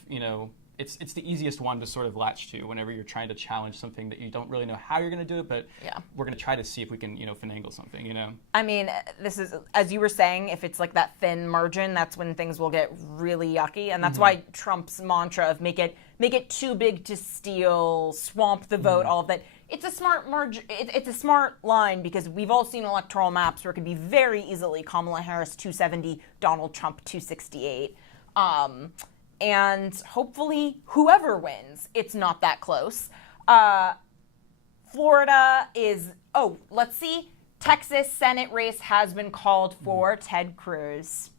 it's the easiest one to sort of latch to whenever you're trying to challenge something that you don't really know how you're going to do it, but we're going to try to see if we can, finagle something, I mean, this is, as you were saying, if it's that thin margin, that's when things will get really yucky. And that's why Trump's mantra of make it too big to steal, swamp the vote, all of that. It's a smart margin. It's a smart line because we've all seen electoral maps where it could be very easily Kamala Harris 270, Donald Trump 268. And hopefully, whoever wins, it's not that close. Florida is, let's see. Texas Senate race has been called for Ted Cruz.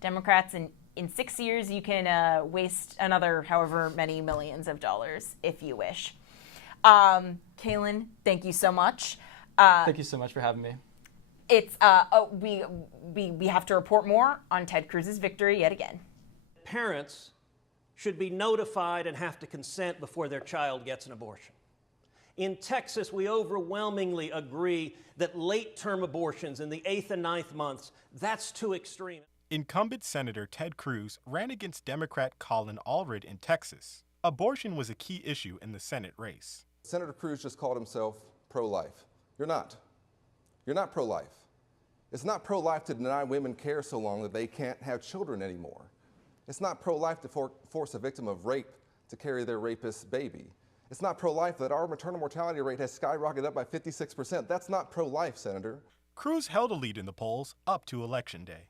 Democrats, in 6 years, you can waste another however many millions of dollars if you wish. Kaylin, thank you so much. Thank you so much for having me. It's we have to report more on Ted Cruz's victory yet again. Parents should be notified and have to consent before their child gets an abortion. In Texas, we overwhelmingly agree that late-term abortions in the 8th and 9th months, that's too extreme. Incumbent Senator Ted Cruz ran against Democrat Colin Allred in Texas. Abortion was a key issue in the Senate race. Senator Cruz just called himself pro-life. You're not. You're not pro-life. It's not pro-life to deny women care so long that they can't have children anymore. It's not pro-life to force a victim of rape to carry their rapist's baby. It's not pro-life that our maternal mortality rate has skyrocketed up by 56%. That's not pro-life, Senator. Cruz held a lead in the polls up to Election Day.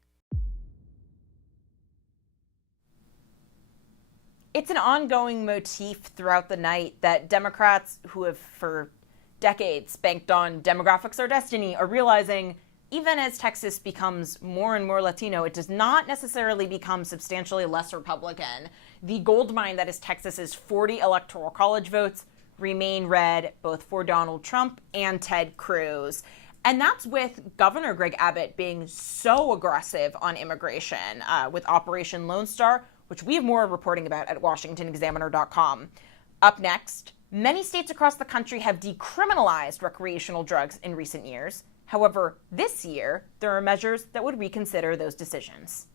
It's an ongoing motif throughout the night that Democrats who have for decades banked on demographics are destiny are realizing even as Texas becomes more and more Latino, it does not necessarily become substantially less Republican. The gold mine that is Texas's 40 electoral college votes remain red, both for Donald Trump and Ted Cruz. And that's with Governor Greg Abbott being so aggressive on immigration with Operation Lone Star, which we have more reporting about at WashingtonExaminer.com. Up next, many states across the country have decriminalized recreational drugs in recent years. However, this year, there are measures that would reconsider those decisions.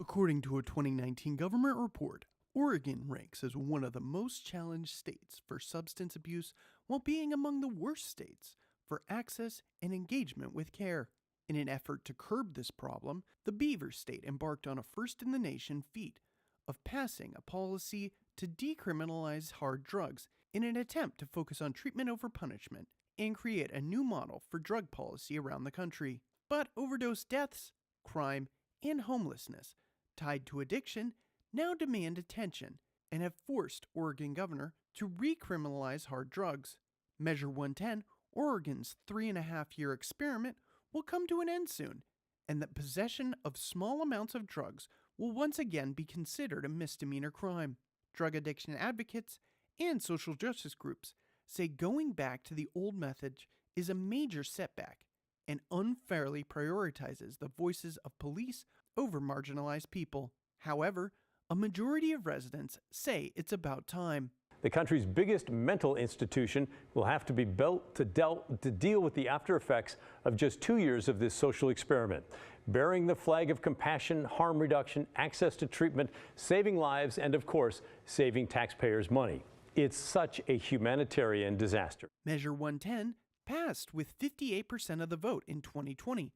According to a 2019 government report, Oregon ranks as one of the most challenged states for substance abuse while being among the worst states for access and engagement with care. In an effort to curb this problem, the Beaver State embarked on a first-in-the-nation feat of passing a policy to decriminalize hard drugs in an attempt to focus on treatment over punishment and create a new model for drug policy around the country. But overdose deaths, crime, and homelessness tied to addiction now demand attention and have forced Oregon governor to recriminalize hard drugs. Measure 110, Oregon's 3.5-year experiment, will come to an end soon, and that possession of small amounts of drugs will once again be considered a misdemeanor crime. Drug addiction advocates and social justice groups say going back to the old method is a major setback and unfairly prioritizes the voices of police over marginalized people. However, a majority of residents say it's about time. The country's biggest mental institution will have to be built to deal with the after effects of just 2 years of this social experiment. Bearing the flag of compassion, harm reduction, access to treatment, saving lives, and of course, saving taxpayers' money. It's such a humanitarian disaster. Measure 110 passed with 58% of the vote in 2020.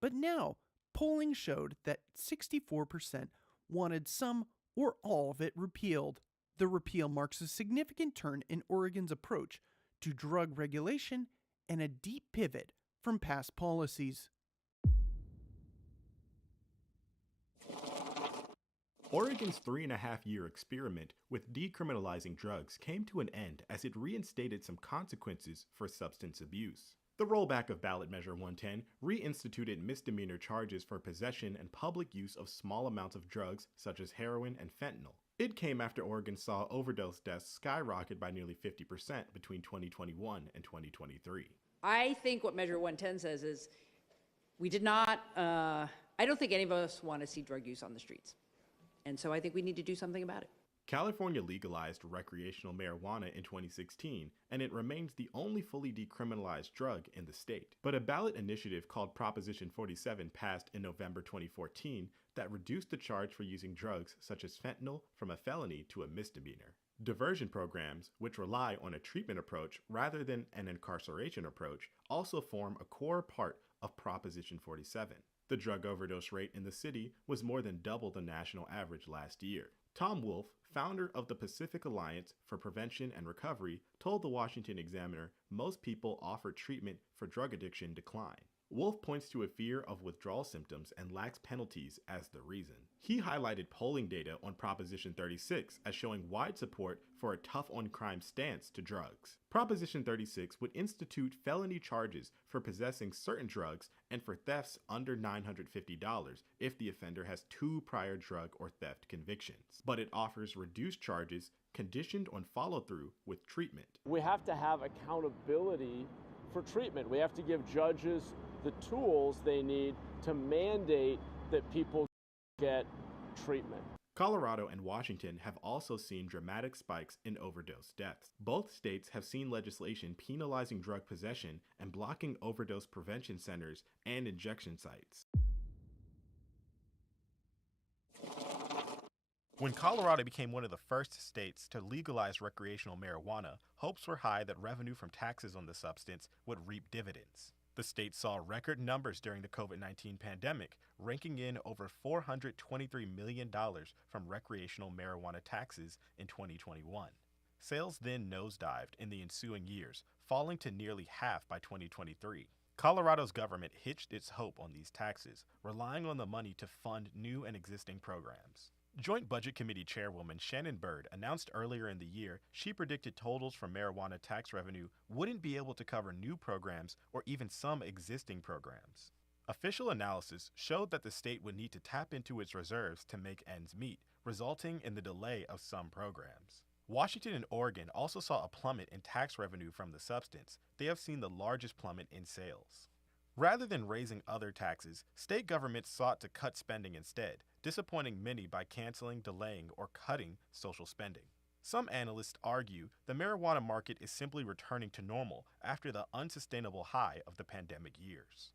But now, polling showed that 64% wanted some or all of it repealed. The repeal marks a significant turn in Oregon's approach to drug regulation and a deep pivot from past policies. Oregon's 3.5-year experiment with decriminalizing drugs came to an end as it reinstated some consequences for substance abuse. The rollback of ballot measure 110 reinstituted misdemeanor charges for possession and public use of small amounts of drugs such as heroin and fentanyl. It came after Oregon saw overdose deaths skyrocket by nearly 50% between 2021 and 2023. I think what measure 110 says is we did not, I don't think any of us want to see drug use on the streets. And so I think we need to do something about it. California legalized recreational marijuana in 2016, and it remains the only fully decriminalized drug in the state. But a ballot initiative called Proposition 47 passed in November 2014 that reduced the charge for using drugs such as fentanyl from a felony to a misdemeanor. Diversion programs, which rely on a treatment approach rather than an incarceration approach, also form a core part of Proposition 47. The drug overdose rate in the city was more than double the national average last year. Tom Wolf, founder of the Pacific Alliance for Prevention and Recovery, told the Washington Examiner most people offered treatment for drug addiction decline. Wolf points to a fear of withdrawal symptoms and lacks penalties as the reason. He highlighted polling data on Proposition 36 as showing wide support for a tough-on-crime stance to drugs. Proposition 36 would institute felony charges for possessing certain drugs and for thefts under $950 if the offender has 2 prior drug or theft convictions. But it offers reduced charges conditioned on follow-through with treatment. We have to have accountability for treatment. We have to give judges the tools they need to mandate that people get treatment. Colorado and Washington have also seen dramatic spikes in overdose deaths. Both states have seen legislation penalizing drug possession and blocking overdose prevention centers and injection sites. When Colorado became one of the first states to legalize recreational marijuana, hopes were high that revenue from taxes on the substance would reap dividends. The state saw record numbers during the COVID-19 pandemic, raking in over $423 million from recreational marijuana taxes in 2021. Sales then nosedived in the ensuing years, falling to nearly half by 2023. Colorado's government hitched its hope on these taxes, relying on the money to fund new and existing programs. Joint Budget Committee Chairwoman Shannon Bird announced earlier in the year she predicted totals from marijuana tax revenue wouldn't be able to cover new programs or even some existing programs. Official analysis showed that the state would need to tap into its reserves to make ends meet, resulting in the delay of some programs. Washington and Oregon also saw a plummet in tax revenue from the substance. They have seen the largest plummet in sales. Rather than raising other taxes, state governments sought to cut spending instead, disappointing many by canceling, delaying, or cutting social spending. Some analysts argue the marijuana market is simply returning to normal after the unsustainable high of the pandemic years.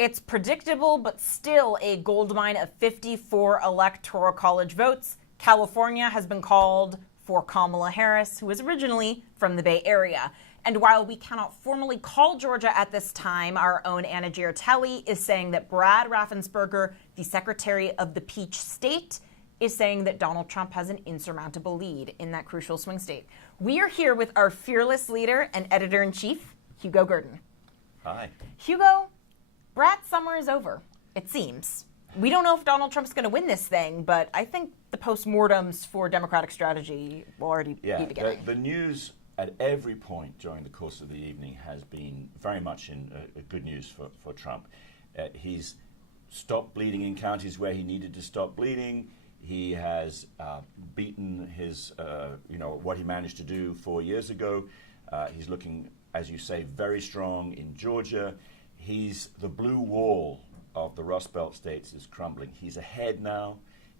It's predictable, but still a goldmine of 54 electoral college votes. California has been called for Kamala Harris, who is originally from the Bay Area. And while we cannot formally call Georgia at this time, our own Anna Giartelli is saying that Brad Raffensperger, the Secretary of the Peach State, is saying that Donald Trump has an insurmountable lead in that crucial swing state. We are here with our fearless leader and editor-in-chief, Hugo Gurdon. Hi. Hugo, Brad's summer is over, it seems. We don't know if Donald Trump's going to win this thing, but I think the postmortems for Democratic strategy will already be beginning. The news at every point during the course of the evening has been very much in good news for Trump. He's stopped bleeding in counties where he needed to stop bleeding. He has beaten his, what he managed to do 4 years ago. He's looking, as you say, very strong in Georgia. He's the blue wall of the Rust Belt states is crumbling. He's ahead now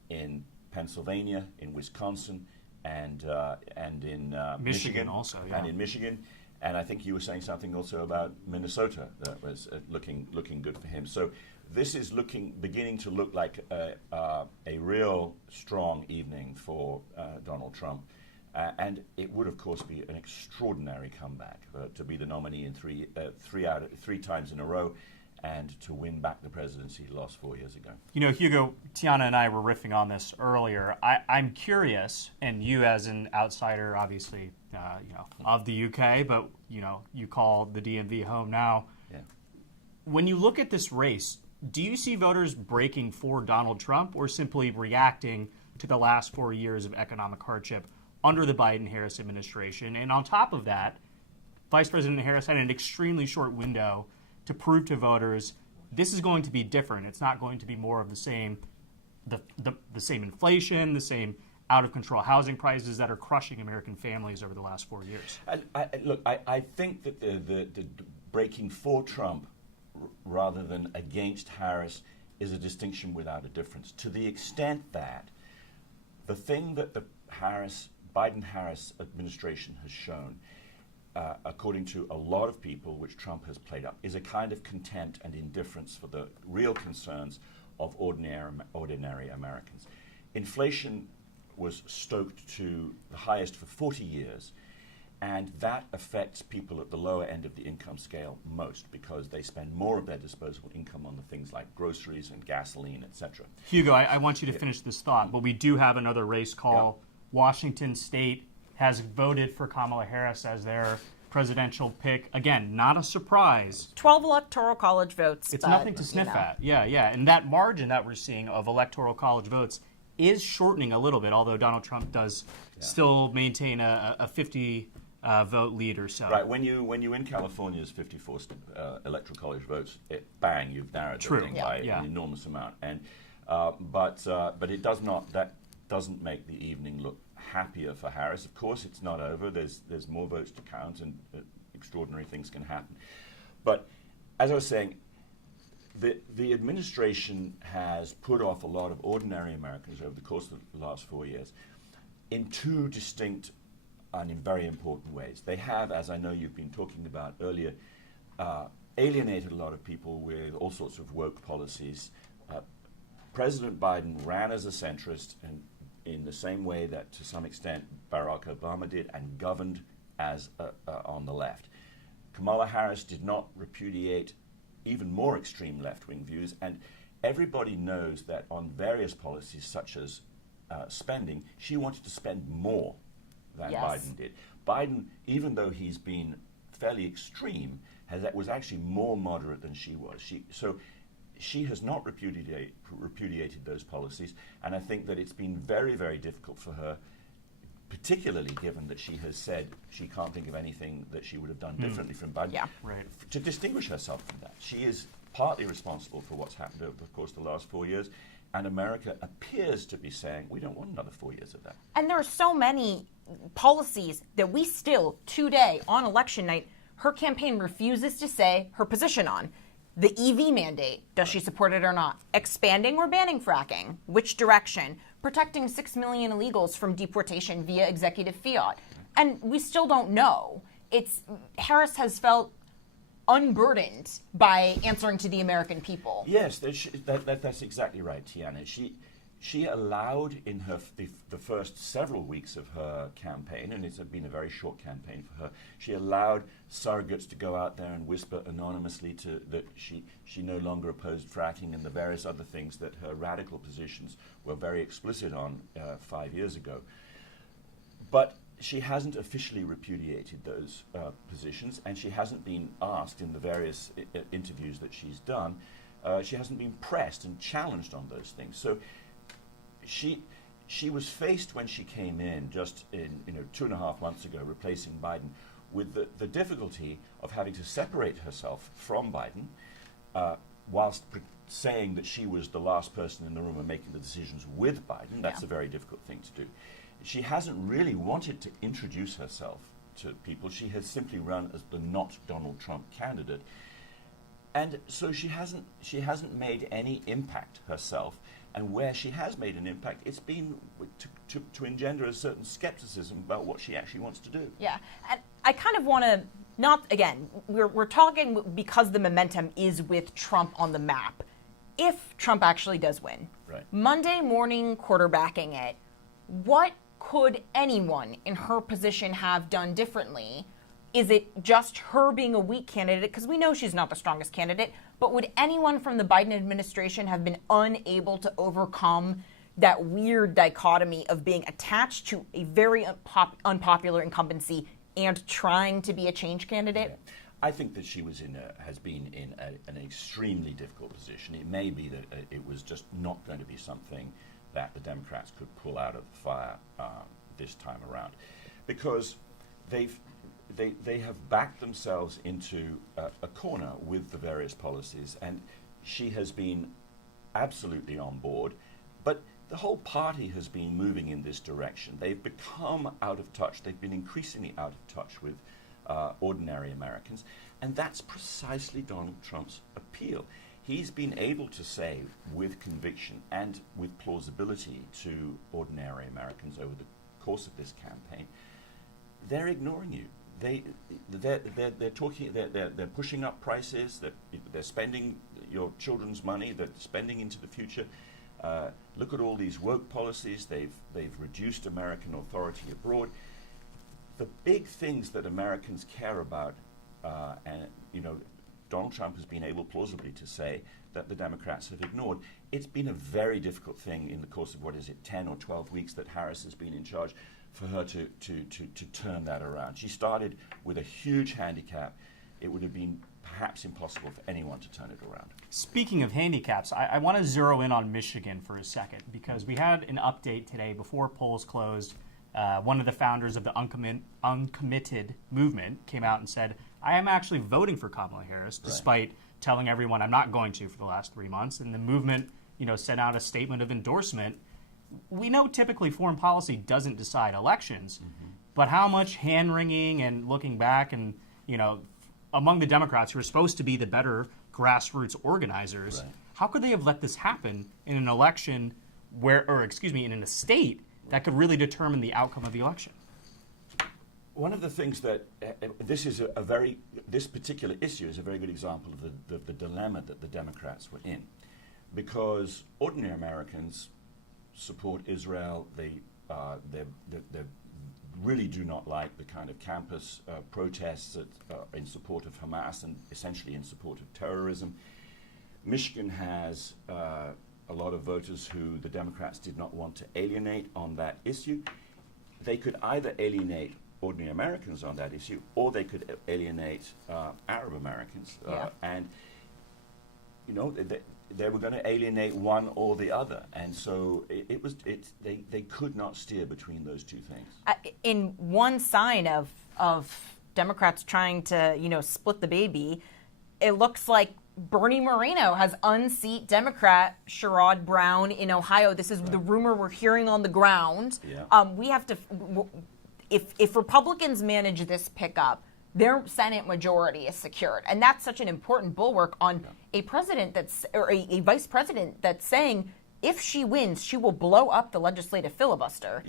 in Pennsylvania, in Wisconsin, and in Michigan also, yeah. and in Michigan. And I think you were saying something also about Minnesota that was looking good for him. So this is beginning to look like a real strong evening for Donald Trump. And it would, of course, be an extraordinary comeback to be the nominee in three times in a row and to win back the presidency he lost 4 years ago. You know, Hugo, Tiana and I were riffing on this earlier. I'm curious, and you as an outsider, obviously, of the UK, but, you call the DMV home now. Yeah. When you look at this race, do you see voters breaking for Donald Trump or simply reacting to the last 4 years of economic hardship under the Biden-Harris administration? And on top of that, Vice President Harris had an extremely short window to prove to voters this is going to be different. It's not going to be more of the same, the same inflation, the same out-of-control housing prices that are crushing American families over the last 4 years. I think that the breaking for Trump rather than against Harris is a distinction without a difference. To the extent that the thing that the Biden-Harris administration has shown, according to a lot of people, which Trump has played up, is a kind of contempt and indifference for the real concerns of ordinary Americans. Inflation was stoked to the highest for 40 years, and that affects people at the lower end of the income scale most because they spend more of their disposable income on the things like groceries and gasoline, etc. Hugo, I want you to finish this thought, but we do have another race call. Yeah. Washington State has voted for Kamala Harris as their presidential pick. Again, not a surprise. 12 electoral college votes. It's nothing to sniff at. Yeah. And that margin that we're seeing of electoral college votes is shortening a little bit, although Donald Trump does still maintain a 50 vote lead or so. Right. When you win California's 54 electoral college votes, bang, you've narrowed the thing by an enormous amount. And but it does not. That doesn't make the evening look happier for Harris. Of course, it's not over. There's more votes to count, and extraordinary things can happen. But as I was saying, the administration has put off a lot of ordinary Americans over the course of the last 4 years in two distinct and in very important ways. They have, as I know you've been talking about earlier, alienated a lot of people with all sorts of woke policies. President Biden ran as a centrist and in the same way that, to some extent, Barack Obama did, and governed as on the left. Kamala Harris did not repudiate even more extreme left-wing views, and everybody knows that on various policies, such as spending, she wanted to spend more than Biden did. Biden, even though he's been fairly extreme, was actually more moderate than she was. She has not repudiated those policies, and I think that it's been very, very difficult for her, particularly given that she has said she can't think of anything that she would have done differently from Biden, to distinguish herself from that. She is partly responsible for what's happened over the course of the last 4 years, and America appears to be saying, we don't want another 4 years of that. And there are so many policies that we still, today, on election night, her campaign refuses to say her position on. The EV mandate, does she support it or not? Expanding or banning fracking? Which direction? Protecting 6 million illegals from deportation via executive fiat. And we still don't know. Harris has felt unburdened by answering to the American people. Yes, that's exactly right, Tiana. She allowed in the first several weeks of her campaign, and it's been a very short campaign for her, she allowed surrogates to go out there and whisper anonymously that she no longer opposed fracking and the various other things that her radical positions were very explicit on 5 years ago. But she hasn't officially repudiated those positions, and she hasn't been asked in the various interviews that she's done, she hasn't been pressed and challenged on those things. So she was faced when she came in just in 2.5 months ago, replacing Biden, with the difficulty of having to separate herself from Biden, whilst saying that she was the last person in the room and making the decisions with Biden. That's a very difficult thing to do. She hasn't really wanted to introduce herself to people. She has simply run as the not Donald Trump candidate. And so she hasn't made any impact herself. And where she has made an impact, it's been to engender a certain skepticism about what she actually wants to do. Yeah, and I kind of want to, not, again, we're talking because the momentum is with Trump on the map. If Trump actually does win, right. Monday morning quarterbacking it, what could anyone in her position have done differently? Is it just her being a weak candidate? Because we know she's not the strongest candidate, but would anyone from the Biden administration have been unable to overcome that weird dichotomy of being attached to a very unpopular incumbency and trying to be a change candidate? Yeah. I think that she has been in an extremely difficult position. It may be that it was just not going to be something that the Democrats could pull out of the fire this time around, because they have backed themselves into a corner with the various policies, and she has been absolutely on board. But the whole party has been moving in this direction. They've become out of touch. They've been increasingly out of touch with ordinary Americans, and that's precisely Donald Trump's appeal. He's been able to say with conviction and with plausibility to ordinary Americans over the course of this campaign, they're ignoring you. They're talking. They're pushing up prices. They're spending your children's money. They're spending into the future. Look at all these woke policies. They've reduced American authority abroad. The big things that Americans care about, and Donald Trump has been able plausibly to say that the Democrats have ignored. It's been a very difficult thing in the course of 10 or 12 weeks that Harris has been in charge, for her to turn that around. She started with a huge handicap. It would have been perhaps impossible for anyone to turn it around. Speaking of handicaps, I want to zero in on Michigan for a second, because we had an update today before polls closed. One of the founders of the uncommitted movement came out and said, I am actually voting for Kamala Harris, despite telling everyone I'm not going to for the last 3 months. And the movement, sent out a statement of endorsement. We know typically foreign policy doesn't decide elections, but how much hand-wringing and looking back and, among the Democrats who are supposed to be the better grassroots organizers, how could they have let this happen in an election in a state that could really determine the outcome of the election? One of the things that this particular issue is a very good example of the dilemma that the Democrats were in, because ordinary Americans support Israel. They really do not like the kind of campus protests that in support of Hamas and essentially in support of terrorism. Michigan has a lot of voters who the Democrats did not want to alienate on that issue. They could either alienate ordinary Americans on that issue, or they could alienate Arab Americans. And they were going to alienate one or the other, and so they could not steer between those two things. In one sign of Democrats trying to split the baby, it looks like Bernie Moreno has unseat Democrat Sherrod Brown in Ohio. This is the rumor we're hearing on the ground. We have to, if Republicans manage this pickup, their Senate majority is secured. And that's such an important bulwark on a president or a vice president that's saying if she wins, she will blow up the legislative filibuster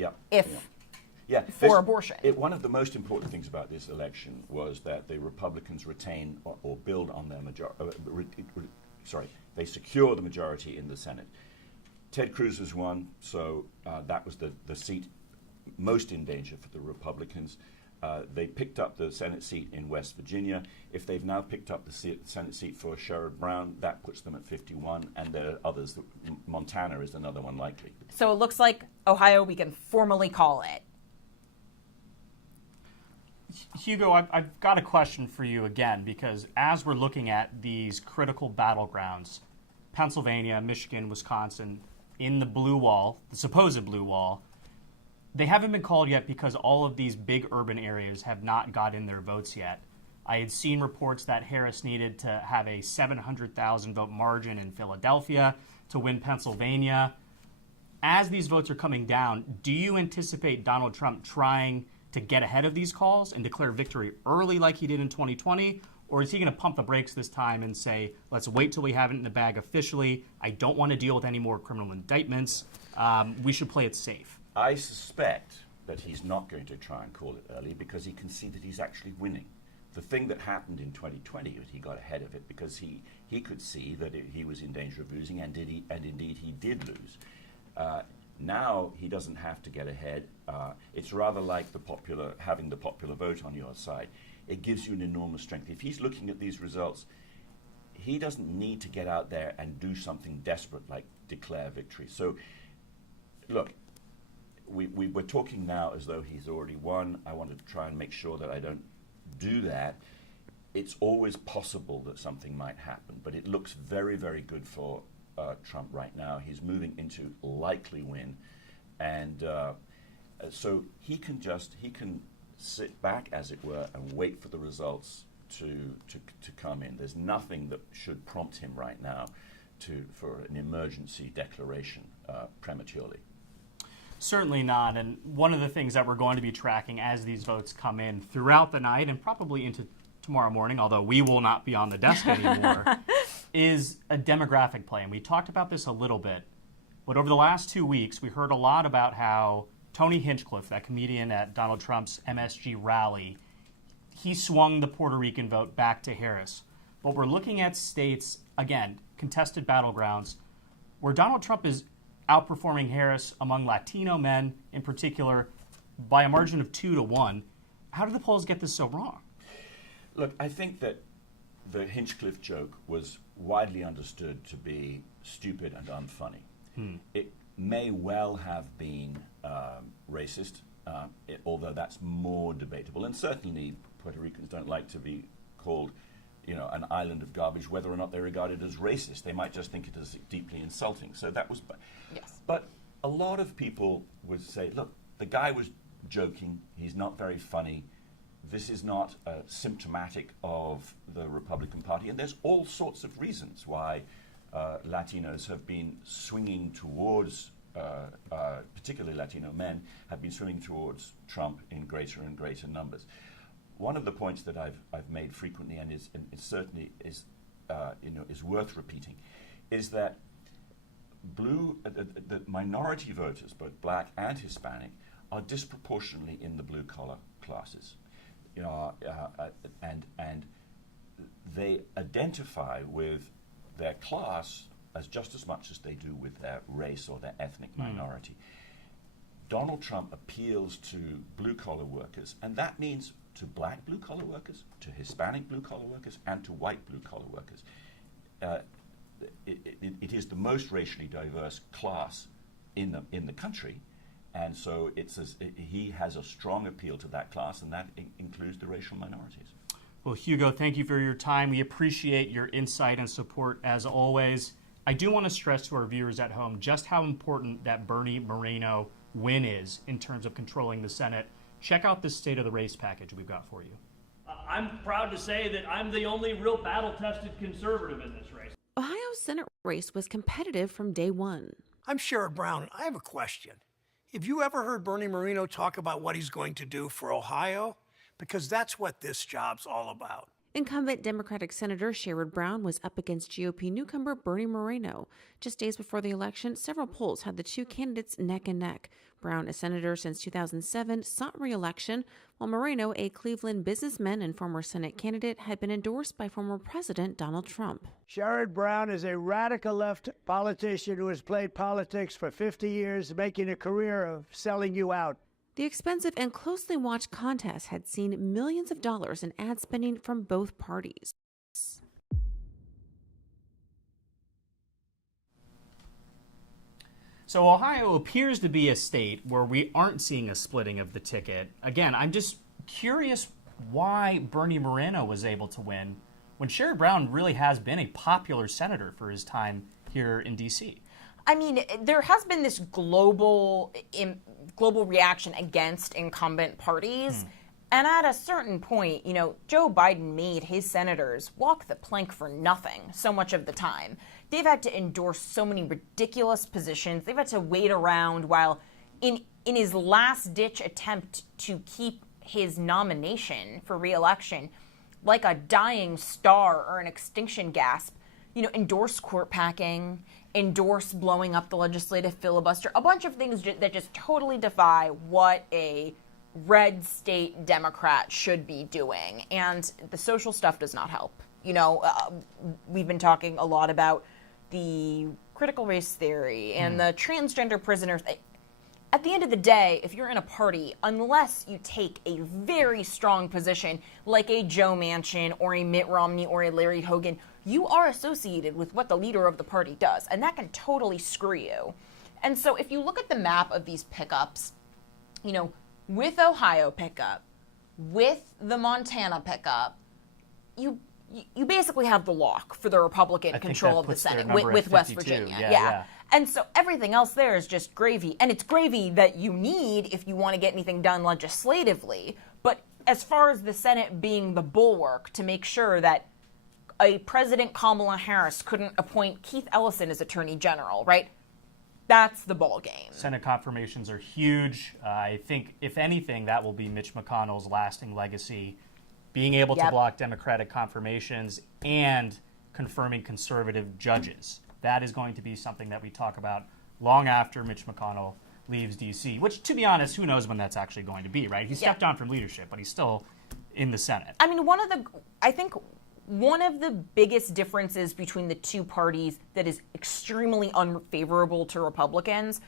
for abortion. One of the most important things about this election was that the Republicans retain or build on their majority. They secure the majority in the Senate. Ted Cruz has won, so that was the seat most in danger for the Republicans. They picked up the Senate seat in West Virginia. If they've now picked up the Senate seat for Sherrod Brown, that puts them at 51, and there are others. Montana is another one likely. So it looks like Ohio, we can formally call it. Hugo, I've got a question for you again, because as we're looking at these critical battlegrounds, Pennsylvania, Michigan, Wisconsin, in the blue wall, the supposed blue wall, they haven't been called yet because all of these big urban areas have not got in their votes yet. I had seen reports that Harris needed to have a 700,000 vote margin in Philadelphia to win Pennsylvania. As these votes are coming down, do you anticipate Donald Trump trying to get ahead of these calls and declare victory early like he did in 2020? Or is he going to pump the brakes this time and say, let's wait till we have it in the bag officially. I don't want to deal with any more criminal indictments. We should play it safe. I suspect that he's not going to try and call it early because he can see that he's actually winning. The thing that happened in 2020, he got ahead of it because he could see that he was in danger of losing, and indeed he did lose. Now he doesn't have to get ahead. It's rather like having the popular vote on your side. It gives you an enormous strength. If he's looking at these results, he doesn't need to get out there and do something desperate like declare victory. So, look, we're talking now as though he's already won. I wanted to try and make sure that I don't do that. It's always possible that something might happen, but it looks very, very good for Trump right now. He's moving into likely win, and so he can sit back, as it were, and wait for the results to come in. There's nothing that should prompt him right now for an emergency declaration prematurely. Certainly not. And one of the things that we're going to be tracking as these votes come in throughout the night and probably into tomorrow morning, although we will not be on the desk anymore, is a demographic play. And we talked about this a little bit. But over the last 2 weeks, we heard a lot about how Tony Hinchcliffe, that comedian at Donald Trump's MSG rally, he swung the Puerto Rican vote back to Harris. But we're looking at states, again, contested battlegrounds, where Donald Trump is outperforming Harris among Latino men in particular by a margin of 2-1. How do the polls get this so wrong? Look, I think that the Hinchcliffe joke was widely understood to be stupid and unfunny. It may well have been racist, although that's more debatable. And certainly Puerto Ricans don't like to be called, an island of garbage, whether or not they regard it as racist. They might just think it is deeply insulting. So that was... Yes. But a lot of people would say, look, the guy was joking. He's not very funny. This is not symptomatic of the Republican Party. And there's all sorts of reasons why Latinos have been swinging towards, particularly Latino men, have been swinging towards Trump in greater and greater numbers. One of the points that I've made frequently, and it certainly is worth repeating, is that the minority voters, both black and Hispanic, are disproportionately in the blue collar classes, and they identify with their class as just as much as they do with their race or their ethnic minority. Donald Trump appeals to blue collar workers, and that means to black blue collar workers, to Hispanic blue collar workers, and to white blue collar workers. It is the most racially diverse class in the country, and so he has a strong appeal to that class, and that includes the racial minorities. Well, Hugo, thank you for your time. We appreciate your insight and support as always. I do want to stress to our viewers at home just how important that Bernie Moreno win is in terms of controlling the Senate. Check out this State of the Race package we've got for you. I'm proud to say that I'm the only real battle-tested conservative in this race. Ohio's Senate race was competitive from day one. I'm Sherrod Brown. I have a question. Have you ever heard Bernie Moreno talk about what he's going to do for Ohio? Because that's what this job's all about. Incumbent Democratic Senator Sherrod Brown was up against GOP newcomer Bernie Moreno. Just days before the election, several polls had the two candidates neck and neck. Brown, a senator since 2007, sought re-election, while Moreno, a Cleveland businessman and former Senate candidate, had been endorsed by former President Donald Trump. Sherrod Brown is a radical left politician who has played politics for 50 years, making a career of selling you out. The expensive and closely watched contest had seen millions of dollars in ad spending from both parties. So Ohio appears to be a state where we aren't seeing a splitting of the ticket. Again, I'm just curious why Bernie Moreno was able to win when Sherrod Brown really has been a popular senator for his time here in D.C. I mean, there has been this global reaction against incumbent parties. And at a certain point, Joe Biden made his senators walk the plank for nothing so much of the time. They've had to endorse so many ridiculous positions. They've had to wait around while in his last-ditch attempt to keep his nomination for re-election, like a dying star or an extinction gasp, endorse court packing, endorse blowing up the legislative filibuster, a bunch of things that just totally defy what a red state Democrat should be doing. And the social stuff does not help. We've been talking a lot about the critical race theory and the transgender prisoners. At the end of the day, if you're in a party, unless you take a very strong position like a Joe Manchin or a Mitt Romney or a Larry Hogan, you are associated with what the leader of the party does, and that can totally screw you. And so if you look at the map of these pickups, with Ohio pickup, with the Montana pickup, you basically have the lock for the Republican control of the Senate with West Virginia. Yeah. And so everything else there is just gravy. And it's gravy that you need if you want to get anything done legislatively. But as far as the Senate being the bulwark to make sure that a President Kamala Harris couldn't appoint Keith Ellison as Attorney General, right? That's the ball game. Senate confirmations are huge. I think, if anything, that will be Mitch McConnell's lasting legacy. Being able to block Democratic confirmations and confirming conservative judges. That is going to be something that we talk about long after Mitch McConnell leaves D.C., which, to be honest, who knows when that's actually going to be, right? He stepped down from leadership, but he's still in the Senate. I mean, I think one of the biggest differences between the two parties that is extremely unfavorable to Republicans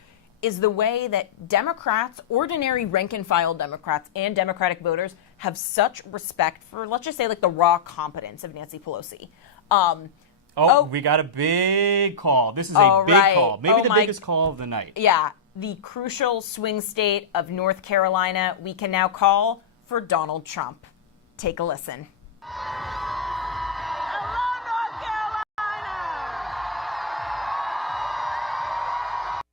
is the way that Democrats, ordinary rank-and-file Democrats and Democratic voters have such respect for, let's just say, like the raw competence of Nancy Pelosi. We got a big call. This is a big call. Maybe the biggest call of the night. Yeah, the crucial swing state of North Carolina we can now call for Donald Trump. Take a listen.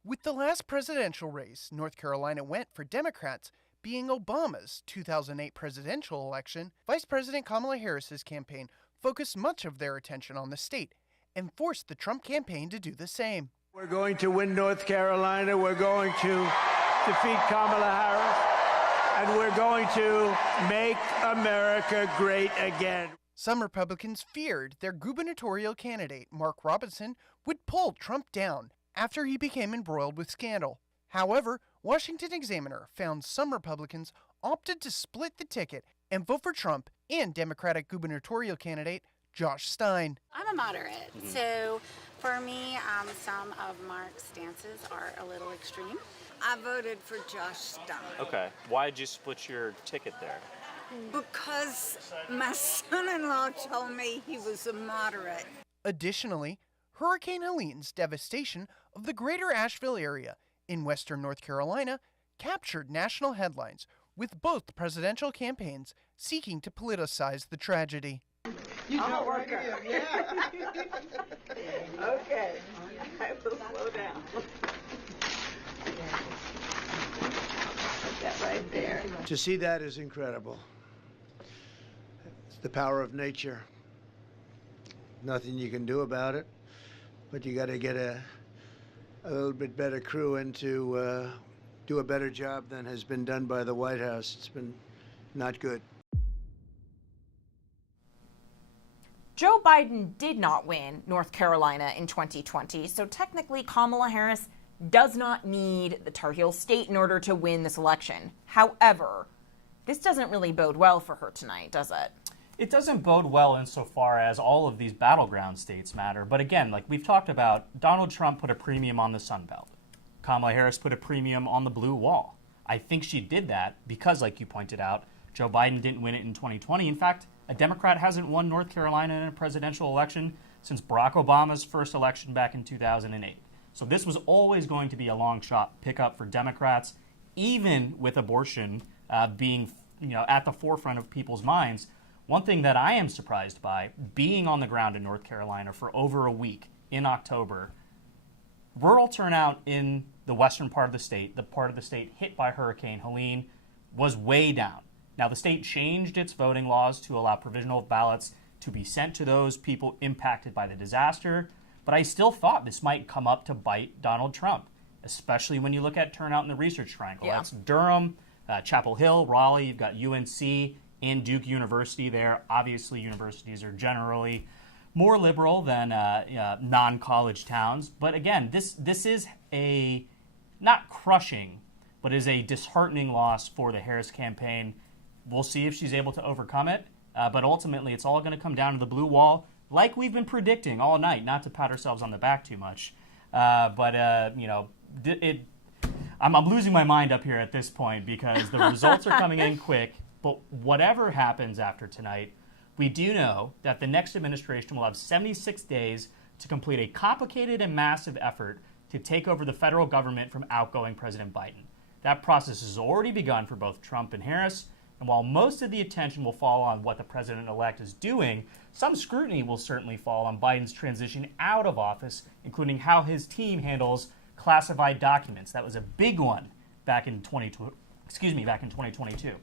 With the last presidential race, North Carolina went for Democrats, being Obama's 2008 presidential election. Vice President Kamala Harris's campaign focused much of their attention on the state and forced the Trump campaign to do the same. We're going to win North Carolina. We're going to defeat Kamala Harris. And we're going to make America great again. Some Republicans feared their gubernatorial candidate, Mark Robinson, would pull Trump down after he became embroiled with scandal. However, Washington Examiner found some Republicans opted to split the ticket and vote for Trump and Democratic gubernatorial candidate Josh Stein. I'm a moderate, so for me, some of Mark's stances are a little extreme. I voted for Josh Stein. Okay. Why did you split your ticket there? Because my son-in-law told me he was a moderate. Additionally, Hurricane Helene's devastation of the greater Asheville area in western North Carolina captured national headlines, with both presidential campaigns seeking to politicize the tragedy. I'm a worker. Yeah. Okay. I will slow down. Put that right there. To see that is incredible. It's the power of nature. Nothing you can do about it, but you got to get a little bit better crew in to do a better job than has been done by the White House. It's been not good. Joe Biden did not win North Carolina in 2020, so technically Kamala Harris does not need the Tar Heel state in order to win this election. However, this doesn't really bode well for her tonight, does it? It doesn't bode well insofar as all of these battleground states matter. But again, like we've talked about, Donald Trump put a premium on the Sun Belt. Kamala Harris put a premium on the blue wall. I think she did that because, like you pointed out, Joe Biden didn't win it in 2020. In fact, a Democrat hasn't won North Carolina in a presidential election since Barack Obama's first election back in 2008. So this was always going to be a long shot pickup for Democrats, even with abortion being at the forefront of people's minds. One thing that I am surprised by, being on the ground in North Carolina for over a week in October, rural turnout in the western part of the state, the part of the state hit by Hurricane Helene, was way down. Now, the state changed its voting laws to allow provisional ballots to be sent to those people impacted by the disaster, but I still thought this might come up to bite Donald Trump, especially when you look at turnout in the Research Triangle. Yeah. That's Durham, Chapel Hill, Raleigh, you've got UNC, in Duke University there. Obviously, universities are generally more liberal than non-college towns. But again, this is a not crushing, but is a disheartening loss for the Harris campaign. We'll see if she's able to overcome it. But ultimately, it's all going to come down to the blue wall, like we've been predicting all night. Not to pat ourselves on the back too much, but I'm losing my mind up here at this point because the results are coming in quick. But whatever happens after tonight, we do know that the next administration will have 76 days to complete a complicated and massive effort to take over the federal government from outgoing President Biden. That process has already begun for both Trump and Harris. And while most of the attention will fall on what the president-elect is doing, some scrutiny will certainly fall on Biden's transition out of office, including how his team handles classified documents. That was a big one back in 2022.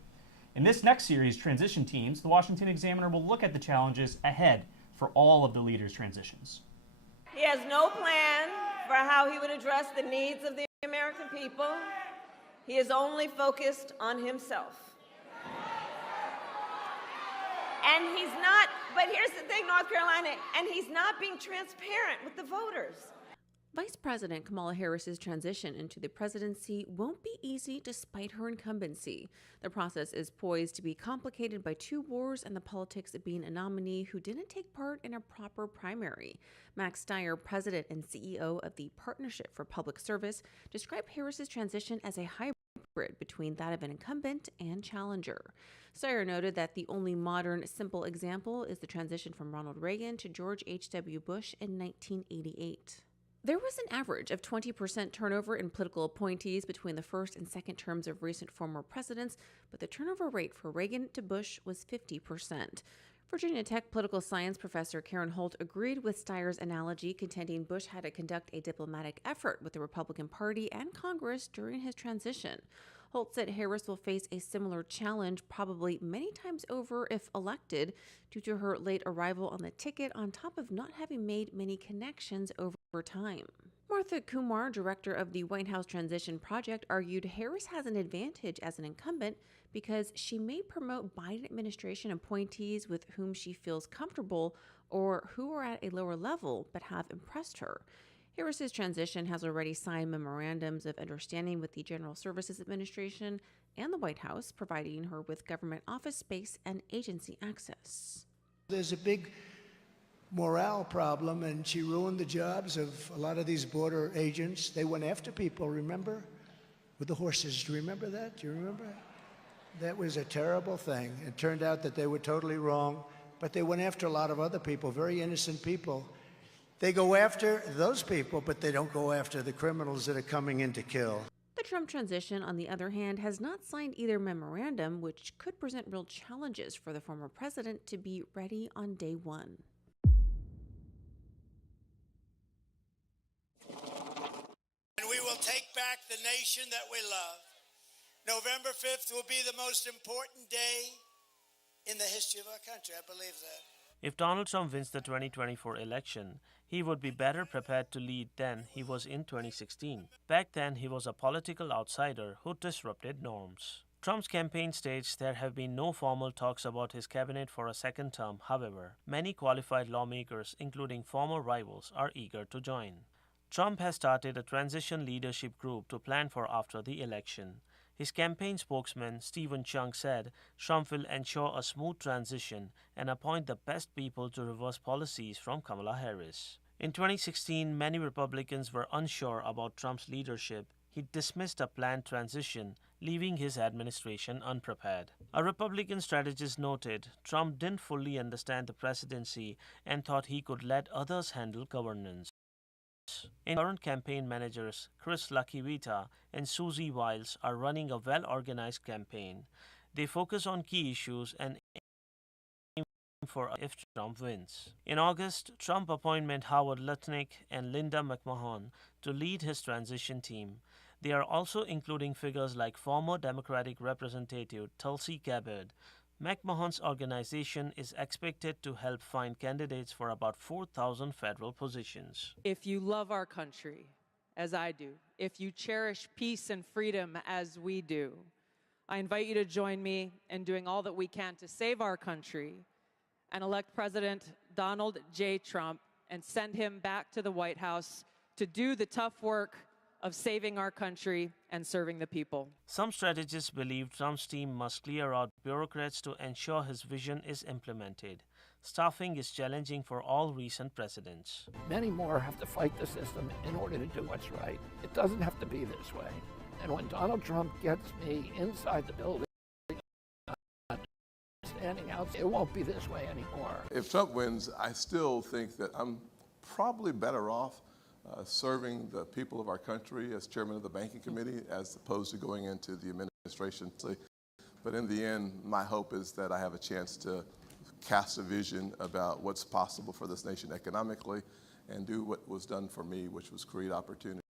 In this next series, Transition Teams, the Washington Examiner will look at the challenges ahead for all of the leaders' transitions. He has no plan for how he would address the needs of the American people. He is only focused on himself. And he's not, but here's the thing, North Carolina, and he's not being transparent with the voters. Vice President Kamala Harris's transition into the presidency won't be easy despite her incumbency. The process is poised to be complicated by 2 wars and the politics of being a nominee who didn't take part in a proper primary. Max Stier, president and CEO of the Partnership for Public Service, described Harris's transition as a hybrid between that of an incumbent and challenger. Stier noted that the only modern, simple example is the transition from Ronald Reagan to George H.W. Bush in 1988. There was an average of 20% turnover in political appointees between the first and second terms of recent former presidents, but the turnover rate for Reagan to Bush was 50%. Virginia Tech political science professor Karen Holt agreed with Stier's analogy, contending Bush had to conduct a diplomatic effort with the Republican Party and Congress during his transition. Holt said Harris will face a similar challenge probably many times over if elected due to her late arrival on the ticket on top of not having made many connections over time. Martha Kumar, director of the White House Transition Project, argued Harris has an advantage as an incumbent because she may promote Biden administration appointees with whom she feels comfortable or who are at a lower level but have impressed her. Harris's transition has already signed memorandums of understanding with the General Services Administration and the White House, providing her with government office space and agency access. There's a big morale problem, and she ruined the jobs of a lot of these border agents. They went after people, remember? With the horses. Do you remember that? Do you remember? That was a terrible thing. It turned out that they were totally wrong, but they went after a lot of other people, very innocent people. They go after those people, but they don't go after the criminals that are coming in to kill. The Trump transition, on the other hand, has not signed either memorandum, which could present real challenges for the former president to be ready on day one. And we will take back the nation that we love. November 5th will be the most important day in the history of our country. I believe that. If Donald Trump wins the 2024 election, he would be better prepared to lead than he was in 2016. Back then, he was a political outsider who disrupted norms. Trump's campaign states there have been no formal talks about his cabinet for a second term. However, many qualified lawmakers, including former rivals, are eager to join. Trump has started a transition leadership group to plan for after the election. His campaign spokesman, Stephen Chung, said Trump will ensure a smooth transition and appoint the best people to reverse policies from Kamala Harris. In 2016, many Republicans were unsure about Trump's leadership. He dismissed a planned transition, leaving his administration unprepared. A Republican strategist noted Trump didn't fully understand the presidency and thought he could let others handle governance. In current campaign managers Chris Lakivita and Susie Wiles are running a well-organized campaign. They focus on key issues and aim for if Trump wins. In August, Trump appointed Howard Lutnick and Linda McMahon to lead his transition team. They are also including figures like former Democratic Representative Tulsi Gabbard. McMahon's organization is expected to help find candidates for about 4,000 federal positions. If you love our country, as I do, if you cherish peace and freedom as we do, I invite you to join me in doing all that we can to save our country and elect President Donald J. Trump and send him back to the White House to do the tough work of saving our country and serving the people. Some strategists believe Trump's team must clear out bureaucrats to ensure his vision is implemented. Staffing is challenging for all recent presidents. Many more have to fight the system in order to do what's right. It doesn't have to be this way. And when Donald Trump gets me inside the building, standing out, it won't be this way anymore. If Trump wins, I still think that I'm probably better off serving the people of our country as chairman of the banking committee as opposed to going into the administration. But in the end, my hope is that I have a chance to cast a vision about what's possible for this nation economically and do what was done for me, which was create opportunities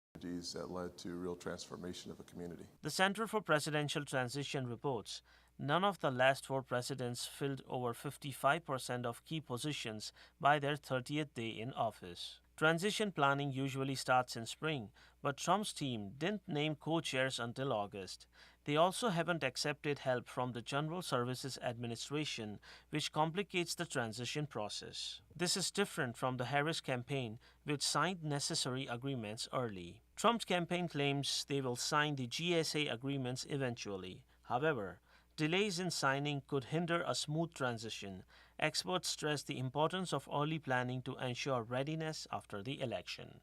that led to real transformation of a community. The Center for Presidential Transition reports none of the last 4 presidents filled over 55% of key positions by their 30th day in office. Transition planning usually starts in spring, but Trump's team didn't name co-chairs until August. They also haven't accepted help from the General Services Administration, which complicates the transition process. This is different from the Harris campaign, which signed necessary agreements early. Trump's campaign claims they will sign the GSA agreements eventually. However, delays in signing could hinder a smooth transition. Experts stress the importance of early planning to ensure readiness after the election.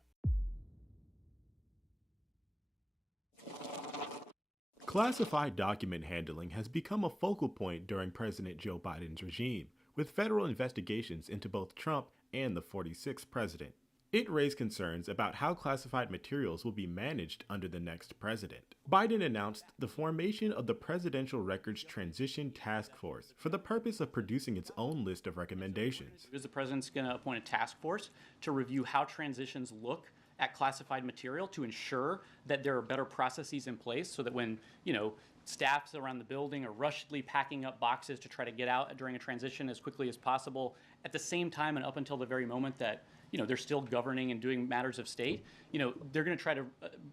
Classified document handling has become a focal point during President Joe Biden's regime, with federal investigations into both Trump and the 46th president. It raised concerns about how classified materials will be managed under the next president. Biden announced the formation of the Presidential Records Transition Task Force for the purpose of producing its own list of recommendations. The president's going to appoint a task force to review how transitions look at classified material to ensure that there are better processes in place so that when, staffs around the building are rushedly packing up boxes to try to get out during a transition as quickly as possible, at the same time and up until the very moment that they're still governing and doing matters of state, they're going to try to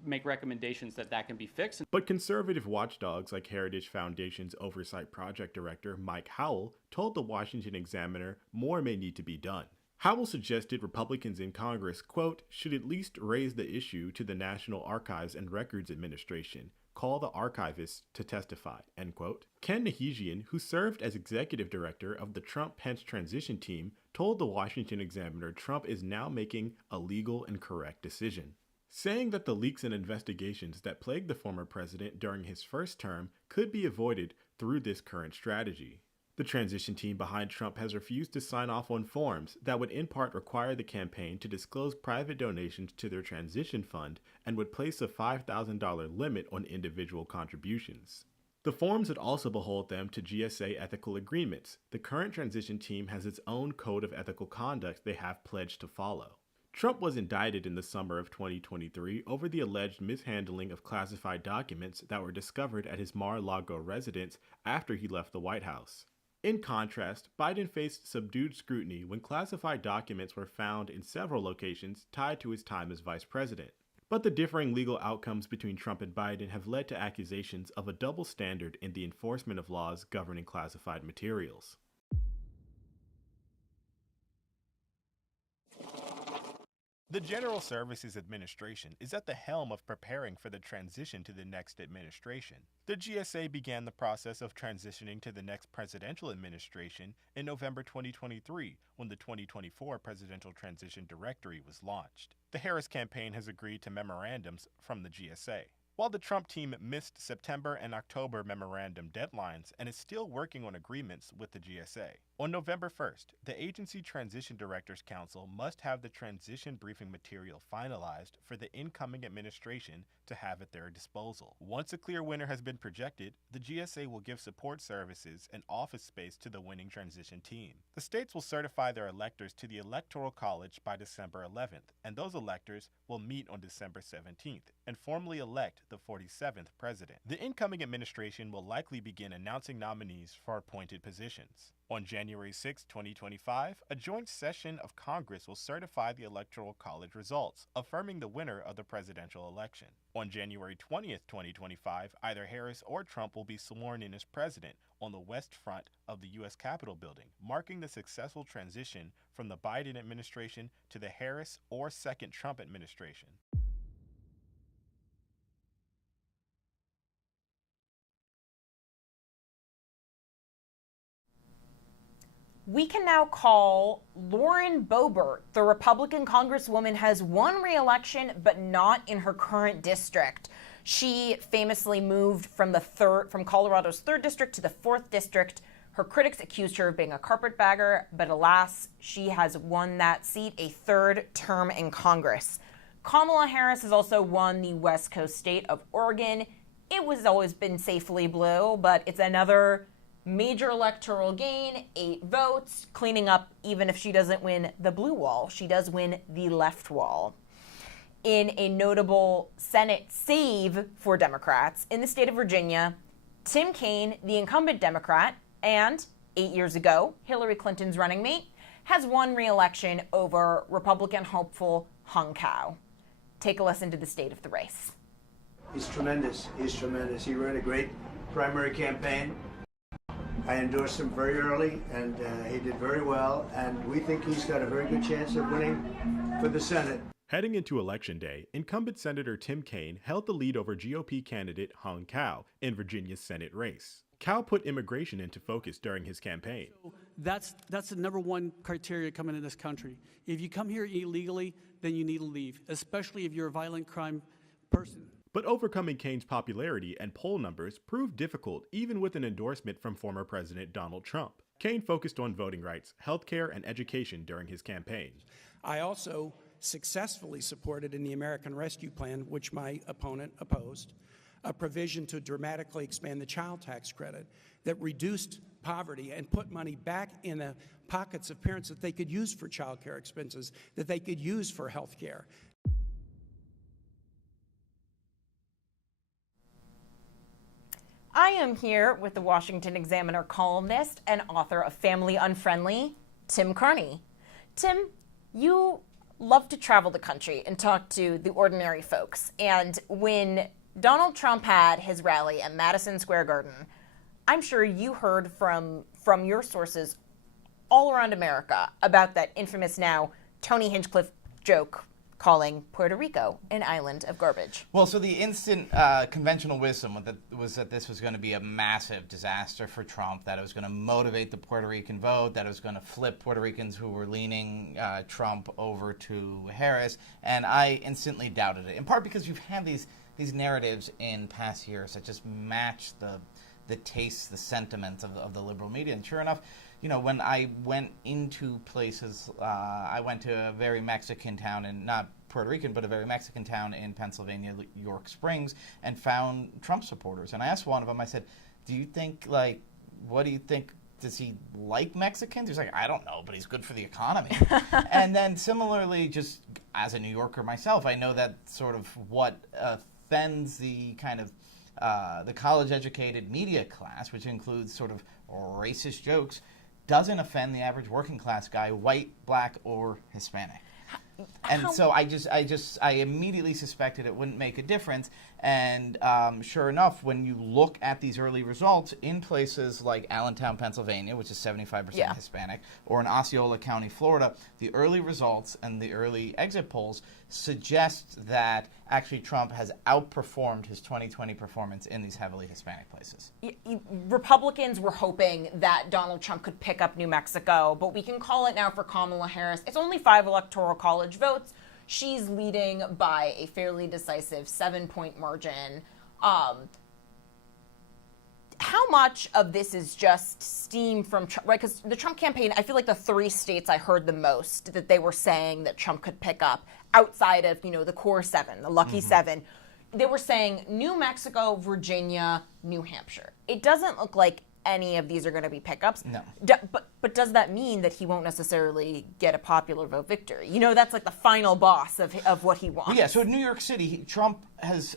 make recommendations that can be fixed. But conservative watchdogs like Heritage Foundation's Oversight Project Director Mike Howell told the Washington Examiner more may need to be done. Howell suggested Republicans in Congress, quote, should at least raise the issue to the National Archives and Records Administration, call the archivists to testify, end quote. Ken Nahigian, who served as executive director of the Trump-Pence transition team, told the Washington Examiner Trump is now making a legal and correct decision, saying that the leaks and investigations that plagued the former president during his first term could be avoided through this current strategy. The transition team behind Trump has refused to sign off on forms that would in part require the campaign to disclose private donations to their transition fund and would place a $5,000 limit on individual contributions. The forms would also behold them to GSA ethical agreements. The current transition team has its own code of ethical conduct they have pledged to follow. Trump was indicted in the summer of 2023 over the alleged mishandling of classified documents that were discovered at his Mar-a-Lago residence after he left the White House. In contrast, Biden faced subdued scrutiny when classified documents were found in several locations tied to his time as vice president. But the differing legal outcomes between Trump and Biden have led to accusations of a double standard in the enforcement of laws governing classified materials. The General Services Administration is at the helm of preparing for the transition to the next administration. The GSA began the process of transitioning to the next presidential administration in November 2023, when the 2024 Presidential Transition Directory was launched. The Harris campaign has agreed to memorandums from the GSA. While the Trump team missed September and October memorandum deadlines and is still working on agreements with the GSA. On November 1st, the agency Transition Directors Council must have the transition briefing material finalized for the incoming administration to have at their disposal. Once a clear winner has been projected, the GSA will give support services and office space to the winning transition team. The states will certify their electors to the Electoral College by December 11th, and those electors will meet on December 17th and formally elect the 47th president. The incoming administration will likely begin announcing nominees for appointed positions. On January 6, 2025, a joint session of Congress will certify the Electoral College results, affirming the winner of the presidential election. On January 20th, 2025, either Harris or Trump will be sworn in as president on the west front of the U.S. Capitol building, marking the successful transition from the Biden administration to the Harris or second Trump administration. We can now call Lauren Boebert. The Republican Congresswoman has won re-election, but not in her current district. She famously moved from Colorado's 3rd district to the 4th district. Her critics accused her of being a carpetbagger, but alas, she has won that seat a 3rd term in Congress. Kamala Harris has also won the West Coast state of Oregon. It was always been safely blue, but it's another major electoral gain, 8 votes, cleaning up even if she doesn't win the blue wall. She does win the left wall. In a notable Senate save for Democrats in the state of Virginia, Tim Kaine, the incumbent Democrat, and 8 years ago, Hillary Clinton's running mate, has won re-election over Republican hopeful Hung Cao. Take a listen to the state of the race. He's tremendous. He's tremendous. He ran a great primary campaign. I endorsed him very early, and he did very well, and we think he's got a very good chance of winning for the Senate. Heading into Election Day, incumbent Senator Tim Kaine held the lead over GOP candidate Hung Cao in Virginia's Senate race. Cao put immigration into focus during his campaign. That's the number one criteria coming into this country. If you come here illegally, then you need to leave, especially if you're a violent crime person. But overcoming Kaine's popularity and poll numbers proved difficult even with an endorsement from former President Donald Trump. Kaine focused on voting rights, healthcare, and education during his campaign. I also successfully supported in the American Rescue Plan, which my opponent opposed, a provision to dramatically expand the child tax credit that reduced poverty and put money back in the pockets of parents that they could use for child care expenses, that they could use for health care. I am here with the Washington Examiner columnist and author of Family Unfriendly, Tim Carney. Tim, you love to travel the country and talk to the ordinary folks. And when Donald Trump had his rally at Madison Square Garden, I'm sure you heard from your sources all around America about that infamous now Tony Hinchcliffe joke calling Puerto Rico an island of garbage. Well, so the instant conventional wisdom was that this was going to be a massive disaster for Trump, that it was going to motivate the Puerto Rican vote, that it was going to flip Puerto Ricans who were leaning Trump over to Harris, and I instantly doubted it, in part because you've had these narratives in past years that just match the tastes, the sentiments of the liberal media, and sure enough, you know, when I went into places, I went to a very Mexican town, and not Puerto Rican, but a very Mexican town in Pennsylvania, York Springs, and found Trump supporters. And I asked one of them, I said, do you think, what do you think, does he like Mexicans? He's like, I don't know, but he's good for the economy. And then similarly, just as a New Yorker myself, I know that sort of what offends the kind of the college-educated media class, which includes sort of racist jokes, doesn't offend the average working class guy, white, black, or Hispanic. And so I immediately suspected it wouldn't make a difference. And sure enough, when you look at these early results in places like Allentown, Pennsylvania, which is 75% Hispanic, or in Osceola County, Florida, the early results and the early exit polls suggest that actually Trump has outperformed his 2020 performance in these heavily Hispanic places. Republicans were hoping that Donald Trump could pick up New Mexico, but we can call it now for Kamala Harris. It's only 5 electoral college votes. She's leading by a fairly decisive 7-point margin. How much of this is just steam from Trump, right? Because the Trump campaign, I feel like the 3 states I heard the most that they were saying that Trump could pick up outside of, the core 7, the lucky 7, they were saying New Mexico, Virginia, New Hampshire. It doesn't look like any of these are going to be pickups. No. But does that mean that he won't necessarily get a popular vote victory? That's like the final boss of what he wants. Well, yeah, so in New York City, Trump has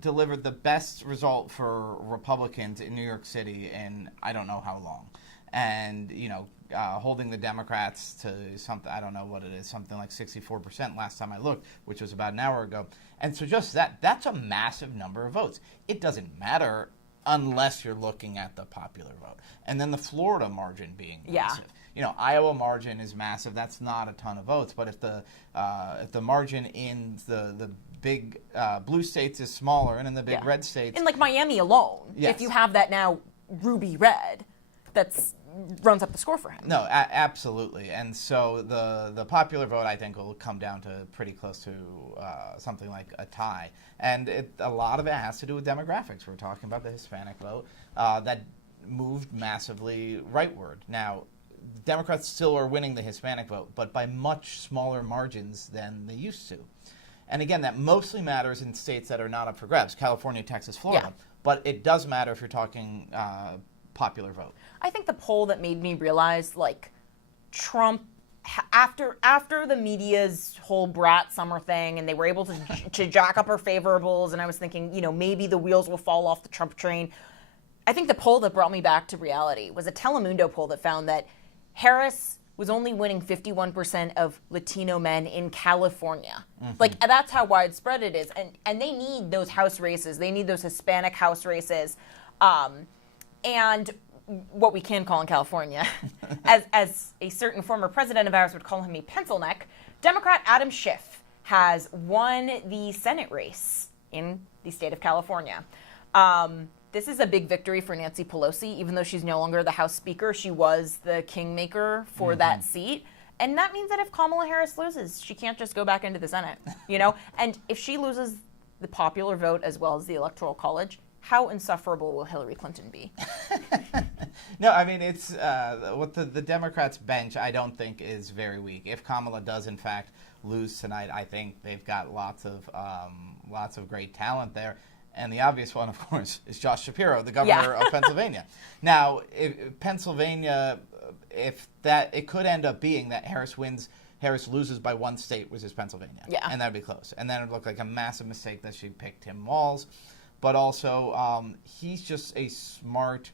delivered the best result for Republicans in New York City in I don't know how long. and holding the Democrats to something, I don't know what it is, something like 64% last time I looked, which was about an hour ago. And so just that's a massive number of votes. It doesn't matter unless you're looking at the popular vote. And then the Florida margin being massive. Iowa margin is massive. That's not a ton of votes. But if the margin in the big blue states is smaller and in the big red states... In like Miami alone, yes. if you have that now ruby red, that's runs up the score for him. No, absolutely. And so the popular vote, I think, will come down to pretty close to something like a tie. And a lot of it has to do with demographics. We're talking about the Hispanic vote that moved massively rightward. Now, Democrats still are winning the Hispanic vote, but by much smaller margins than they used to. And again, that mostly matters in states that are not up for grabs, California, Texas, Florida. Yeah. But it does matter if you're talking popular vote. I think the poll that made me realize, like, Trump, after the media's whole brat summer thing, and they were able to jack up her favorables, and I was thinking, maybe the wheels will fall off the Trump train. I think the poll that brought me back to reality was a Telemundo poll that found that Harris was only winning 51% of Latino men in California. Mm-hmm. Like, that's how widespread it is. And they need those House races. They need those Hispanic House races. And what we can call in California, as a certain former president of ours would call him a pencil neck, Democrat Adam Schiff has won the Senate race in the state of California. This is a big victory for Nancy Pelosi. Even though she's no longer the House Speaker, she was the kingmaker for that seat. And that means that if Kamala Harris loses, she can't just go back into the Senate, And if she loses the popular vote as well as the Electoral College, how insufferable will Hillary Clinton be? No, I mean, it's what the Democrats' bench, I don't think, is very weak. If Kamala does, in fact, lose tonight, I think they've got lots of great talent there. And the obvious one, of course, is Josh Shapiro, the governor of Pennsylvania. Now, Pennsylvania, it could end up being that Harris loses by one state, which is Pennsylvania. Yeah. And that would be close. And then it would look like a massive mistake that she picked Tim Walz. But also, he's just a smart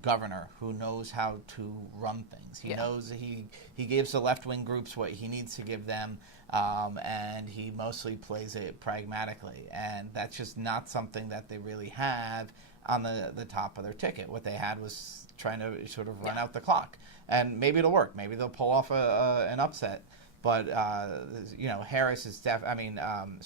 governor who knows how to run things. He knows he gives the left-wing groups what he needs to give them, and he mostly plays it pragmatically. And that's just not something that they really have on the top of their ticket. What they had was trying to sort of run out the clock. And maybe it'll work. Maybe they'll pull off an upset. But Harris is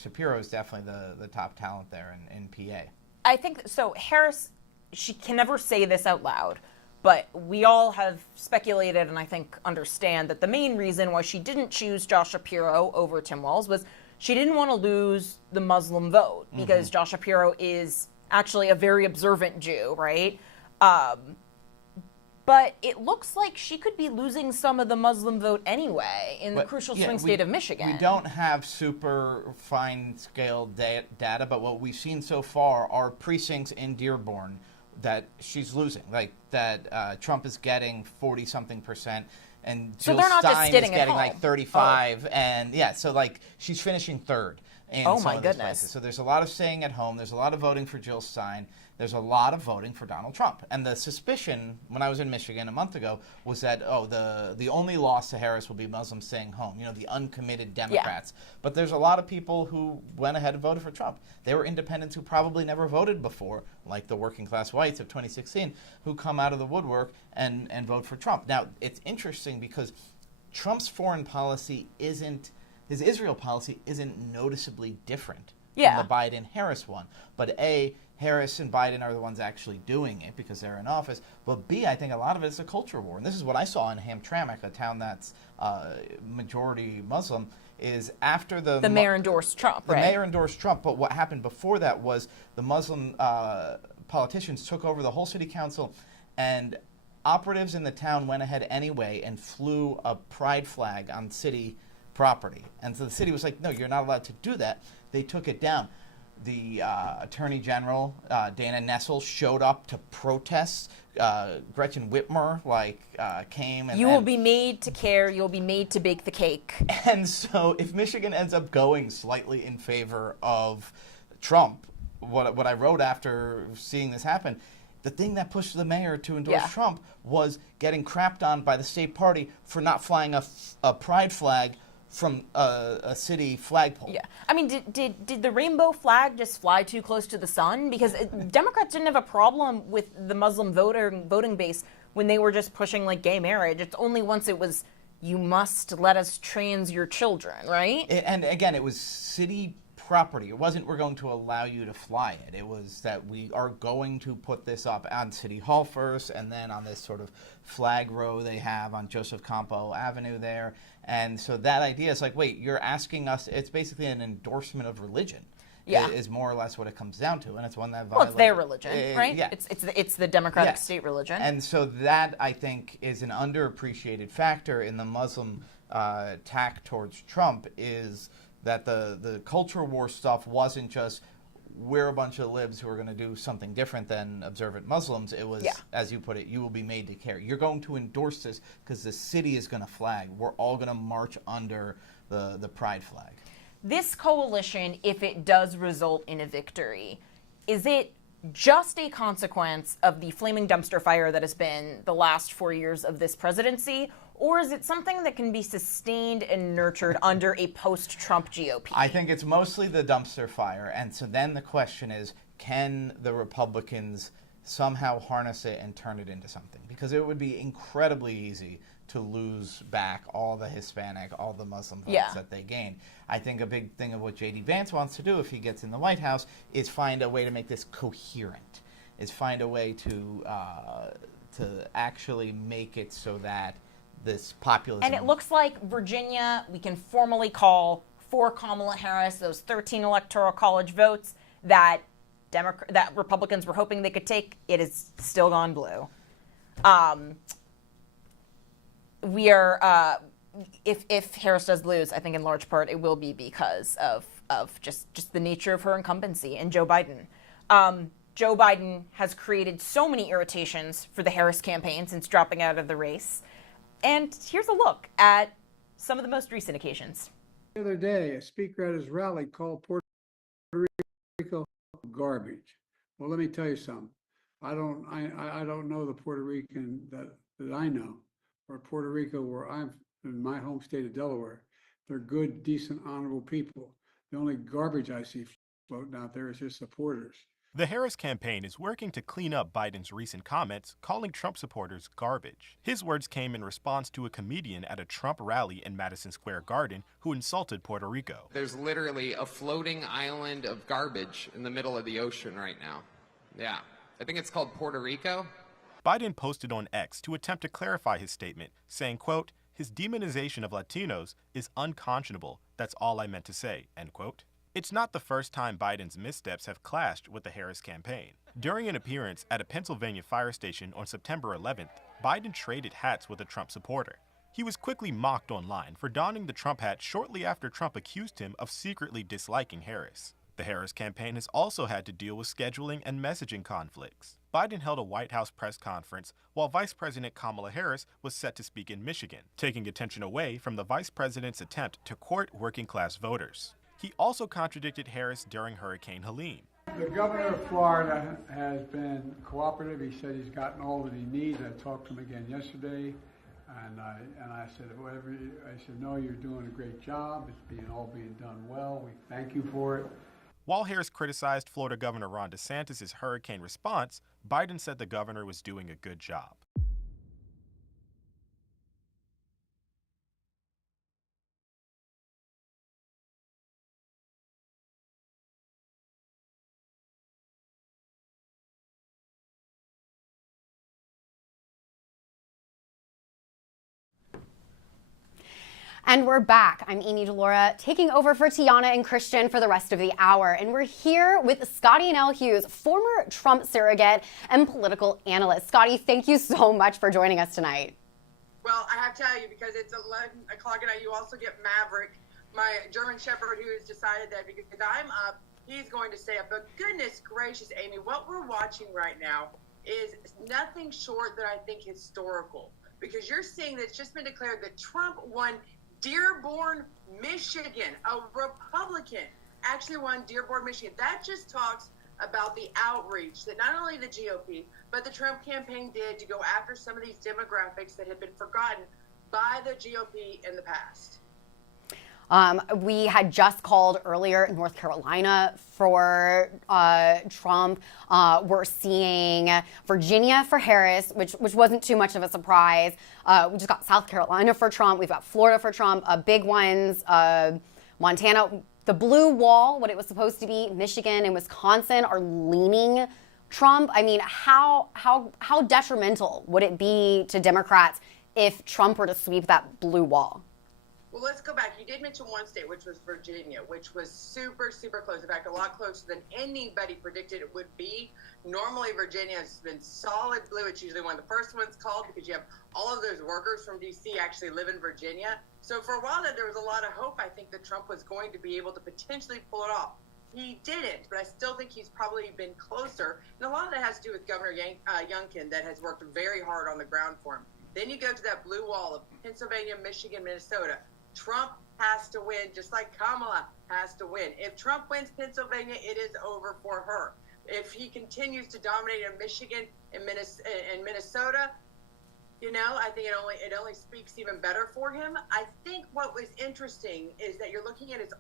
Shapiro is definitely the top talent there in PA. I think so. Harris, she can never say this out loud, but we all have speculated and I think understand that the main reason why she didn't choose Josh Shapiro over Tim Walz was she didn't want to lose the Muslim vote because Josh Shapiro is actually a very observant Jew, right? But it looks like she could be losing some of the Muslim vote anyway in the crucial swing state of Michigan. We don't have super fine-scale data, but what we've seen so far are precincts in Dearborn that she's losing, like that Trump is getting 40-something%, and Jill Stein is getting like 35, and so like she's finishing third in some of these places. So there's a lot of staying at home. There's a lot of voting for Jill Stein. There's a lot of voting for Donald Trump. And the suspicion when I was in Michigan a month ago was that, the only loss to Harris will be Muslims staying home, the uncommitted Democrats. Yeah. But there's a lot of people who went ahead and voted for Trump. They were independents who probably never voted before, like the working class whites of 2016, who come out of the woodwork and vote for Trump. Now, it's interesting because Trump's foreign policy his Israel policy isn't noticeably different from the Biden-Harris one. But Harris and Biden are the ones actually doing it because they're in office. But B, I think a lot of it is a culture war. And this is what I saw in Hamtramck, a town that's majority Muslim, is after the mayor endorsed Trump, right? The mayor endorsed Trump. But what happened before that was the Muslim politicians took over the whole city council, and operatives in the town went ahead anyway and flew a pride flag on city property. And so the city was like, no, you're not allowed to do that. They took it down. The Attorney General, Dana Nessel, showed up to protest. Gretchen Whitmer, came. You will be made to care. You'll be made to bake the cake. And so if Michigan ends up going slightly in favor of Trump, what I wrote after seeing this happen The thing that pushed the mayor to endorse Trump was getting crapped on by the state party for not flying a pride flag from a city flagpole. Yeah. I mean, did the rainbow flag just fly too close to the sun? Because Democrats didn't have a problem with the Muslim voting base when they were just pushing like gay marriage. It's only once it was, you must let us trans your children, right? And again, it was city property. It wasn't we're going to allow you to fly it. It was that we are going to put this up on City Hall first, and then on this sort of flag row they have on Joseph Campo Avenue there. And so that idea is like, wait, you're asking us, it's basically an endorsement of religion. Yeah. Is more or less what it comes down to, and it's one that Well, it's their religion, right? Yeah. It's the Democratic state religion. And so that, I think, is an underappreciated factor in the Muslim tack towards Trump, is that the culture war stuff wasn't just we're a bunch of libs who are going to do something different than observant Muslims. It was, as you put it, you will be made to care. You're going to endorse this because the city is going to flag. We're all going to march under the pride flag. This coalition, if it does result in a victory, is it just a consequence of the flaming dumpster fire that has been the last 4 years of this presidency? Or is it something that can be sustained and nurtured under a post-Trump GOP? I think it's mostly the dumpster fire. And so then the question is, can the Republicans somehow harness it and turn it into something? Because it would be incredibly easy to lose back all the Hispanic, all the Muslim votes that they gained. I think a big thing of what J.D. Vance wants to do if he gets in the White House is find a way to make this coherent, is find a way to actually make it so that this populism... And it looks like Virginia, we can formally call for Kamala Harris, those 13 Electoral College votes that Republicans were hoping they could take. It has still gone blue. We are, if Harris does lose, I think in large part it will be because of just the nature of her incumbency and Joe Biden. Joe Biden has created so many irritations for the Harris campaign since dropping out of the race. And here's a look at some of the most recent occasions. The other day, a speaker at his rally called Puerto Rico garbage. Well, let me tell you something. I don't know the Puerto Rican that I know, or Puerto Rico, where I'm in my home state of Delaware. They're good, decent, honorable people. The only garbage I see floating out there is his supporters. The Harris campaign is working to clean up Biden's recent comments, calling Trump supporters garbage. His words came in response to a comedian at a Trump rally in Madison Square Garden who insulted Puerto Rico. There's literally a floating island of garbage in the middle of the ocean right now. Yeah, I think it's called Puerto Rico. Biden posted on X to attempt to clarify his statement, saying, quote, "His demonization of Latinos is unconscionable. That's all I meant to say," end quote. It's not the first time Biden's missteps have clashed with the Harris campaign. During an appearance at a Pennsylvania fire station on September 11th, Biden traded hats with a Trump supporter. He was quickly mocked online for donning the Trump hat shortly after Trump accused him of secretly disliking Harris. The Harris campaign has also had to deal with scheduling and messaging conflicts. Biden held a White House press conference while Vice President Kamala Harris was set to speak in Michigan, taking attention away from the vice president's attempt to court working-class voters. He also contradicted Harris during Hurricane Helene. The governor of Florida has been cooperative. He said he's gotten all that he needs. I talked to him again yesterday, and I said, no, you're doing a great job. It's all being done well. We thank you for it. While Harris criticized Florida Governor Ron DeSantis' hurricane response, Biden said the governor was doing a good job. And we're back. I'm Amy Delora, taking over for Tiana and Christian for the rest of the hour. And we're here with Scottie Nell Hughes, former Trump surrogate and political analyst. Scottie, thank you so much for joining us tonight. Well, I have to tell you, because it's 11 o'clock at night, you also get Maverick, my German Shepherd, who has decided that because I'm up, he's going to stay up. But goodness gracious, Amy, what we're watching right now is nothing short than I think historical. Because you're seeing that it's just been declared that Trump won Dearborn, Michigan. A Republican actually won Dearborn, Michigan. That just talks about the outreach that not only the GOP, but the Trump campaign did to go after some of these demographics that had been forgotten by the GOP in the past. We had just called earlier North Carolina for Trump. We're seeing Virginia for Harris, which wasn't too much of a surprise. We just got South Carolina for Trump. We've got Florida for Trump. Big ones, Montana. The blue wall, what it was supposed to be, Michigan and Wisconsin are leaning Trump. I mean, how detrimental would it be to Democrats if Trump were to sweep that blue wall? Well, let's go back. You did mention one state, which was Virginia, which was super, super close. In fact, a lot closer than anybody predicted it would be. Normally, Virginia has been solid blue. It's usually one of the first ones called because you have all of those workers from D.C. actually live in Virginia. So for a while there was a lot of hope, I think, that Trump was going to be able to potentially pull it off. He didn't, but I still think he's probably been closer. And a lot of that has to do with Governor Youngkin that has worked very hard on the ground for him. Then you go to that blue wall of Pennsylvania, Michigan, Minnesota. Trump has to win, just like Kamala has to win. If Trump wins Pennsylvania, it is over for her. If he continues to dominate in Michigan and Minnesota, you know, I think it only speaks even better for him. I think what was interesting is that you're looking at it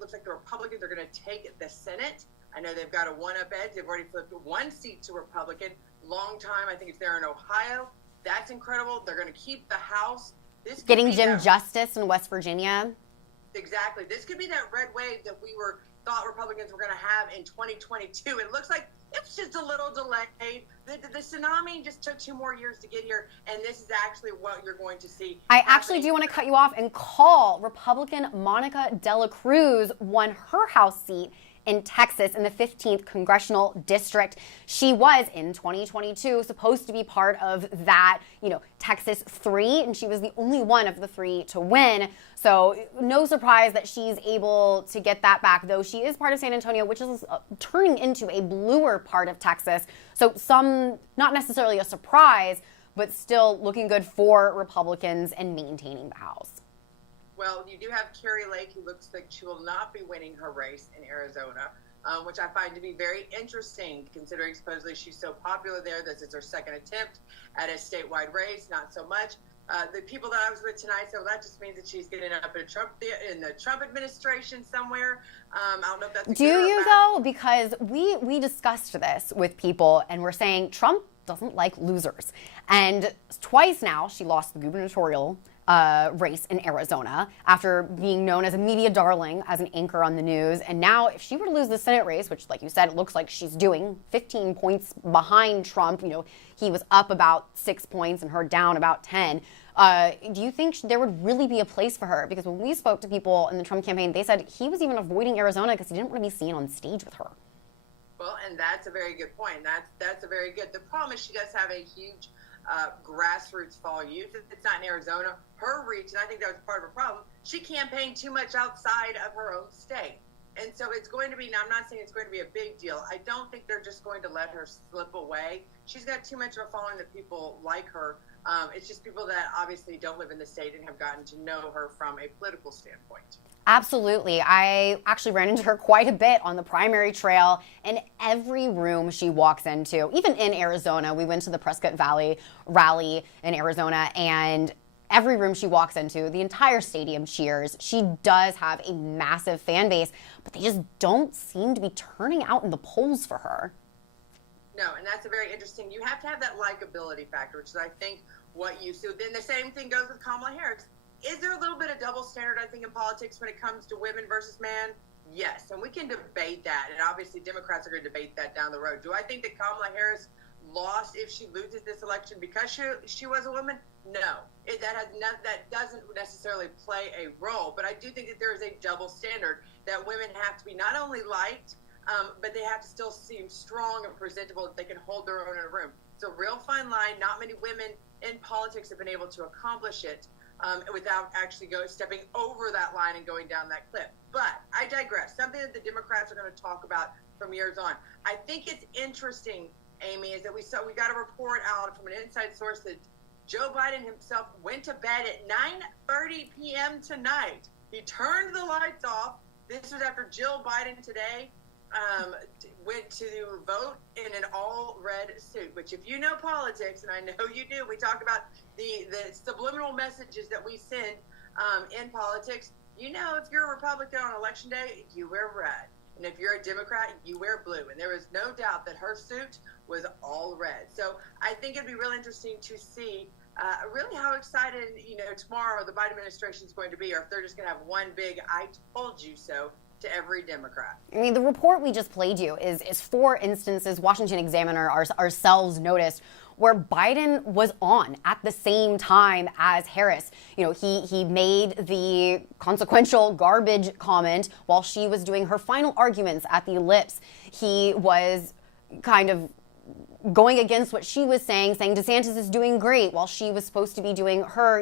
looks like the Republicans are going to take the Senate. I know they've got a one-up edge. They've already flipped one seat to Republican. Long time, I think it's there in Ohio. That's incredible. They're going to keep the House. Getting Jim Justice in West Virginia. Exactly. This could be that red wave that we thought Republicans were going to have in 2022. It looks like it's just a little delayed. The tsunami just took 2 more years to get here, and this is actually what you're going to see. I actually do want to cut you off and call Republican Monica De La Cruz won her House seat in Texas in the 15th Congressional District. She was, in 2022, supposed to be part of that, Texas 3, and she was the only one of the 3 to win. So no surprise that she's able to get that back, though she is part of San Antonio, which is turning into a bluer part of Texas. So not necessarily a surprise, but still looking good for Republicans and maintaining the House. Well, you do have Carrie Lake, who looks like she will not be winning her race in Arizona, which I find to be very interesting, considering supposedly she's so popular there. This is her second attempt at a statewide race, not so much. The people that I was with tonight said, well, that just means that she's getting up in the Trump administration somewhere. I don't know if that's Do you, though? Because we discussed this with people, and we're saying Trump doesn't like losers. And twice now, she lost the gubernatorial race in Arizona after being known as a media darling, as an anchor on the news. And now if she were to lose the Senate race, which, like you said, it looks like she's doing, 15 points behind Trump, he was up about 6 points and her down about 10. Do you think there would really be a place for her? Because when we spoke to people in the Trump campaign, they said he was even avoiding Arizona because he didn't want to be seen on stage with her. Well, and that's a very good point. That's a very good. The problem is she does have a huge grassroots following. It's not in Arizona. Her reach, and I think that was part of her problem, she campaigned too much outside of her own state. And so it's going to be, now I'm not saying it's going to be a big deal. I don't think they're just going to let her slip away. She's got too much of a following that people like her. It's just people that obviously don't live in the state and have gotten to know her from a political standpoint. Absolutely. I actually ran into her quite a bit on the primary trail in every room she walks into. Even in Arizona, we went to the Prescott Valley rally in Arizona, and every room she walks into, the entire stadium cheers. She does have a massive fan base, but they just don't seem to be turning out in the polls for her. No, and that's a very interesting, you have to have that likability factor, which is, I think, what you see. Then the same thing goes with Kamala Harris. Is there a little bit of double standard, I think, in politics when it comes to women versus men? Yes, and we can debate that, and obviously Democrats are going to debate that down the road. Do I think that Kamala Harris lost if she loses this election because she was a woman? No, that doesn't necessarily play a role, but I do think that there is a double standard that women have to be not only liked, but they have to still seem strong and presentable, that they can hold their own in a room. It's a real fine line. Not many women in politics have been able to accomplish it without actually stepping over that line and going down that cliff. But I digress. Something that the Democrats are going to talk about from years on. I think it's interesting, Amy, is that we got a report out from an inside source that Joe Biden himself went to bed at 9:30 p.m. tonight. He turned the lights off. This was after Jill Biden today went to vote in an all-red suit, which if you know politics, and I know you do, we talk about the subliminal messages that we send in politics. You know, if you're a Republican on Election Day, you wear red. And if you're a Democrat, you wear blue. And there is no doubt that her suit was all red. So I think it'd be real interesting to see really how excited, tomorrow the Biden administration is going to be, or if they're just going to have one big "I told you so" to every Democrat. I mean, the report we just played you is 4 instances Washington Examiner ourselves noticed where Biden was on at the same time as Harris. He made the consequential garbage comment while she was doing her final arguments at the ellipse. He was kind of going against what she was saying DeSantis is doing great while she was supposed to be doing her,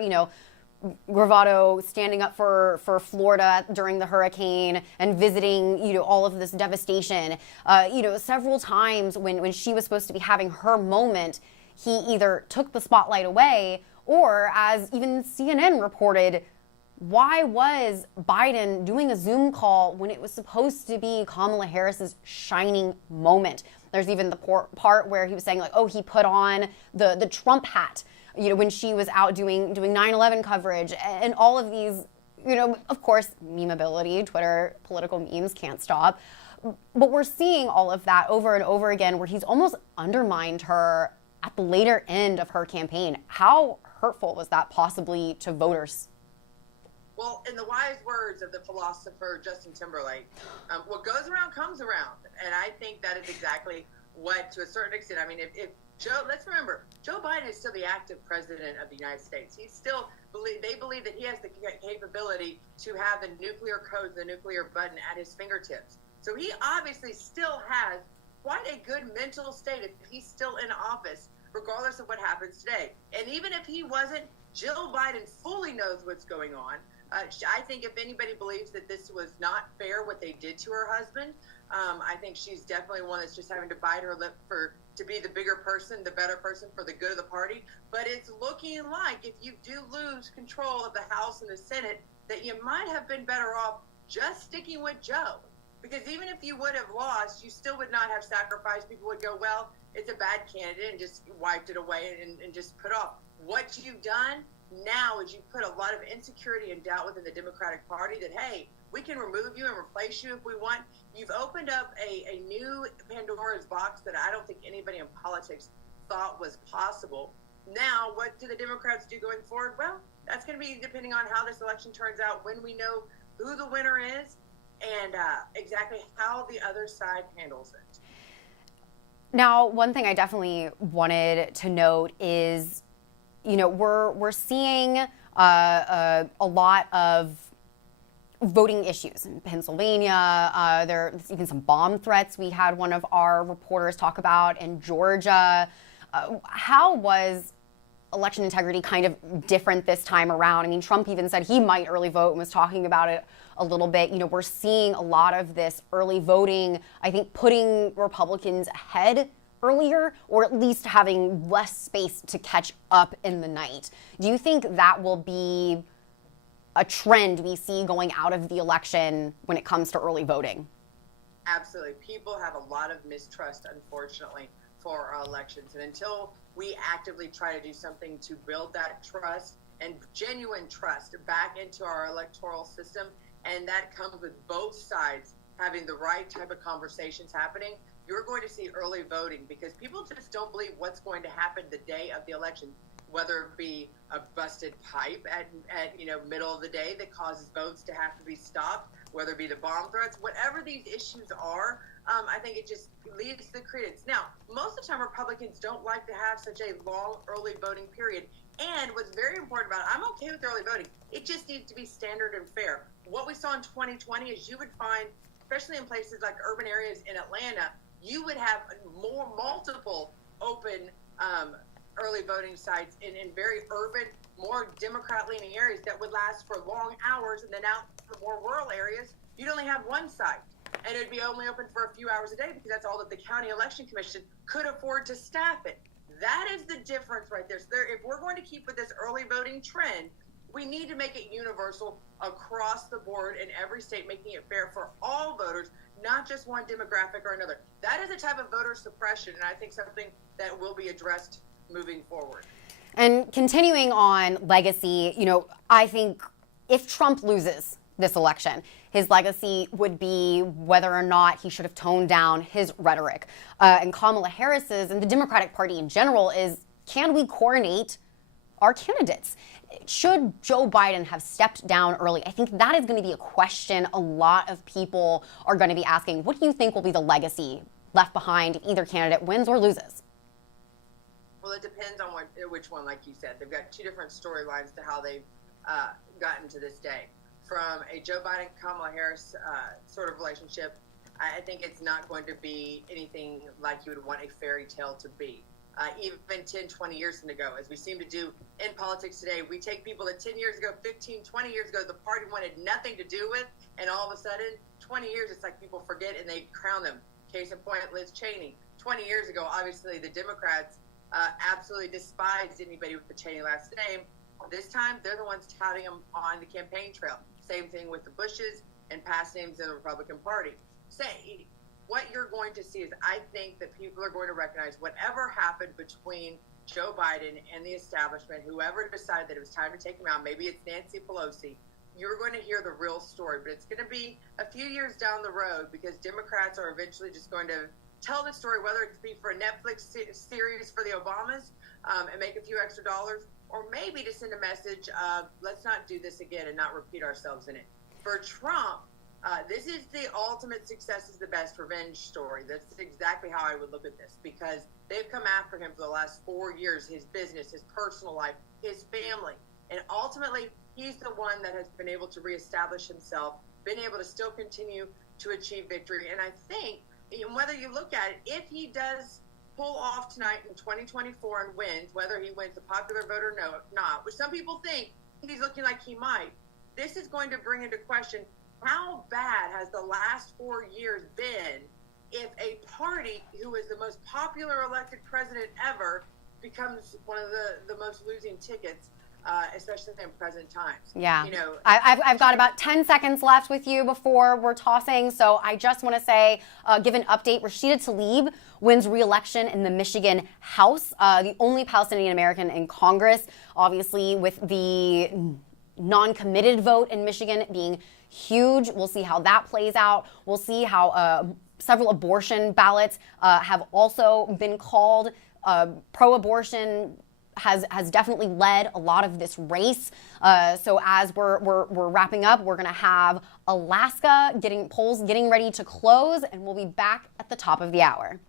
bravado, standing up for Florida during the hurricane and visiting, all of this devastation. Several times when she was supposed to be having her moment, he either took the spotlight away or, as even CNN reported, why was Biden doing a Zoom call when it was supposed to be Kamala Harris's shining moment? There's even the part where he was saying, he put on the Trump hat, when she was out doing 9/11 coverage, and all of these, of course, memeability, Twitter, political memes can't stop. But we're seeing all of that over and over again where he's almost undermined her at the later end of her campaign. How hurtful was that possibly to voters? Well, in the wise words of the philosopher Justin Timberlake, what goes around comes around. And I think that is exactly what, to a certain extent, I mean, if Joe, let's remember, Joe Biden is still the active president of the United States. They believe that he has the capability to have the nuclear code, the nuclear button at his fingertips. So he obviously still has quite a good mental state if he's still in office, regardless of what happens today. And even if he wasn't, Jill Biden fully knows what's going on. I think if anybody believes that this was not fair, what they did to her husband, I think she's definitely one that's just having to bite her lip to be the bigger person, the better person for the good of the party. But it's looking like if you do lose control of the House and the Senate, that you might have been better off just sticking with Joe. Because even if you would have lost, you still would not have sacrificed. People would go, well, it's a bad candidate, and just wiped it away and just put off. What you've done now is you put a lot of insecurity and doubt within the Democratic Party that, hey, we can remove you and replace you if we want. You've opened up a new Pandora's box that I don't think anybody in politics thought was possible. Now, what do the Democrats do going forward? Well, that's going to be depending on how this election turns out, when we know who the winner is, and exactly how the other side handles it. Now, one thing I definitely wanted to note is, we're seeing a lot of voting issues in Pennsylvania. There's even some bomb threats we had one of our reporters talk about in Georgia. How was election integrity kind of different this time around? I mean, Trump even said he might early vote and was talking about it a little bit. We're seeing a lot of this early voting, I think, putting Republicans ahead earlier, or at least having less space to catch up in the night. Do you think that will be a trend we see going out of the election when it comes to early voting? Absolutely. People have a lot of mistrust, unfortunately, for our elections. And until we actively try to do something to build that trust and genuine trust back into our electoral system, and that comes with both sides having the right type of conversations happening, you're going to see early voting, because people just don't believe what's going to happen the day of the election, whether it be a busted pipe at middle of the day that causes votes to have to be stopped, whether it be the bomb threats, whatever these issues are. I think it just leads to the credence. Now, most of the time, Republicans don't like to have such a long early voting period. And what's very important about it, I'm okay with early voting. It just needs to be standard and fair. What we saw in 2020 is you would find, especially in places like urban areas in Atlanta, you would have multiple open early voting sites in very urban, more Democrat-leaning areas that would last for long hours. And then out in the more rural areas, you'd only have one site. And it would be only open for a few hours a day because that's all that the county election commission could afford to staff it. That is the difference right there. So if we're going to keep with this early voting trend, we need to make it universal across the board in every state, making it fair for all voters, not just one demographic or another. That is a type of voter suppression, and I think something that will be addressed moving forward. And continuing on legacy, I think if Trump loses this election, his legacy would be whether or not he should have toned down his rhetoric. And Kamala Harris's and the Democratic Party in general is, can we coordinate our candidates? Should Joe Biden have stepped down early? I think that is going to be a question a lot of people are going to be asking. What do you think will be the legacy left behind if either candidate wins or loses? Well, it depends on which one, like you said. They've got two different storylines to how they've gotten to this day. From a Joe Biden-Kamala Harris sort of relationship, I think it's not going to be anything like you would want a fairy tale to be. Even 10, 20 years ago, as we seem to do in politics today, we take people that 10 years ago, 15, 20 years ago, the party wanted nothing to do with, and all of a sudden, 20 years, it's like people forget and they crown them. Case in point, Liz Cheney. 20 years ago, obviously, the Democrats absolutely despised anybody with the Cheney last name. This time, they're the ones touting them on the campaign trail. Same thing with the Bushes and past names in the Republican Party. What you're going to see is, I think that people are going to recognize whatever happened between Joe Biden and the establishment, whoever decided that it was time to take him out, maybe it's Nancy Pelosi, you're going to hear the real story. But it's going to be a few years down the road because Democrats are eventually just going to tell the story, whether it be for a Netflix series for the Obamas and make a few extra dollars, or maybe to send a message of let's not do this again and not repeat ourselves in it. For Trump, this is the ultimate success is the best revenge story. That's exactly how I would look at this, because they've come after him for the last 4 years, his business, his personal life, his family. And ultimately, he's the one that has been able to reestablish himself, been able to still continue to achieve victory. And I think, whether you look at it, if he does pull off tonight in 2024 and wins, whether he wins the popular vote or not, which some people think he's looking like he might, this is going to bring into question how bad has the last 4 years been if a party who is the most popular elected president ever becomes one of the most losing tickets, especially in present times. Yeah. I've got about 10 seconds left with you before we're tossing. So I just want to say, give an update. Rashida Tlaib wins re-election in the Michigan House, the only Palestinian American in Congress, obviously with the non-committed vote in Michigan being huge. We'll see how that plays out. We'll see how several abortion ballots have also been called. Pro-abortion has definitely led a lot of this race. So as we're wrapping up, we're going to have Alaska polls getting ready to close, and we'll be back at the top of the hour.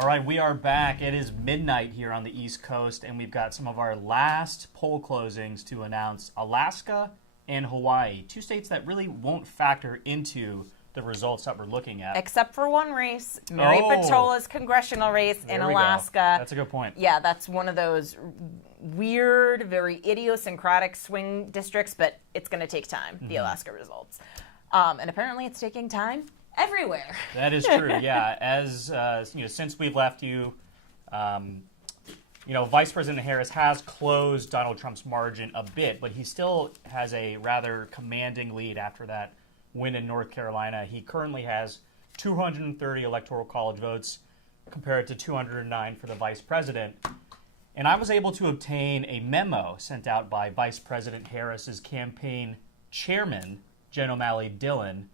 All right, we are back. It is midnight here on the East Coast, and we've got some of our last poll closings to announce. Alaska and Hawaii, 2 states that really won't factor into the results that we're looking at. Except for one race, Mary Petola's congressional race in Alaska. That's a good point. Yeah, that's one of those weird, very idiosyncratic swing districts, but it's going to take time, the Alaska results. And apparently it's taking time everywhere. That is true, yeah. As since we've left you, Vice President Harris has closed Donald Trump's margin a bit, but he still has a rather commanding lead after that win in North Carolina. He currently has 230 Electoral College votes compared to 209 for the vice president. And I was able to obtain a memo sent out by Vice President Harris's campaign chairman, Jen O'Malley Dillon,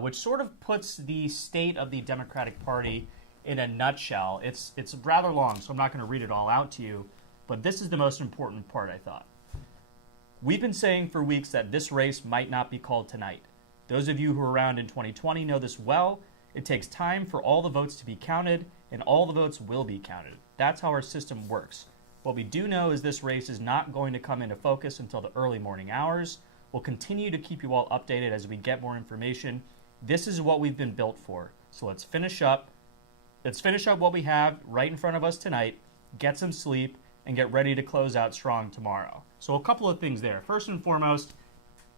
which sort of puts the state of the Democratic Party in a nutshell. It's rather long, so I'm not going to read it all out to you, but this is the most important part, I thought. We've been saying for weeks that this race might not be called tonight. Those of you who were around in 2020 know this well. It takes time for all the votes to be counted, and all the votes will be counted. That's how our system works. What we do know is this race is not going to come into focus until the early morning hours. We'll continue to keep you all updated as we get more information. This is what we've been built for. So let's finish up. Let's finish up what we have right in front of us tonight, get some sleep, and get ready to close out strong tomorrow. So a couple of things there. First and foremost,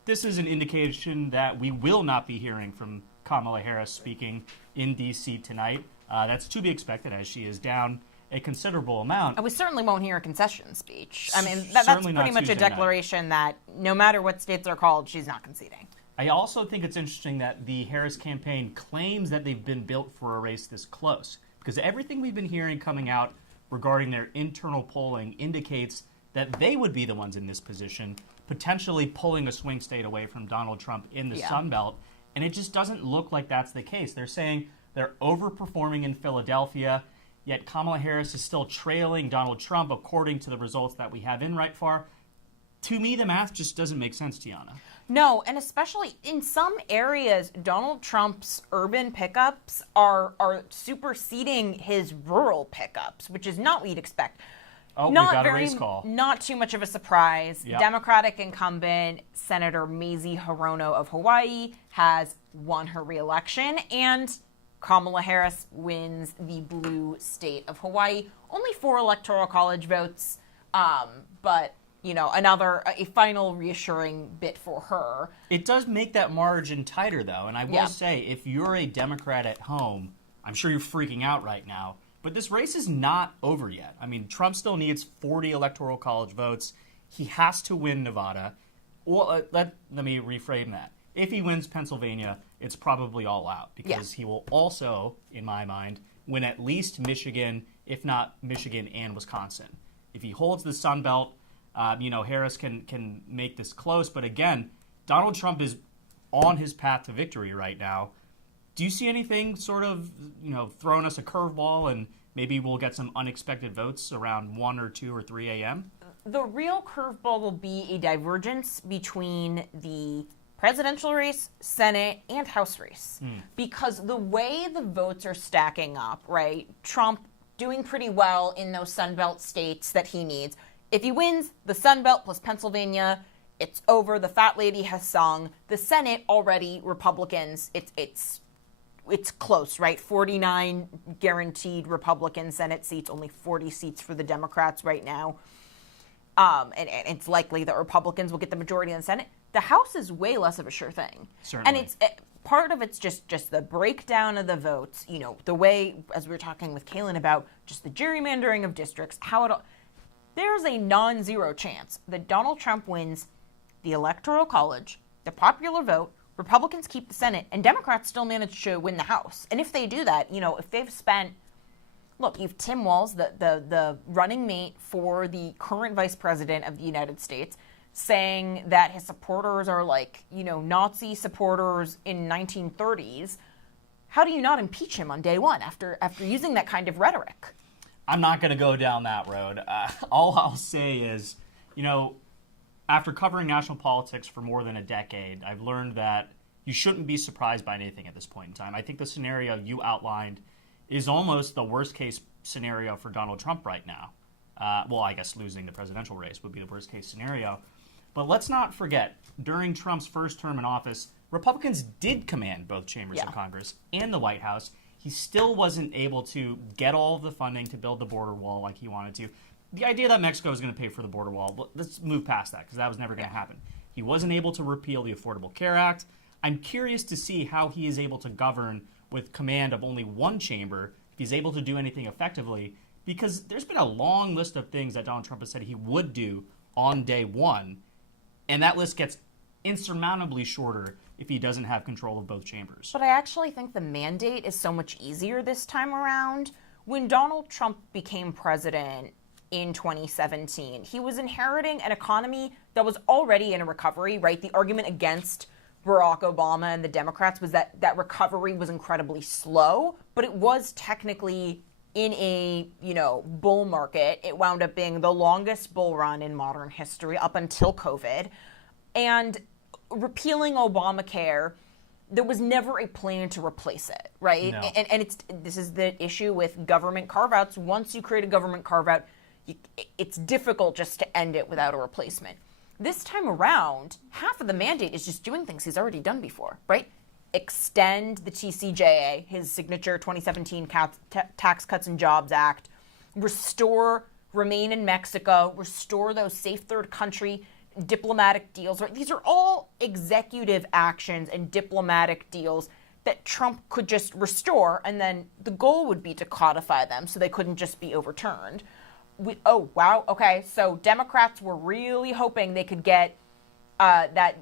this is an indication that we will not be hearing from Kamala Harris speaking in D.C. tonight. That's to be expected as she is down a considerable amount. And we certainly won't hear a concession speech. I mean, that's pretty much a declaration that no matter what states are called, she's not conceding. I also think it's interesting that the Harris campaign claims that they've been built for a race this close, because everything we've been hearing coming out regarding their internal polling indicates that they would be the ones in this position, potentially pulling a swing state away from Donald Trump in the Sun Belt. And it just doesn't look like that's the case. They're saying they're overperforming in Philadelphia, yet Kamala Harris is still trailing Donald Trump according to the results that we have in right far. To me, the math just doesn't make sense, Tiana. No, and especially in some areas, Donald Trump's urban pickups are superseding his rural pickups, which is not what you'd expect. Oh, we got a race call. Not too much of a surprise. Yep. Democratic incumbent Senator Mazie Hirono of Hawaii has won her re-election, and Kamala Harris wins the blue state of Hawaii. Only 4 electoral college votes, but a final reassuring bit for her. It does make that margin tighter, though, and I will say, if you're a Democrat at home, I'm sure you're freaking out right now. But this race is not over yet. I mean, Trump still needs 40 electoral college votes. He has to win Nevada. Well, let me reframe that. If he wins Pennsylvania, it's probably all out because he will also, in my mind, win at least Michigan, if not Michigan and Wisconsin. If he holds the Sun Belt, Harris can make this close. But again, Donald Trump is on his path to victory right now. Do you see anything sort of, throwing us a curveball and maybe we'll get some unexpected votes around 1 or 2 or 3 a.m.? The real curveball will be a divergence between the presidential race, Senate, and House race. Because the way the votes are stacking up, right, Trump doing pretty well in those Sunbelt states that he needs. If he wins the Sunbelt plus Pennsylvania, it's over. The fat lady has sung. The Senate already, Republicans, it's close, right? 49 guaranteed Republican Senate seats, only 40 seats for the Democrats right now. And it's likely that Republicans will get the majority in the Senate. The House is way less of a sure thing. Certainly. And part of it's just the breakdown of the votes, the way, as we were talking with Kaylin about just the gerrymandering of districts, there's a non-zero chance that Donald Trump wins the Electoral College, the popular vote, Republicans keep the Senate, and Democrats still manage to win the House. And if they do that, if they've spent, look, you have Tim Walz, the running mate for the current vice president of the United States, saying that his supporters are like, Nazi supporters in 1930s. How do you not impeach him on day one after using that kind of rhetoric? I'm not going to go down that road. All I'll say is, after covering national politics for more than a decade, I've learned that you shouldn't be surprised by anything at this point in time. I think the scenario you outlined is almost the worst case scenario for Donald Trump right now. Well, I guess losing the presidential race would be the worst case scenario. But let's not forget, during Trump's first term in office, Republicans did command both chambers of Congress and the White House. He still wasn't able to get all of the funding to build the border wall like he wanted to. The idea that Mexico was going to pay for the border wall, let's move past that because that was never going to happen. He wasn't able to repeal the Affordable Care Act. I'm curious to see how he is able to govern with command of only one chamber, if he's able to do anything effectively, because there's been a long list of things that Donald Trump has said he would do on day one, and that list gets insurmountably shorter if he doesn't have control of both chambers. But I actually think the mandate is so much easier this time around. When Donald Trump became president in 2017, he was inheriting an economy that was already in a recovery, right? The argument against Barack Obama and the Democrats was that that recovery was incredibly slow, but it was technically in a, bull market. It wound up being the longest bull run in modern history up until COVID. And repealing Obamacare, there was never a plan to replace it, right? No. And this is the issue with government carve-outs. Once you create a government carve-out, it's difficult just to end it without a replacement. This time around, half of the mandate is just doing things he's already done before, right? Extend the TCJA, his signature 2017 Tax Cuts and Jobs Act, remain in Mexico, restore those safe third country diplomatic deals. Right? These are all executive actions and diplomatic deals that Trump could just restore, and then the goal would be to codify them so they couldn't just be overturned. Oh, wow. Okay, so Democrats were really hoping they could get that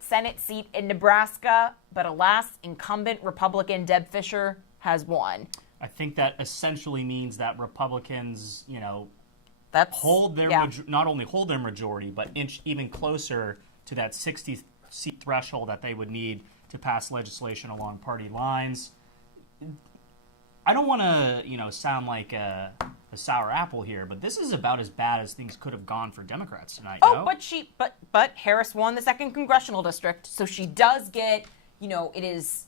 Senate seat in Nebraska, but alas, incumbent Republican Deb Fischer has won. I think that essentially means that Republicans, hold their not only hold their majority, but inch even closer to that 60-seat threshold that they would need to pass legislation along party lines. I don't want to, sound like a sour apple here, but this is about as bad as things could have gone for Democrats tonight. Oh, no? but Harris won the 2nd congressional district, so she does get, it is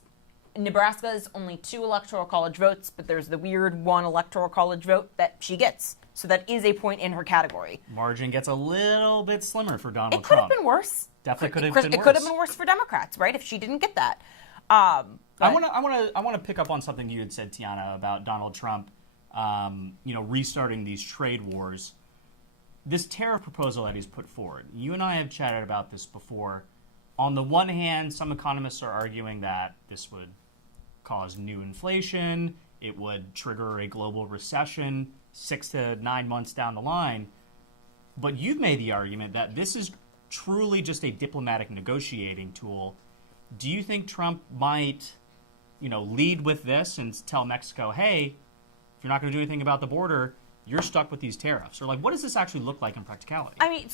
Nebraska's only 2 electoral college votes, but there's the weird 1 electoral college vote that she gets. So that is a point in her category. Margin gets a little bit slimmer for Donald Trump. It could have been worse. Definitely could have been worse. It could have been worse for Democrats, right? If she didn't get that. I want to pick up on something you had said, Tiana, about Donald Trump, restarting these trade wars. This tariff proposal that he's put forward. You and I have chatted about this before. On the one hand, some economists are arguing that this would cause new inflation. It would trigger a global recession 6 to 9 months down the line. But you've made the argument that this is truly just a diplomatic negotiating tool. Do you think Trump might, lead with this and tell Mexico, hey, if you're not going to do anything about the border, you're stuck with these tariffs? Or what does this actually look like in practicality? I mean,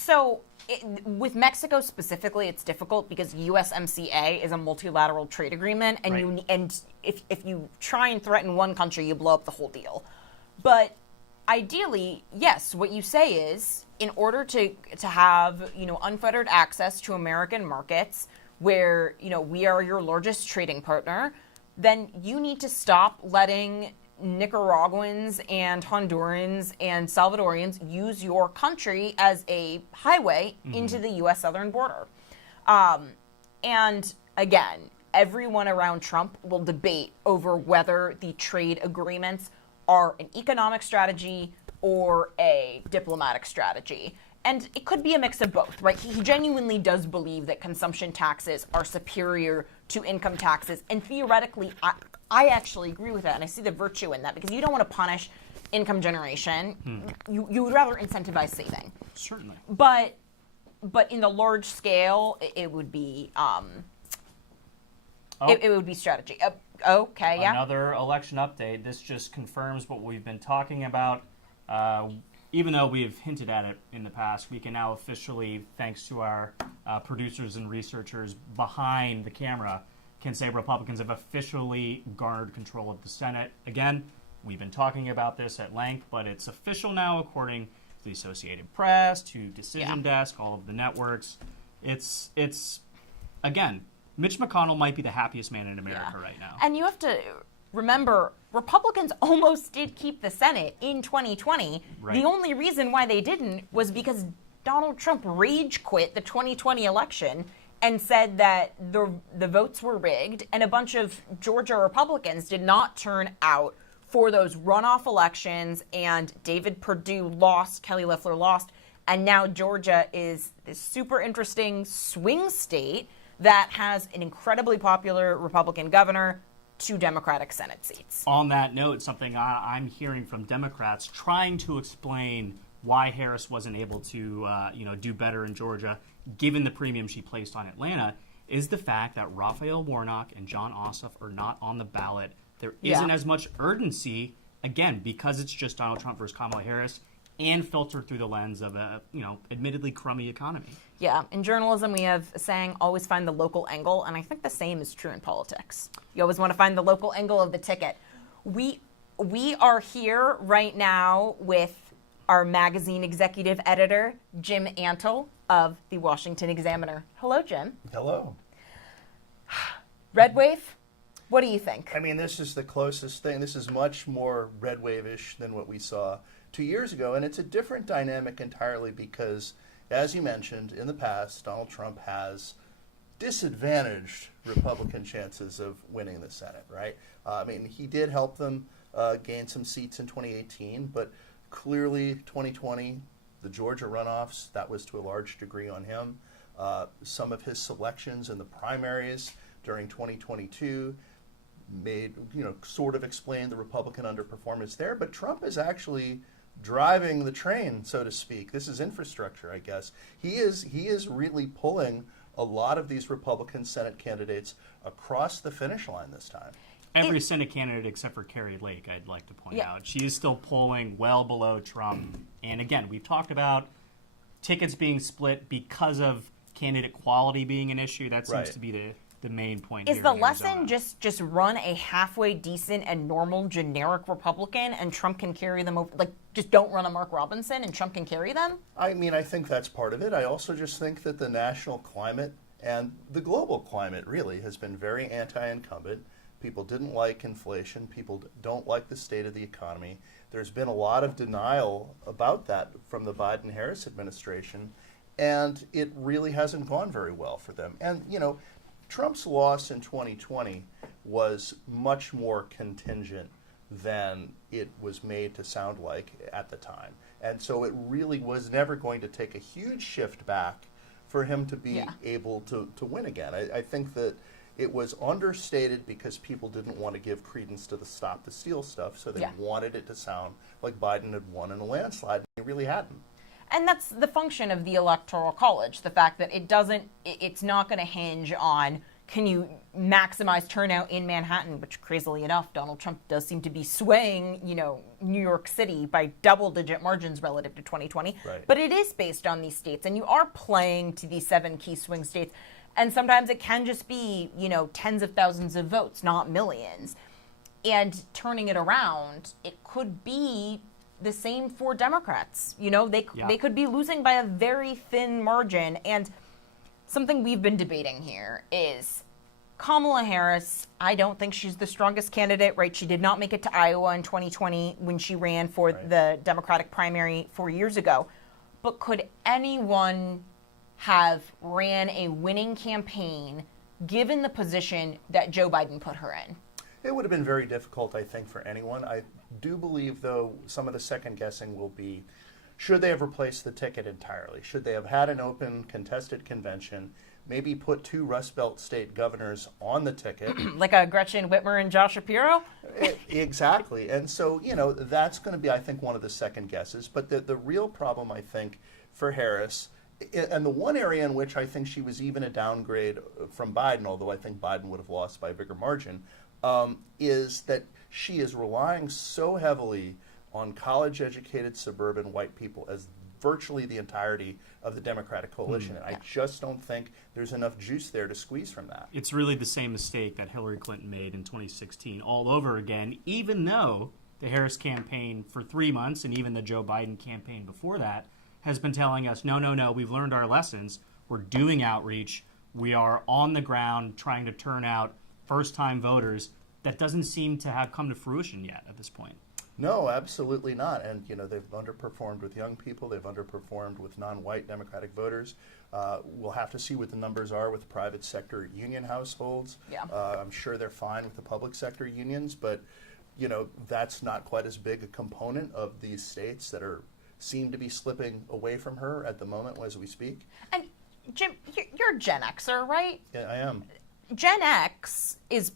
with Mexico specifically, it's difficult because USMCA is a multilateral trade agreement, and right. If you try and threaten one country, you blow up the whole deal. But ideally, yes, what you say is, in order to have unfettered access to American markets, where we are your largest trading partner, then you need to stop letting Nicaraguans and Hondurans and Salvadorians use your country as a highway into the U.S. southern border. And again, everyone around Trump will debate over whether the trade agreements are an economic strategy or a diplomatic strategy. And it could be a mix of both, right? He genuinely does believe that consumption taxes are superior to income taxes. And theoretically, I actually agree with that. And I see the virtue in that because you don't want to punish income generation. You would rather incentivize saving. Certainly. But in the large scale, it would be it would be strategy. Okay, yeah. Another election update. This just confirms what we've been talking about. Even though we've hinted at it in the past, we can now officially, thanks to our producers and researchers behind the camera, can say Republicans have officially garnered control of the Senate. Again, we've been talking about this at length, but it's official now according to the Associated Press, to Decision Desk, all of the networks. It's again, Mitch McConnell might be the happiest man in America right now. And you have to remember, Republicans almost did keep the Senate in 2020. Right. The only reason why they didn't was because Donald Trump rage quit the 2020 election and said that the votes were rigged, and a bunch of Georgia Republicans did not turn out for those runoff elections, and David Perdue lost, Kelly Loeffler lost, and now Georgia is this super interesting swing state that has an incredibly popular Republican governor, 2 Democratic Senate seats. On that note, something I'm hearing from Democrats trying to explain why Harris wasn't able to do better in Georgia, given the premium she placed on Atlanta, is the fact that Raphael Warnock and Jon Ossoff are not on the ballot. There isn't as much urgency, again, because it's just Donald Trump versus Kamala Harris, and filtered through the lens of a admittedly crummy economy. Yeah, in journalism we have a saying, always find the local angle, and I think the same is true in politics. You always want to find the local angle of the ticket. We are here right now with our magazine executive editor, Jim Antle of the Washington Examiner. Hello, Jim. Hello. Red wave? What do you think? I mean, this is the closest thing. This is much more red wave-ish than what we saw 2 years ago, and it's a different dynamic entirely because, as you mentioned, in the past, Donald Trump has disadvantaged Republican chances of winning the Senate, right? I mean, he did help them gain some seats in 2018, but clearly 2020, the Georgia runoffs, that was to a large degree on him. Some of his selections in the primaries during 2022 made, sort of explained the Republican underperformance there, but Trump is actually driving the train, so to speak. This is infrastructure, I guess. He is really pulling a lot of these Republican Senate candidates across the finish line this time. Every Senate candidate except for Carrie Lake, I'd like to point out. She is still polling well below Trump. And again, we've talked about tickets being split because of candidate quality being an issue. That seems to be the main point. Is the lesson just run a halfway decent and normal generic Republican and Trump can carry them over? Like, just don't run a Mark Robinson and Trump can carry them? I mean, I think that's part of it. I also just think that the national climate and the global climate really has been very anti-incumbent. People didn't like inflation. People don't like the state of the economy. There's been a lot of denial about that from the Biden-Harris administration, and it really hasn't gone very well for them. And, Trump's loss in 2020 was much more contingent than it was made to sound like at the time. And so it really was never going to take a huge shift back for him to be able to win again. I think that it was understated because people didn't want to give credence to the stop the steal stuff, so they wanted it to sound like Biden had won in a landslide, and he really hadn't. And that's the function of the Electoral College, the fact that it's not going to hinge on can you maximize turnout in Manhattan, which crazily enough, Donald Trump does seem to be swaying, New York City by double-digit margins relative to 2020. Right. But it is based on these states, and you are playing to these 7 key swing states. And sometimes it can just be, tens of thousands of votes, not millions. And turning it around, it could be the same for Democrats. They could be losing by a very thin margin. And something we've been debating here is Kamala Harris. I don't think she's the strongest candidate, right? She did not make it to Iowa in 2020 when she ran for the Democratic primary 4 years ago. But could anyone have ran a winning campaign given the position that Joe Biden put her in? It would have been very difficult, I think, for anyone. I do believe, though, some of the second guessing will be, should they have replaced the ticket entirely? Should they have had an open, contested convention, maybe put 2 Rust Belt state governors on the ticket? Like a Gretchen Whitmer and Josh Shapiro? Exactly. And so, that's going to be, I think, one of the second guesses. But the real problem, I think, for Harris, and the one area in which I think she was even a downgrade from Biden, although I think Biden would have lost by a bigger margin, is that she is relying so heavily on college-educated suburban white people as virtually the entirety of the Democratic coalition. And I just don't think there's enough juice there to squeeze from that. It's really the same mistake that Hillary Clinton made in 2016 all over again, even though the Harris campaign for 3 months and even the Joe Biden campaign before that has been telling us, no, we've learned our lessons. We're doing outreach. We are on the ground trying to turn out first-time voters. that doesn't seem to have come to fruition yet at this point. No, absolutely not. And, they've underperformed with young people. They've underperformed with non-white Democratic voters. We'll have to see what the numbers are with private sector union households. Yeah. I'm sure they're fine with the public sector unions, but, that's not quite as big a component of these states that seem to be slipping away from her at the moment as we speak. And Jim, you're a Gen Xer, right? Yeah, I am. Gen X is,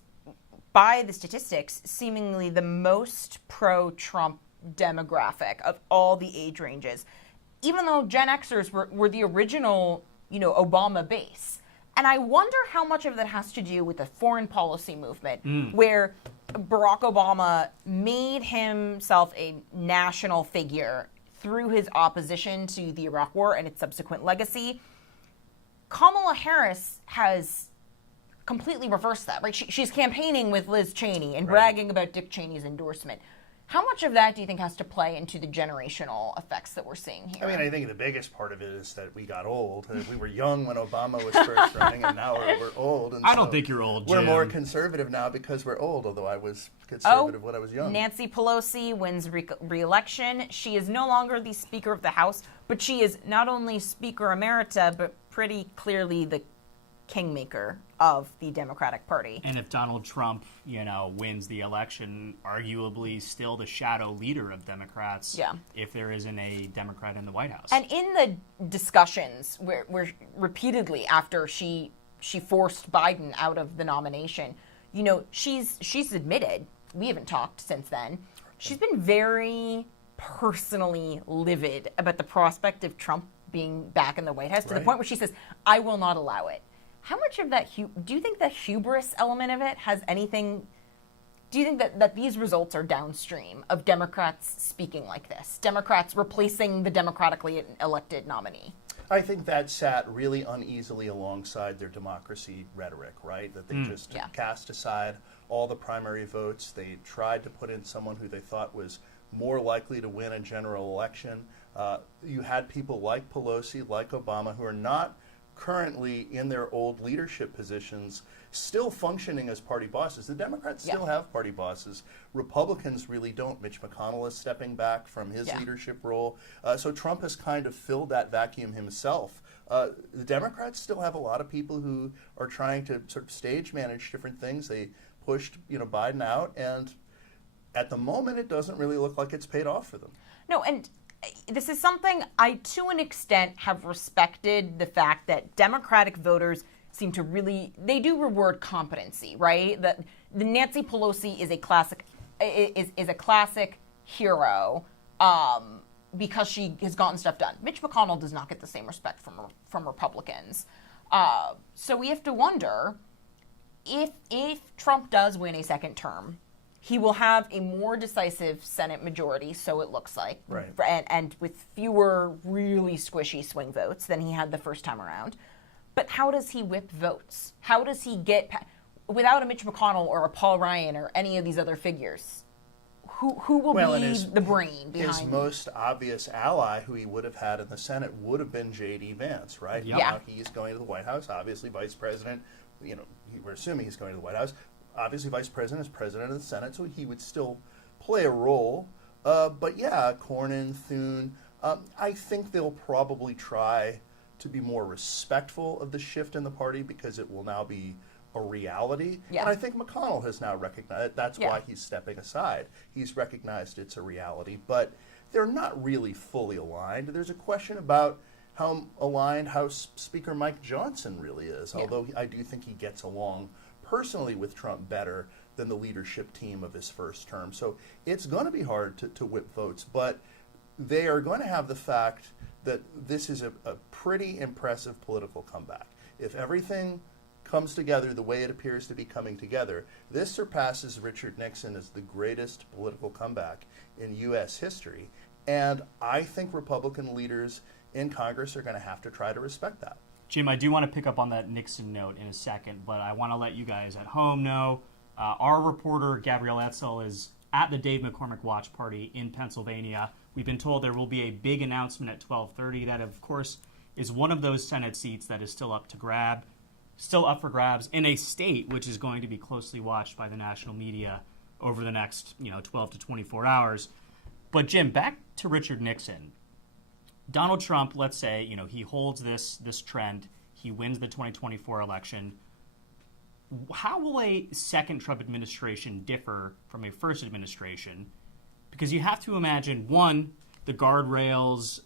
by the statistics, seemingly the most pro-Trump demographic of all the age ranges, even though Gen Xers were the original, Obama base. And I wonder how much of that has to do with the foreign policy movement, where Barack Obama made himself a national figure through his opposition to the Iraq War and its subsequent legacy. Kamala Harris has completely reversed that, right? She's campaigning with Liz Cheney and bragging about Dick Cheney's endorsement. How much of that do you think has to play into the generational effects that we're seeing here? I mean, I think the biggest part of it is that we got old. We were young when Obama was first running, and now we're old. And I don't think you're old, Jim. We're more conservative now because we're old, although I was conservative when I was young. Nancy Pelosi wins re-election. She is no longer the Speaker of the House, but she is not only Speaker Emerita, but pretty clearly the kingmaker of the Democratic Party. And if Donald Trump, wins the election, arguably still the shadow leader of Democrats, if there isn't a Democrat in the White House. And in the discussions where repeatedly after she forced Biden out of the nomination, she's admitted, we haven't talked since then, she's been very personally livid about the prospect of Trump being back in the White House, to the point where she says, I will not allow it. How much of that, do you think the hubris element of it has anything, do you think that these results are downstream of Democrats speaking like this? Democrats replacing the democratically elected nominee? I think that sat really uneasily alongside their democracy rhetoric, right? That they just cast aside all the primary votes. They tried to put in someone who they thought was more likely to win a general election. You had people like Pelosi, like Obama, who are not currently in their old leadership positions, still functioning as party bosses. The Democrats still have party bosses. Republicans really don't. Mitch McConnell is stepping back from his leadership role. So Trump has kind of filled that vacuum himself. The Democrats still have a lot of people who are trying to sort of stage manage different things. They pushed Biden out, and at the moment it doesn't really look like it's paid off for them. No, and this is something I, to an extent, have respected the fact that Democratic voters seem to really, they do reward competency, right? That the Nancy Pelosi is a classic, is a classic hero because she has gotten stuff done. Mitch McConnell does not get the same respect from Republicans. So we have to wonder if Trump does win a second term, he will have a more decisive Senate majority, so it looks like, and with fewer really squishy swing votes than he had the first time around. But how does he whip votes? How does he get, without a Mitch McConnell or a Paul Ryan or any of these other figures, who will be the brain behind his most obvious ally, who he would have had in the Senate, would have been J.D. Vance, right? Yeah. Now he's going to the White House, obviously vice president. We're assuming he's going to the White House. Obviously, vice president is president of the Senate, so he would still play a role. But yeah, Cornyn, Thune, I think they'll probably try to be more respectful of the shift in the party because it will now be a reality. Yeah. And I think McConnell has now recognized that's why he's stepping aside. He's recognized it's a reality, but they're not really fully aligned. There's a question about how aligned House Speaker Mike Johnson really is, although I do think he gets along personally with Trump better than the leadership team of his first term. So it's going to be hard to whip votes, but they are going to have the fact that this is a pretty impressive political comeback. If everything comes together the way it appears to be coming together, this surpasses Richard Nixon as the greatest political comeback in U.S. history. And I think Republican leaders in Congress are going to have to try to respect that. Jim, I do want to pick up on that Nixon note in a second, but I want to let you guys at home know our reporter, Gabrielle Etzel, is at the Dave McCormick Watch Party in Pennsylvania. We've been told there will be a big announcement at 12:30. That, of course, is one of those Senate seats that is still up to grab. still up for grabs in a state which is going to be closely watched by the national media over the next 12 to 24 hours. But Jim, back to Richard Nixon. Donald Trump, let's say, he holds this trend. He wins the 2024 election. How will a second Trump administration differ from a first administration? Because you have to imagine, one, the guardrails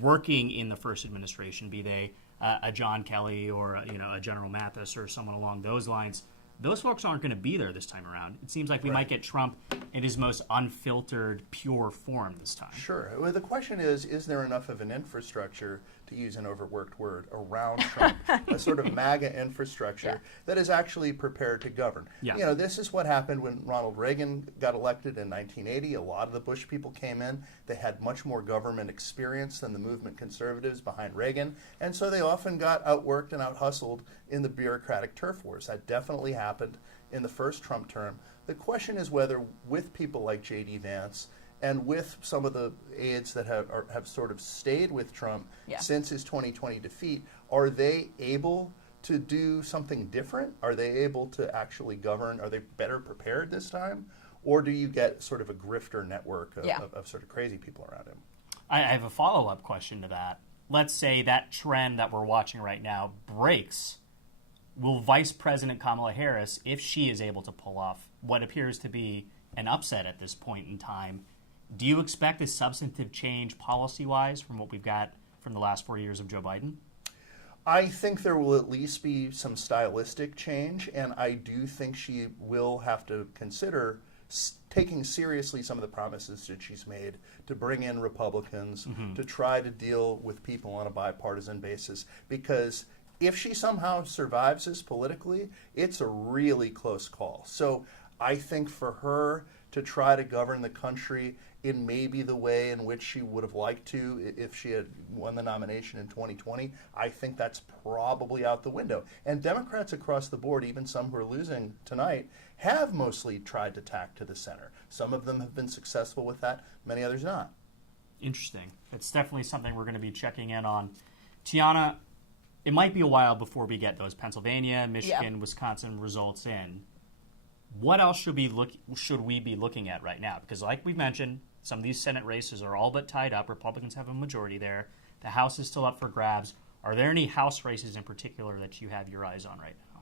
working in the first administration, be they a John Kelly or a General Mathis or someone along those lines. Those folks aren't going to be there this time around. It seems like we might get Trump in his most unfiltered, pure form this time. Sure. Well, the question is there enough of an infrastructure, to use an overworked word, around Trump, a sort of MAGA infrastructure that is actually prepared to govern? Yeah. This is what happened when Ronald Reagan got elected in 1980. A lot of the Bush people came in. They had much more government experience than the movement conservatives behind Reagan, and so they often got outworked and out-hustled in the bureaucratic turf wars. That definitely happened in the first Trump term. The question is whether, with people like J.D. Vance and with some of the aides that have sort of stayed with Trump since his 2020 defeat, are they able to do something different? Are they able to actually govern? Are they better prepared this time? Or do you get sort of a grifter network of sort of crazy people around him? I have a follow-up question to that. Let's say that trend that we're watching right now breaks. Will Vice President Kamala Harris, if she is able to pull off what appears to be an upset at this point in time, do you expect a substantive change policy-wise from what we've got from the last 4 years of Joe Biden? I think there will at least be some stylistic change, and I do think she will have to consider taking seriously some of the promises that she's made to bring in Republicans, to try to deal with people on a bipartisan basis, because if she somehow survives this politically, it's a really close call. So I think for her to try to govern the country in maybe the way in which she would have liked to if she had won the nomination in 2020, I think that's probably out the window. And Democrats across the board, even some who are losing tonight, have mostly tried to tack to the center. Some of them have been successful with that, many others not. Interesting. It's definitely something we're going to be checking in on. Tiana, it might be a while before we get those Pennsylvania, Michigan, Wisconsin results in. What else should we be looking at right now? Because like we've mentioned, some of these Senate races are all but tied up. Republicans have a majority there. The House is still up for grabs. Are there any House races in particular that you have your eyes on right now?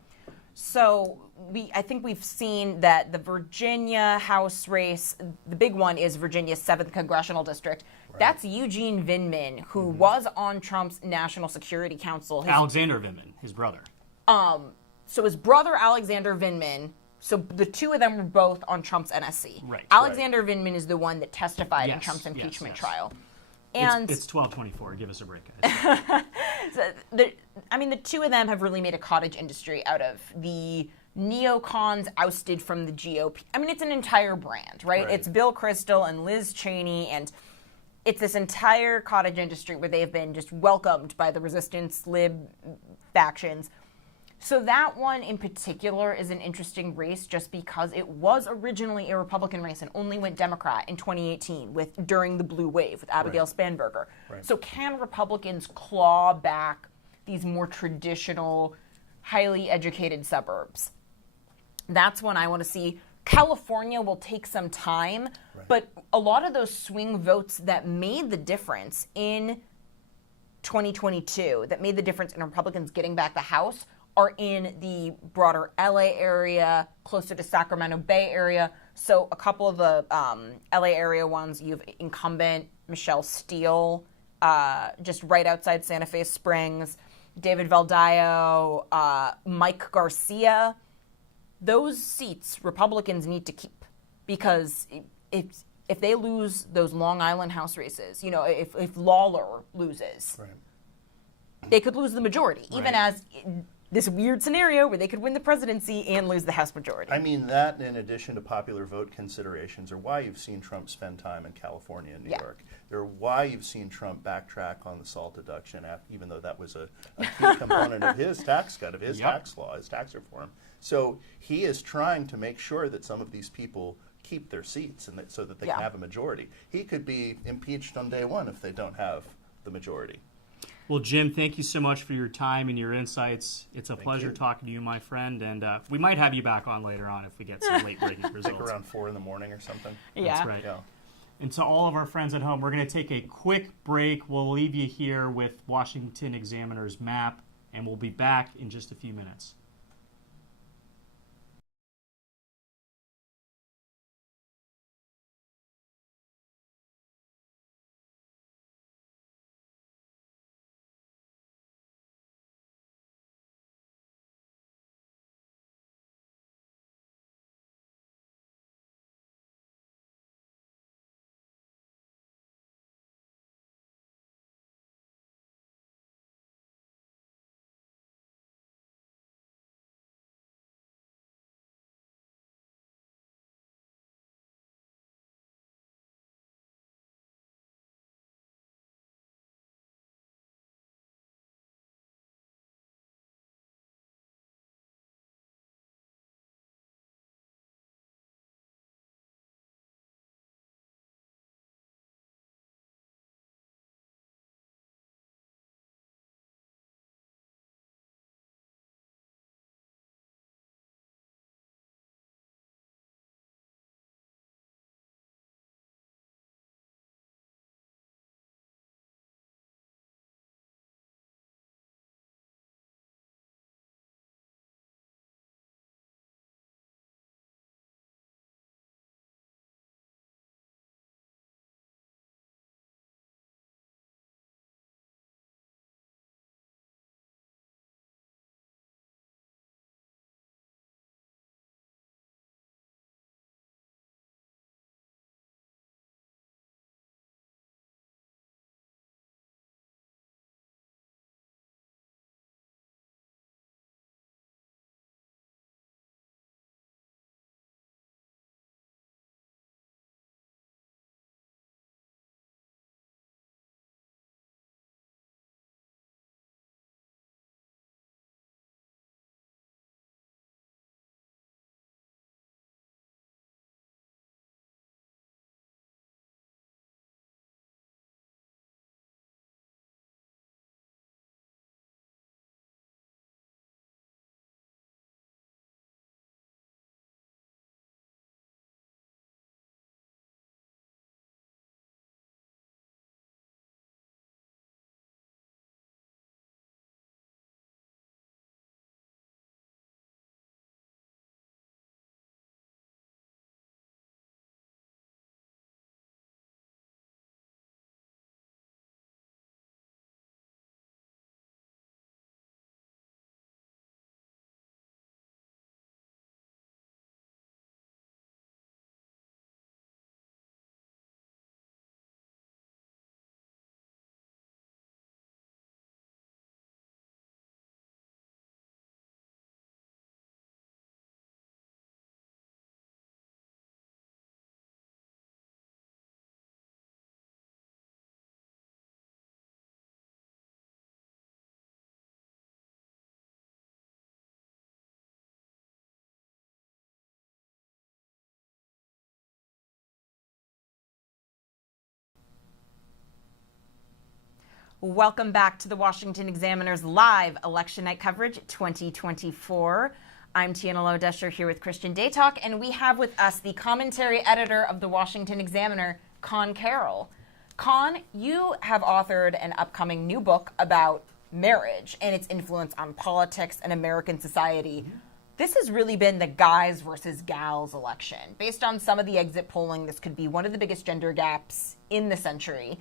So I think we've seen that the Virginia House race, the big one is Virginia's 7th Congressional District. Right. That's Eugene Vindman, who was on Trump's National Security Council. Alexander Vindman, his brother. So his brother, Alexander Vindman, so the two of them were both on Trump's NSC. Right. Alexander Vindman is the one that testified in Trump's impeachment trial. And it's 12:24. Give us a break, guys. So the two of them have really made a cottage industry out of the neocons ousted from the GOP. I mean, it's an entire brand, right? It's Bill Kristol and Liz Cheney, and it's this entire cottage industry where they've been just welcomed by the resistance lib factions. So that one in particular is an interesting race just because it was originally a Republican race and only went Democrat in 2018 during the blue wave with Abigail Spanberger. Right. So can Republicans claw back these more traditional, highly educated suburbs? That's one I want to see. California will take some time, but a lot of those swing votes that made the difference in 2022, that made the difference in Republicans getting back the House, are in the broader LA area, closer to Sacramento Bay area. So a couple of the LA area ones, you have incumbent Michelle Steele, just right outside Santa Fe Springs, David Valdayo, Mike Garcia. Those seats Republicans need to keep, because if they lose those Long Island House races, if Lawler loses, they could lose the majority, even as this weird scenario where they could win the presidency and lose the House majority. I mean, that in addition to popular vote considerations are why you've seen Trump spend time in California and New York. They're why you've seen Trump backtrack on the SALT deduction, even though that was a key component of his tax cut, of his tax law, his tax reform. So he is trying to make sure that some of these people keep their seats and so that they can have a majority. He could be impeached on day one if they don't have the majority. Well, Jim, thank you so much for your time and your insights. It's a pleasure you. talking to you, my friend, and we might have you back on later on if we get some late-breaking results. Like around 4 in the morning or something. That's right. Yeah. And to all of our friends at home, we're going to take a quick break. We'll leave you here with Washington Examiner's map, and we'll be back in just a few minutes. Welcome back to the Washington Examiner's live election night coverage 2024. I'm Tiana Lodesher here with Christian Daytalk, and we have with us the commentary editor of the Washington Examiner, Con Carroll. Con, you have authored an upcoming new book about marriage and its influence on politics and American society. This has really been the guys versus gals election. Based on some of the exit polling, this could be one of the biggest gender gaps in the century.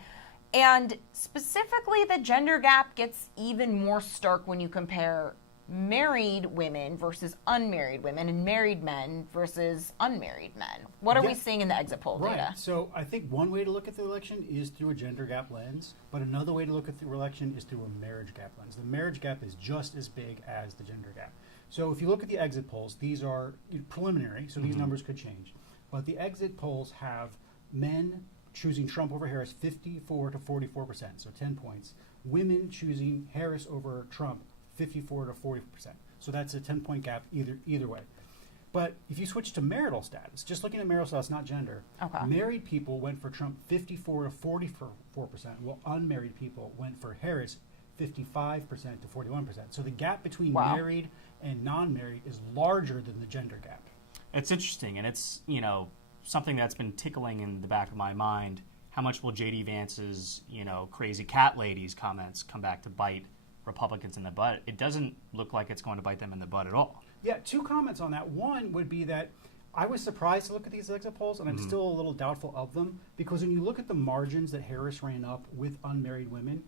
And specifically, the gender gap gets even more stark when you compare married women versus unmarried women and married men versus unmarried men. What are we seeing in the exit poll data? Right. So I think one way to look at the election is through a gender gap lens, but another way to look at the election is through a marriage gap lens. The marriage gap is just as big as the gender gap. So if you look at the exit polls, these are preliminary, so these numbers could change. But the exit polls have men choosing Trump over Harris 54 to 44%, so 10 points. Women choosing Harris over Trump 54 to 40%. So that's a 10-point gap either way. But if you switch to marital status, just looking at marital status, not gender, married people went for Trump 54 to 44%, while unmarried people went for Harris 55% to 41%. So the gap between Wow. married and non-married is larger than the gender gap. It's interesting, and it's, you know, something that's been tickling in the back of my mind. How much will J.D. Vance's, you know, crazy cat ladies comments come back to bite Republicans in the butt? It doesn't look like it's going to bite them in the butt at all. Yeah, two comments on that. One would be that I was surprised to look at these exit polls, and I'm still a little doubtful of them, because when you look at the margins that Harris ran up with unmarried women,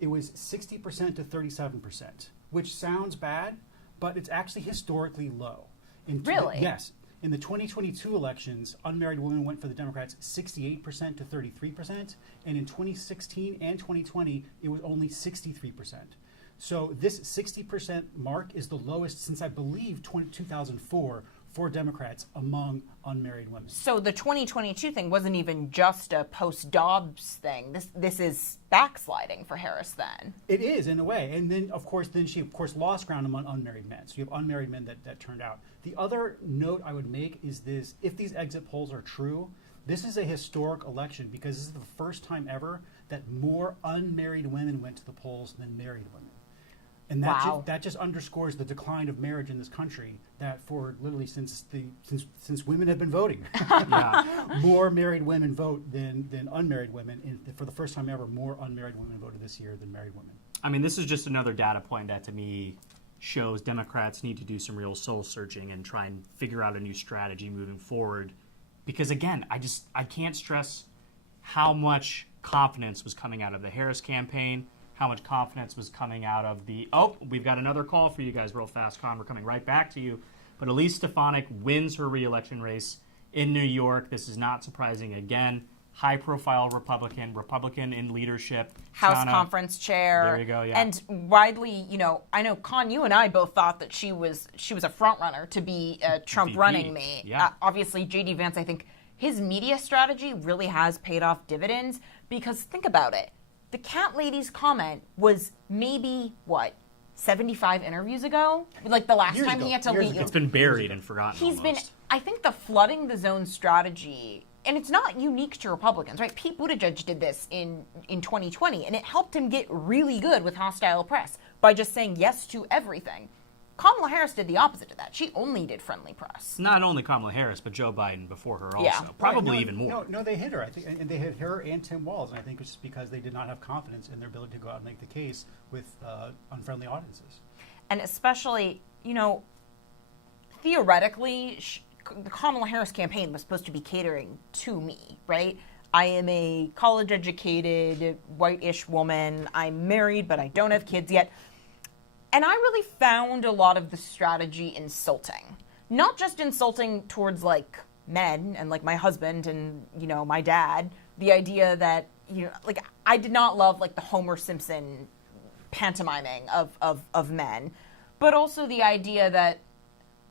it was 60% to 37%, which sounds bad, but it's actually historically low. Really? Yes. In the 2022 elections, unmarried women went for the Democrats 68% to 33%, and in 2016 and 2020, it was only 63%. So this 60% mark is the lowest since, I believe, 2004 for Democrats among unmarried women. So the 2022 thing wasn't even just a post-Dobbs thing. This is backsliding for Harris then. It is, in a way. And then, of course, she lost ground among unmarried men. So you have unmarried men that turned out. The other note I would make is this: if these exit polls are true, this is a historic election, because this is the first time ever that more unmarried women went to the polls than married women. And that just underscores the decline of marriage in this country, that for literally since women have been voting, more married women vote than unmarried women. And for the first time ever, more unmarried women voted this year than married women. I mean, this is just another data point that, to me, shows Democrats need to do some real soul searching and try and figure out a new strategy moving forward. Because, again, I can't stress how much confidence was coming out of the Harris campaign, how much confidence was coming out of the... Oh, we've got another call for you guys real fast, Con. We're coming right back to you. But Elise Stefanik wins her re-election race in New York. This is not surprising again. High-profile Republican in leadership. House Shana, conference chair. There you go, yeah. And widely, you know, I know, Con, you and I both thought that she was a front runner to be a Trump VP. running mate. Yeah. Obviously, J.D. Vance, I think his media strategy really has paid off dividends, because think about it. The cat lady's comment was maybe, 75 interviews ago? Like the last time he had to leave. It's been buried and forgotten. He's been, I think the flooding the zone strategy, and it's not unique to Republicans, right? Pete Buttigieg did this in 2020, and it helped him get really good with hostile press by just saying yes to everything. Kamala Harris did the opposite of that. She only did friendly press. Not only Kamala Harris, but Joe Biden before her also. Yeah. Probably Right, even more. No, they hit her. I think, and they hit her and Tim Walz. And I think it's just because they did not have confidence in their ability to go out and make the case with unfriendly audiences. And especially, you know, theoretically, the Kamala Harris campaign was supposed to be catering to me, right? I am a college-educated, white-ish woman. I'm married, but I don't have kids yet. And I really found a lot of the strategy insulting. Not just insulting towards, like, men and, like, my husband and, you know, my dad. The idea that, you know, like, I did not love, like, the Homer Simpson pantomiming of men. But also the idea that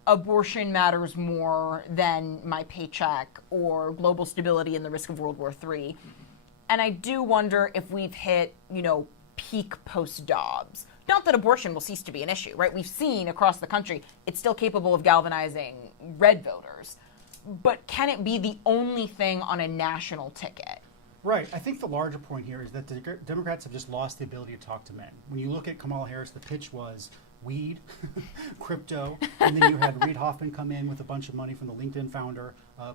abortion matters more than my paycheck or global stability and the risk of World War III. And I do wonder if we've hit, you know, peak post-Dobbs. Not that abortion will cease to be an issue, right? We've seen across the country it's still capable of galvanizing red voters. But can it be the only thing on a national ticket? Right. I think the larger point here is that the Democrats have just lost the ability to talk to men. When you look at Kamala Harris, the pitch was weed, crypto, and then you had Reid Hoffman come in with a bunch of money from the LinkedIn founder,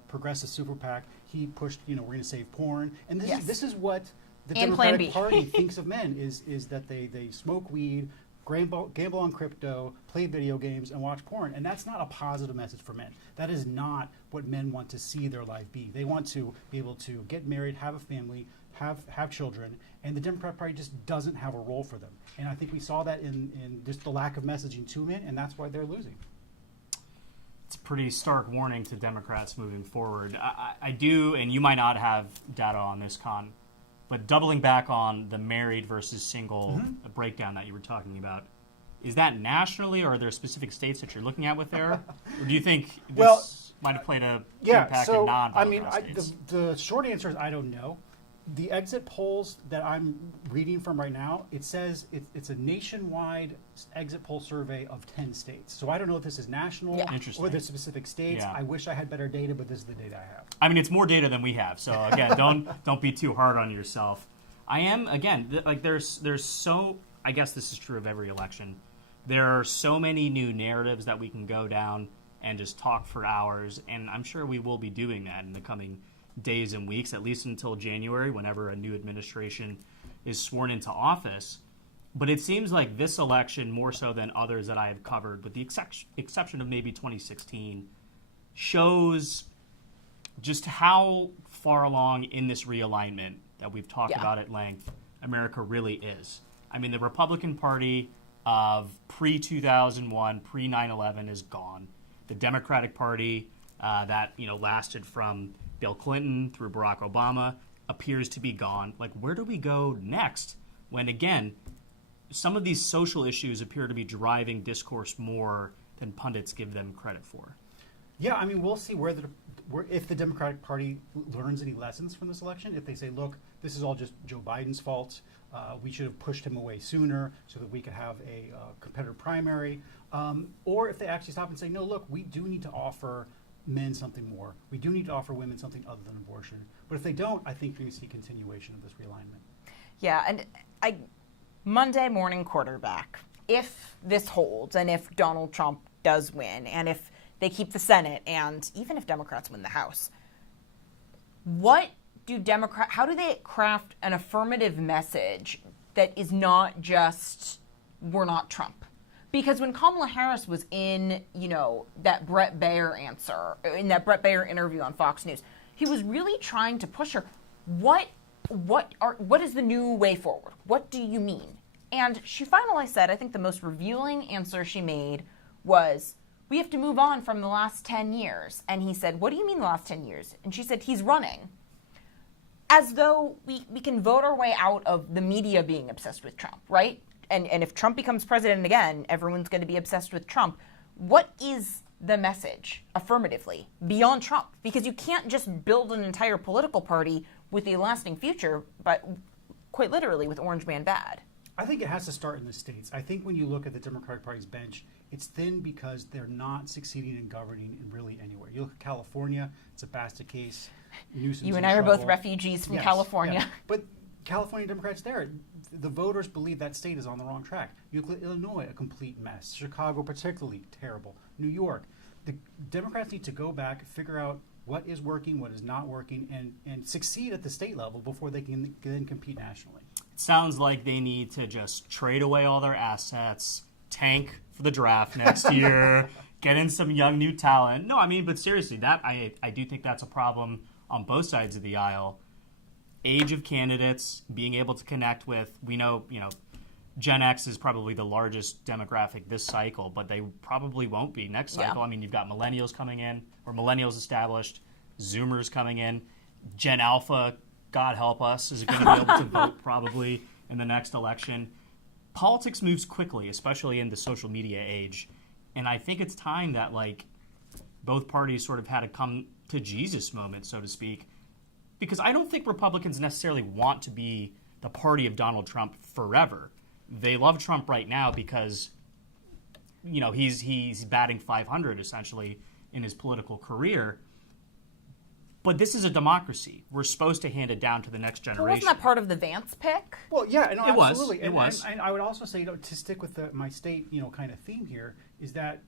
progressive super PAC. He pushed, you know, we're going to save porn. And this is what the And Plan Democratic B. Party thinks of men, is that they smoke weed, gamble on crypto, play video games, and watch porn. And that's not a positive message for men. That is not what men want to see their life be. They want to be able to get married, have a family, have children, and the Democratic Party just doesn't have a role for them. And I think we saw that in just the lack of messaging to men, and that's why they're losing. It's a pretty stark warning to Democrats moving forward. I do, and you might not have data on this, Con, but doubling back on the married versus single breakdown that you were talking about, is that nationally, or are there specific states that you're looking at with there? Or do you think this might have played a impact in non-battleground states? The short answer is I don't know. The exit polls that I'm reading from right now, it says it's a nationwide exit poll survey of 10 states. So I don't know if this is national or the specific states. Yeah. I wish I had better data, but this is the data I have. I mean, it's more data than we have. So again, don't be too hard on yourself. I am, again, like there's so, I guess this is true of every election. There are so many new narratives that we can go down and just talk for hours, and I'm sure we will be doing that in the coming days and weeks, at least until January, whenever a new administration is sworn into office. But it seems like this election, more so than others that I have covered, with the exception of maybe 2016, shows just how far along in this realignment that we've talked about at length America really is. I mean, the Republican Party of pre-2001, pre-9/11 is gone. The Democratic Party that lasted from Bill Clinton through Barack Obama appears to be gone. Like, where do we go next when, again, some of these social issues appear to be driving discourse more than pundits give them credit for? Yeah, I mean, we'll see where if the Democratic Party learns any lessons from this election. If they say, look, this is all just Joe Biden's fault, we should have pushed him away sooner so that we could have a competitive primary, or if they actually stop and say, no, look, we do need to offer men something more. We do need to offer women something other than abortion. But if they don't, I think you're going to see continuation of this realignment. Yeah, and Monday morning quarterback, if this holds and if Donald Trump does win and if they keep the Senate and even if Democrats win the House, how do they craft an affirmative message that is not just, we're not Trump? Because when Kamala Harris was in, that Brett Baier interview on Fox News, he was really trying to push her. What is the new way forward? What do you mean? And she finally said, I think the most revealing answer she made was, we have to move on from the last 10 years. And he said, what do you mean the last 10 years? And she said, he's running. As though we can vote our way out of the media being obsessed with Trump, right? And if Trump becomes president again, everyone's going to be obsessed with Trump. What is the message affirmatively beyond Trump? Because you can't just build an entire political party with a lasting future, but quite literally with Orange Man bad. I think it has to start in the states. I think when you look at the Democratic Party's bench, it's thin because they're not succeeding in governing in really anywhere. You look at California, it's a basket case. Newsom's you and I are both refugees from California. Yeah. But California Democrats there, the voters believe that state is on the wrong track. You look at Illinois, a complete mess. Chicago, particularly terrible. New York. The Democrats need to go back, figure out what is working, what is not working, and succeed at the state level before they can then compete nationally. It sounds like they need to just trade away all their assets, tank for the draft next year, get in some young new talent. No, I mean, but seriously, that I do think that's a problem on both sides of the aisle. Age of candidates, being able to connect with, we know, Gen X is probably the largest demographic this cycle, but they probably won't be next cycle. I mean, you've got millennials coming in, or millennials established, Zoomers coming in, Gen Alpha, God help us, is going to be able to vote probably in the next election. Politics moves quickly, especially in the social media age, and I think it's time that both parties sort of had a come to Jesus moment, so to speak, because I don't think Republicans necessarily want to be the party of Donald Trump forever. They love Trump right now because, he's batting 500 essentially in his political career. But this is a democracy. We're supposed to hand it down to the next generation. But wasn't that part of the Vance pick? Well, yeah, no, it absolutely. It was. And I would also say, to stick with my state, kind of theme here, is that,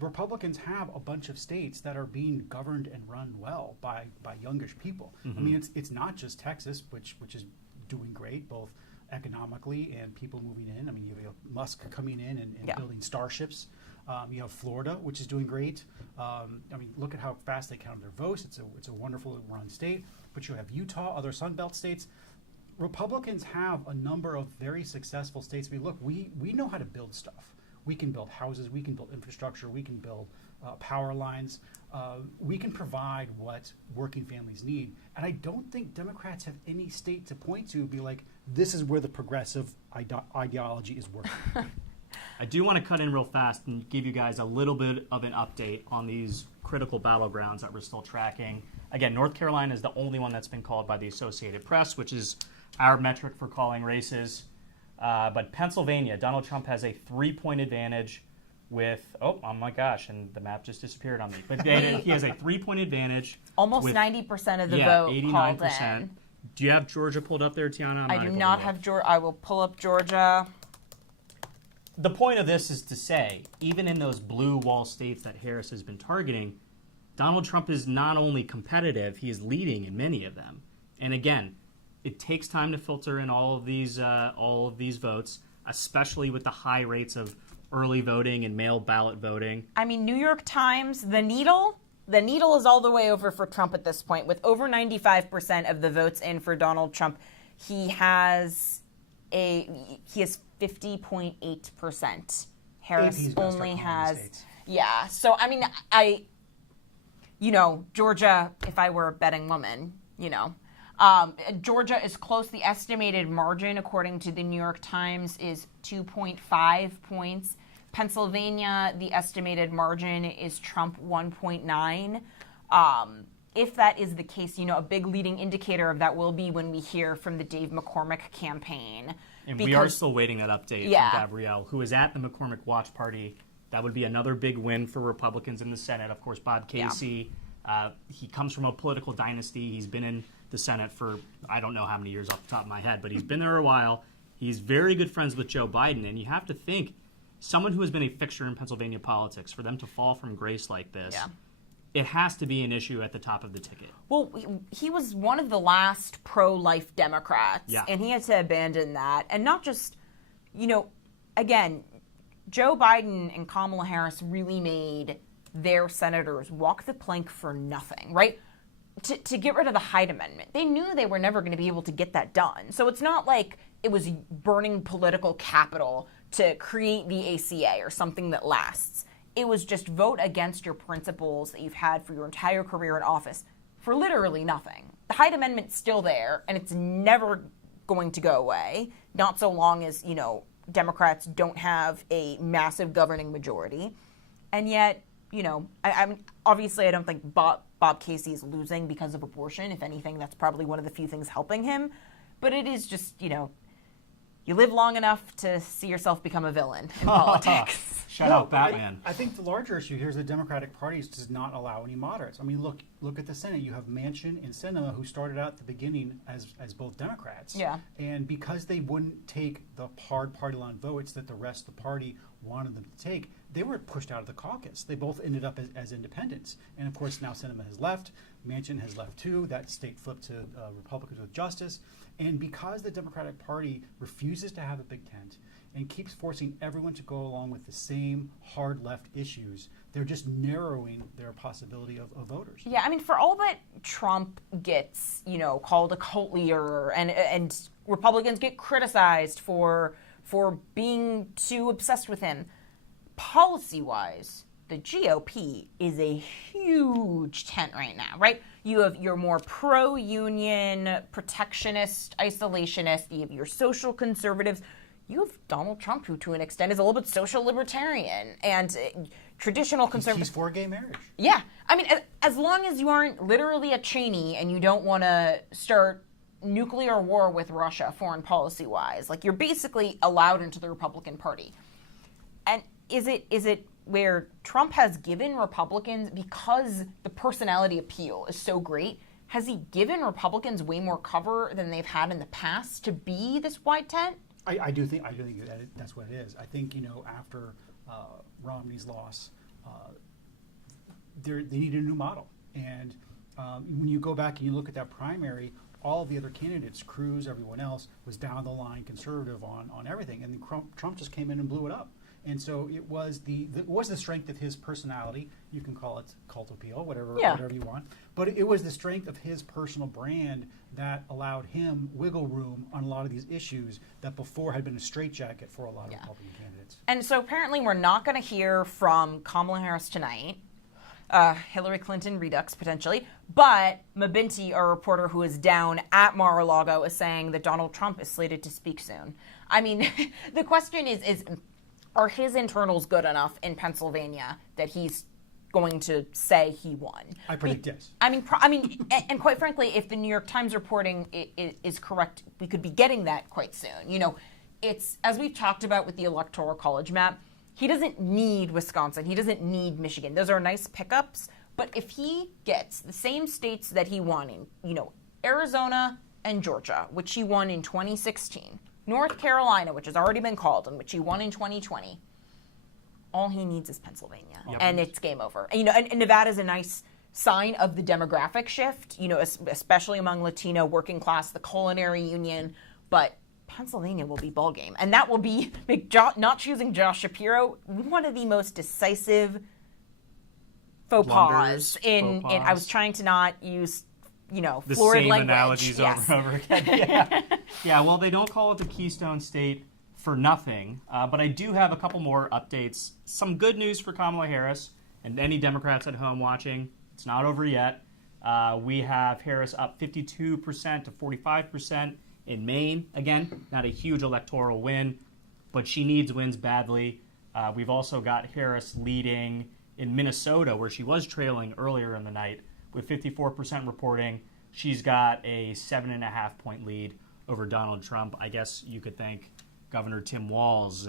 Republicans have a bunch of states that are being governed and run well by youngish people. Mm-hmm. I mean, it's not just Texas, which is doing great, both economically and people moving in. I mean, you have Musk coming in and building starships. You have Florida, which is doing great. I mean, look at how fast they count their votes. It's a wonderfully run state. But you have Utah, other Sun Belt states. Republicans have a number of very successful states. I mean, look, we know how to build stuff. We can build houses. We can build infrastructure. We can build power lines. We can provide what working families need. And I don't think Democrats have any state to point to be like, this is where the progressive ideology is working. I do want to cut in real fast and give you guys a little bit of an update on these critical battlegrounds that we're still tracking. Again, North Carolina is the only one that's been called by the Associated Press, which is our metric for calling races. But Pennsylvania, Donald Trump has a 3-point advantage with, oh my gosh, and the map just disappeared on me. But he has a 3-point advantage. Almost with, 90% of the vote 89%. called in. Do you have Georgia pulled up there, Tiana? I do not have Georgia. I will pull up Georgia. The point of this is to say, even in those blue wall states that Harris has been targeting, Donald Trump is not only competitive, he is leading in many of them. And again, it takes time to filter in all of these votes, especially with the high rates of early voting and mail ballot voting. I mean, New York Times, the needle is all the way over for Trump at this point. With over 95% of the votes in for Donald Trump, he has 50.8%. Harris only has, yeah. So I mean, Georgia, if I were a betting woman, Georgia is close. The estimated margin, according to the New York Times, is 2.5 points. Pennsylvania, the estimated margin is Trump 1.9. If that is the case, a big leading indicator of that will be when we hear from the Dave McCormick campaign. And we are still waiting that update Yeah. from Gabrielle, who is at the McCormick Watch Party. That would be another big win for Republicans in the Senate. Of course, Bob Casey, he comes from a political dynasty. He's been in the Senate for I don't know how many years off the top of my head, but he's been there a while. He's very good friends with Joe Biden, and you have to think, someone who has been a fixture in Pennsylvania politics, for them to fall from grace like this, it has to be an issue at the top of the ticket. Well, he was one of the last pro-life Democrats, and he had to abandon that. And not just, again, Joe Biden and Kamala Harris really made their senators walk the plank for nothing, right? To get rid of the Hyde Amendment. They knew they were never going to be able to get that done. So it's not like it was burning political capital to create the ACA or something that lasts. It was just vote against your principles that you've had for your entire career in office for literally nothing. The Hyde Amendment's still there, and it's never going to go away, not so long as, Democrats don't have a massive governing majority. And yet, I mean, obviously I don't think Bob Casey is losing because of abortion. If anything, that's probably one of the few things helping him. But it is just, you live long enough to see yourself become a villain in politics. Shout out Batman. I think the larger issue here is the Democratic Party does not allow any moderates. I mean, look at the Senate. You have Manchin and Sinema, who started out at the beginning as both Democrats. Yeah. And because they wouldn't take the hard party line votes that the rest of the party wanted them to take, they were pushed out of the caucus. They both ended up as independents. And of course, now Sinema has left. Manchin has left too. That state flipped to Republicans with Justice. And because the Democratic Party refuses to have a big tent and keeps forcing everyone to go along with the same hard left issues, they're just narrowing their possibility of voters. Yeah, I mean, for all that Trump gets, called a cult leader and Republicans get criticized for being too obsessed with him, policy-wise, the GOP is a huge tent right now, right? You have your more pro-union, protectionist, isolationist. You have your social conservatives. You have Donald Trump, who to an extent is a little bit social libertarian and traditional conservative. He's for gay marriage. Yeah. I mean, as long as you aren't literally a Cheney and you don't want to start nuclear war with Russia foreign policy-wise, like you're basically allowed into the Republican Party. And is it where Trump has given Republicans, because the personality appeal is so great, has he given Republicans way more cover than they've had in the past to be this wide tent? I do think that's what it is. I think after Romney's loss, they needed a new model. And when you go back and you look at that primary, all the other candidates, Cruz, everyone else, was down the line conservative on everything, and Trump just came in and blew it up. And so it was the strength of his personality. You can call it cult appeal, whatever you want. But it was the strength of his personal brand that allowed him wiggle room on a lot of these issues that before had been a straitjacket for a lot of Republican candidates. And so apparently we're not going to hear from Kamala Harris tonight. Hillary Clinton redux potentially, but Mabinti, our reporter who is down at Mar-a-Lago, is saying that Donald Trump is slated to speak soon. I mean, the question is are his internals good enough in Pennsylvania that he's going to say he won? I predict yes. I mean, and quite frankly, if the New York Times reporting is correct, we could be getting that quite soon. It's, as we've talked about with the Electoral College map, he doesn't need Wisconsin. He doesn't need Michigan. Those are nice pickups. But if he gets the same states that he won in, Arizona, and Georgia, which he won in 2016, North Carolina, which has already been called and which he won in 2020, all he needs is Pennsylvania, and it's game over. And, and Nevada's a nice sign of the demographic shift, especially among Latino working class, the culinary union, but Pennsylvania will be ball game. And that will be, not choosing Josh Shapiro, one of the most decisive faux pas I was trying to not use, the florid same language. Analogies Yes. over and over again. Yeah, well, they don't call it the Keystone State for nothing. But I do have a couple more updates. Some good news for Kamala Harris and any Democrats at home watching. It's not over yet. We have Harris up 52% to 45% in Maine. Again, not a huge electoral win, but she needs wins badly. We've also got Harris leading in Minnesota, where she was trailing earlier in the night with 54% reporting. She's got a 7.5-point lead over Donald Trump. I guess you could thank Governor Tim Walz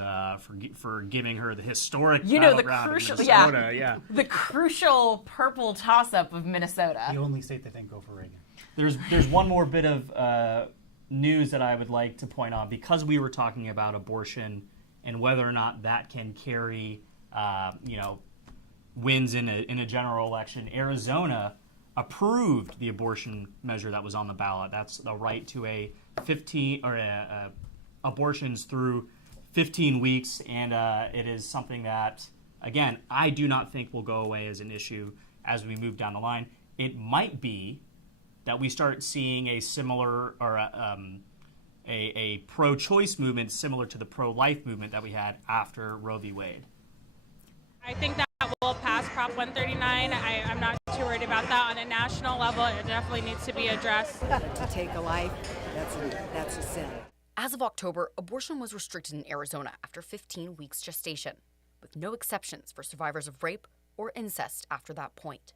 for giving her the historic battleground of Minnesota. The crucial purple toss-up of Minnesota. The only state that didn't go for Reagan. There's one more bit of news that I would like to point out, because we were talking about abortion and whether or not that can carry wins in a general election. Arizona approved the abortion measure that was on the ballot. That's the right to abortions through 15 weeks, and it is something that, again, I do not think will go away as an issue as we move down the line. It might be that we start seeing a similar or a pro-choice movement similar to the pro-life movement that we had after Roe v. Wade. I think that will pass Prop 139. I'm not too worried about that. On a national level, it definitely needs to be addressed. To take a life, that's a sin. As of October, abortion was restricted in Arizona after 15 weeks gestation, with no exceptions for survivors of rape or incest after that point.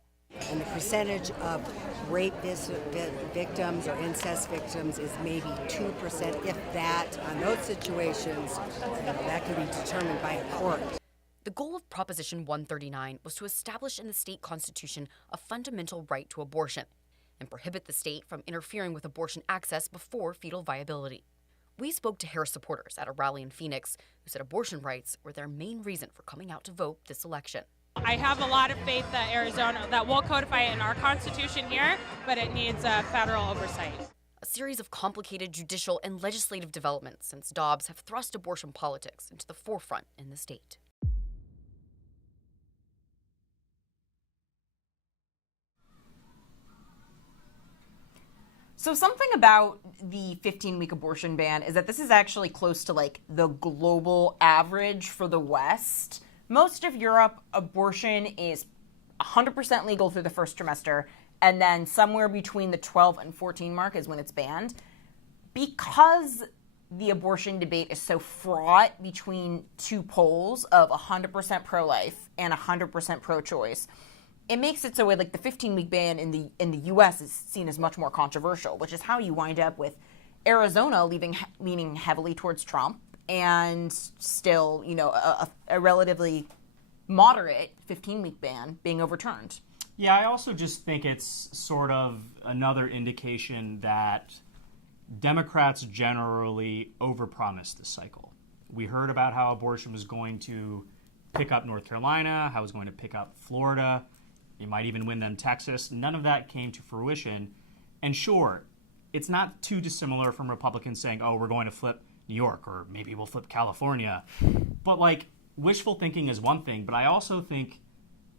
And the percentage of rape victims or incest victims is maybe 2%, if that. On those situations, that can be determined by a court. The goal of Proposition 139 was to establish in the state constitution a fundamental right to abortion and prohibit the state from interfering with abortion access before fetal viability. We spoke to Harris supporters at a rally in Phoenix who said abortion rights were their main reason for coming out to vote this election. I have a lot of faith that Arizona, that we'll codify it in our Constitution here, but it needs federal oversight. A series of complicated judicial and legislative developments since Dobbs have thrust abortion politics into the forefront in the state. So something about the 15-week abortion ban is that this is actually close to like the global average for the West. Most of Europe, abortion is 100% legal through the first trimester, and then somewhere between the 12 and 14 mark is when it's banned. Because the abortion debate is so fraught between two poles of 100% pro-life and 100% pro-choice, it makes it so like the 15-week ban in the U.S. is seen as much more controversial, which is how you wind up with Arizona leaning heavily towards Trump and still, a relatively moderate 15-week ban being overturned. Yeah, I also just think it's sort of another indication that Democrats generally overpromise this cycle. We heard about how abortion was going to pick up North Carolina, how it was going to pick up Florida. It might even win them Texas. None of that came to fruition. And sure, it's not too dissimilar from Republicans saying, oh, we're going to flip New York, or maybe we'll flip California. But wishful thinking is one thing, but I also think,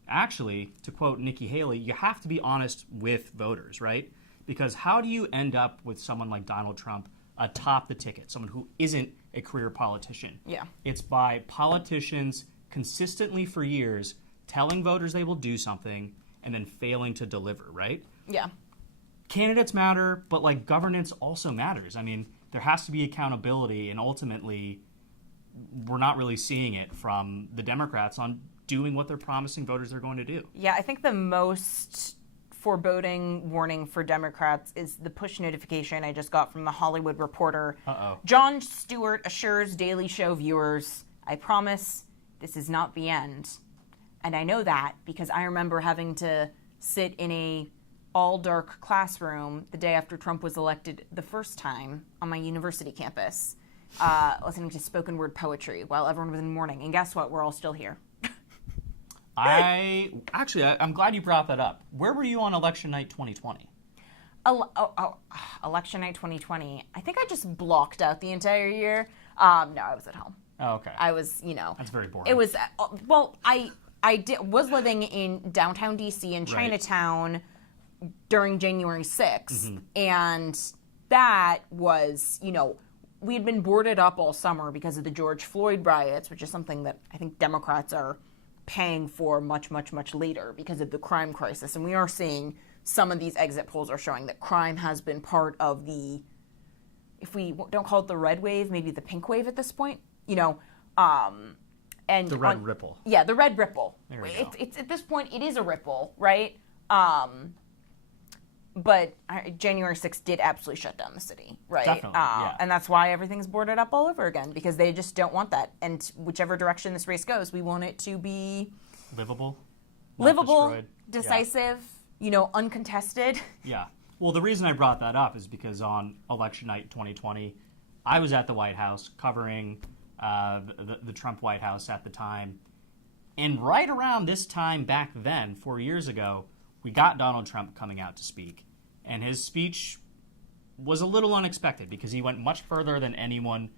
actually, to quote Nikki Haley, you have to be honest with voters, right? Because how do you end up with someone like Donald Trump atop the ticket, someone who isn't a career politician? Yeah. It's by politicians consistently for years telling voters they will do something and then failing to deliver, right? Yeah. Candidates matter, but governance also matters. I mean, there has to be accountability, and ultimately, we're not really seeing it from the Democrats on doing what they're promising voters they're going to do. Yeah, I think the most foreboding warning for Democrats is the push notification I just got from the Hollywood Reporter. Jon Stewart assures Daily Show viewers, I promise this is not the end. And I know that because I remember having to sit in a all dark classroom the day after Trump was elected the first time on my university campus, listening to spoken word poetry while everyone was in mourning. And guess what? We're all still here. I'm glad you brought that up. Where were you on election night 2020? Election night 2020. I think I just blocked out the entire year. No, I was at home. Oh, okay. I was, That's very boring. It was, was living in downtown DC in Chinatown during January 6th. And that was, we had been boarded up all summer because of the George Floyd riots, which is something that I think Democrats are paying for much, much, much later because of the crime crisis. And we are seeing some of these exit polls are showing that crime has been part of the, if we don't call it the red wave, maybe the pink wave at this point, and the red ripple. Yeah, the red ripple. There we go. It's at this point, it is a ripple, right? But January 6th did absolutely shut down the city, right? Definitely, yeah. And that's why everything's boarded up all over again, because they just don't want that. And whichever direction this race goes, we want it to be livable, destroyed. Decisive, uncontested. Yeah. Well, the reason I brought that up is because on election night 2020, I was at the White House covering the Trump White House at the time. And right around this time back then, 4 years ago, we got Donald Trump coming out to speak. And his speech was a little unexpected because he went much further than anyone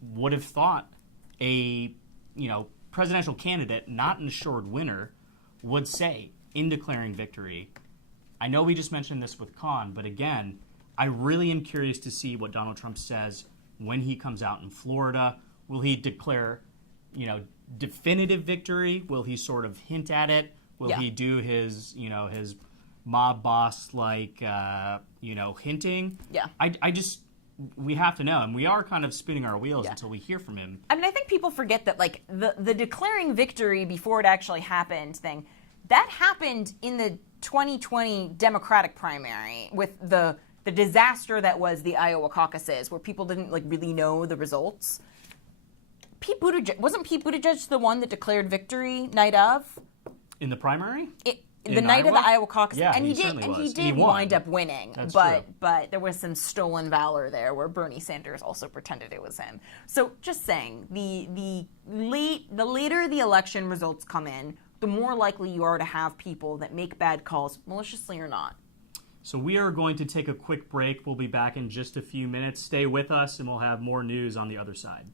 would have thought a presidential candidate, not an assured winner, would say in declaring victory. I know we just mentioned this with Khan, but again, I really am curious to see what Donald Trump says when he comes out in Florida. Will he declare, definitive victory? Will he sort of hint at it? Will he do his, his mob boss like, hinting? Yeah. We have to know, and we are kind of spinning our wheels until we hear from him. I mean, I think people forget that, the declaring victory before it actually happened thing, that happened in the 2020 Democratic primary with the disaster that was the Iowa caucuses, where people didn't really know the results. Wasn't Pete Buttigieg the one that declared victory night of? In the primary? The night of the Iowa caucus, yeah, and he did wind up winning, but there was some stolen valor there where Bernie Sanders also pretended it was him. So just saying, the later the election results come in, the more likely you are to have people that make bad calls, maliciously or not. So we are going to take a quick break. We'll be back in just a few minutes. Stay with us, and we'll have more news on the other side.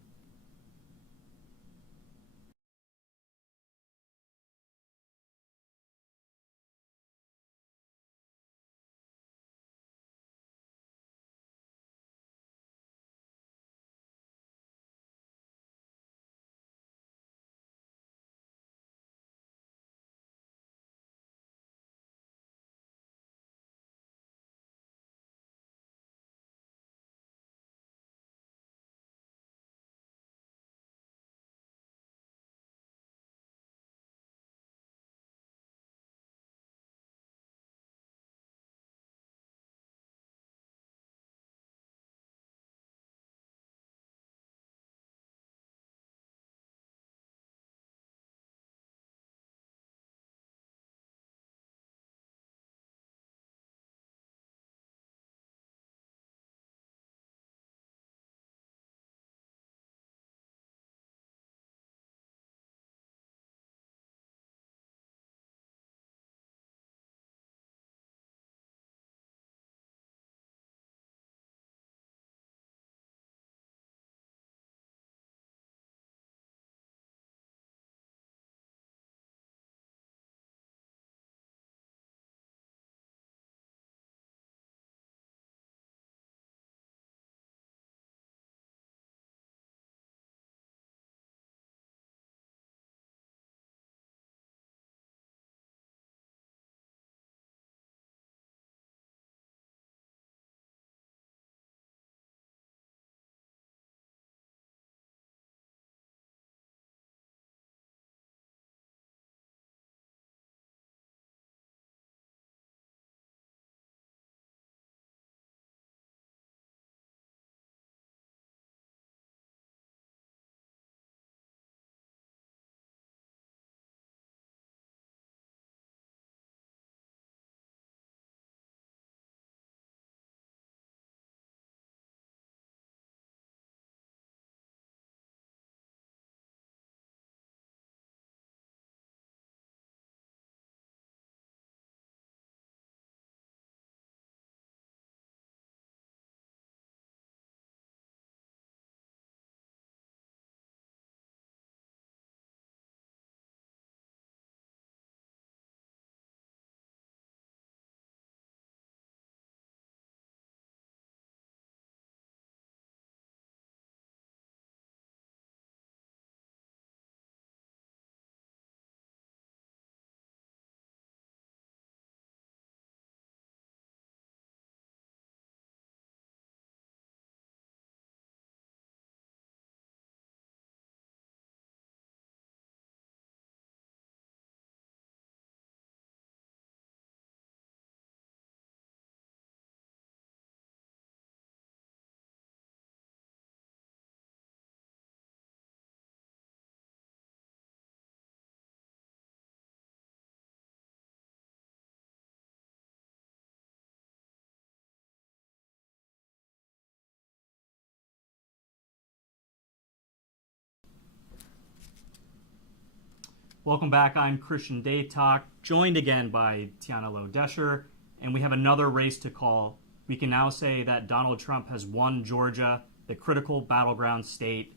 Welcome back. I'm Christian Daytalk, joined again by Tiana Low-Desher, and we have another race to call. We can now say that Donald Trump has won Georgia, the critical battleground state.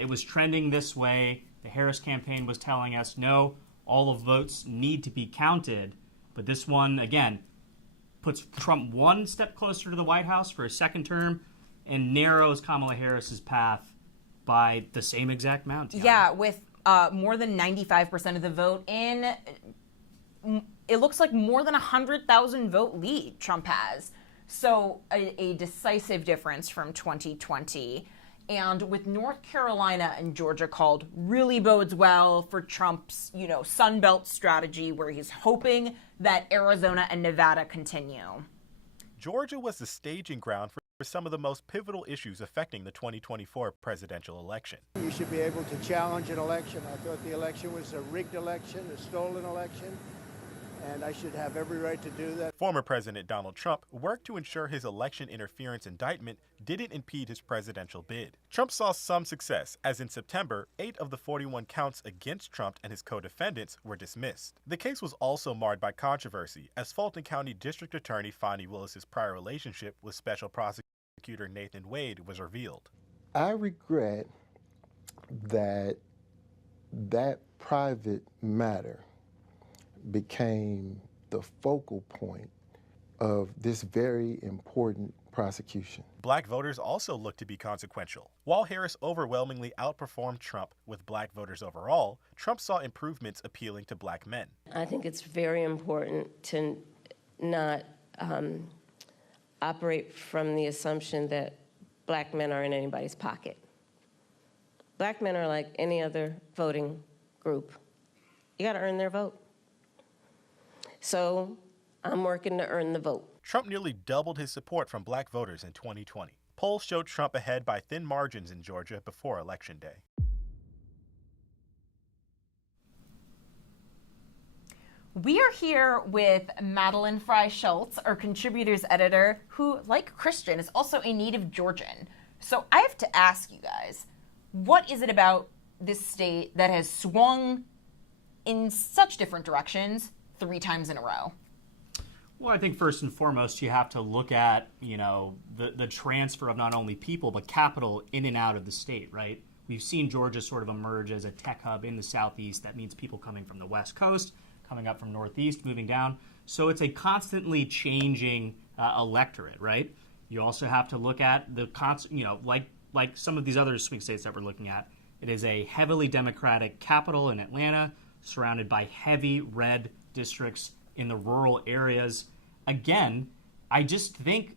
It was trending this way. The Harris campaign was telling us, no, all of votes need to be counted. But this one, again, puts Trump one step closer to the White House for a second term and narrows Kamala Harris's path by the same exact amount. Yeah, with more than 95% of the vote in, it looks like more than 100,000 vote lead Trump has. So a decisive difference from 2020. And with North Carolina and Georgia called, really bodes well for Trump's, Sun Belt strategy, where he's hoping that Arizona and Nevada continue. Georgia was the staging ground for some of the most pivotal issues affecting the 2024 presidential election. You should be able to challenge an election. I thought the election was a rigged election, a stolen election, and I should have every right to do that. Former President Donald Trump worked to ensure his election interference indictment didn't impede his presidential bid. Trump saw some success, as in September, 8 of the 41 counts against Trump and his co-defendants were dismissed. The case was also marred by controversy, as Fulton County District Attorney Fonnie Willis's prior relationship with Special Prosecutor Nathan Wade was revealed. I regret that private matter became the focal point of this very important prosecution. Black voters also looked to be consequential. While Harris overwhelmingly outperformed Trump with black voters overall, Trump saw improvements appealing to black men. I think it's very important to not operate from the assumption that black men are in anybody's pocket. Black men are like any other voting group. You got to earn their vote. So I'm working to earn the vote. Trump nearly doubled his support from black voters in 2020. Polls showed Trump ahead by thin margins in Georgia before Election Day. We are here with Madeline Fry Schultz, our contributors editor, who, like Christian, is also a native Georgian. So I have to ask you guys, what is it about this state that has swung in such different directions 3 times in a row? Well, I think first and foremost, you have to look at, the transfer of not only people, but capital in and out of the state, right? We've seen Georgia sort of emerge as a tech hub in the southeast. That means people coming from the West Coast, coming up from Northeast, moving down. So it's a constantly changing electorate, right? You also have to look at the like some of these other swing states that we're looking at. It is a heavily Democratic capital in Atlanta, surrounded by heavy red districts in the rural areas. Again, I just think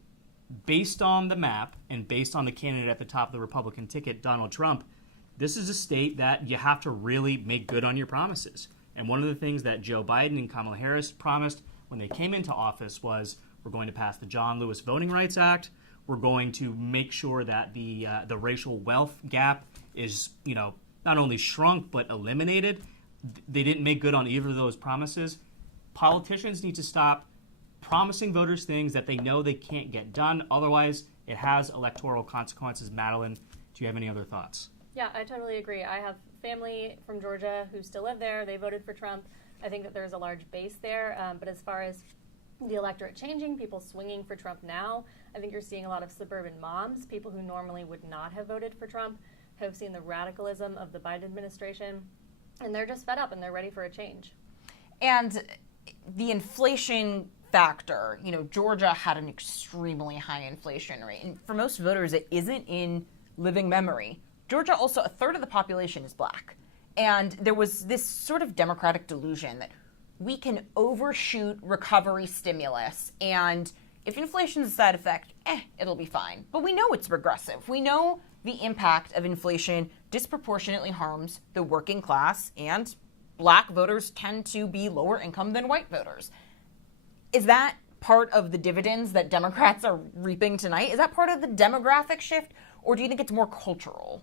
based on the map and based on the candidate at the top of the Republican ticket, Donald Trump, this is a state that you have to really make good on your promises. And one of the things that Joe Biden and Kamala Harris promised when they came into office was, we're going to pass the John Lewis Voting Rights Act. We're going to make sure that the racial wealth gap is, not only shrunk but eliminated. They didn't make good on either of those promises. Politicians need to stop promising voters things that they know they can't get done. Otherwise, it has electoral consequences. Madeline, do you have any other thoughts? Yeah, I totally agree. I have family from Georgia who still live there. They voted for Trump. I think that there's a large base there. But as far as the electorate changing, people swinging for Trump now, I think you're seeing a lot of suburban moms, people who normally would not have voted for Trump, have seen the radicalism of the Biden administration, and they're just fed up and they're ready for a change. And the inflation factor, Georgia had an extremely high inflation rate. And for most voters, it isn't in living memory. Georgia also, a third of the population is black. And there was this sort of democratic delusion that we can overshoot recovery stimulus, and if inflation's a side effect, it'll be fine. But we know it's regressive. We know the impact of inflation disproportionately harms the working class, and black voters tend to be lower income than white voters. Is that part of the dividends that Democrats are reaping tonight? Is that part of the demographic shift, or do you think it's more cultural?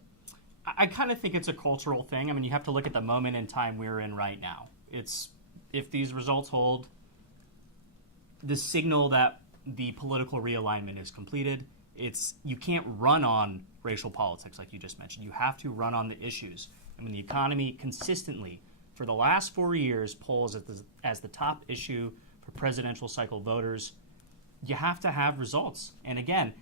I kind of think it's a cultural thing. I mean, you have to look at the moment in time we're in right now. If these results hold, the signal that the political realignment is completed. You can't run on racial politics like you just mentioned. You have to run on the issues. And when the economy consistently for the last 4 years polls as the top issue for presidential cycle voters. You have to have results. And again,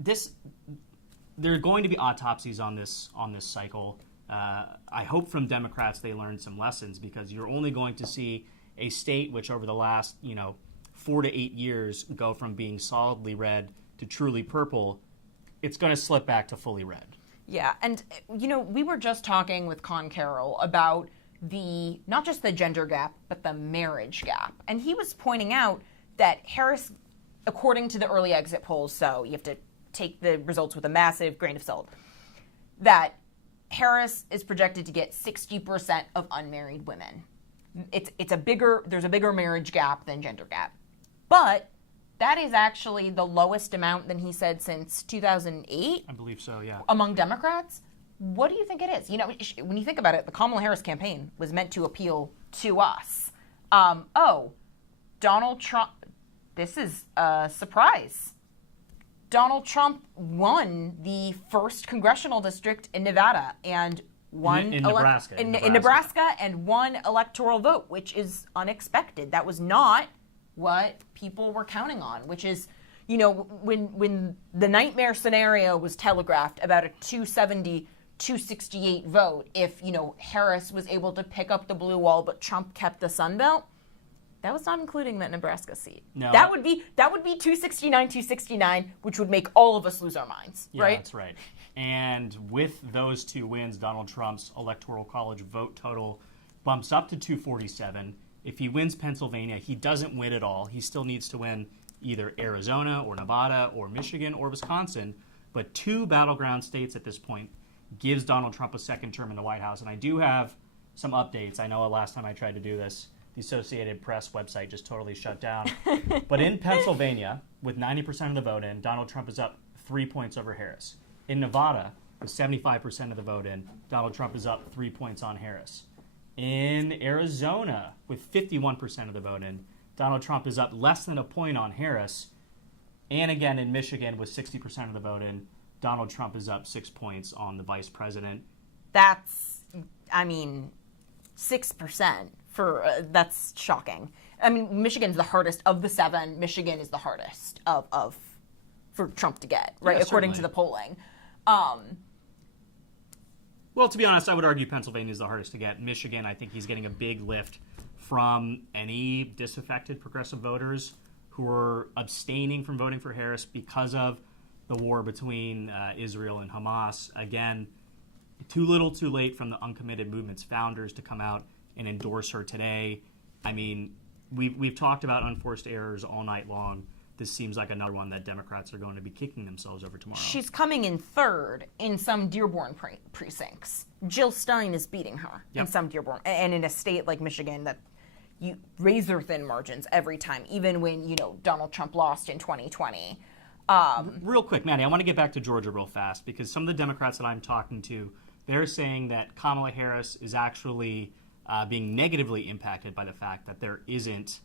there are going to be autopsies on this cycle. I hope from Democrats they learned some lessons, because you're only going to see a state which over the last 4 to 8 years go from being solidly red to truly purple. It's going to slip back to fully red. Yeah, and we were just talking with Con Carroll about not just the gender gap, but the marriage gap. And he was pointing out that Harris, according to the early exit polls, so you have to take the results with a massive grain of salt, that Harris is projected to get 60% of unmarried women. There's a bigger marriage gap than gender gap. But that is actually the lowest amount than he said since 2008. I believe so, yeah. Among Democrats. What do you think it is? When you think about it, the Kamala Harris campaign was meant to appeal to us. Donald Trump, this is a surprise. Donald Trump won the 1st congressional district in Nevada and won in Nebraska. In Nebraska, and won electoral vote, which is unexpected. That was not what people were counting on, which is, when the nightmare scenario was telegraphed about a 270-268 vote, if, Harris was able to pick up the blue wall but Trump kept the Sun Belt, that was not including that Nebraska seat. No. That would be 269-269, which would make all of us lose our minds, Yeah, right? that's right. And with those 2 wins, Donald Trump's Electoral College vote total bumps up to 247. If he wins Pennsylvania, he doesn't win at all. He still needs to win either Arizona or Nevada or Michigan or Wisconsin. But 2 battleground states at this point gives Donald Trump a second term in the White House. And I do have some updates. I know last time I tried to do this, the Associated Press website just totally shut down. But in Pennsylvania, with 90% of the vote in, Donald Trump is up 3 points over Harris. In Nevada, with 75% of the vote in, Donald Trump is up 3 points on Harris. In Arizona, with 51% of the vote in, Donald Trump is up less than a point on Harris. And again, in Michigan, with 60% of the vote in, Donald Trump is up 6 points on the vice president. That's, 6% that's shocking. Michigan's the hardest of the 7. Michigan is the hardest for Trump to get, right? Yeah, according to certainly. the polling. Well, to be honest, I would argue Pennsylvania is the hardest to get. Michigan, I think he's getting a big lift from any disaffected progressive voters who are abstaining from voting for Harris because of the war between Israel and Hamas. Again, too little too late from the Uncommitted Movement's founders to come out and endorse her today. We've talked about unforced errors all night long. This seems like another one that Democrats are going to be kicking themselves over tomorrow. She's coming in 3rd in some Dearborn precincts. Jill Stein is beating her in some Dearborn. And in a state like Michigan that you razor-thin margins every time, even when, Donald Trump lost in 2020. Real quick, Maddie, I want to get back to Georgia real fast, because some of the Democrats that I'm talking to, they're saying that Kamala Harris is actually being negatively impacted by the fact that there isn't,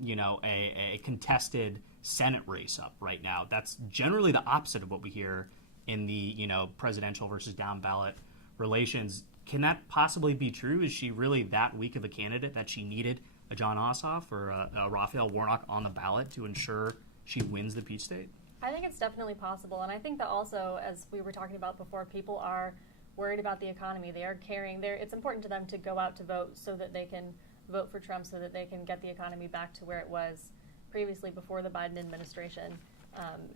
a contested Senate race up right now. That's generally the opposite of what we hear in the, presidential versus down ballot relations. Can that possibly be true? Is she really that weak of a candidate that she needed a John Ossoff or a Raphael Warnock on the ballot to ensure she wins the Peach State? I think it's definitely possible. And I think that also, as we were talking about before, people are worried about the economy. They are it's important to them to go out to vote so that they can vote for Trump, so that they can get the economy back to where it was previously before the Biden administration.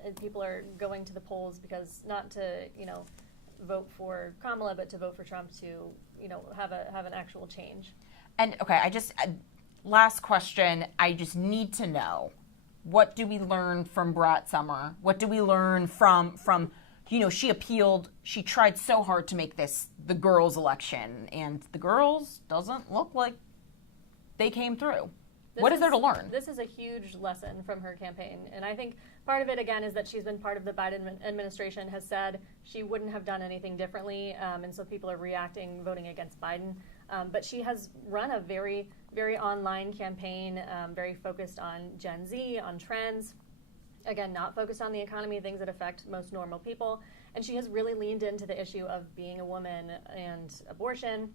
And people are going to the polls because not to, vote for Kamala, but to vote for Trump to, have an actual change. And okay, last question. I just need to know, what do we learn from Brat Summer? What do we learn from she appealed, she tried so hard to make this the girls' election, and the girls doesn't look like they came through. What is there to learn? This is a huge lesson from her campaign. And I think part of it, again, is that she's been part of the Biden administration, has said she wouldn't have done anything differently. And so people are reacting, voting against Biden. But she has run a very, very online campaign, very focused on Gen Z, on trends. Again, not focused on the economy, things that affect most normal people. And she has really leaned into the issue of being a woman and abortion.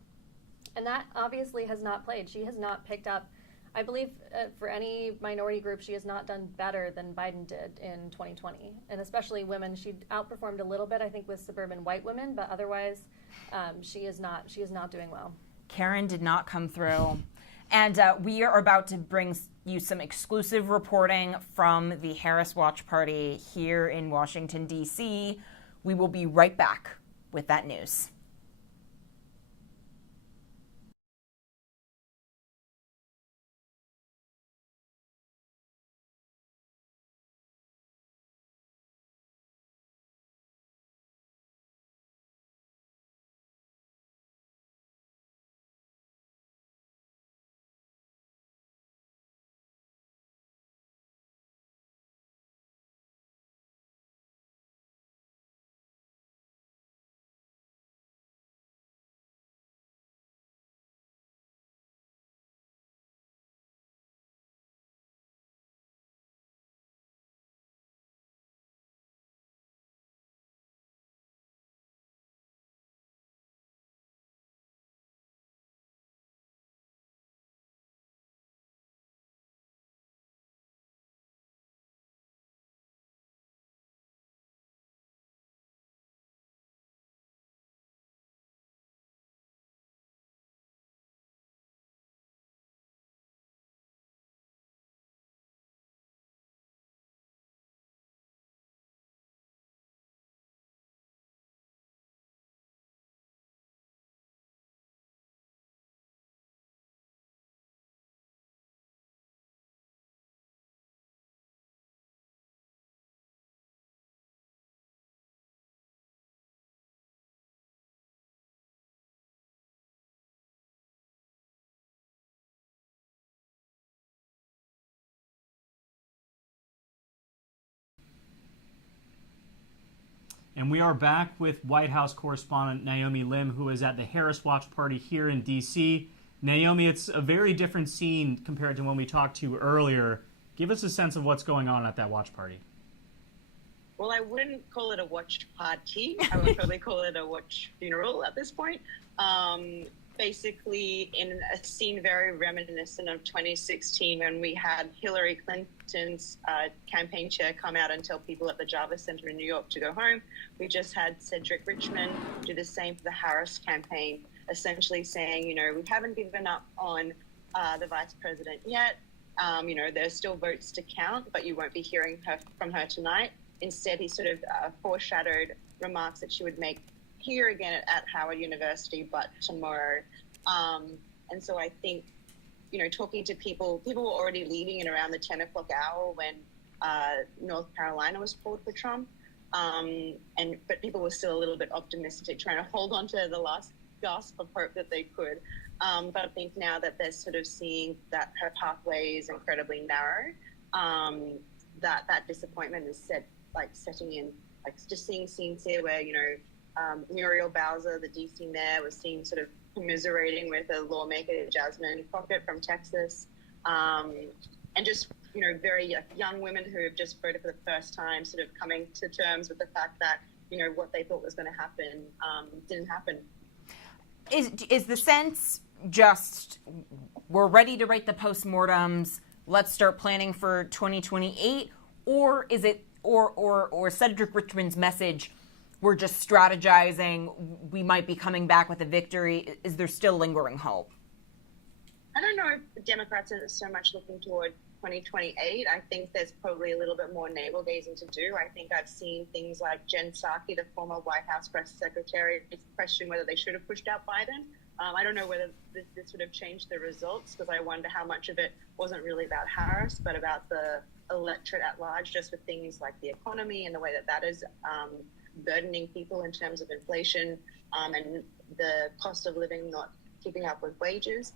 And that obviously has not played. She has not picked up, I believe, for any minority group, she has not done better than Biden did in 2020. And especially women, she outperformed a little bit, I think, with suburban white women, but otherwise, she is not doing well. Karen did not come through. And we are about to bring you some exclusive reporting from the Harris Watch Party here in Washington, D.C. We will be right back with that news. And we are back with White House correspondent Naomi Lim, who is at the Harris Watch Party here in D.C. Naomi, it's a very different scene compared to when we talked to you earlier. Give us a sense of what's going on at that watch party. Well, I wouldn't call it a watch party. I would probably call it a watch funeral at this point. Basically, in a scene very reminiscent of 2016 when we had Hillary Clinton's campaign chair come out and tell people at the Jarvis Center in New York to go home. We just had Cedric Richmond do the same for the Harris campaign, essentially saying, we haven't given up on the vice president yet. There's still votes to count, but you won't be hearing from her tonight. Instead, he sort of foreshadowed remarks that she would make here again at Howard University, but tomorrow. And so I think, talking to people were already leaving at around the 10 o'clock hour when North Carolina was pulled for Trump. But people were still a little bit optimistic, trying to hold on to the last gasp of hope that they could. But I think now that they're sort of seeing that her pathway is incredibly narrow, that disappointment is setting in, just seeing scenes here where, Muriel Bowser, the DC mayor, was seen sort of commiserating with a lawmaker, Jasmine Crockett from Texas, and just, very young women who have just voted for the first time, sort of coming to terms with the fact that, what they thought was going to happen didn't happen. Is the sense just we're ready to write the postmortems, let's start planning for 2028, or is it or Cedric Richmond's message, we're just strategizing, we might be coming back with a victory? Is there still lingering hope? I don't know if the Democrats are so much looking toward 2028. I think there's probably a little bit more navel-gazing to do. I think I've seen things like Jen Psaki, the former White House press secretary, question whether they should have pushed out Biden. I don't know whether this would have changed the results, because I wonder how much of it wasn't really about Harris, but about the electorate at large, just with things like the economy and the way that is burdening people in terms of inflation and the cost of living not keeping up with wages.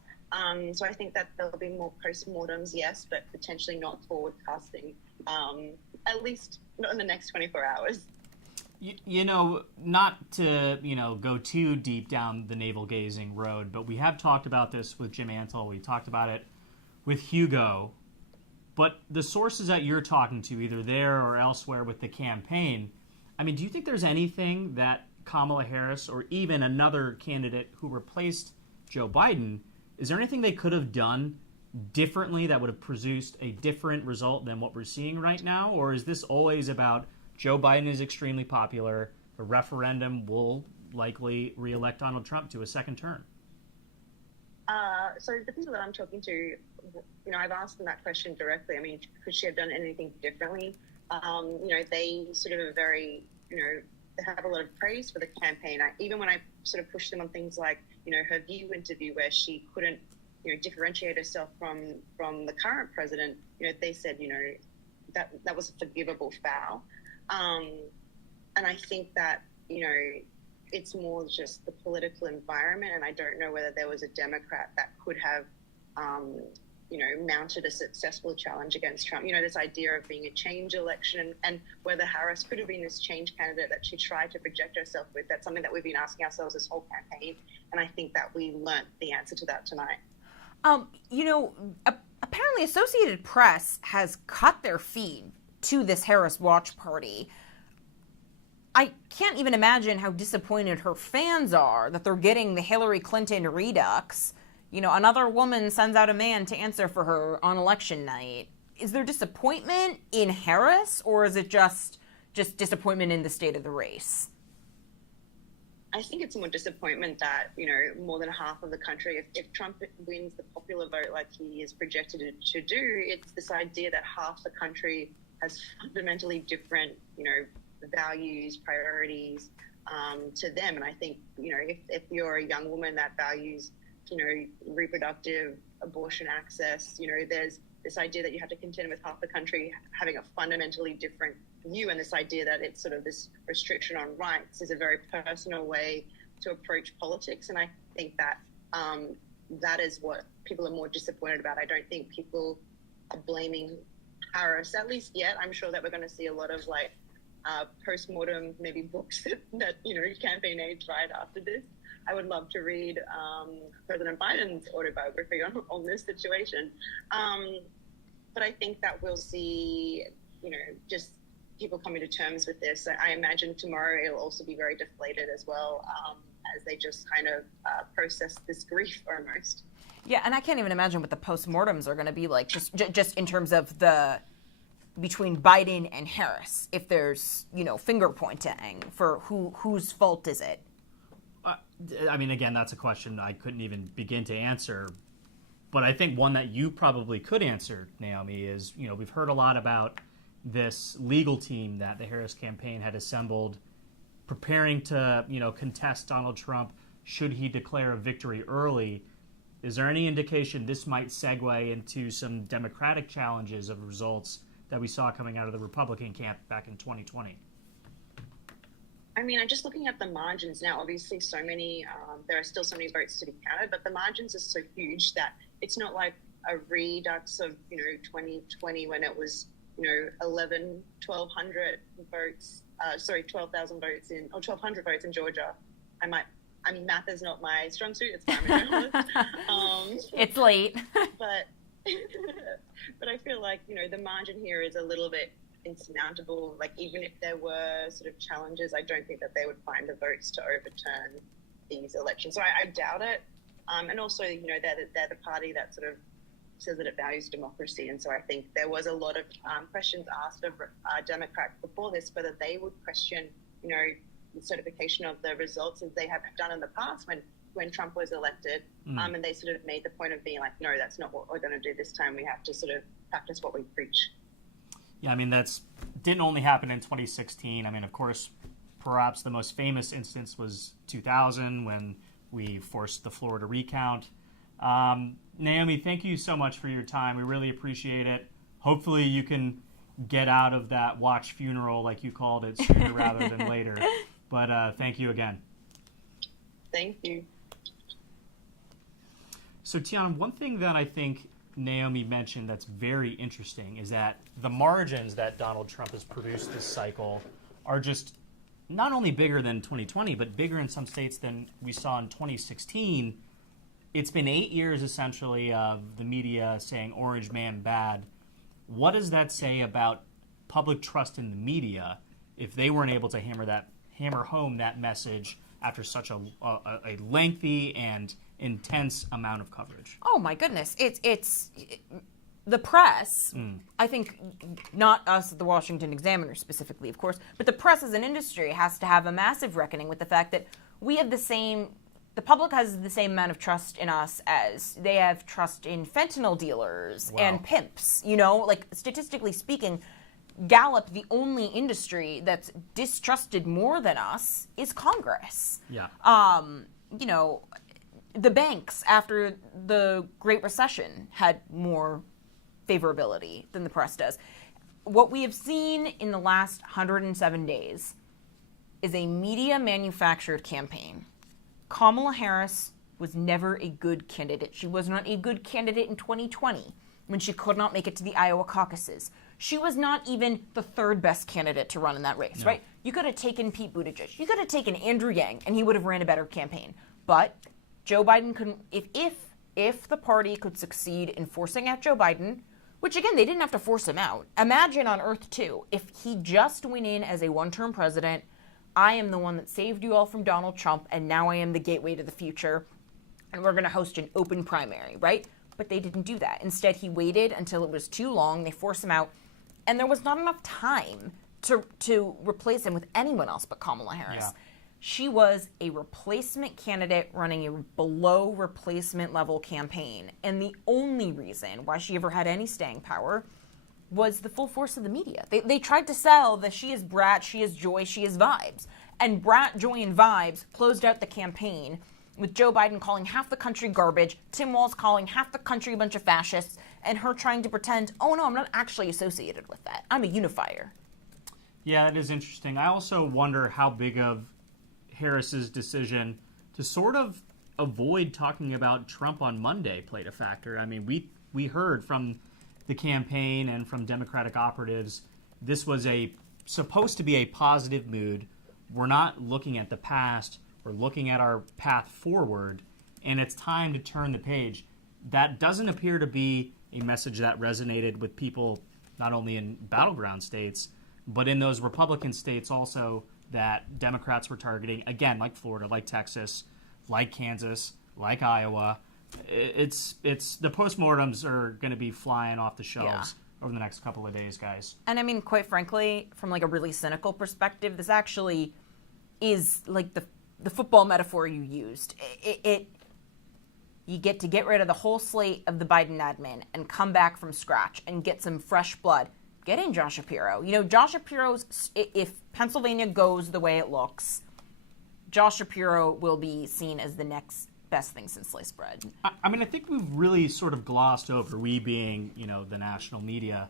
So I think that there'll be more postmortems, yes, but potentially not forward-casting, at least not in the next 24 hours. Not to, go too deep down the navel-gazing road, but we have talked about this with Jim Antle. We talked about it with Hugo. But the sources that you're talking to, either there or elsewhere with the campaign, do you think there's anything that Kamala Harris or even another candidate who replaced Joe Biden, is there anything they could have done differently that would have produced a different result than what we're seeing right now? Or is this always about Joe Biden is extremely popular, a referendum will likely reelect Donald Trump to a second term? So the people that I'm talking to, you know, I've asked them that question directly. I mean, could she have done anything differently? You know, they sort of are very, you know, they have a lot of praise for the campaign. Even when I sort of pushed them on things like, you know, her View interview where she couldn't, you know, differentiate herself from the current president, you know, they said, you know, that was a forgivable foul. And I think that, you know, it's more just the political environment, and I don't know whether there was a Democrat that could have, you know, mounted a successful challenge against Trump. You know, this idea of being a change election, and whether Harris could have been this change candidate that she tried to project herself with. That's something that we've been asking ourselves this whole campaign, and I think that we learnt the answer to that tonight. You know, apparently Associated Press has cut their feed to this Harris Watch Party. I can't even imagine how disappointed her fans are that they're getting the Hillary Clinton redux. You know, another woman sends out a man to answer for her on election night. Is there disappointment in Harris, or is it just disappointment in the state of the race? I think it's more disappointment that, you know, more than half of the country, if Trump wins the popular vote like he is projected to do, it's this idea that half the country has fundamentally different, you know, values, priorities to them. And I think, you know, if you're a young woman that values, you know, reproductive abortion access, you know, there's this idea that you have to contend with half the country having a fundamentally different view, and this idea that it's sort of this restriction on rights is a very personal way to approach politics. And I think that that is what people are more disappointed about. I don't think people are blaming Harris, at least yet. I'm sure that we're going to see a lot of like post-mortem maybe books that you know, campaign aides write after this. I would love to read President Biden's autobiography on this situation. But I think that we'll see, you know, just people coming to terms with this. I imagine tomorrow it'll also be very deflated as well, as they just kind of process this grief almost. Yeah, and I can't even imagine what the postmortems are going to be like, just in terms of the between Biden and Harris. If there's, you know, finger pointing for whose fault is it? I mean, again, that's a question I couldn't even begin to answer. But I think one that you probably could answer, Naomi, is, you know, we've heard a lot about this legal team that the Harris campaign had assembled preparing to, you know, contest Donald Trump should he declare a victory early. Is there any indication this might segue into some Democratic challenges of results that we saw coming out of the Republican camp back in 2020? I mean, I'm just looking at the margins now. Obviously, so many, there are still so many votes to be counted, but the margins are so huge that it's not like a redux of, you know, 2020 when it was, you know, 1,200 votes, 12,000 votes in, or 1,200 votes in Georgia. I mean, math is not my strong suit. It's fine. It's late. but I feel like, you know, the margin here is a little bit insurmountable. Like, even if there were sort of challenges, I don't think that they would find the votes to overturn these elections. So I doubt it. And also, you know, they're the party that sort of says that it values democracy. And so I think there was a lot of questions asked of Democrats before this, whether they would question, you know, the certification of the results as they have done in the past when Trump was elected. And they sort of made the point of being like, no, that's not what we're going to do this time. We have to sort of practice what we preach. Yeah, I mean, that's didn't only happen in 2016. I mean, of course, perhaps the most famous instance was 2000 when we forced the Florida recount. Naomi, thank you so much for your time. We really appreciate it. Hopefully you can get out of that watch funeral, like you called it, sooner rather than later. But thank you again. Thank you. So, Tiana, one thing that I think Naomi mentioned that's very interesting is that the margins that Donald Trump has produced this cycle are just not only bigger than 2020, but bigger in some states than we saw in 2016. It's been 8 years, essentially, of the media saying orange man bad. What does that say about public trust in the media if they weren't able to hammer home that message after such a lengthy and intense amount of coverage. Oh my goodness, it's the press. I think not us at the Washington Examiner specifically, of course, but the press as an industry has to have a massive reckoning with the fact that we have the public has the same amount of trust in us as they have trust in fentanyl dealers and pimps. You know, like statistically speaking, Gallup, the only industry that's distrusted more than us is Congress. Yeah. You know, the banks after the Great Recession had more favorability than the press does. What we have seen in the last 107 days is a media manufactured campaign. Kamala Harris was never a good candidate. She was not a good candidate in 2020 when she could not make it to the Iowa caucuses. She was not even the third best candidate to run in that race, right? You could have taken Pete Buttigieg. You could have taken Andrew Yang, and he would have ran a better campaign. But Joe Biden couldn't. If the party could succeed in forcing out Joe Biden, which again, they didn't have to force him out. Imagine on Earth 2, if he just went in as a one-term president, I am the one that saved you all from Donald Trump, and now I am the gateway to the future, and we're going to host an open primary, right? But they didn't do that. Instead, he waited until it was too long. They forced him out, and there was not enough time to replace him with anyone else but Kamala Harris. Yeah. She was a replacement candidate running a below replacement level campaign, and the only reason why she ever had any staying power was the full force of the media. They tried to sell that she is brat, she is joy, she is vibes. And brat, joy, and vibes closed out the campaign with Joe Biden calling half the country garbage, Tim Walz calling half the country a bunch of fascists, and her trying to pretend, oh no, I'm not actually associated with that. I'm a unifier. Yeah, it is interesting. I also wonder how big of Harris's decision to sort of avoid talking about Trump on Monday played a factor. I mean, we heard from the campaign and from Democratic operatives, this was supposed to be a positive mood. We're not looking at the past, we're looking at our path forward, and it's time to turn the page. That doesn't appear to be a message that resonated with people not only in battleground states, but in those Republican states also that Democrats were targeting, again, like Florida, like Texas, like Kansas, like Iowa. It's the postmortems are going to be flying off the shelves over the next couple of days, guys. And I mean, quite frankly, from like a really cynical perspective, this actually is like the football metaphor you used. You get to get rid of the whole slate of the Biden admin and come back from scratch and get some fresh blood. Get in Josh Shapiro. You know, Josh Shapiro's, if Pennsylvania goes the way it looks, Josh Shapiro will be seen as the next best thing since sliced bread. I mean, I think we've really sort of glossed over, we being, you know, the national media.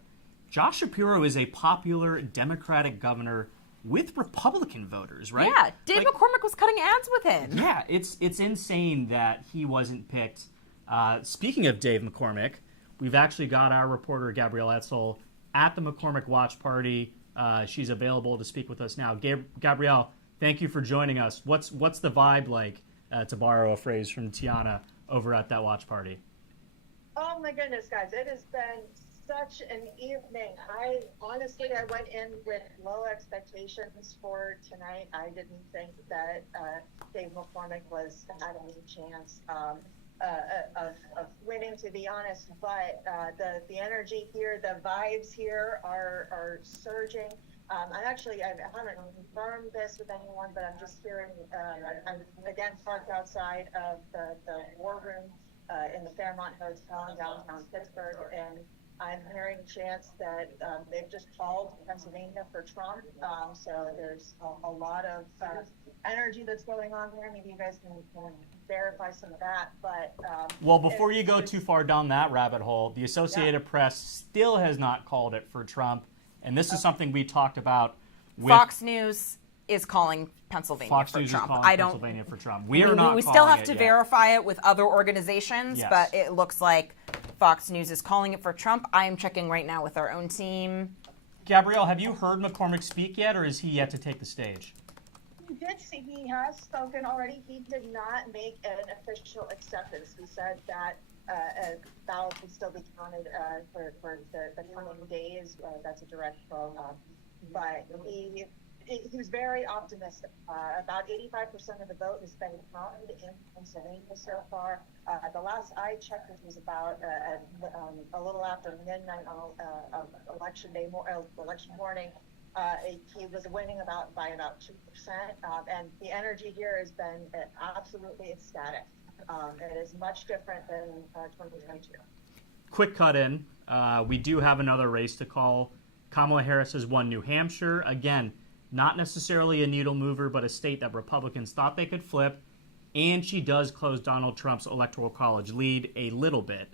Josh Shapiro is a popular Democratic governor with Republican voters, right? Yeah, Dave McCormick was cutting ads with him. Yeah, it's insane that he wasn't picked. Speaking of Dave McCormick, we've actually got our reporter, Gabrielle Etzel, at the McCormick Watch Party. She's available to speak with us now. Gabrielle, thank you for joining us. What's the vibe like, to borrow a phrase from Tiana, over at that watch party? Oh my goodness, guys, it has been such an evening. I went in with low expectations for tonight. I didn't think that Dave McCormick had any chance of winning, to be honest. But the energy here, the vibes here are surging. I haven't confirmed this with anyone, but I'm just hearing. I'm again parked outside of the War Room in the Fairmont Hotel in downtown Pittsburgh, and I'm hearing chants that they've just called Pennsylvania for Trump. So there's a lot of energy that's going on there. Maybe you guys can verify some of that. But well, before you go too far down that rabbit hole, the Associated Press still has not called it for Trump. And this is something we talked about with Fox News is calling Pennsylvania Fox for News Trump. Is calling Pennsylvania for Trump. We still have to yet. verify it with other organizations, yes. But it looks like Fox News is calling it for Trump. I am checking right now with our own team. Gabrielle, have you heard McCormick speak yet, or is he yet to take the stage? He has spoken already. He did not make an official acceptance. He said that ballots would still be counted for the coming days. That's a direct quote. But he he was very optimistic. About 85% of the vote has been counted in Pennsylvania so far. The last I checked, it was about a little after midnight of election day, election morning. He was winning by about 2%, and the energy here has been absolutely ecstatic. It is much different than 2022. Quick cut in. We do have another race to call. Kamala Harris has won New Hampshire. Again, not necessarily a needle mover, but a state that Republicans thought they could flip. And she does close Donald Trump's Electoral College lead a little bit.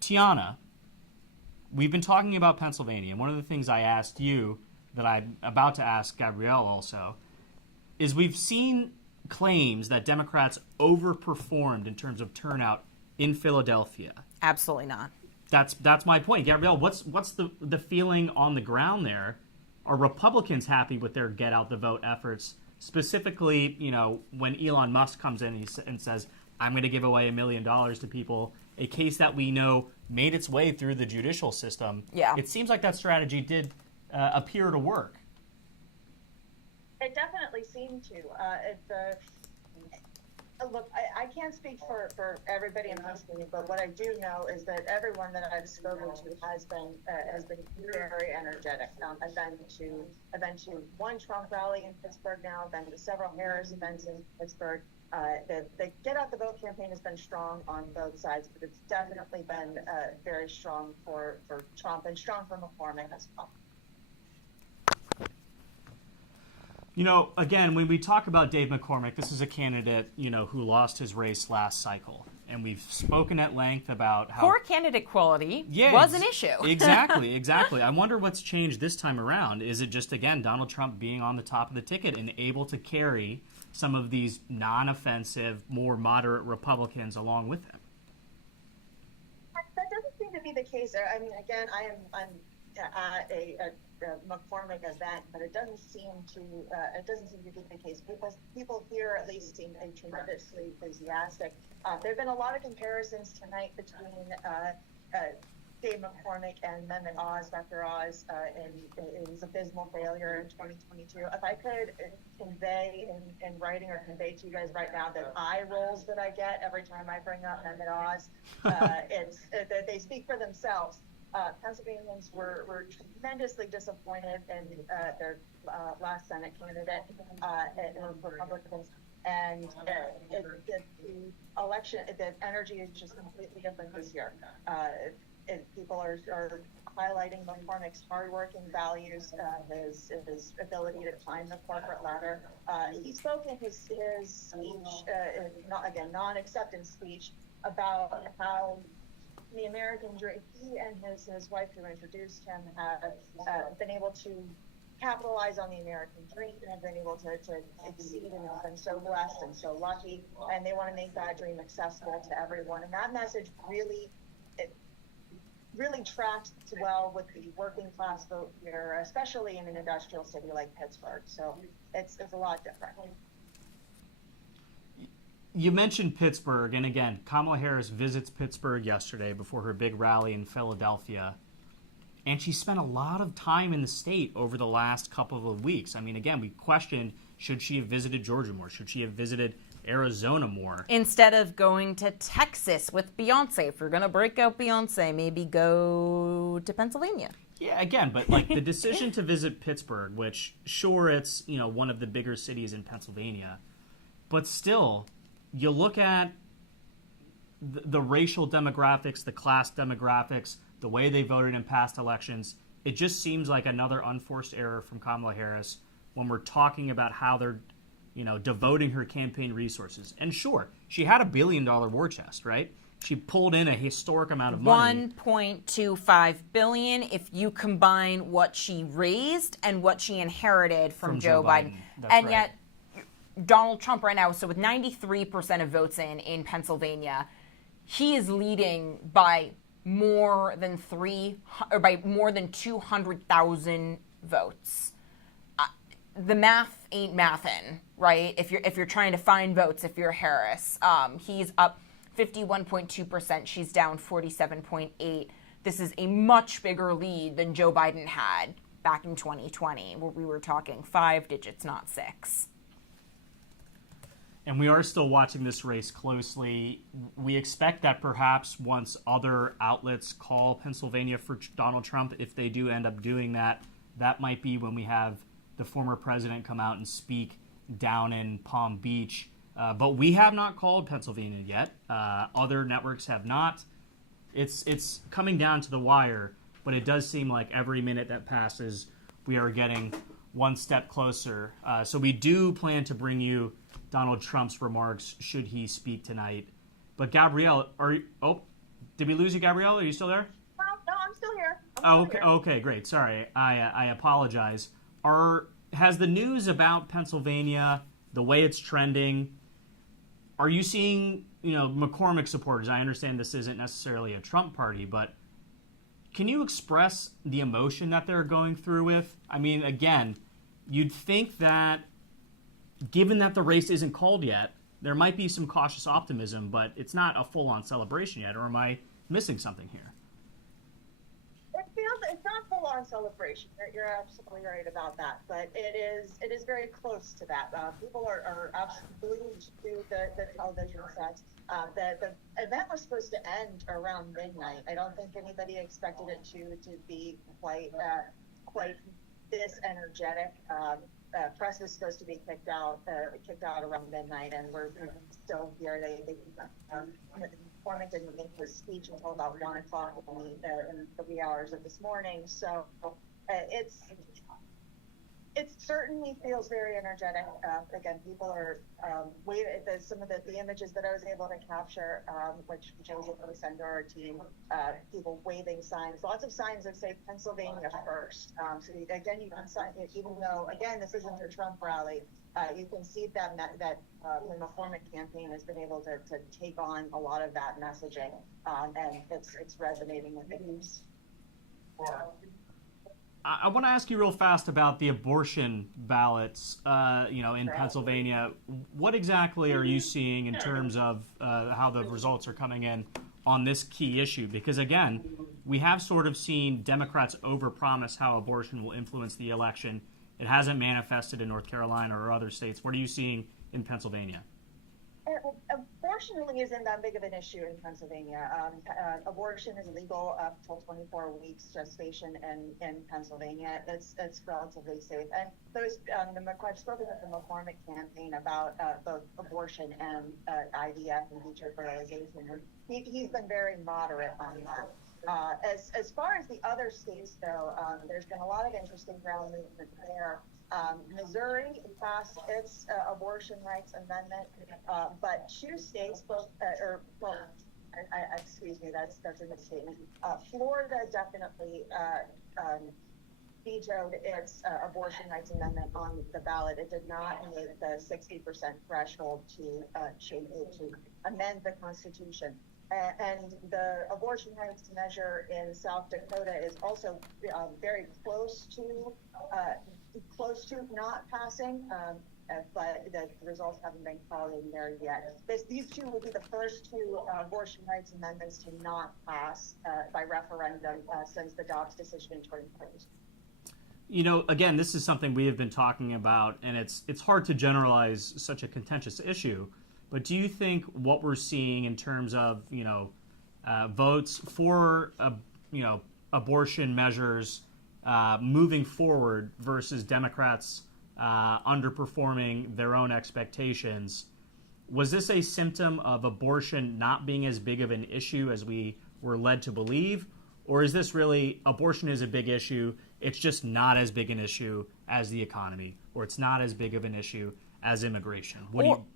Tiana, we've been talking about Pennsylvania. And one of the things I asked you that I'm about to ask Gabrielle also is we've seen claims that Democrats overperformed in terms of turnout in Philadelphia. Absolutely not. That's my point. Gabrielle, what's the feeling on the ground there? Are Republicans happy with their get out the vote efforts? Specifically, when Elon Musk comes in and says, I'm going to give away $1 million to people, a case that we know made its way through the judicial system. Yeah. It seems like that strategy did appear to work. It definitely seemed to. Look, I can't speak for everybody in Pennsylvania, but what I do know is that everyone that I've spoken to has been very energetic. I've been to one Trump rally in Pittsburgh now. I've been to several Harris events in Pittsburgh. The Get Out the Vote campaign has been strong on both sides, but it's definitely been very strong for Trump and strong for McCormick as well. Again, when we talk about Dave McCormick, this is a candidate, who lost his race last cycle. And we've spoken at length about how poor candidate quality was an issue. Exactly. I wonder what's changed this time around. Is it just, again, Donald Trump being on the top of the ticket and able to carry some of these non-offensive, more moderate Republicans along with him? That doesn't seem to be the case. I mean, again, I'm at a McCormick event, but it doesn't seem to be the case. People here at least seem tremendously enthusiastic. There have been a lot of comparisons tonight between Dave McCormick and Mehmet Oz, Dr. Oz, in his abysmal failure in 2022. If I could convey in writing or convey to you guys right now the eye rolls that I get every time I bring up Mehmet Oz, they speak for themselves. Pennsylvanians were tremendously disappointed in their last Senate candidate, Republicans, and the election, the energy is just completely different this year. People are highlighting McCormick's hardworking values, his ability to climb the corporate ladder. He spoke in his speech, non-acceptance speech, about how the American dream, he and his wife who introduced him have been able to capitalize on the American dream and have been able to exceed and have been so blessed and so lucky, and they want to make that dream accessible to everyone. And that message really tracks well with the working class vote here, especially in an industrial city like Pittsburgh. So it's a lot different. You mentioned Pittsburgh, and again, Kamala Harris visits Pittsburgh yesterday before her big rally in Philadelphia, and she spent a lot of time in the state over the last couple of weeks. I mean, again, we questioned, should she have visited Georgia more? Should she have visited Arizona more? Instead of going to Texas with Beyonce. If you're going to break out Beyonce, maybe go to Pennsylvania. Yeah, again, but like the decision to visit Pittsburgh, which sure it's, one of the bigger cities in Pennsylvania, but still, you look at the racial demographics, the class demographics, the way they voted in past elections, it just seems like another unforced error from Kamala Harris when we're talking about how they're, devoting her campaign resources. And sure, she had $1 billion war chest, right? She pulled in a historic amount of money. $1.25 billion if you combine what she raised and what she inherited from Joe Biden. That's right. Yet Donald Trump right now, so with 93% of votes in Pennsylvania, he is leading by more than 200,000 votes. The math ain't mathin', right? If you're trying to find votes, if you're Harris, he's up 51.2%. She's down 47.8%. This is a much bigger lead than Joe Biden had back in 2020, where we were talking 5 digits, not 6. And we are still watching this race closely. We expect that perhaps once other outlets call Pennsylvania for Donald Trump, if they do end up doing that, that might be when we have the former president come out and speak down in Palm Beach. But we have not called Pennsylvania yet. Other networks have not. It's coming down to the wire, but it does seem like every minute that passes, we are getting one step closer. So we do plan to bring you Donald Trump's remarks should he speak tonight. But Gabrielle, did we lose you, Gabrielle? Are you still there? No, I'm still here. Okay, great. Sorry, I apologize. Has the news about Pennsylvania, the way it's trending, are you seeing, McCormick supporters? I understand this isn't necessarily a Trump party, but can you express the emotion that they're going through with? I mean, again, you'd think that given that the race isn't called yet, there might be some cautious optimism, but it's not a full-on celebration yet, or am I missing something here? It's not full-on celebration. You're absolutely right about that, but it is very close to that. People are absolutely glued to the television sets. The event was supposed to end around midnight. I don't think anybody expected it to be quite this energetic. Press was supposed to be kicked out around midnight, and we're still here. McCormick didn't make his speech until about 1 o'clock in the wee hours of this morning. So it certainly feels very energetic. Again, people are waiting. Some of the images that I was able to capture, which I was able to send to our team, people waving signs, lots of signs that say Pennsylvania first. So again, you can sign, even though again this isn't a Trump rally, you can see that the McCormick campaign has been able to take on a lot of that messaging, and it's resonating with the news. I want to ask you real fast about the abortion ballots, in Pennsylvania. What exactly are you seeing in terms of how the results are coming in on this key issue? Because again, we have sort of seen Democrats overpromise how abortion will influence the election. It hasn't manifested in North Carolina or other states. What are you seeing in Pennsylvania? Abortion really isn't that big of an issue in Pennsylvania. Abortion is legal up till 24 weeks gestation in Pennsylvania. It's relatively safe. And I've spoken with the McCormick campaign about both abortion and IVF and future fertilization. He's been very moderate on that. As far as the other states go, there's been a lot of interesting ground movement there. Missouri passed its abortion rights amendment, but 2 states, excuse me, that's a misstatement. Florida definitely vetoed its abortion rights amendment on the ballot. It did not meet the 60% threshold to amend the Constitution. And the abortion rights measure in South Dakota is also very close to not passing, but the results haven't been called in there yet. These 2 will be the first 2 abortion rights amendments to not pass by referendum since the Dobbs decision in 2020. Again, this is something we have been talking about, and it's hard to generalize such a contentious issue. But do you think what we're seeing in terms of, votes for, abortion measures moving forward versus Democrats underperforming their own expectations, was this a symptom of abortion not being as big of an issue as we were led to believe? Or is this really, abortion is a big issue, it's just not as big an issue as the economy, or it's not as big of an issue as immigration?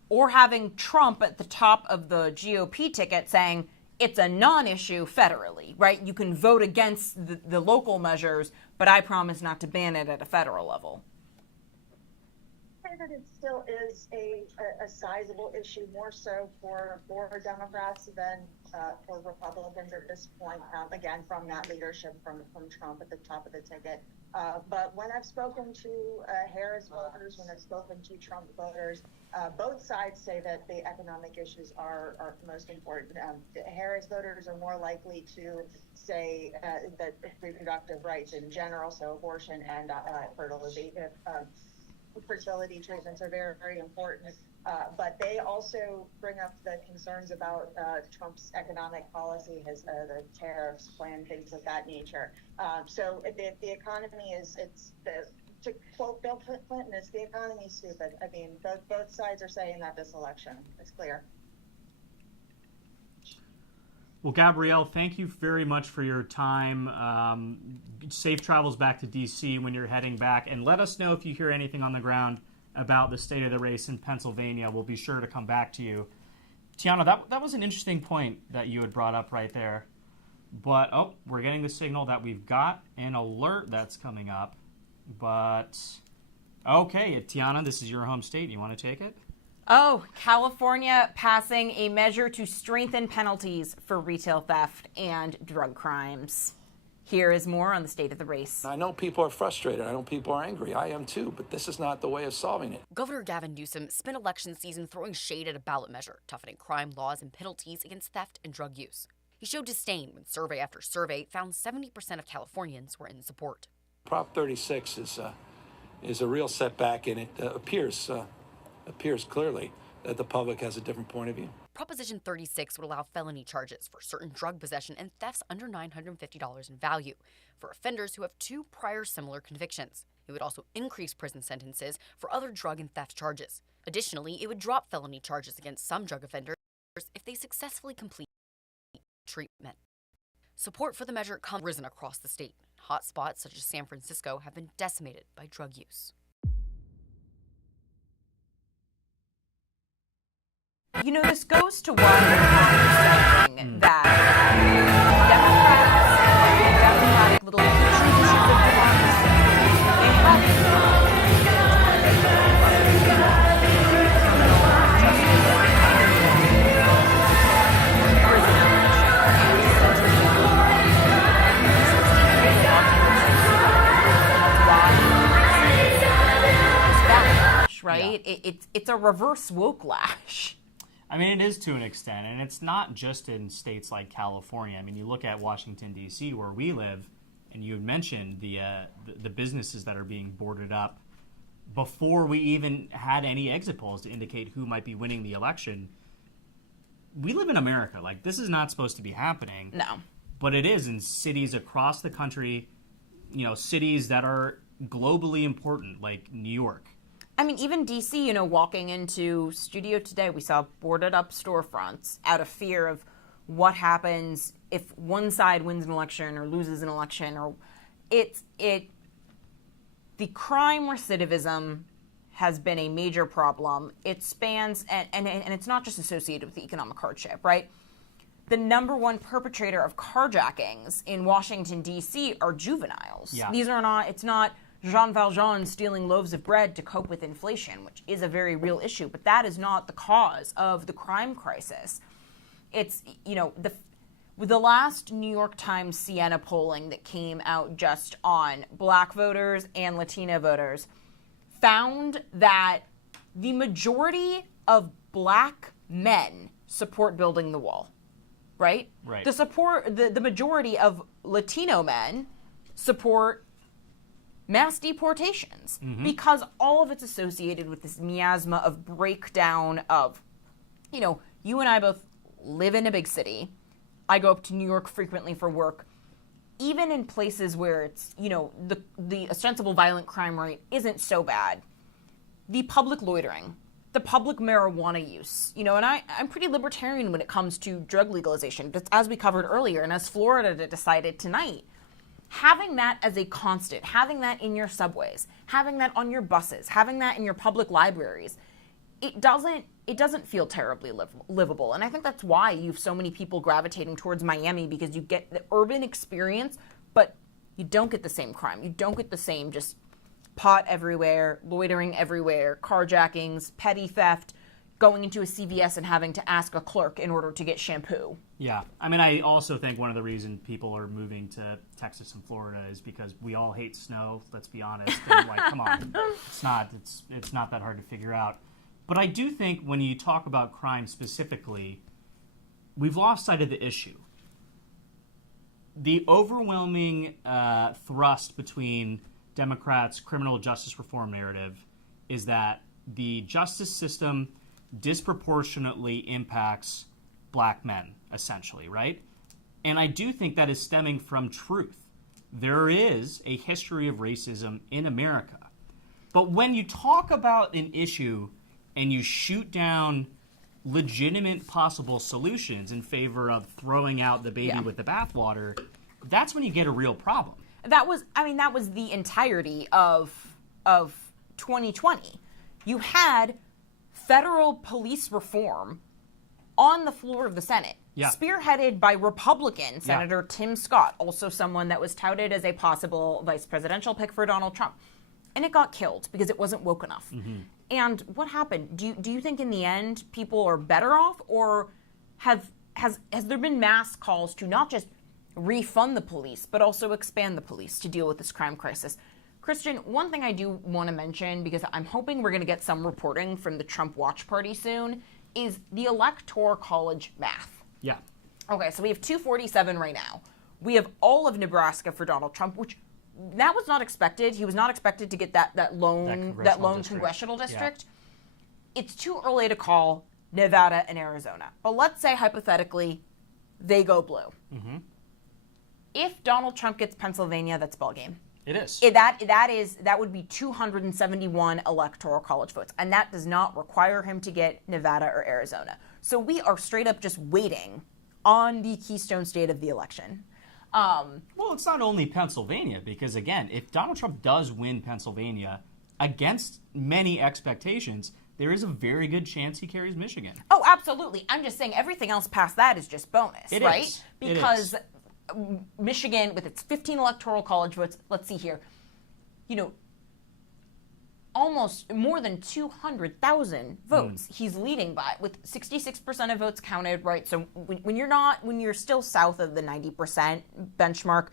Or having Trump at the top of the GOP ticket saying it's a non-issue federally, right? You can vote against the local measures, but I promise not to ban it at a federal level. say that it still is a sizable issue, more so for Democrats than for Republicans at this point. Again, from that leadership from Trump at the top of the ticket. But when I've spoken to Harris voters, when I've spoken to Trump voters, both sides say that the economic issues are most important. Harris voters are more likely to say that reproductive rights in general, so abortion and fertility treatments are very, very important. But they also bring up the concerns about Trump's economic policy, the tariffs plan, things of that nature. So the economy to quote Bill Clinton, is the economy stupid? I mean, both sides are saying that this election. It's clear. Well, Gabrielle, thank you very much for your time. Safe travels back to D.C. when you're heading back. And let us know if you hear anything on the ground about the state of the race in Pennsylvania. We'll be sure to come back to you. Tiana, that was an interesting point that you had brought up right there. But, we're getting the signal that we've got an alert that's coming up. But, okay, Tiana, this is your home state. You want to take it? Oh, California passing a measure to strengthen penalties for retail theft and drug crimes. Here is more on the state of the race. I know people are frustrated. I know people are angry. I am too, but this is not the way of solving it. Governor Gavin Newsom spent election season throwing shade at a ballot measure, toughening crime laws and penalties against theft and drug use. He showed disdain when survey after survey found 70% of Californians were in support. Prop 36 is a real setback, and it appears clearly that the public has a different point of view. Proposition 36 would allow felony charges for certain drug possession and thefts under $950 in value for offenders who have 2 prior similar convictions. It would also increase prison sentences for other drug and theft charges. Additionally, it would drop felony charges against some drug offenders if they successfully complete treatment. Support for the measure has risen across the state. Hot spots such as San Francisco have been decimated by drug use. You know, this goes to why we're saying that Democratic little traditions of democracy, they have right? Yeah. It's a reverse woke lash. I mean, it is to an extent, and it's not just in states like California. I mean, you look at Washington, D.C., where we live, and you had mentioned the businesses that are being boarded up before we even had any exit polls to indicate who might be winning the election. We live in America. Like, this is not supposed to be happening. No. But it is in cities across the country, you know, cities that are globally important, like New York. I mean, even D.C., you know, walking into studio today, we saw boarded up storefronts out of fear of what happens if one side wins an election or loses an election. Or the crime recidivism has been a major problem. It spans, and it's not just associated with the economic hardship, right? The number one perpetrator of carjackings in Washington, D.C. are juveniles. Yeah. These are not, it's not Jean Valjean stealing loaves of bread to cope with inflation, which is a very real issue, but that is not the cause of the crime crisis. It's, you know, the last New York Times Siena polling that came out just on Black voters and Latino voters found that the majority of Black men support building the wall, right? Right. The majority of Latino men support mass deportations, because all of it's associated with this miasma of breakdown of, you know, you and I both live in a big city. I go up to New York frequently for work. Even in places where it's, you know, the ostensible violent crime rate isn't so bad, the public loitering, the public marijuana use, you know, and I'm pretty libertarian when it comes to drug legalization, but as we covered earlier, and as Florida decided tonight, having that as a constant, having that in your subways, having that on your buses, having that in your public libraries, it doesn't feel terribly livable. And I think that's why you have so many people gravitating towards Miami, because you get the urban experience, but you don't get the same crime. You don't get the same just pot everywhere, loitering everywhere, carjackings, petty theft, going into a CVS and having to ask a clerk in order to get shampoo. Yeah. I mean, I also think one of the reasons people are moving to Texas and Florida is because we all hate snow, let's be honest. And like, come on. It's not that hard to figure out. But I do think when you talk about crime specifically, we've lost sight of the issue. The overwhelming thrust between Democrats' criminal justice reform narrative is that the justice system disproportionately impacts black men, essentially, right? And I do think that is stemming from truth. There is a history of racism in America. But when you talk about an issue and you shoot down legitimate possible solutions in favor of throwing out the baby with the bathwater, that's when you get a real problem. That was the entirety of 2020. You had federal police reform on the floor of the Senate, spearheaded by Republican Senator Tim Scott, also someone that was touted as a possible vice presidential pick for Donald Trump. And it got killed because it wasn't woke enough. Mm-hmm. And what happened? Do you think in the end people are better off, or has there been mass calls to not just refund the police, but also expand the police to deal with this crime crisis? Christian, one thing I do want to mention, because I'm hoping we're going to get some reporting from the Trump Watch Party soon, is the Electoral College math. Yeah. Okay, so we have 247 right now. We have all of Nebraska for Donald Trump, which that was not expected. He was not expected to get that lone congressional district. Yeah. It's too early to call Nevada and Arizona. But let's say hypothetically they go blue. Mm-hmm. If Donald Trump gets Pennsylvania, that's ballgame. It is. That would be 271 electoral college votes, and that does not require him to get Nevada or Arizona. So we are straight up just waiting on the keystone state of the election. Well, it's not only Pennsylvania, because again, if Donald Trump does win Pennsylvania against many expectations, there is a very good chance he carries Michigan. Oh, absolutely. I'm just saying everything else past that is just bonus, right? Because Michigan, with its 15 electoral college votes, let's see here, almost more than 200,000 votes he's leading by, with 66% of votes counted, right? So when you're still south of the 90% benchmark,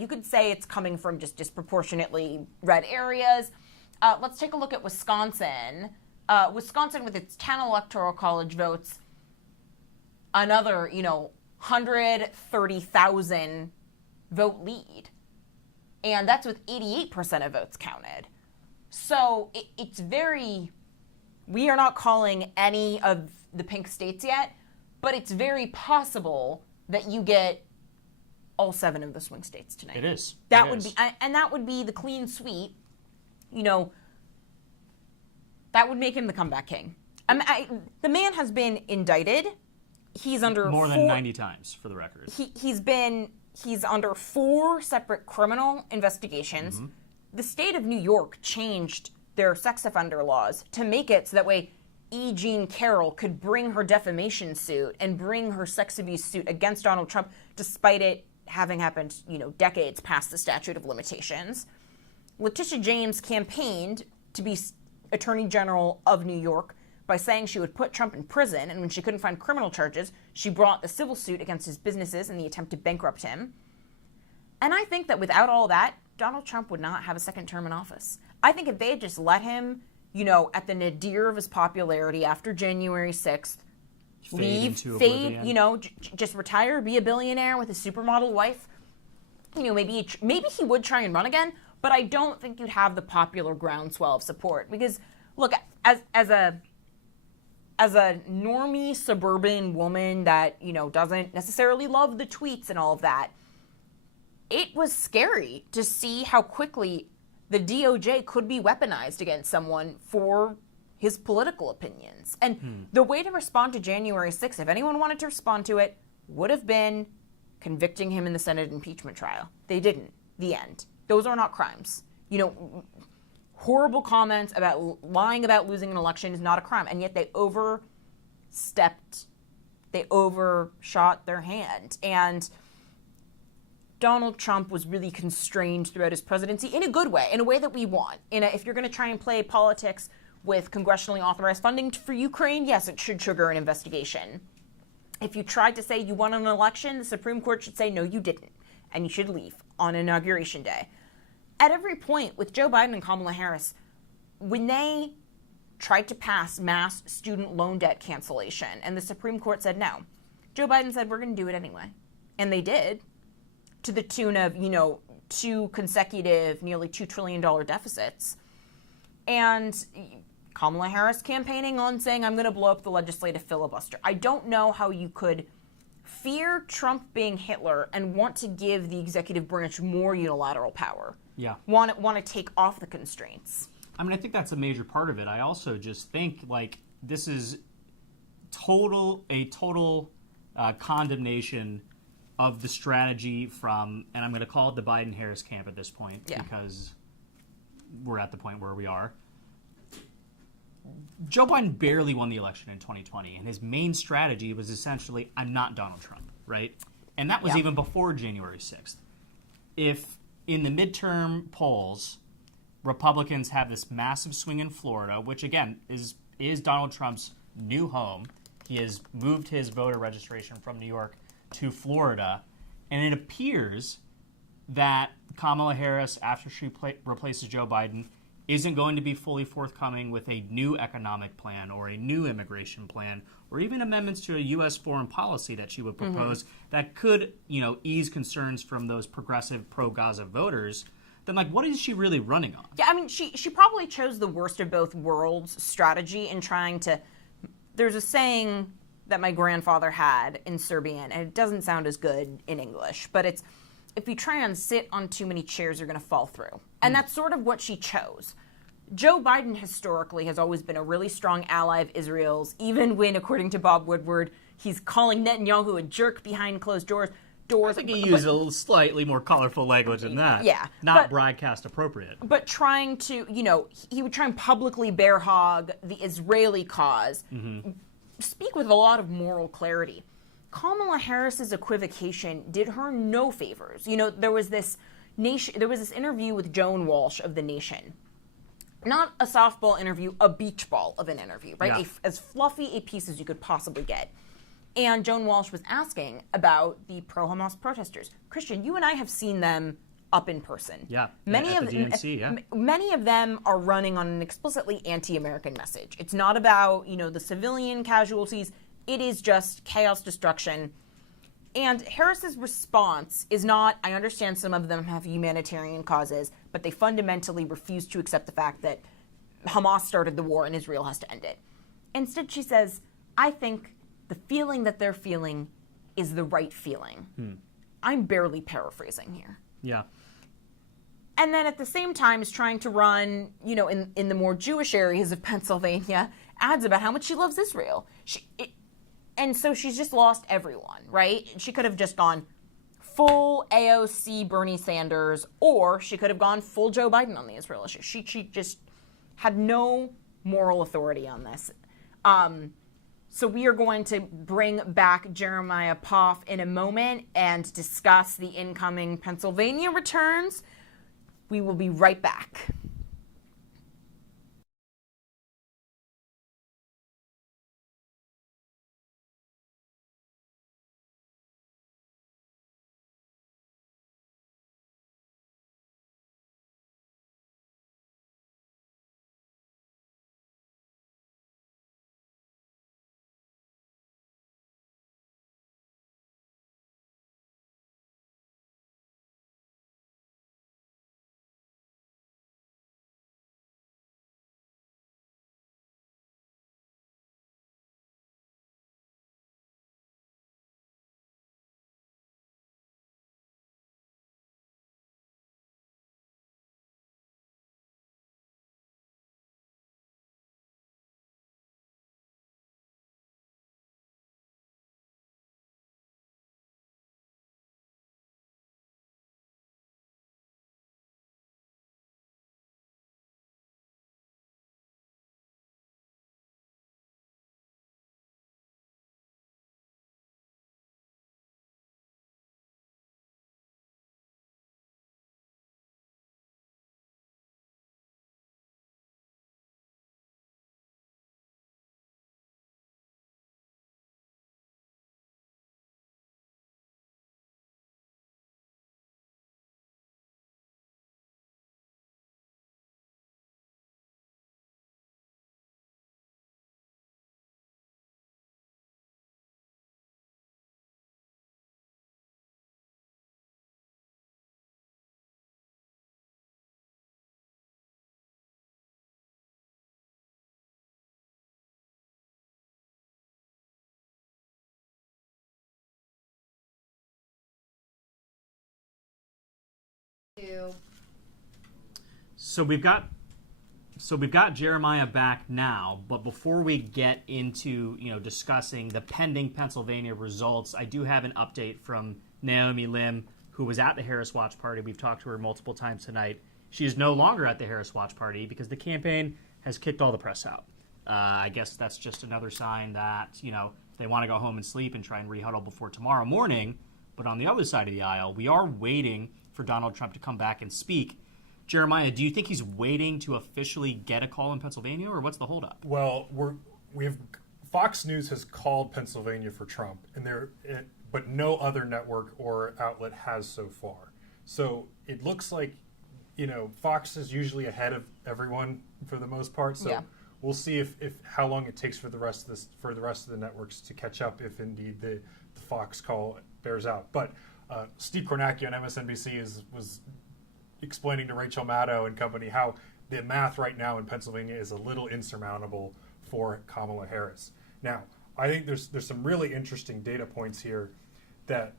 you could say it's coming from just disproportionately red areas. Let's take a look at Wisconsin. Wisconsin, with its 10 electoral college votes, another, 130,000 vote lead. And that's with 88% of votes counted. So it's we are not calling any of the pink states yet, but it's very possible that you get all 7 of the swing states tonight. It is. That would be the clean sweep. That would make him the comeback king. The man has been indicted. He's under more than 90 times, for the record. He's under 4 separate criminal investigations. Mm-hmm. The state of New York changed their sex offender laws to make it so that way E. Jean Carroll could bring her defamation suit and bring her sex abuse suit against Donald Trump, despite it having happened, decades past the statute of limitations. Letitia James campaigned to be Attorney General of New York by saying she would put Trump in prison, and when she couldn't find criminal charges, she brought the civil suit against his businesses in the attempt to bankrupt him. And I think that without all that, Donald Trump would not have a second term in office. I think if they had just let him, at the nadir of his popularity after January 6th, just retire, be a billionaire with a supermodel wife, maybe he would try and run again, but I don't think you'd have the popular groundswell of support. Because, look, as a normie suburban woman that, doesn't necessarily love the tweets and all of that, it was scary to see how quickly the DOJ could be weaponized against someone for his political opinions. And the way to respond to January 6th, if anyone wanted to respond to it, would have been convicting him in the Senate impeachment trial. They didn't. The end. Those are not crimes. Horrible comments about lying about losing an election is not a crime, and yet they overshot their hand. And Donald Trump was really constrained throughout his presidency in a good way, in a way that we want. If you're going to try and play politics with congressionally authorized funding for Ukraine, yes, it should trigger an investigation. If you tried to say you won an election, the Supreme Court should say, no, you didn't, and you should leave on Inauguration Day. At every point with Joe Biden and Kamala Harris, when they tried to pass mass student loan debt cancellation, and the Supreme Court said no, Joe Biden said, we're going to do it anyway. And they did, to the tune of, 2 consecutive, nearly $2 trillion deficits. And Kamala Harris campaigning on saying, I'm going to blow up the legislative filibuster. I don't know how you could fear Trump being Hitler and want to give the executive branch more unilateral power. Yeah. Want to take off the constraints. I mean, I think that's a major part of it. I also just think, this is a total condemnation of the strategy from, and I'm going to call it the Biden-Harris camp at this point, because we're at the point where we are. Joe Biden barely won the election in 2020, and his main strategy was essentially, I'm not Donald Trump, right? And that was even before January 6th. If in the midterm polls, Republicans have this massive swing in Florida, which again is Donald Trump's new home. He has moved his voter registration from New York to Florida, and it appears that Kamala Harris, after she replaces Joe Biden, isn't going to be fully forthcoming with a new economic plan or a new immigration plan or even amendments to a U.S. foreign policy that she would propose that could, ease concerns from those progressive pro-Gaza voters. Then, what is she really running on? Yeah, I mean, she probably chose the worst of both worlds strategy in trying to... There's a saying that my grandfather had in Serbian, and it doesn't sound as good in English, but it's, if you try and sit on too many chairs, you're going to fall through. And that's sort of what she chose. Joe Biden historically has always been a really strong ally of Israel's, even when, according to Bob Woodward, he's calling Netanyahu a jerk behind closed doors. I think he used a little slightly more colorful language than that. Yeah. Not broadcast appropriate. But trying to, he would try and publicly bear hog the Israeli cause, speak with a lot of moral clarity. Kamala Harris's equivocation did her no favors. There was this interview with Joan Walsh of The Nation. Not a softball interview, a beach ball of an interview, right? Yeah. As fluffy a piece as you could possibly get. And Joan Walsh was asking about the pro-Hamas protesters. Christian, you and I have seen them up in person. Yeah, many at the DNC, Many of them are running on an explicitly anti-American message. It's not about, the civilian casualties. It is just chaos, destruction. And Harris's response is not, I understand some of them have humanitarian causes, but they fundamentally refuse to accept the fact that Hamas started the war and Israel has to end it. Instead, she says, I think the feeling that they're feeling is the right feeling. I'm barely paraphrasing here. Yeah. And then at the same time is trying to run, in the more Jewish areas of Pennsylvania, ads about how much she loves Israel. And so she's just lost everyone, right? She could have just gone full AOC Bernie Sanders, or she could have gone full Joe Biden on the Israel issue. She just had no moral authority on this. So we are going to bring back Jeremiah Poff in a moment and discuss the incoming Pennsylvania returns. We will be right back. So we've got Jeremiah back now, but before we get into discussing the pending Pennsylvania results, I do have an update from Naomi Lim, who was at the Harris Watch Party. We've talked to her multiple times tonight. She is no longer at the Harris Watch Party because the campaign has kicked all the press out. I guess that's just another sign that they want to go home and sleep and try and rehuddle before tomorrow morning. But on the other side of the aisle, we are waiting for Donald Trump to come back and speak. Jeremiah, do you think he's waiting to officially get a call in Pennsylvania, or what's the holdup? Well, Fox News has called Pennsylvania for Trump, but no other network or outlet has so far. So it looks like Fox is usually ahead of everyone for the most part. So we'll see if how long it takes for the rest of the networks to catch up, if indeed the Fox call bears out. But Steve Kornacki on MSNBC was explaining to Rachel Maddow and company how the math right now in Pennsylvania is a little insurmountable for Kamala Harris. Now, I think there's some really interesting data points here that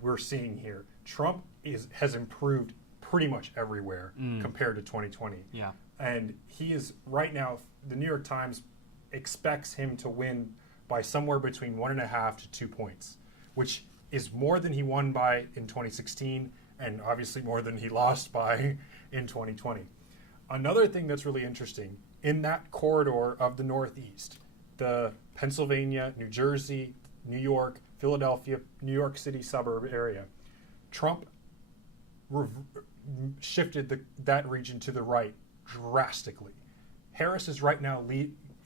we're seeing here. Trump has improved pretty much everywhere compared to 2020. Yeah. And he is right now, the New York Times expects him to win by somewhere between 1.5 to 2 points, which is more than he won by in 2016 and obviously more than he lost by in 2020. Another thing that's really interesting, in that corridor of the Northeast, the Pennsylvania, New Jersey, New York, Philadelphia, New York City suburb area, Trump shifted that region to the right drastically. Harris is right now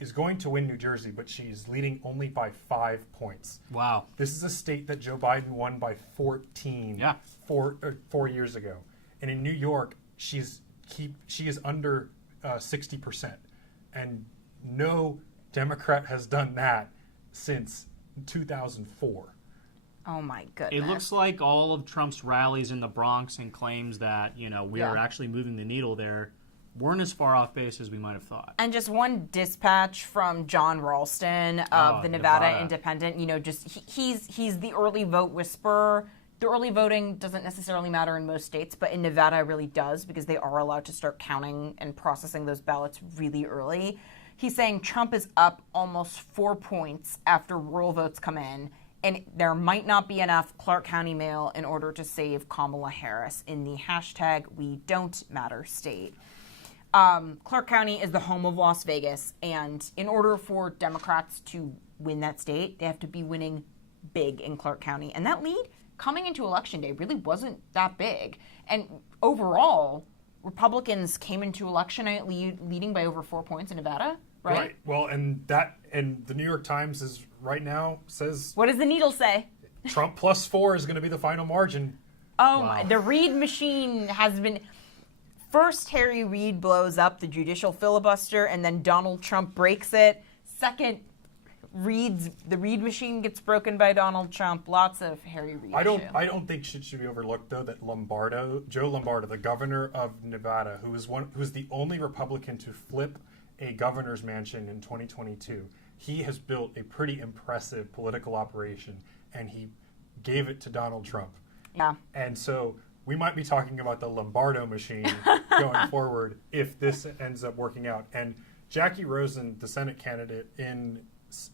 is going to win New Jersey, but she's leading only by 5 points. Wow. This is a state that Joe Biden won by 14 4 years ago. And in New York, she is under 60%. And no Democrat has done that since 2004. Oh my goodness. It looks like all of Trump's rallies in the Bronx and claims that, we are actually moving the needle there weren't as far off base as we might have thought. And just one dispatch from John Ralston of the Nevada Independent, he's the early vote whisperer. The early voting doesn't necessarily matter in most states, but in Nevada it really does because they are allowed to start counting and processing those ballots really early. He's saying Trump is up almost 4 points after rural votes come in, and there might not be enough Clark County mail in order to save Kamala Harris in the hashtag We Don't Matter state. Clark County is the home of Las Vegas, and in order for Democrats to win that state, they have to be winning big in Clark County. And that lead coming into Election Day really wasn't that big. And overall, Republicans came into Election night leading by over 4 points in Nevada, right? Well, and the New York Times is right now says... What does the needle say? Trump plus 4 is going to be the final margin. Oh, wow. The Reid machine has been... First, Harry Reid blows up the judicial filibuster, and then Donald Trump breaks it. Second, the Reid machine gets broken by Donald Trump. Lots of Harry Reid. I don't think it should be overlooked though that Joe Lombardo, the governor of Nevada, who's the only Republican to flip a governor's mansion in 2022, he has built a pretty impressive political operation, and he gave it to Donald Trump. Yeah. And so we might be talking about the Lombardo machine going forward if this ends up working out. And Jackie Rosen, the Senate candidate in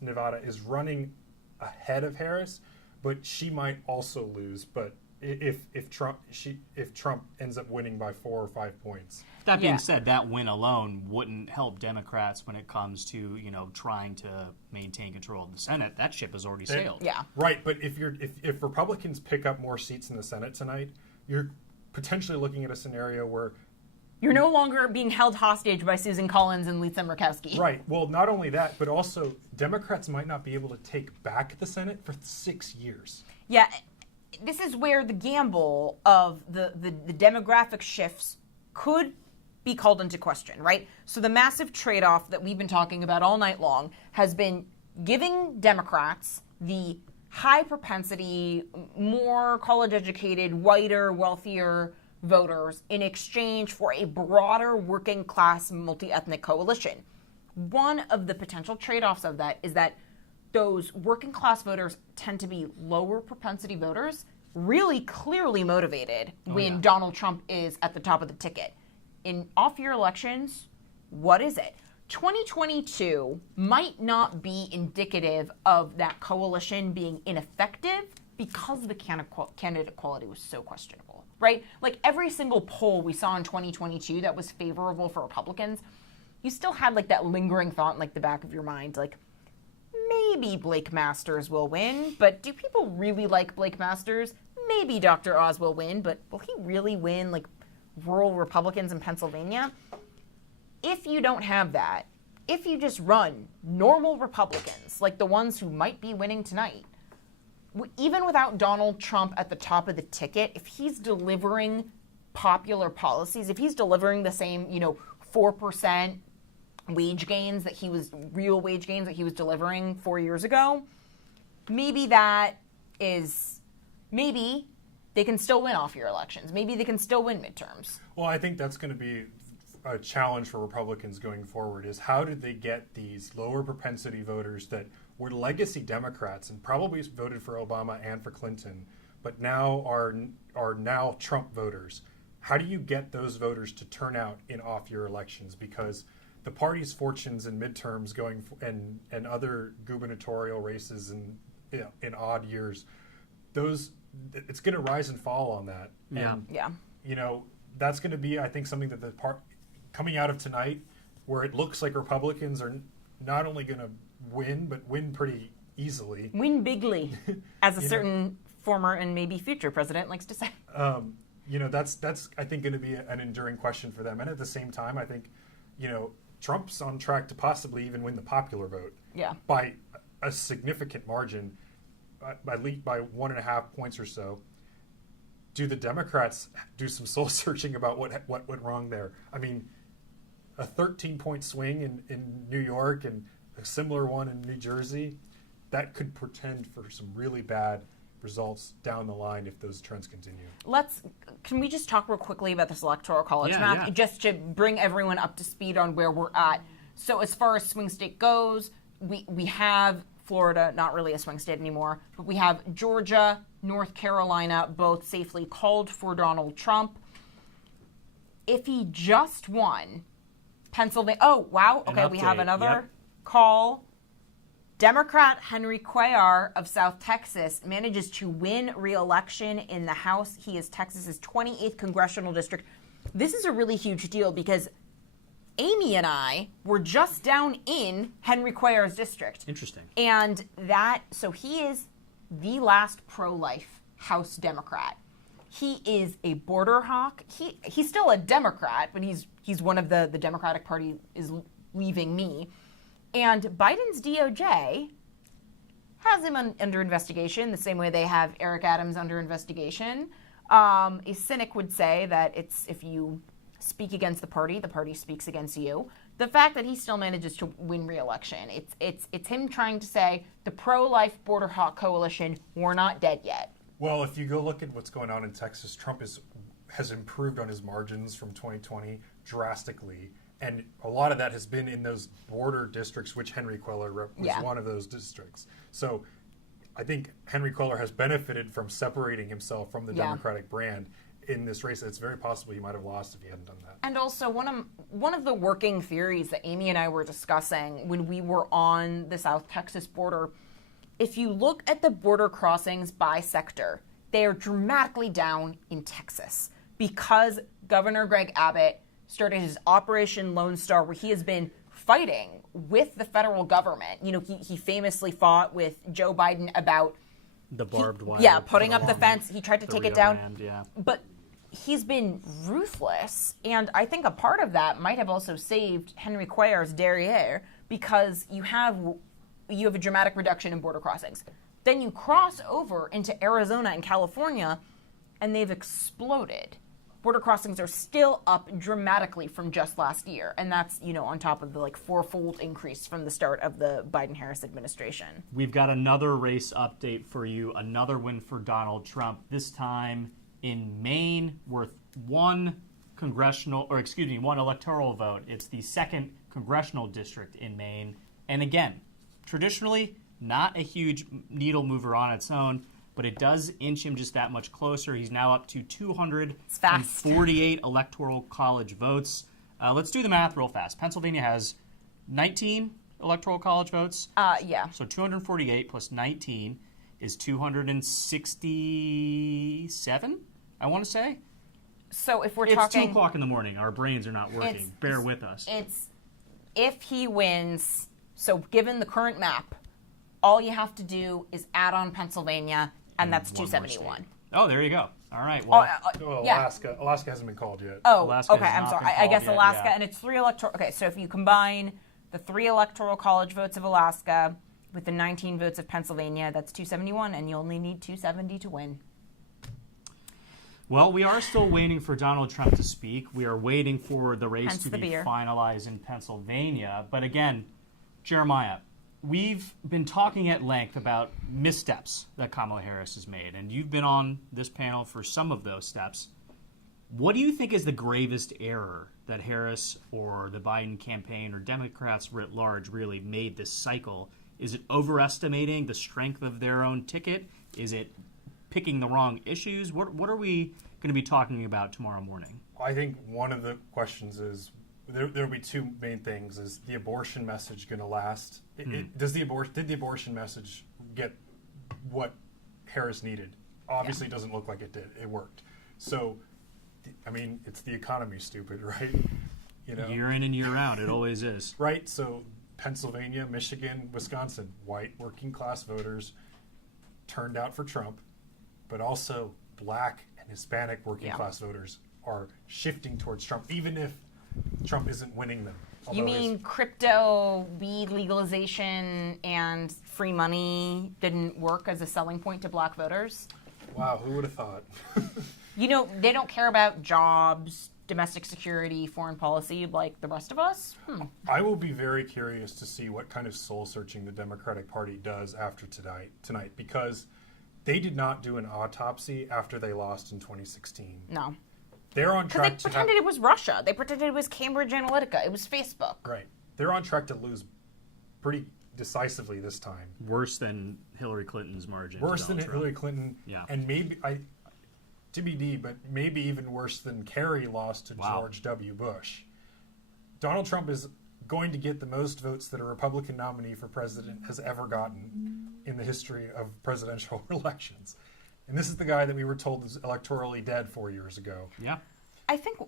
Nevada, is running ahead of Harris, but she might also lose. But if Trump ends up winning by 4 or 5 points. That being said, that win alone wouldn't help Democrats when it comes to trying to maintain control of the Senate. That ship has already sailed. Right, but if Republicans pick up more seats in the Senate tonight, you're potentially looking at a scenario where you're no longer being held hostage by Susan Collins and Lisa Murkowski. Right. Well, not only that, but also Democrats might not be able to take back the Senate for 6 years. Yeah, this is where the gamble of the demographic shifts could be called into question, right? So the massive trade-off that we've been talking about all night long has been giving Democrats the high propensity, more college-educated, whiter, wealthier voters in exchange for a broader working class multi-ethnic coalition. One of the potential trade-offs of that is that those working class voters tend to be lower propensity voters really clearly motivated when Donald Trump is at the top of the ticket. In off-year elections, what is it? 2022 might not be indicative of that coalition being ineffective because the candidate quality was so questionable, right? Like every single poll we saw in 2022 that was favorable for Republicans, you still had like that lingering thought in like the back of your mind, like maybe Blake Masters will win, but do people really like Blake Masters? Maybe Dr. Oz will win, but will he really win like rural Republicans in Pennsylvania? If you don't have that, if you just run normal Republicans, like the ones who might be winning tonight, even without Donald Trump at the top of the ticket, if he's delivering popular policies, if he's delivering the same, 4% wage gains real wage gains that he was delivering 4 years ago, maybe they can still win off-year elections. Maybe they can still win midterms. Well, I think that's going to be a challenge for Republicans going forward, is how did they get these lower propensity voters that were legacy Democrats and probably voted for Obama and for Clinton, but now are now Trump voters. How do you get those voters to turn out in off-year elections? Because the party's fortunes in midterms and other gubernatorial races in odd years, it's going to rise and fall on that. And, that's going to be, I think, something that coming out of tonight, where it looks like Republicans are not only going to win, but win pretty easily. Win bigly, as a certain former and maybe future president likes to say. That's I think going to be an enduring question for them. And at the same time, I think, Trump's on track to possibly even win the popular vote. By a significant margin, by 1.5 points or so. Do the Democrats do some soul searching about what went wrong there? I mean, a 13-point swing in New York and a similar one in New Jersey, that could portend for some really bad results down the line if those trends continue. Can we just talk real quickly about this Electoral College map, just to bring everyone up to speed on where we're at? So as far as swing state goes, we have Florida, not really a swing state anymore, but we have Georgia, North Carolina, both safely called for Donald Trump. If he just won Pennsylvania, we have another call. Democrat Henry Cuellar of South Texas manages to win re-election in the House. He is Texas's 28th congressional district. This is a really huge deal because Amy and I were just down in Henry Cuellar's district. Interesting. And so he is the last pro-life House Democrat. He is a border hawk. He's still a Democrat, but he's one of the Democratic Party is leaving me. And Biden's DOJ has him under investigation the same way they have Eric Adams under investigation. A cynic would say that it's if you speak against the party speaks against you. The fact that he still manages to win re-election, it's him trying to say the pro-life border hawk coalition, we're not dead yet. Well, if you go look at what's going on in Texas, Trump has improved on his margins from 2020 drastically. And a lot of that has been in those border districts, which Henry Cuellar was one of those districts. So I think Henry Cuellar has benefited from separating himself from the Democratic brand in this race. It's very possible he might have lost if he hadn't done that. And also, one of the working theories that Amy and I were discussing when we were on the South Texas border, if you look at the border crossings by sector, they are dramatically down in Texas because Governor Greg Abbott started his Operation Lone Star, where he has been fighting with the federal government. He famously fought with Joe Biden about the barbed wire. Putting up the fence. He tried to take it down. Grande, But he's been ruthless, and I think a part of that might have also saved Henry Cuellar's derriere, because you have a dramatic reduction in border crossings. Then you cross over into Arizona and California, and they've exploded. Border crossings are still up dramatically from just last year, and that's on top of the fourfold increase from the start of the Biden-Harris administration. We've got another race update for you, another win for Donald Trump, this time in Maine, worth one electoral vote. It's the 2nd congressional district in Maine, and again, traditionally not a huge needle mover on its own. but it does inch him just that much closer. He's now up to fast. 248 electoral college votes. Let's do the math real fast. Pennsylvania has 19 electoral college votes. Yeah. So 248 plus 19 is 267, I want to say. So if we're it's talking... 2 o'clock in the morning. Our brains are not working. Bear with us. It's if he wins, so given the current map, all you have to do is add on Pennsylvania, and that's 271. Oh, there you go. All right. Well, yeah. Alaska hasn't been called yet. Oh, Alaska okay. has I'm not sorry. been I guess called yet, Alaska, yeah. and it's 3 electoral. Okay, so if you combine the 3 electoral college votes of Alaska with the 19 votes of Pennsylvania, that's 271, and you only need 270 to win. Well, we are still waiting for Donald Trump to speak. We are waiting for the race Hence to the be beer. finalized in Pennsylvania. But again, Jeremiah, we've been talking at length about missteps that Kamala Harris has made, and you've been on this panel for some of those steps. What do you think is the gravest error that Harris or the Biden campaign or Democrats writ large really made this cycle? Is it overestimating the strength of their own ticket? Is it picking the wrong issues? What are we going to be talking about tomorrow morning? I think one of the questions is there'll be 2 main things. Is the abortion message going to last? Did the abortion message get what Harris needed? Obviously, it doesn't look like it did. It worked. So, I mean, it's the economy, stupid, right? You know, Year in and year out, it always is. Right. So, Pennsylvania, Michigan, Wisconsin, white working class voters turned out for Trump, but also black and Hispanic working class voters are shifting towards Trump, even if Trump isn't winning them. You mean crypto, weed legalization, and free money didn't work as a selling point to black voters? Wow, who would have thought? You know, they don't care about jobs, domestic security, foreign policy like the rest of us? I will be very curious to see what kind of soul searching the Democratic Party does after tonight, because they did not do an autopsy after they lost in 2016. No. They're on Because track they pretended it was Russia. They pretended it was Cambridge Analytica. It was Facebook. Right. They're on track to lose pretty decisively this time. Worse than Hillary Clinton's margin. Worse than Hillary Clinton. Yeah. And maybe, TBD, but maybe even worse than Kerry lost to George W. Bush. Donald Trump is going to get the most votes that a Republican nominee for president has ever gotten in the history of presidential elections. And this is the guy that we were told is electorally dead 4 years ago. Yeah. I think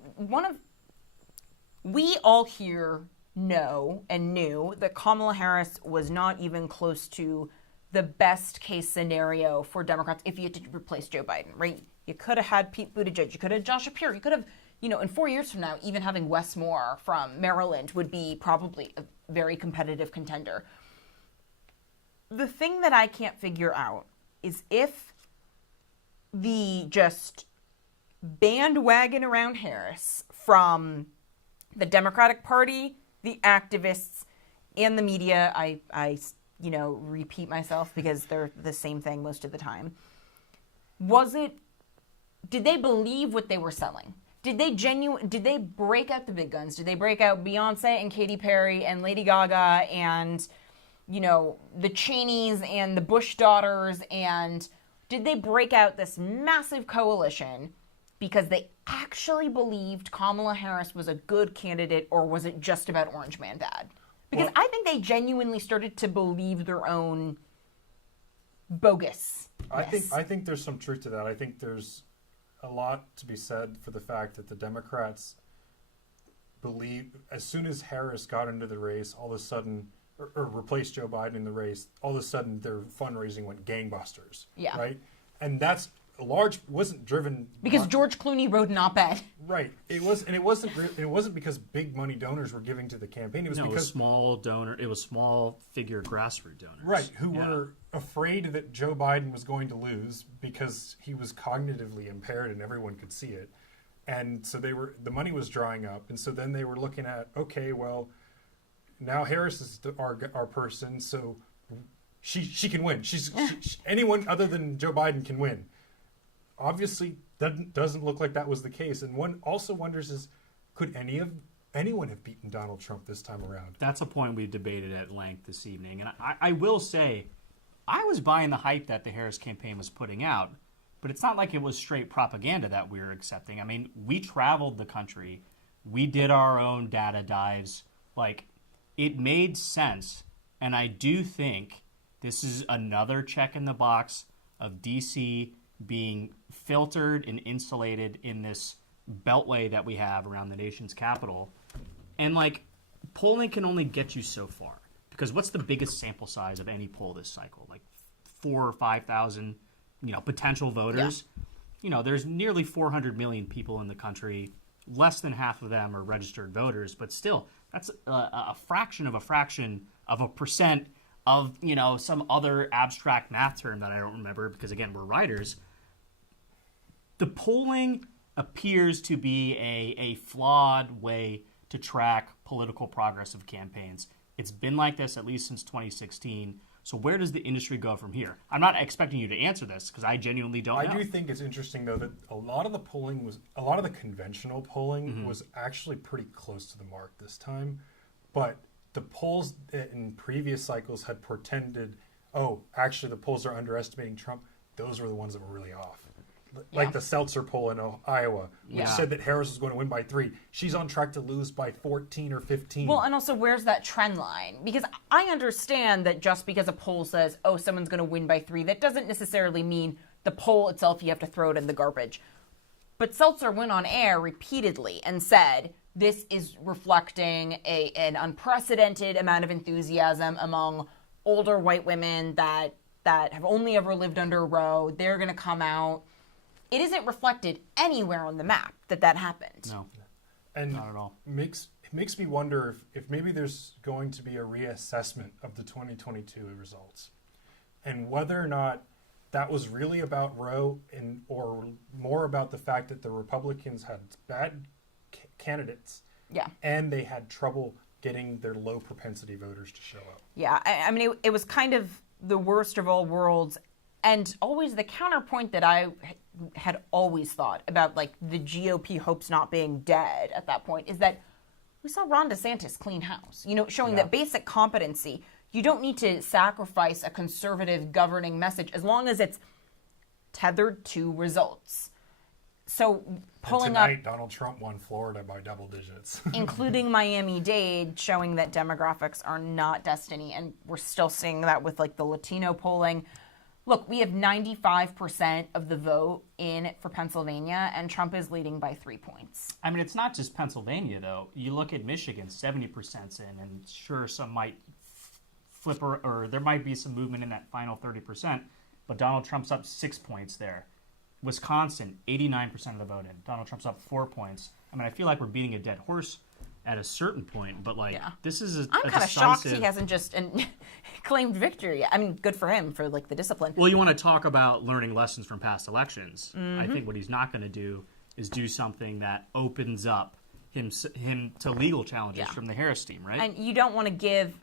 we all here know and knew that Kamala Harris was not even close to the best case scenario for Democrats if you had to replace Joe Biden, right? You could have had Pete Buttigieg, you could have Josh Shapiro, you could have, in 4 years from now, even having Wes Moore from Maryland would be probably a very competitive contender. The thing that I can't figure out is if the just bandwagon around Harris from the Democratic Party, the activists, and the media, I repeat myself because they're the same thing most of the time. Did they believe what they were selling? Did they break out the big guns? Did they break out Beyonce and Katy Perry and Lady Gaga and, the Cheneys and the Bush daughters, and did they break out this massive coalition because they actually believed Kamala Harris was a good candidate, or was it just about Orange Man bad? Because I think they genuinely started to believe their own bogus. I think there's some truth to that. I think there's a lot to be said for the fact that the Democrats believe as soon as Harris got into the race, all of a sudden, or replaced Joe Biden in the race, all of a sudden their fundraising went gangbusters. Yeah. Right? And that's wasn't driven because George Clooney wrote an op-ed. Right. It wasn't because big money donors were giving to the campaign. It was because it was small figure grassroots donors. Right, who were afraid that Joe Biden was going to lose because he was cognitively impaired and everyone could see it. And so the money was drying up, and so then they were looking at, okay, well, now Harris is our person, so she can win. Anyone other than Joe Biden can win. Obviously, that doesn't look like that was the case. And one also wonders is, could anyone have beaten Donald Trump this time around? That's a point we debated at length this evening. And I will say, I was buying the hype that the Harris campaign was putting out, but it's not like it was straight propaganda that we were accepting. I mean, we traveled the country. We did our own data dives. Like, it made sense. And I do think this is another check in the box of D.C. being filtered and insulated in this beltway that we have around the nation's capital. And, like, polling can only get you so far. Because what's the biggest sample size of any poll this cycle? Like 4,000 or 5,000, potential voters. Yeah. There's nearly 400 million people in the country. Less than half of them are registered voters, but still, that's a fraction of a percent of, some other abstract math term that I don't remember because, again, we're writers. The polling appears to be a flawed way to track political progress of campaigns. It's been like this at least since 2016. So where does the industry go from here? I'm not expecting you to answer this because I genuinely don't know. I do think it's interesting, though, that a lot of the conventional polling was actually pretty close to the mark this time. But the polls in previous cycles had pretended, actually the polls are underestimating Trump. Those were the ones that were really off. Like the Seltzer poll in Iowa, which said that Harris was going to win by 3. She's on track to lose by 14 or 15. Well, and also, where's that trend line? Because I understand that just because a poll says, someone's going to win by 3, that doesn't necessarily mean the poll itself, you have to throw it in the garbage. But Seltzer went on air repeatedly and said, this is reflecting an unprecedented amount of enthusiasm among older white women that have only ever lived under Roe. They're going to come out. It isn't reflected anywhere on the map that happened. No, and not at all. It makes me wonder if maybe there's going to be a reassessment of the 2022 results and whether or not that was really about Roe or more about the fact that the Republicans had bad candidates and they had trouble getting their low propensity voters to show up. Yeah, I mean, it was kind of the worst of all worlds. And always the counterpoint that I had always thought about, like, the GOP hopes not being dead at that point is that we saw Ron DeSantis clean house, showing that basic competency. You don't need to sacrifice a conservative governing message as long as it's tethered to results. So pulling tonight, Donald Trump won Florida by double digits. including Miami-Dade, showing that demographics are not destiny. And we're still seeing that with, like, the Latino polling. Look, we have 95% of the vote in for Pennsylvania, and Trump is leading by 3 points. I mean, it's not just Pennsylvania, though. You look at Michigan, 70%'s in, and sure, some might flip or there might be some movement in that final 30%, but Donald Trump's up 6 points there. Wisconsin, 89% of the vote in. Donald Trump's up 4 points. I mean, I feel like we're beating a dead horse at a certain point, but this is I'm kind of shocked he hasn't just claimed victory. I mean, good for him for the discipline. Well, you want to talk about learning lessons from past elections. I think what he's not going to do is do something that opens up him to legal challenges from the Harris team, right? And you don't want to give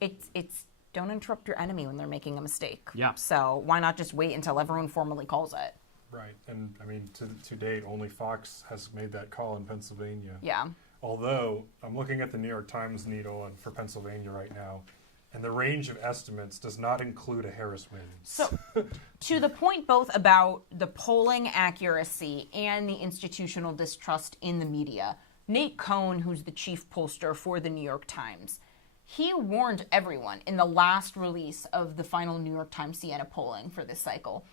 it's don't interrupt your enemy when they're making a mistake. Yeah. So why not just wait until everyone formally calls it? Right, and I mean, to date, only Fox has made that call in Pennsylvania. Yeah. Although, I'm looking at the New York Times needle for Pennsylvania right now, and the range of estimates does not include a Harris win. So, to the point both about the polling accuracy and the institutional distrust in the media, Nate Cohn, who's the chief pollster for the New York Times, he warned everyone in the last release of the final New York Times Siena polling for this cycle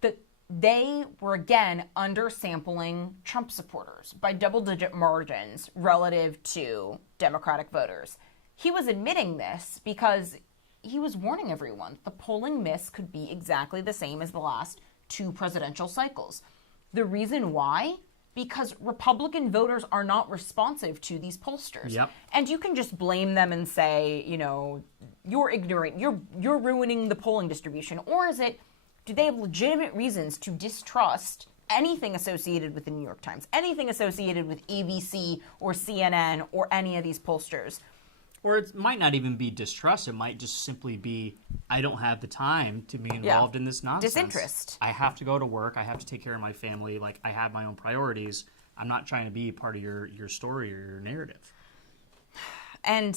that they were, again, undersampling Trump supporters by double-digit margins relative to Democratic voters. He was admitting this because he was warning everyone the polling miss could be exactly the same as the last 2 presidential cycles. The reason why? Because Republican voters are not responsive to these pollsters. Yep. And you can just blame them and say, you're ignorant, you're ruining the polling distribution. Or is it, do they have legitimate reasons to distrust anything associated with the New York Times, anything associated with ABC or CNN or any of these pollsters? Or it might not even be distrust. It might just simply be, I don't have the time to be involved in this nonsense. Disinterest. I have to go to work. I have to take care of my family. I have my own priorities. I'm not trying to be part of your story or your narrative. And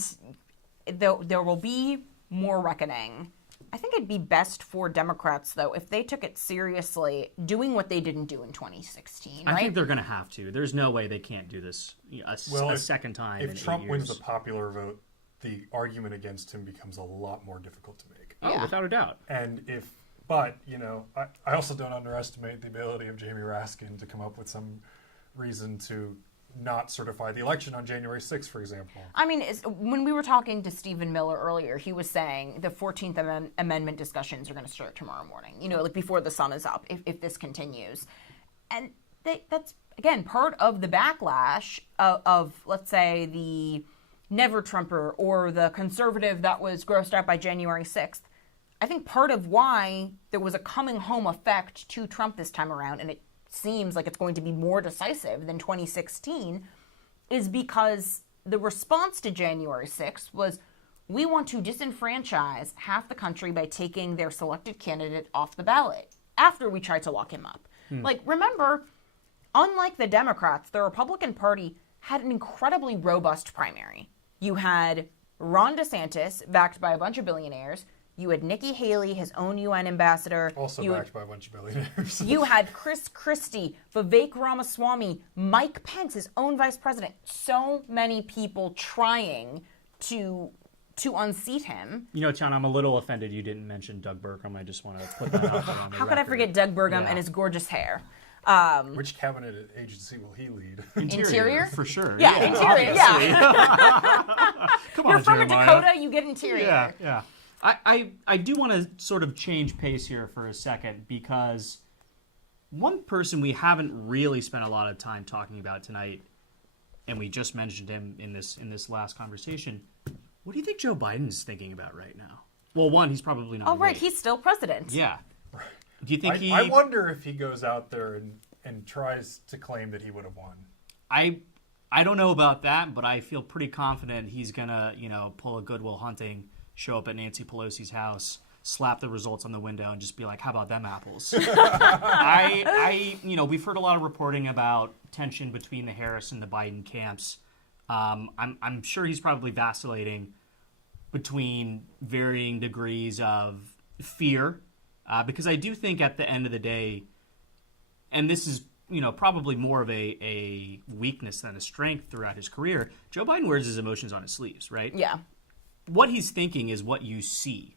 there will be more reckoning I think it'd be best for Democrats, though, if they took it seriously, doing what they didn't do in 2016, right? I think they're going to have to. There's no way they can't do this a second time in 8 If Trump years. wins the popular vote, the argument against him becomes a lot more difficult to make. Oh, without a doubt. And but, I also don't underestimate the ability of Jamie Raskin to come up with some reason to not certify the election on January 6th, for example. I mean, when we were talking to Stephen Miller earlier, he was saying the 14th Amendment discussions are going to start tomorrow morning, like before the sun is up, if this continues. And that's, again, part of the backlash of, let's say, the never Trumper or the conservative that was grossed out by January 6th. I think part of why there was a coming home effect to Trump this time around, and it seems like it's going to be more decisive than 2016, is because the response to January 6th was, we want to disenfranchise half the country by taking their selected candidate off the ballot after we tried to lock him up. Like, remember, unlike the Democrats, the Republican Party had an incredibly robust primary. You had Ron DeSantis, backed by a bunch of billionaires. You had Nikki Haley, his own UN ambassador. Also backed by a bunch of billionaires. You had Chris Christie, Vivek Ramaswamy, Mike Pence, his own vice president. So many people trying to unseat him. Tiana, I'm a little offended you didn't mention Doug Burgum. I just want to put that out there on the How could I record. forget Doug Burgum and his gorgeous hair? Which cabinet agency will he lead? Interior? For sure. Yeah, Interior, yeah. Come You're on, from Jeremiah. a Dakota, you get Interior. Yeah. I do want to sort of change pace here for a second, because one person we haven't really spent a lot of time talking about tonight, and we just mentioned him in this last conversation. What do you think Joe Biden's thinking about right now? Well, one, he's probably not. Oh, right, he's still president. Yeah. Do you think I wonder if he goes out there and tries to claim that he would have won. I don't know about that, but I feel pretty confident he's gonna, pull a Goodwill Hunting, show up at Nancy Pelosi's house, slap the results on the window, and just be like, "How about them apples?" We've heard a lot of reporting about tension between the Harris and the Biden camps. I'm sure he's probably vacillating between varying degrees of fear, because I do think at the end of the day, and this is probably more of a weakness than a strength throughout his career, Joe Biden wears his emotions on his sleeves, right? Yeah. What he's thinking is what you see.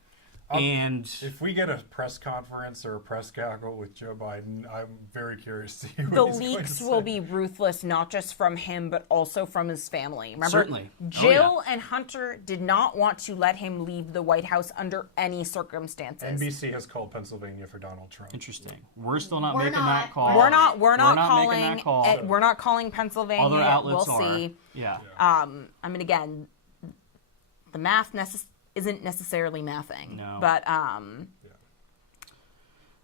And if we get a press conference or a press gaggle with Joe Biden, I'm very curious to see what The he's going leaks to will say. be ruthless, not just from him, but also from his family. Remember, Certainly. Jill and Hunter did not want to let him leave the White House under any circumstances. NBC has called Pennsylvania for Donald Trump. Interesting. We're still not We're making not. that call. We're not making that calling. call. We're not calling Pennsylvania. Other outlets we'll are. see. Yeah. Again, the math isn't necessarily mathing. No. But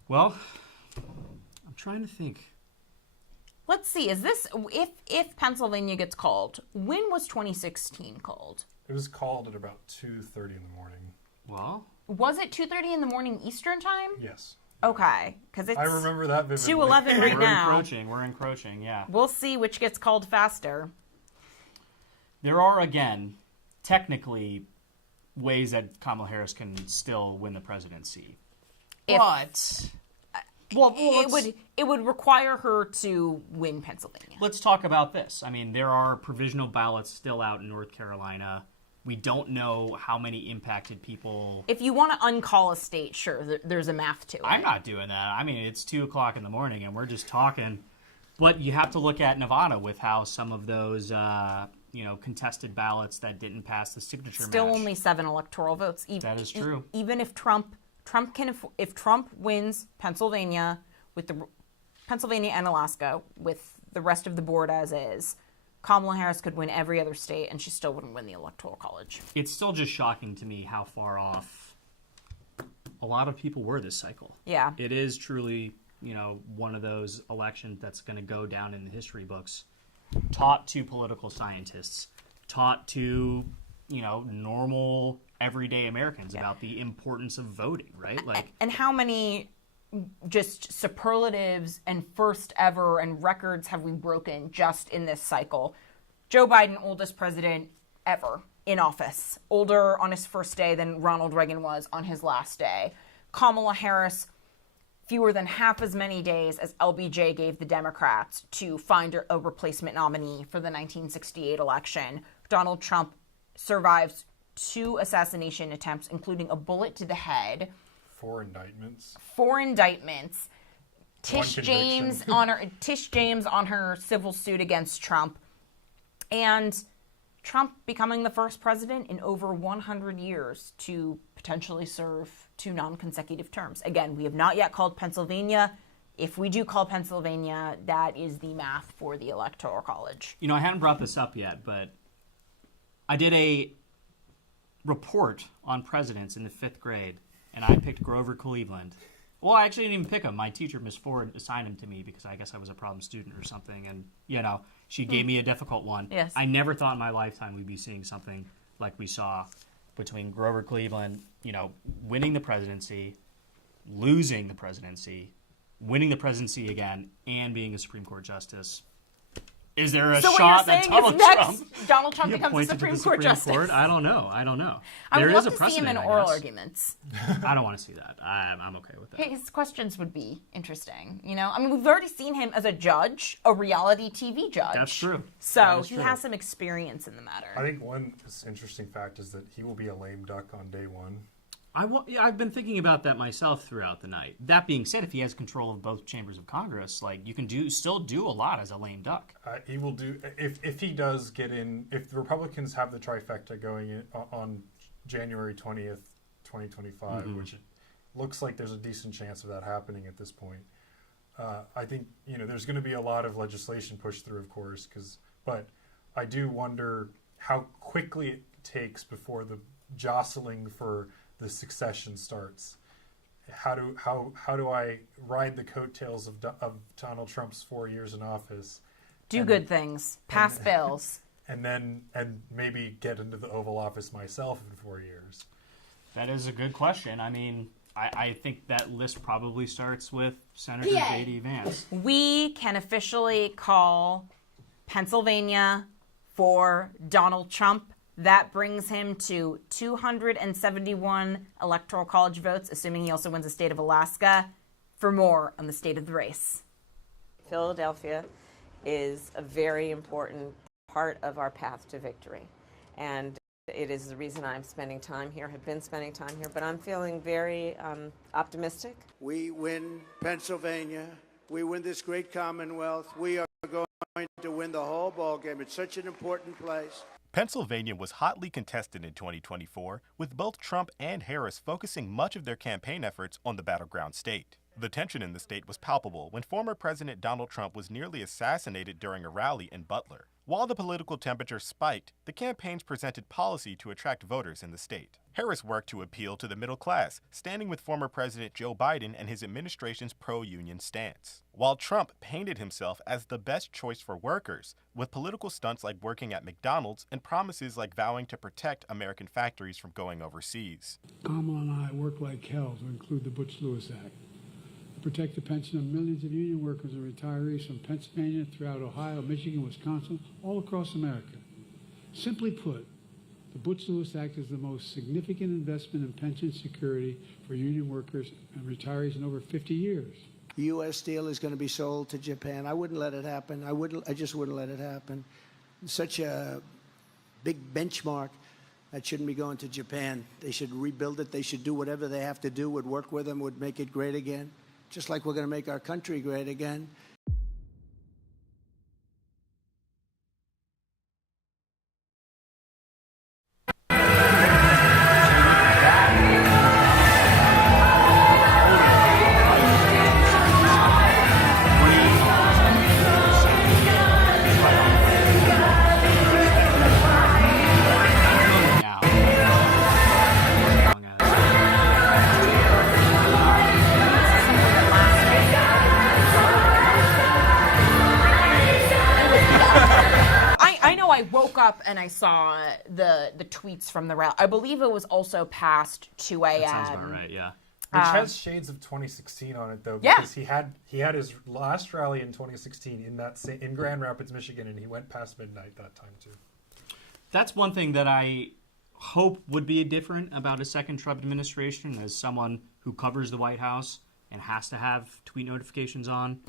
well, I'm trying to think. let's see. Is this if Pennsylvania gets called? When was 2016 called? It was called at about 2:30 in the morning. Well, Was it 2:30 in the morning Eastern time? Yes. Okay, because it's I remember that vividly. 2:11 right now. We're encroaching, yeah. We'll see which gets called faster. There are, again, technically ways that Kamala Harris can still win the presidency. But it would require her to win Pennsylvania. let's talk about this. I mean, there are provisional ballots still out in North Carolina. We don't know how many impacted people. If you want to uncall a state, sure, there's a math to it. I'm not doing that. I mean, it's 2 o'clock in the morning and we're just talking. But you have to look at Nevada with how some of those, contested ballots that didn't pass the signature Still match. only 7 electoral votes. That is true. Even if Trump wins Pennsylvania with the Pennsylvania and Alaska with the rest of the board as is, Kamala Harris could win every other state and she still wouldn't win the Electoral College. It's still just shocking to me how far off a lot of people were this cycle. Yeah. It is truly, one of those elections that's going to go down in the history books. Taught to political scientists, taught to, normal everyday Americans about the importance of voting, right? And how many just superlatives and first ever and records have we broken just in this cycle? Joe Biden, oldest president ever in office, older on his first day than Ronald Reagan was on his last day. Kamala Harris, fewer than half as many days as LBJ gave the Democrats to find a replacement nominee for the 1968 election. Donald Trump survives 2 assassination attempts, including a bullet to the head. 4 indictments. 4 indictments. Tish James on her civil suit against Trump. And Trump becoming the first president in over 100 years to potentially serve 2 non-consecutive terms. Again, we have not yet called Pennsylvania. If we do call Pennsylvania, that is the math for the Electoral College. You know, I hadn't brought this up yet, but I did a report on presidents in the 5th grade, and I picked Grover Cleveland. Well, I actually didn't even pick him. My teacher, Miss Ford, assigned him to me because I guess I was a problem student or something, and, you know, she gave me a difficult one. Yes. I never thought in my lifetime we'd be seeing something like we saw between Grover Cleveland, you know, winning the presidency, losing the presidency, winning the presidency again, and being a Supreme Court justice. Is there a shot that Donald Trump becomes the Supreme Court justice? Court? I don't know. I would There is love a to see him in precedent, I oral guess. arguments. I don't want to see that. I'm okay with that. His questions would be interesting, you know? I mean, we've already seen him as a judge, a reality TV judge. That's true. So That is he true. has some experience in the matter. I think one interesting fact is that he will be a lame duck on day 1. I've been thinking about that myself throughout the night. That being said, if he has control of both chambers of Congress, like, you can still do a lot as a lame duck. He will do if he does get in. If the Republicans have the trifecta going in on January 20th, 2025, which it looks like there's a decent chance of that happening at this point. I think there's going to be a lot of legislation pushed through, of course, but I do wonder how quickly it takes before the jostling for the succession starts. How do I ride the coattails of Donald Trump's 4 years in office? Do good things, pass bills, and maybe get into the Oval Office myself in 4 years. That is a good question. I mean, I think that list probably starts with Senator J.D. Vance. We can officially call Pennsylvania for Donald Trump. That brings him to 271 Electoral College votes, assuming he also wins the state of Alaska. For more on the state of the race. Philadelphia is a very important part of our path to victory. And it is the reason I'm spending time here, have been spending time here, but I'm feeling very optimistic. We win Pennsylvania. We win this great Commonwealth. We are going to win the whole ballgame. It's such an important place. Pennsylvania was hotly contested in 2024, with both Trump and Harris focusing much of their campaign efforts on the battleground state. The tension in the state was palpable when former President Donald Trump was nearly assassinated during a rally in Butler. While the political temperature spiked, the campaigns presented policy to attract voters in the state. Harris worked to appeal to the middle class, standing with former President Joe Biden and his administration's pro-union stance. While Trump painted himself as the best choice for workers, with political stunts like working at McDonald's and promises like vowing to protect American factories from going overseas. Kamala and I work like hell to include the Butch-Lewis Act. Protect the pension of millions of union workers and retirees from Pennsylvania, throughout Ohio, Michigan, Wisconsin, all across America. Simply put, the Butch-Lewis Act is the most significant investment in pension security for union workers and retirees in over 50 years. U.S. Steel is going to be sold to Japan. I wouldn't let it happen. I just wouldn't let it happen. Such a big benchmark. That shouldn't be going to Japan. They should rebuild it. They should do whatever they have to do, would work with them, would make it great again. Just like we're going to make our country great again. I woke up and I saw the tweets from the rally. I believe it was also past 2 a.m. That sounds about right, yeah. Which has shades of 2016 on it, though, because he had his last rally in 2016 in Grand Rapids, Michigan, and he went past midnight that time too. That's one thing that I hope would be different about a second Trump administration. As someone who covers the White House and has to have tweet notifications on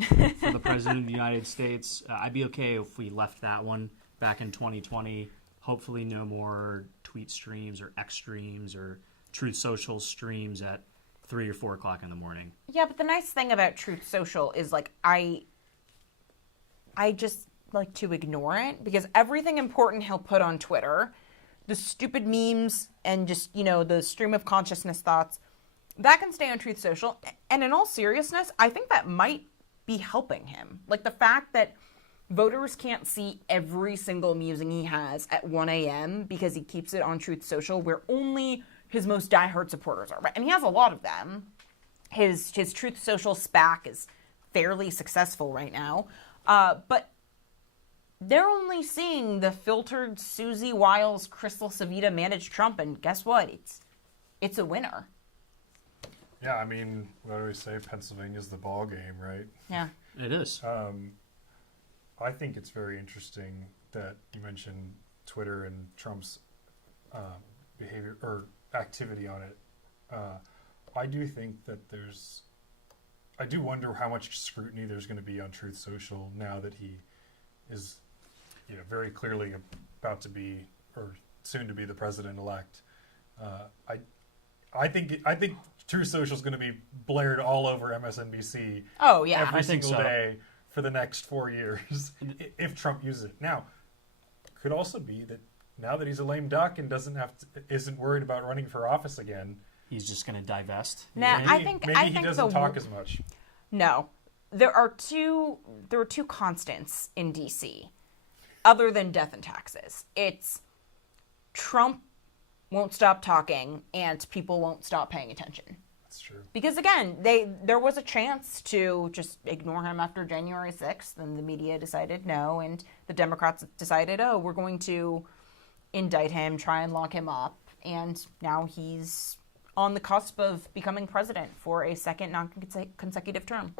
for the President of the United States, I'd be okay if we left that one back in 2020. Hopefully no more tweet streams or X streams or Truth Social streams at 3 or 4 o'clock in the morning. Yeah, but the nice thing about Truth Social is, like, I just like to ignore it, because everything important he'll put on Twitter, the stupid memes and just, you know, the stream of consciousness thoughts, that can stay on Truth Social. And in all seriousness, I think that might be helping him. Like, the fact that voters can't see every single musing he has at 1 a.m. because he keeps it on Truth Social, where only his most diehard supporters are. Right? And he has a lot of them. His Truth Social SPAC is fairly successful right now. But they're only seeing the filtered Susie Wiles, Crystal Savita managed Trump, and guess what? It's a winner. Yeah, I mean, what do we say? Pennsylvania's the ball game, right? Yeah, it is. I think it's very interesting that you mentioned Twitter and Trump's behavior or activity on it. I do think that I do wonder how much scrutiny there's going to be on Truth Social now that he is, you know, very clearly about to be or soon to be the president-elect. I think Truth Social is going to be blared all over MSNBC. Oh yeah, every single day for the next 4 years if Trump uses it. Now, could also be that now that he's a lame duck and isn't worried about running for office again, he's just going to divest. Now, I think he doesn't talk as much. No, there are two constants in DC, other than death and taxes. It's Trump won't stop talking and people won't stop paying attention. That's true. Because again, there was a chance to just ignore him after January 6th, and the media decided no, and the Democrats decided, oh, we're going to indict him, try and lock him up, and now he's on the cusp of becoming president for a second non-consecutive term.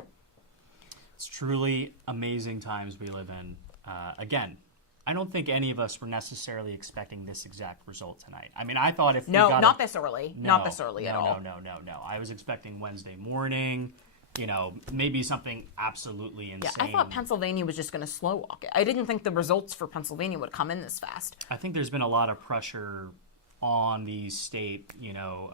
It's truly amazing times we live in. Again, I don't think any of us were necessarily expecting this exact result tonight. I mean, I thought if not this early. Not this early at all. No. I was expecting Wednesday morning, you know, maybe something absolutely insane. Yeah, I thought Pennsylvania was just going to slow walk it. I didn't think the results for Pennsylvania would come in this fast. I think there's been a lot of pressure on the state, you know,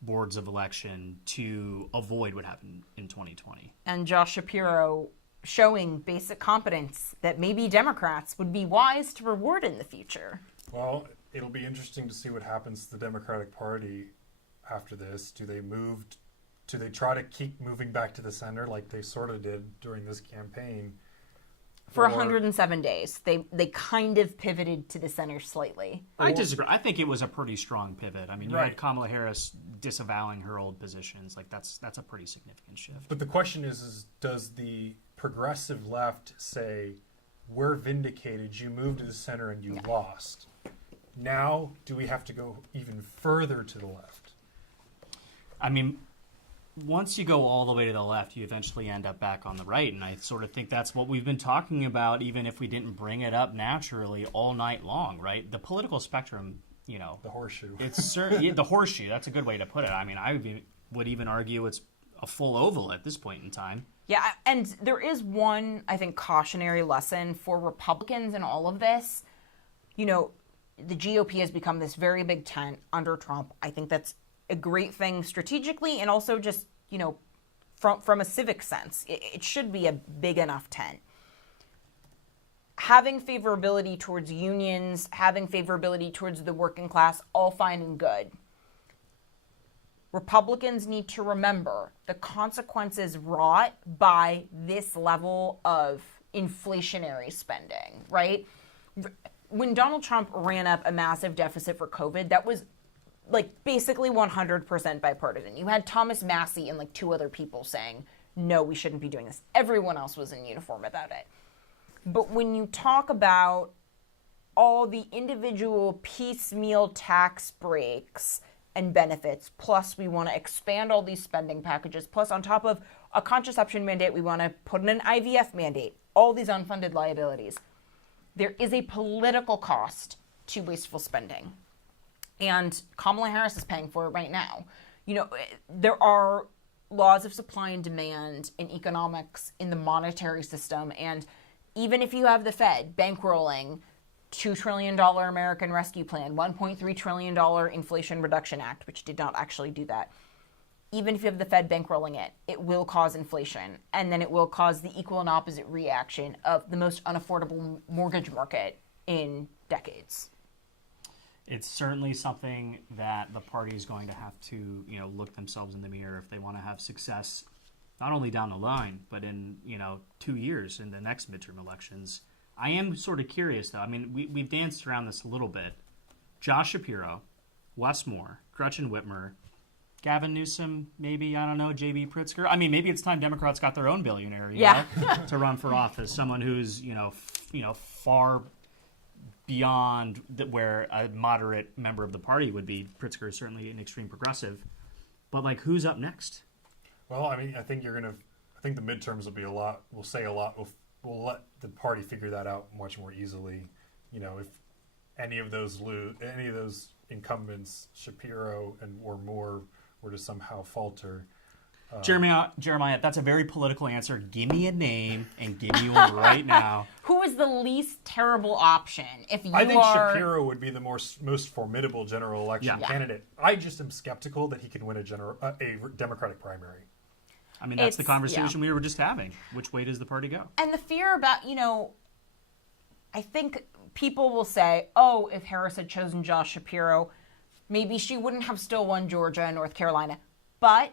boards of election to avoid what happened in 2020. And Josh Shapiro showing basic competence that maybe Democrats would be wise to reward in the future. Well, it'll be interesting to see what happens to the Democratic Party after this. Do they try to keep moving back to the center like they sort of did during this campaign? For 107 days, they kind of pivoted to the center slightly. I disagree. I think it was a pretty strong pivot. I mean, you had Kamala Harris disavowing her old positions. Like that's a pretty significant shift. But the question is does the progressive left say, we're vindicated, you moved to the center and you lost? Now, do we have to go even further to the left? I mean, once you go all the way to the left, you eventually end up back on the right. And I sort of think that's what we've been talking about, even if we didn't bring it up naturally all night long, right? The political spectrum, you know. The horseshoe. It's the horseshoe. That's a good way to put it. I mean, I would even argue it's a full oval at this point in time. Yeah, and there is one, I think, cautionary lesson for Republicans in all of this. You know, the GOP has become this very big tent under Trump. I think that's a great thing strategically and also just, you know, from a civic sense. It should be a big enough tent. Having favorability towards unions, having favorability towards the working class, all fine and good. Republicans need to remember the consequences wrought by this level of inflationary spending, right? When Donald Trump ran up a massive deficit for COVID, that was like basically 100% bipartisan. You had Thomas Massie and like 2 other people saying, no, we shouldn't be doing this. Everyone else was in uniform about it. But when you talk about all the individual piecemeal tax breaks and benefits, plus we want to expand all these spending packages, plus on top of a contraception mandate, we want to put in an IVF mandate, all these unfunded liabilities. There is a political cost to wasteful spending. And Kamala Harris is paying for it right now. There are laws of supply and demand in economics, in the monetary system, and even if you have the Fed bankrolling $2 trillion American Rescue Plan, $1.3 trillion Inflation Reduction Act, which did not actually do that, even if you have the Fed bankrolling it, it will cause inflation, and then it will cause the equal and opposite reaction of the most unaffordable mortgage market in decades. It's certainly something that the party is going to have to, look themselves in the mirror if they want to have success, not only down the line, but in, 2 years in the next midterm elections. I am sort of curious, though. I mean, we've danced around this a little bit. Josh Shapiro, Wes Moore, Gretchen Whitmer, Gavin Newsom, maybe, I don't know, J.B. Pritzker. I mean, maybe it's time Democrats got their own billionaire, to run for office. Someone who's, far beyond where a moderate member of the party would be. Pritzker is certainly an extreme progressive. But, who's up next? Well, I mean, I think the midterms will be a lot. We'll say a lot. We'll let the party figure that out much more easily. If any of those incumbents, Shapiro or Moore, were to somehow falter. Jeremiah, that's a very political answer. Give me a name and give me one right now. Who is the least terrible option? I think Shapiro would be the most formidable general election candidate. I just am skeptical that he can win a Democratic primary. I mean, that's the conversation we were just having. Which way does the party go? And the fear about, I think people will say, oh, if Harris had chosen Josh Shapiro, maybe she wouldn't have still won Georgia and North Carolina. But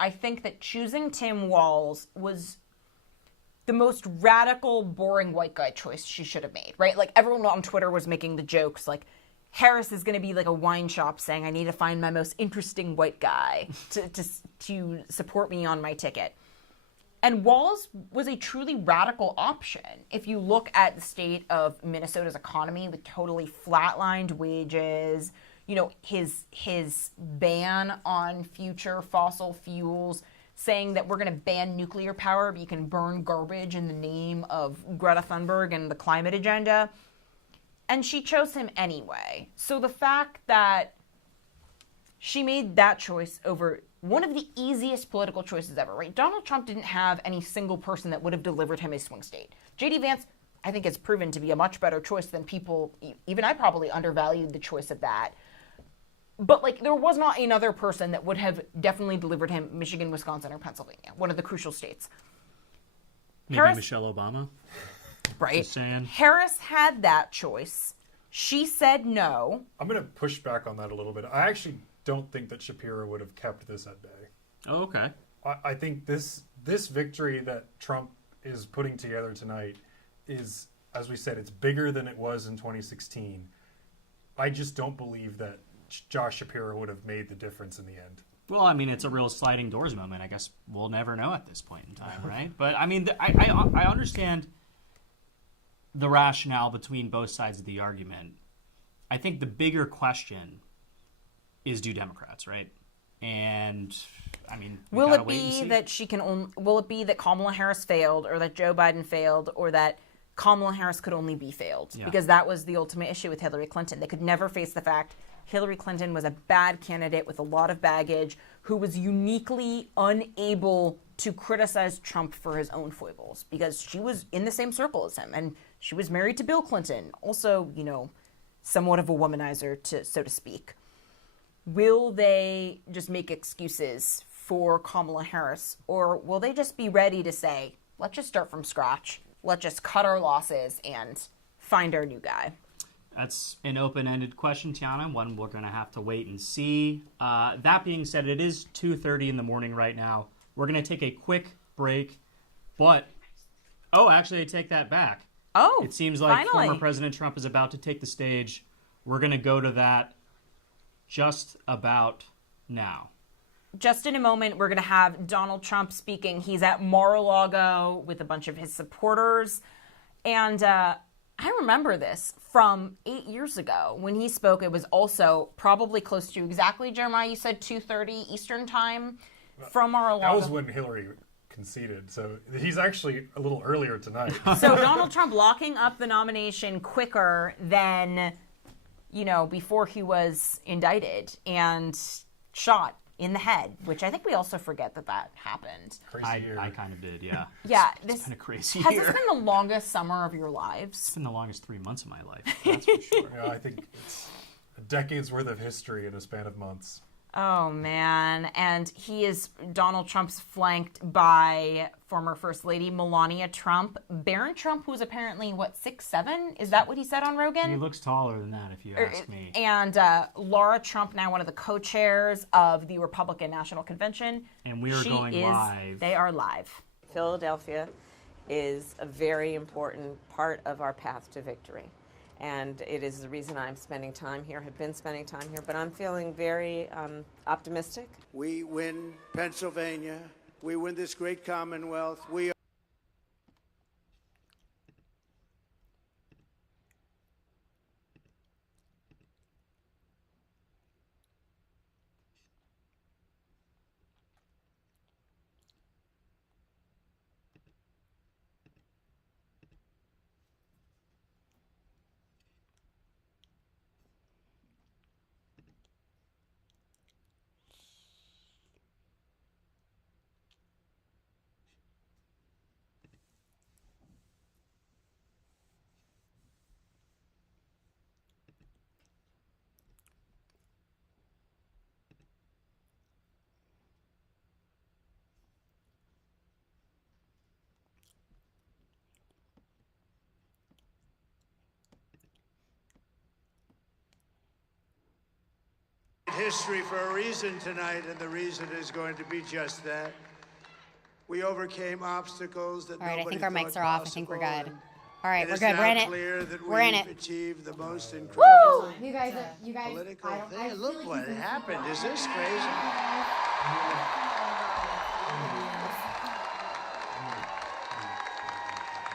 I think that choosing Tim Walz was the most radical, boring white guy choice she should have made, right? Everyone on Twitter was making the jokes, Harris is going to be like a wine shop saying, I need to find my most interesting white guy to support me on my ticket. And Walz was a truly radical option. If you look at the state of Minnesota's economy with totally flatlined wages, his ban on future fossil fuels, saying that we're going to ban nuclear power, but you can burn garbage in the name of Greta Thunberg and the climate agenda. And she chose him anyway. So the fact that she made that choice over one of the easiest political choices ever, right? Donald Trump didn't have any single person that would have delivered him a swing state. J.D. Vance, I think, has proven to be a much better choice than people, even I probably undervalued the choice of that. But there was not another person that would have definitely delivered him Michigan, Wisconsin, or Pennsylvania, one of the crucial states. Maybe Michelle Obama? Right. Just saying. Harris had that choice. She said no. I'm going to push back on that a little bit. I actually don't think that Shapiro would have kept this at bay. Oh, okay. I think this victory that Trump is putting together tonight is, as we said, it's bigger than it was in 2016. I just don't believe that Josh Shapiro would have made the difference in the end. Well, I mean, it's a real sliding doors moment. I guess we'll never know at this point in time, right? But, I mean, I understand the rationale between both sides of the argument. I think the bigger question is, do Democrats, right? And I mean, will it be that will it be that Kamala Harris failed, or that Joe Biden failed, or that Kamala Harris could only be failed? Yeah. Because that was the ultimate issue with Hillary Clinton. They could never face the fact Hillary Clinton was a bad candidate with a lot of baggage, who was uniquely unable to criticize Trump for his own foibles, because she was in the same circle as him, and she was married to Bill Clinton, also, somewhat of a womanizer, so to speak. Will they just make excuses for Kamala Harris, or will they just be ready to say, let's just start from scratch, let's just cut our losses and find our new guy? That's an open-ended question, Tiana, one we're going to have to wait and see. That being said, it is 2:30 in the morning right now. We're going to take a quick break, but, actually, I take that back. Oh, it seems like finally. Former President Trump is about to take the stage. We're going to go to that just about now. Just in a moment, we're going to have Donald Trump speaking. He's at Mar-a-Lago with a bunch of his supporters. And I remember this from 8 years ago when he spoke. It was also probably close to exactly, Jeremiah, you said 2:30 Eastern time from Mar-a-Lago. That was when Hillary conceded. So he's actually a little earlier tonight. So Donald Trump locking up the nomination quicker than before he was indicted and shot in the head, which I think we also forget that happened. I kind of did, yeah. Yeah, it's been a crazy has year. this been the longest summer of your lives? It's been the longest 3 months of my life, that's for sure. Yeah, I think it's a decade's worth of history in a span of months. Oh, man. And Donald Trump's flanked by former First Lady Melania Trump. Barron Trump, who's apparently, 6'7"? Is that what he said on Rogan? He looks taller than that, if you ask me. And Laura Trump, now one of the co-chairs of the Republican National Convention. And we are going live. They are live. Philadelphia is a very important part of our path to victory. And it is the reason I'm spending time here, have been spending time here, but I'm feeling very optimistic. We win Pennsylvania. We win this great Commonwealth. We history for a reason tonight, and the reason is going to be just that. We overcame obstacles that All right, I nobody think our thought mics are off. I think we're possible, good. and All right, it we're is good. We're in now it. clear that We're in we've it. achieved the most Woo! incredible You guys, political I thing. feel Look like what you can- happened. Is this crazy?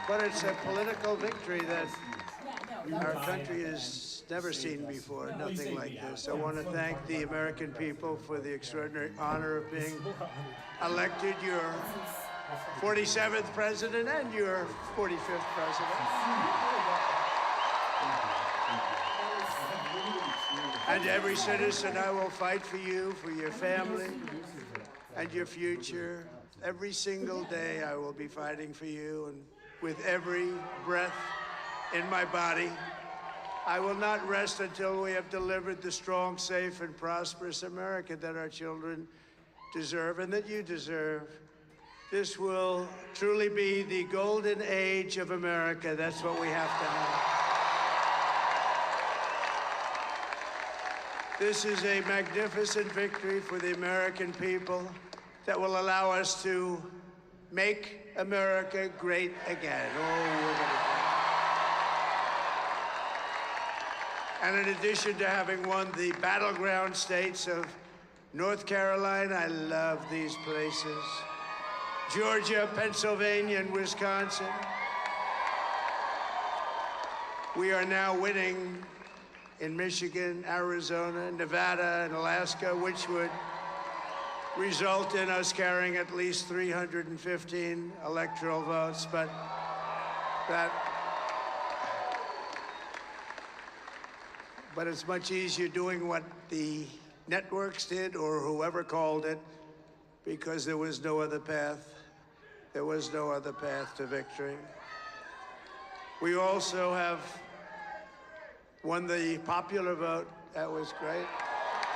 But it's a political victory that our country has never seen before, nothing like this. I want to thank the American people for the extraordinary honor of being elected your 47th president and your 45th president. And every citizen, I will fight for you, for your family, and your future. Every single day, I will be fighting for you, and with every breath in my body, I will not rest until we have delivered the strong, safe, and prosperous America that our children deserve and that you deserve. This will truly be the golden age of America. That's what we have to have. This is a magnificent victory for the American people that will allow us to make America great again. Oh, we're gonna do it. And in addition to having won the battleground states of North Carolina, I love these places, Georgia, Pennsylvania, and Wisconsin, we are now winning in Michigan, Arizona, Nevada, and Alaska, which would result in us carrying at least 315 electoral votes, but it's much easier doing what the networks did or whoever called it, because there was no other path. There was no other path to victory. We also have won the popular vote. That was great.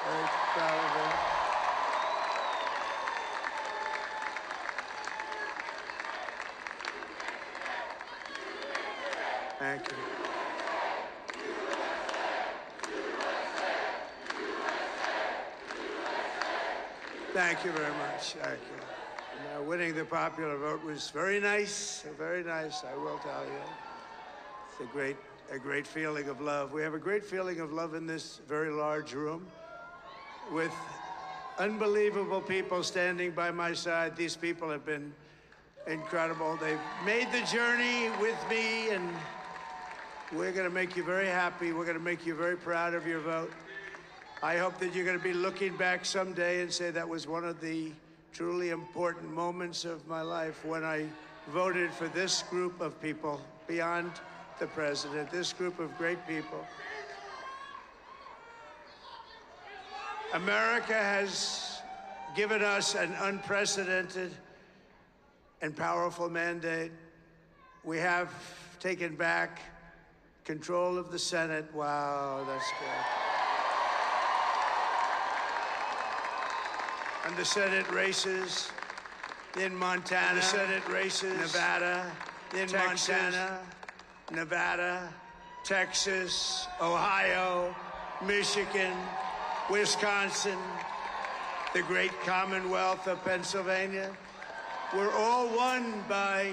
Very proud of that. Thank you. Thank you very much. Thank you. Now, winning the popular vote was very nice, I will tell you. It's a great feeling of love. We have a great feeling of love in this very large room with unbelievable people standing by my side. These people have been incredible. They've made the journey with me, and we're going to make you very happy. We're going to make you very proud of your vote. I hope that you're going to be looking back someday and say that was one of the truly important moments of my life when I voted for this group of people beyond the president, this group of great people. America has given us an unprecedented and powerful mandate. We have taken back control of the Senate. Wow, that's good. And the Senate races in Montana, the Senate races, Nevada, in Texas, Montana, Nevada, Texas, Ohio, Michigan, Wisconsin, the great Commonwealth of Pennsylvania. We're all won by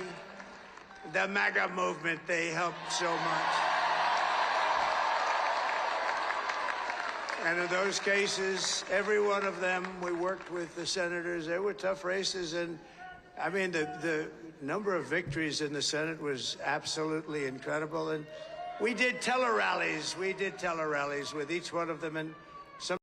the MAGA movement. They helped so much. And in those cases, every one of them, we worked with the senators. They were tough races. And I mean, the number of victories in the Senate was absolutely incredible. And we did tele-rallies. We did tele-rallies with each one of them. And some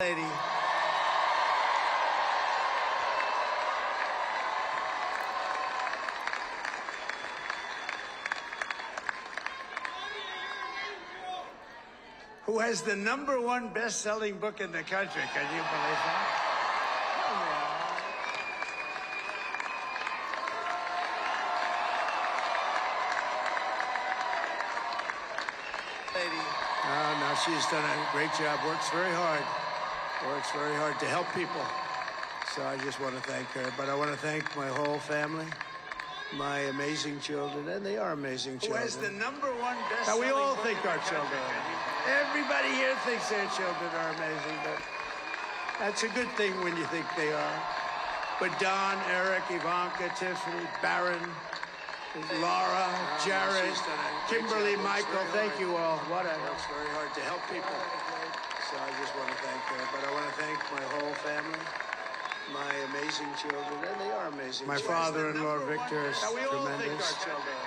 lady. Who has the #1 best-selling book in the country. Can you believe that? Lady. No, she's done a great job. Works very hard to help people. So I just want to thank her. But I want to thank my whole family, my amazing children, and they are amazing children. Who has the #1 best? Now, we all think our children are. Everybody here thinks their children are amazing, but that's a good thing when you think they are. But Don, Eric, Ivanka, Tiffany, Barron, Laura, Jared, Kimberly, Michael, thank you all. Whatever. It's very hard to help people. So I just want to thank her. But I want to thank my whole family, my amazing children, and they are amazing. My father-in-law, Victor, is tremendous.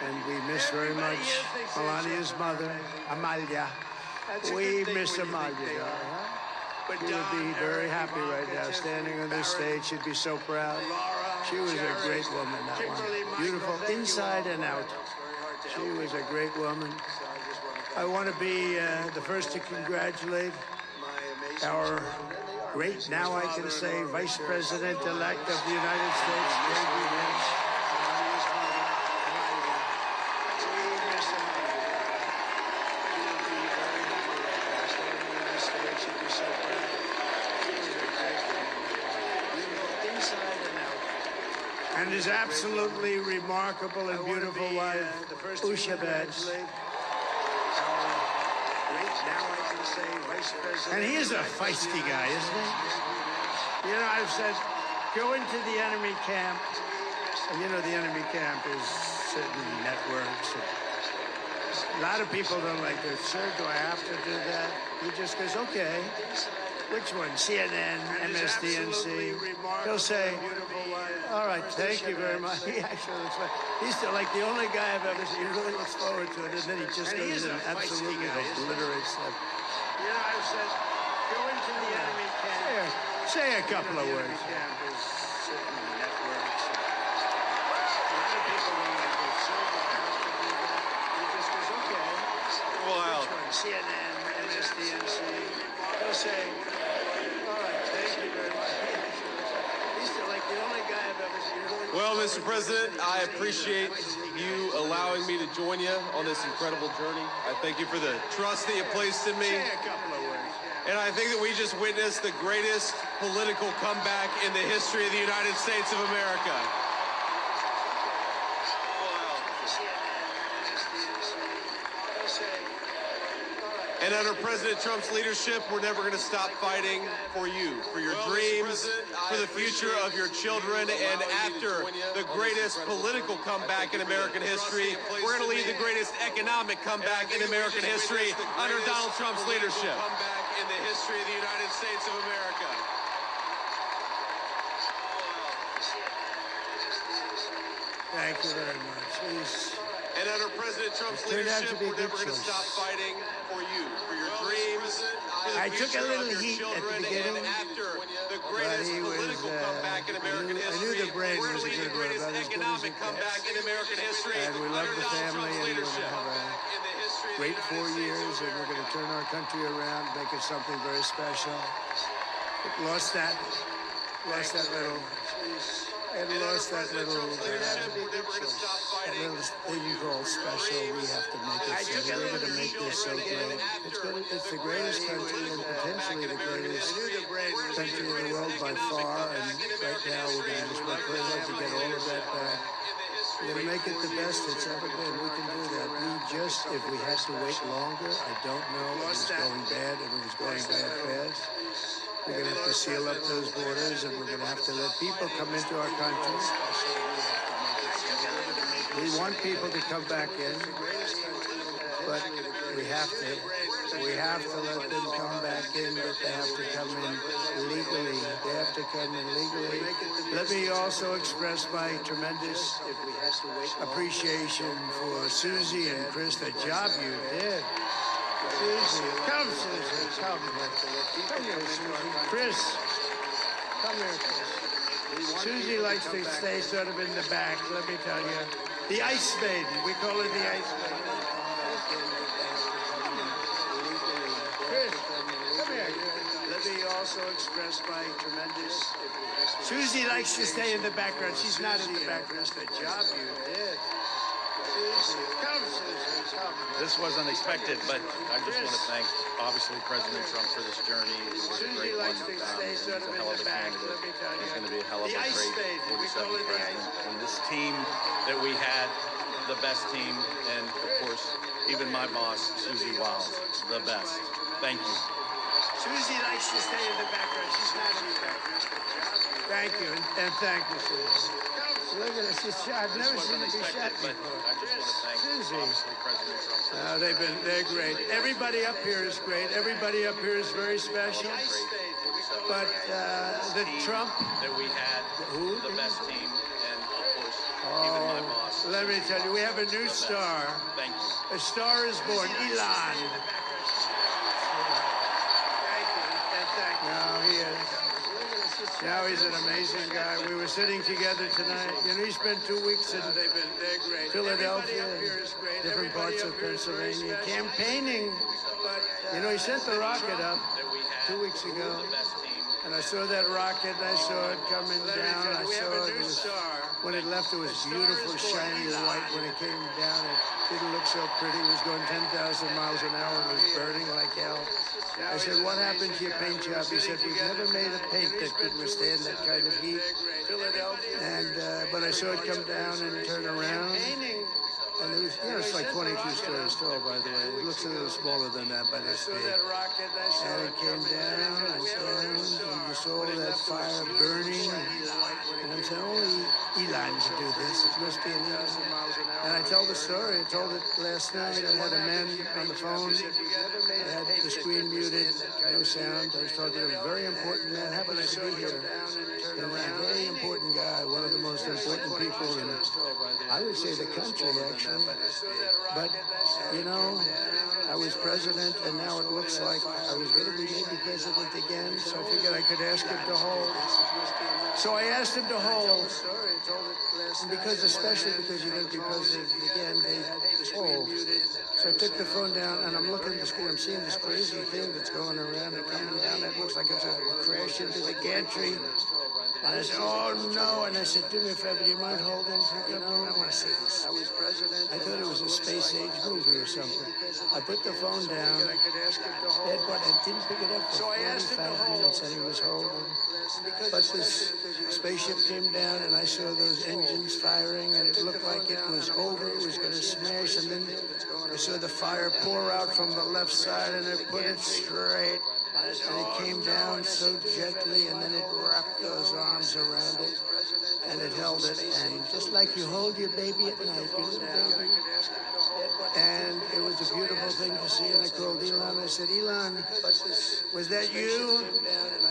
And we miss very much Melania's mother, Amalia. We miss Amalia. She would be very happy right now, standing on this stage. She'd be so proud. She was a great woman, that one. Beautiful inside and out. She was a great woman. I want to be the first to congratulate our great, now I can say, Vice President-elect of the United States, J.D. Vance. And his absolutely remarkable and beautiful wife, Usha Vance. And he is a feisty guy, isn't he? You know, I've said, go into the enemy camp, and you know the enemy camp is certain networks. A lot of people don't like this. Sir, do I have to do that? He just goes, okay. Which one? CNN, MSDNC. He'll say, all right, thank you very much. He actually looks like, he's like the only guy I've ever seen. He really looks forward to it, and then he just goes in and absolutely obliterates them. You know, I've said, go into the enemy camp. Say a couple of words. Well, CNN, MSDNC. He'll say, all right, thank you very much. He's like the only guy I've ever seen. well, Mr. President, I appreciate you allowing me to join you on this incredible journey. I thank you for the trust that you placed in me. Say a couple of words. And I think that we just witnessed the greatest political comeback in the history of the United States of America. And under President Trump's leadership, we're never going to stop fighting for you, for your dreams, for the the future of your children, and after the greatest political comeback in American history, we're going to lead the greatest economic comeback in American history under Donald Trump's leadership. Comeback in the history of the United States of America. Thank you very much. And under President Trump's leadership, we're never going to stop fighting for you, for your dreams, for the I took a future little of your heat at the children, beginning, and after the greatest political comeback in American history, the brain we're was going to a lead the good one, greatest about as good as economic it comeback gets. in American history And we love under the Donald family, Trump's and we're going leadership. to have a great 4 years, and we're going to turn our country around, make it something very special. It lost that little thing called special. We have to make it so we're going to make this so great. It's the greatest country and potentially the greatest country in the world by far. And right now we're going to just work very hard to get all of that back. We're going to make it the best it's ever been. We can do that. If we had to wait longer, I don't know. It was going bad, and it was going bad fast. We're going to have to seal up those borders, and we're going to have to let people come into our country. We want people to come back in, but we have to let them come back in, but they have to come in legally. They have to come in legally. Let me also express my tremendous appreciation for Susie and Chris, the job you did. Susie, come, Susie, come. Come here, Susie. Chris, come here, Chris. Susie likes to stay sort of in the back, let me tell you. The Ice Maiden, we call her the Ice Maiden. Chris, come here. Let me also express my tremendous... Susie likes to stay in the background. She's not in the background. The job you did. Susie, come, Susie, come. This was unexpected, but I just want to thank, obviously, President Trump for this journey. It was a great one. He's a hell of a candidate. He's going to be a hell of a great 47th president. And this team that we had, the best team, and, of course, even my boss, Susie Wiles, the best. Thank you. Susie likes to stay in the background. She's not in the background. Thank you, and thank you, Susie. Look at her. She's shot. I've never seen her be shot before. I just want to thank, obviously, President Trump. They're great. Everybody up here is great. Everybody up here is very special. But the Trump that we had, the best team, and of course, even my boss. Let me tell you, we have a new star. Thank you. A star is born, Elon. Thank you, and thank you. Now he is. Now he's an amazing guy. We were sitting together tonight. You know, he spent 2 weeks in Philadelphia, different parts of Pennsylvania, campaigning. You know, he sent the rocket up 2 weeks ago, and I saw that rocket, and I saw it coming down. I saw it was, when it left, it was beautiful, shiny white. When it came down, it didn't look so pretty. It was going 10,000 miles an hour, and it was burning like hell. I said, what happened to your paint job? He said, we've never made a paint that could withstand that kind of heat. And, but I saw it come down and turn around. And it was, you know, it's like 22 stories tall, by the way. It looks a little smaller than that, but it's big. And it came down and down, and you saw that fire burning. And I'm saying, only Elon could do this. It must be an Elon. And I told the story. I told it last night. I had a man on the phone. I had the screen muted, no sound. I was talking to a very important man. Happens to be here. And a very important guy, one of the most important people in, I would say, the country, actually. But, you know, I was president, and now it looks like I was going to be maybe president again, so I figured I could ask him to hold. So I asked him to hold, because especially because you're going to be president again, they hold. So I took the phone down, and I'm looking at the screen. I'm seeing this crazy thing that's going around and coming down. It looks like it's going to crash into the gantry. And I said, oh, no. And I said, do me a favor, do you mind holding for a couple minutes? I want to see this. I thought it was a space-age movie or something. I put the phone down, but I didn't pick it up for 45 minutes, and he was holding. But this spaceship came down, and I saw those engines firing, and it looked like it was over. It was going to smash, and then I saw the fire pour out from the left side, and it put it straight. And it came down so gently, and then it wrapped those arms wires around it, and it held it, and just like you hold your baby at night, your little baby. And it was a beautiful thing to see, and I called Elon. I said, Elon, was that you?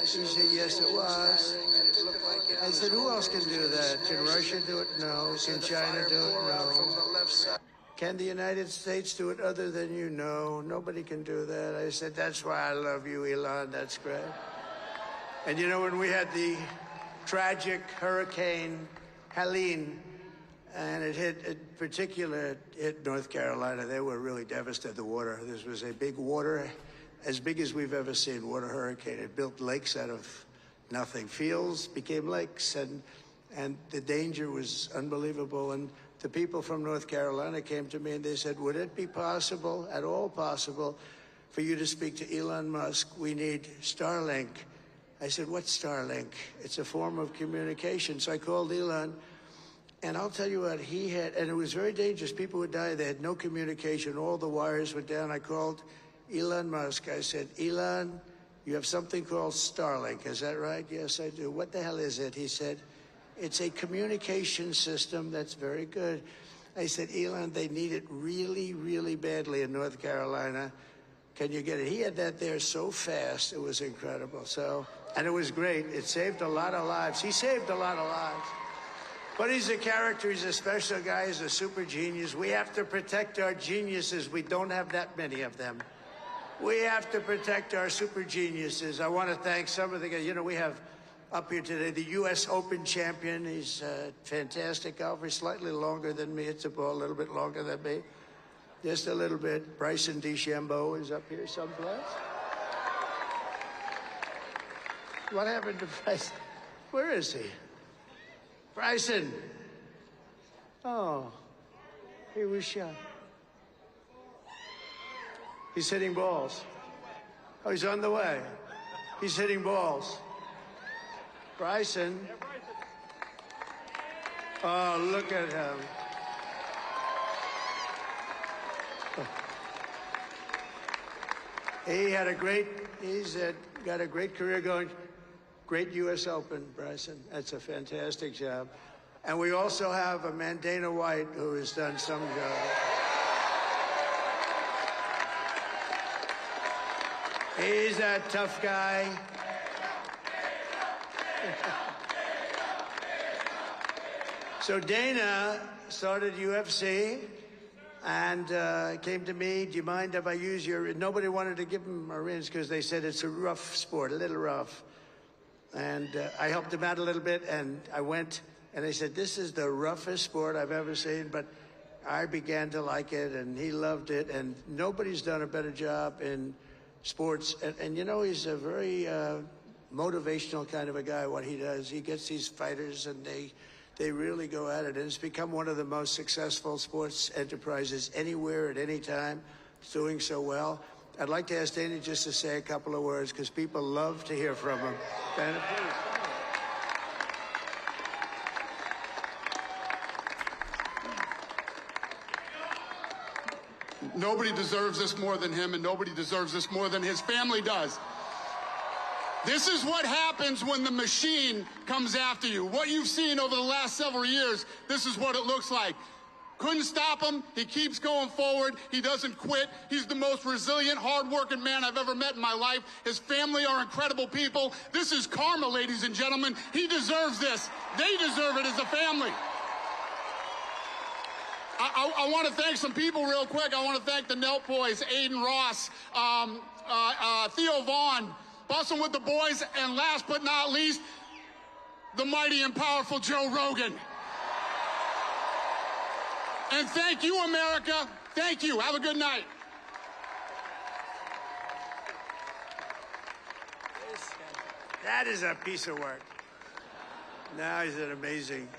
He said, yes, it was. I said, who else can do that? Can Russia do it? No. Can China do it? No. Can the United States do it other than you? No. Nobody can do that. I said, that's why I love you, Elon. That's great. And you know, when we had the tragic Hurricane Helene, and it hit North Carolina, they were really devastated, the water. This was a big water, as big as we've ever seen, water hurricane. It built lakes out of nothing. Fields became lakes, and the danger was unbelievable. And the people from North Carolina came to me and they said, would it be possible, at all possible, for you to speak to Elon Musk? We need Starlink. I said, what's Starlink? It's a form of communication. So I called Elon, and I'll tell you what, he had, and it was very dangerous. People would die. They had no communication. All the wires were down. I called Elon Musk. I said, Elon, you have something called Starlink. Is that right? Yes, I do. What the hell is it? He said, it's a communication system that's very good. I said, Elon, they need it really, really badly in North Carolina. Can you get it? He had that there so fast. It was incredible. So, and it was great. It saved a lot of lives. He saved a lot of lives. But he's a character. He's a special guy. He's a super genius. We have to protect our geniuses. We don't have that many of them. We have to protect our super geniuses. I want to thank some of the guys. You know, we have up here today the U.S. Open champion. He's a fantastic golfer. He's slightly longer than me. Hits the ball a little bit longer than me. Just a little bit. Bryson DeChambeau is up here someplace. What happened to Bryson? Where is he? Bryson. Oh, he was shot. He's hitting balls. Oh, he's on the way. He's hitting balls. Bryson. Oh, look at him. He's got a great career going. Great U.S. Open, Bryson. That's a fantastic job. And we also have a man, Dana White, who has done some job. He's a tough guy. So Dana started UFC and came to me, do you mind if I use your... Nobody wanted to give him a rinse because they said it's a rough sport, a little rough. And I helped him out a little bit, and I went, and they said, this is the roughest sport I've ever seen, but I began to like it, and he loved it, and nobody's done a better job in sports. And you know, he's a very motivational kind of a guy, what he does. He gets these fighters, and they really go at it, and it's become one of the most successful sports enterprises anywhere at any time. It's doing so well. I'd like to ask Dana just to say a couple of words, because people love to hear from him. Dana, please. Nobody deserves this more than him, and nobody deserves this more than his family does. This is what happens when the machine comes after you. What you've seen over the last several years, this is what it looks like. Couldn't stop him. He keeps going forward. He doesn't quit. He's the most resilient, hard-working man I've ever met in my life. His family are incredible people. This is karma, ladies and gentlemen. He deserves this. They deserve it as a family. I want to thank some people real quick. I want to thank the Nelk boys, Aiden Ross, Theo Vaughn, Bussin' with the boys, and last but not least, the mighty and powerful Joe Rogan. And thank you, America. Thank you. Have a good night. That is a piece of work. No,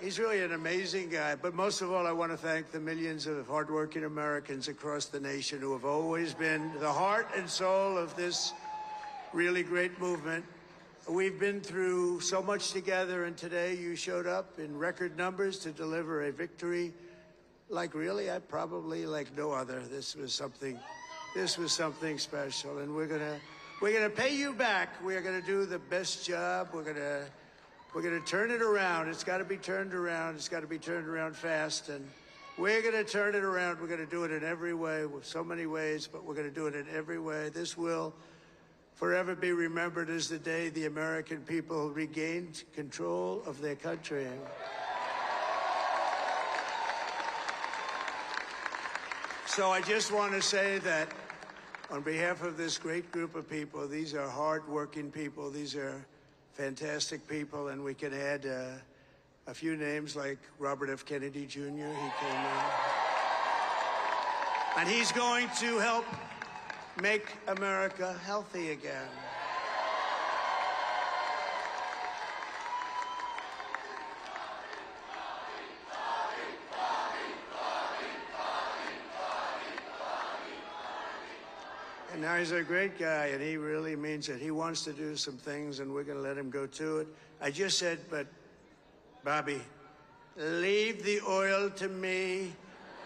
he's really an amazing guy. But most of all, I want to thank the millions of hardworking Americans across the nation who have always been the heart and soul of this really great movement. We've been through so much together, and today you showed up in record numbers to deliver a victory like like no other. This was something special, and we're gonna pay you back. We're gonna do the best job. We're gonna We're going to turn it around. It's got to be turned around. It's got to be turned around fast. And we're going to turn it around. We're going to do it in every way, with so many ways, but we're going to do it in every way. This will forever be remembered as the day the American people regained control of their country. So I just want to say that on behalf of this great group of people, these are hard-working people. These are fantastic people, and we can add a few names like Robert F. Kennedy Jr. He came in. And he's going to help make America healthy again. And now he's a great guy, and he really means it. He wants to do some things, and we're going to let him go to it. I just said, but, Bobby, leave the oil to me.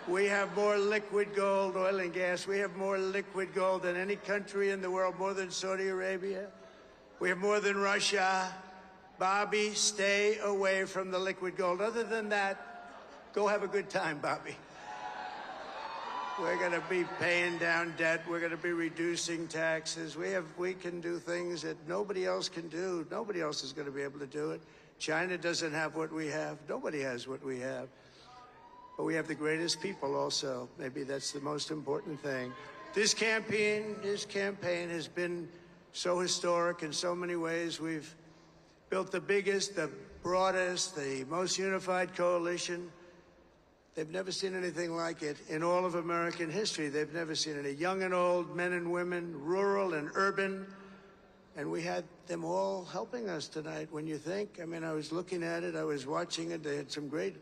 We have more liquid gold, oil and gas. We have more liquid gold than any country in the world, more than Saudi Arabia. We have more than Russia. Bobby, stay away from the liquid gold. Other than that, go have a good time, Bobby. We're going to be paying down debt. We're going to be reducing taxes. We can do things that nobody else can do. Nobody else is going to be able to do it. China doesn't have what we have. Nobody has what we have. But we have the greatest people also. Maybe that's the most important thing. This campaign has been so historic in so many ways. We've built the biggest, the broadest, the most unified coalition. They've never seen anything like it in all of American history. They've never seen it. Young and old, men and women, rural and urban. And we had them all helping us tonight. When you think, I mean, I was looking at it, I was watching it. They had some great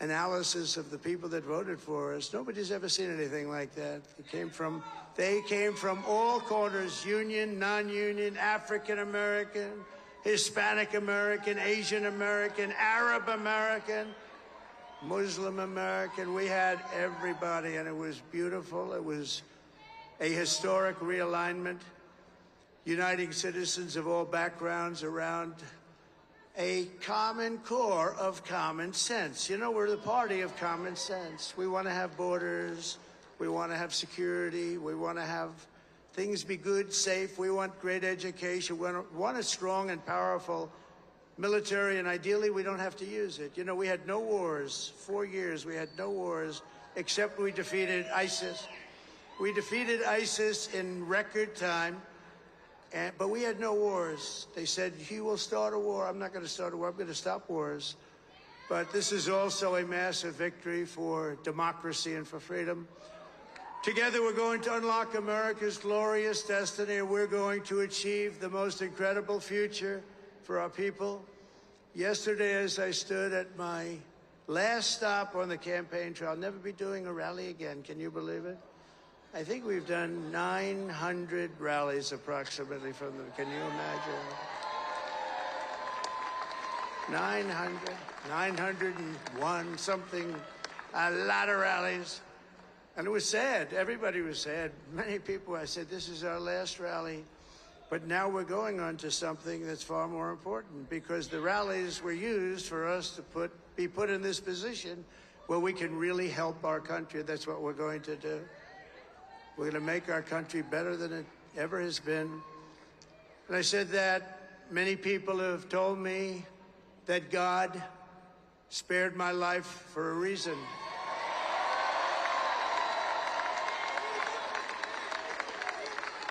analysis of the people that voted for us. Nobody's ever seen anything like that. They came from all corners, union, non-union, African American, Hispanic American, Asian American, Arab American, Muslim American. We had everybody, and it was beautiful. It was a historic realignment, uniting citizens of all backgrounds around a common core of common sense. You know, we're the party of common sense. We want to have borders. We want to have security. We want to have things be good, safe. We want great education. We want a strong and powerful military, and ideally we don't have to use it. You know, we had no wars. 4 years we had no wars, except we defeated ISIS. We defeated ISIS in record time, but we had no wars. They said, he will start a war. I'm not going to start a war. I'm going to stop wars. But this is also a massive victory for democracy and for freedom. Together we're going to unlock America's glorious destiny, and we're going to achieve the most incredible future for our people. Yesterday, as I stood at my last stop on the campaign trail, I'll never be doing a rally again. Can you believe it? I think we've done 900 rallies approximately from them. Can you imagine? 901, something, a lot of rallies. And it was sad. Everybody was sad. Many people, I said, this is our last rally. But now we're going on to something that's far more important, because the rallies were used for us to be put in this position where we can really help our country. That's what we're going to do. We're going to make our country better than it ever has been. And I said that many people have told me that God spared my life for a reason.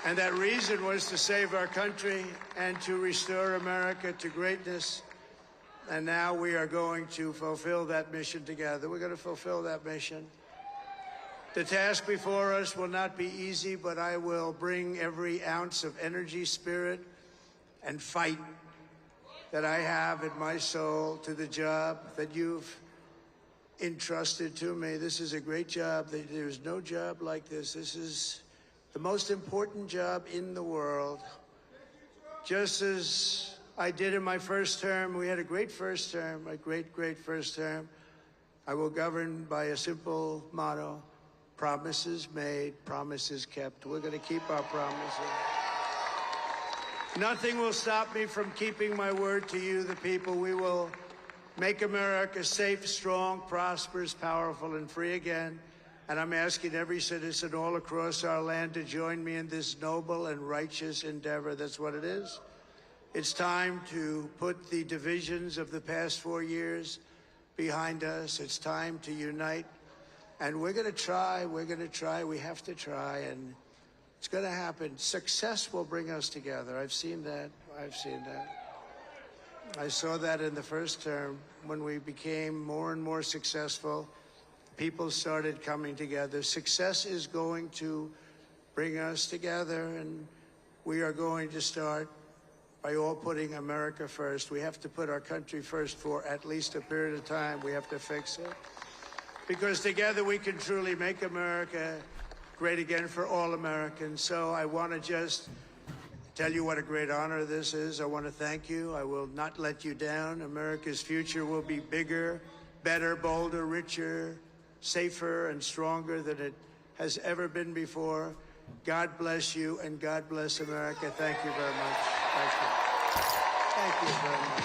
And that reason was to save our country and to restore America to greatness. And now we are going to fulfill that mission together. We're going to fulfill that mission. The task before us will not be easy, but I will bring every ounce of energy, spirit, and fight that I have in my soul to the job that you've entrusted to me. This is a great job. There's no job like this. This is the most important job in the world. Just as I did in my first term, we had a great first term, a great, great first term. I will govern by a simple motto: promises made, promises kept. We're going to keep our promises. Nothing will stop me from keeping my word to you, the people. We will make America safe, strong, prosperous, powerful, and free again. And I'm asking every citizen all across our land to join me in this noble and righteous endeavor. That's what it is. It's time to put the divisions of the past 4 years behind us. It's time to unite. And we're going to try. We're going to try. We have to try. And it's going to happen. Success will bring us together. I've seen that. I've seen that. I saw that in the first term when we became more and more successful. People started coming together. Success is going to bring us together, and we are going to start by all putting America first. We have to put our country first for at least a period of time. We have to fix it. Because together we can truly make America great again for all Americans. So I want to just tell you what a great honor this is. I want to thank you. I will not let you down. America's future will be bigger, better, bolder, richer, safer, and stronger than it has ever been before. God bless you, and God bless America. Thank you very much. Thank you. Thank you very much.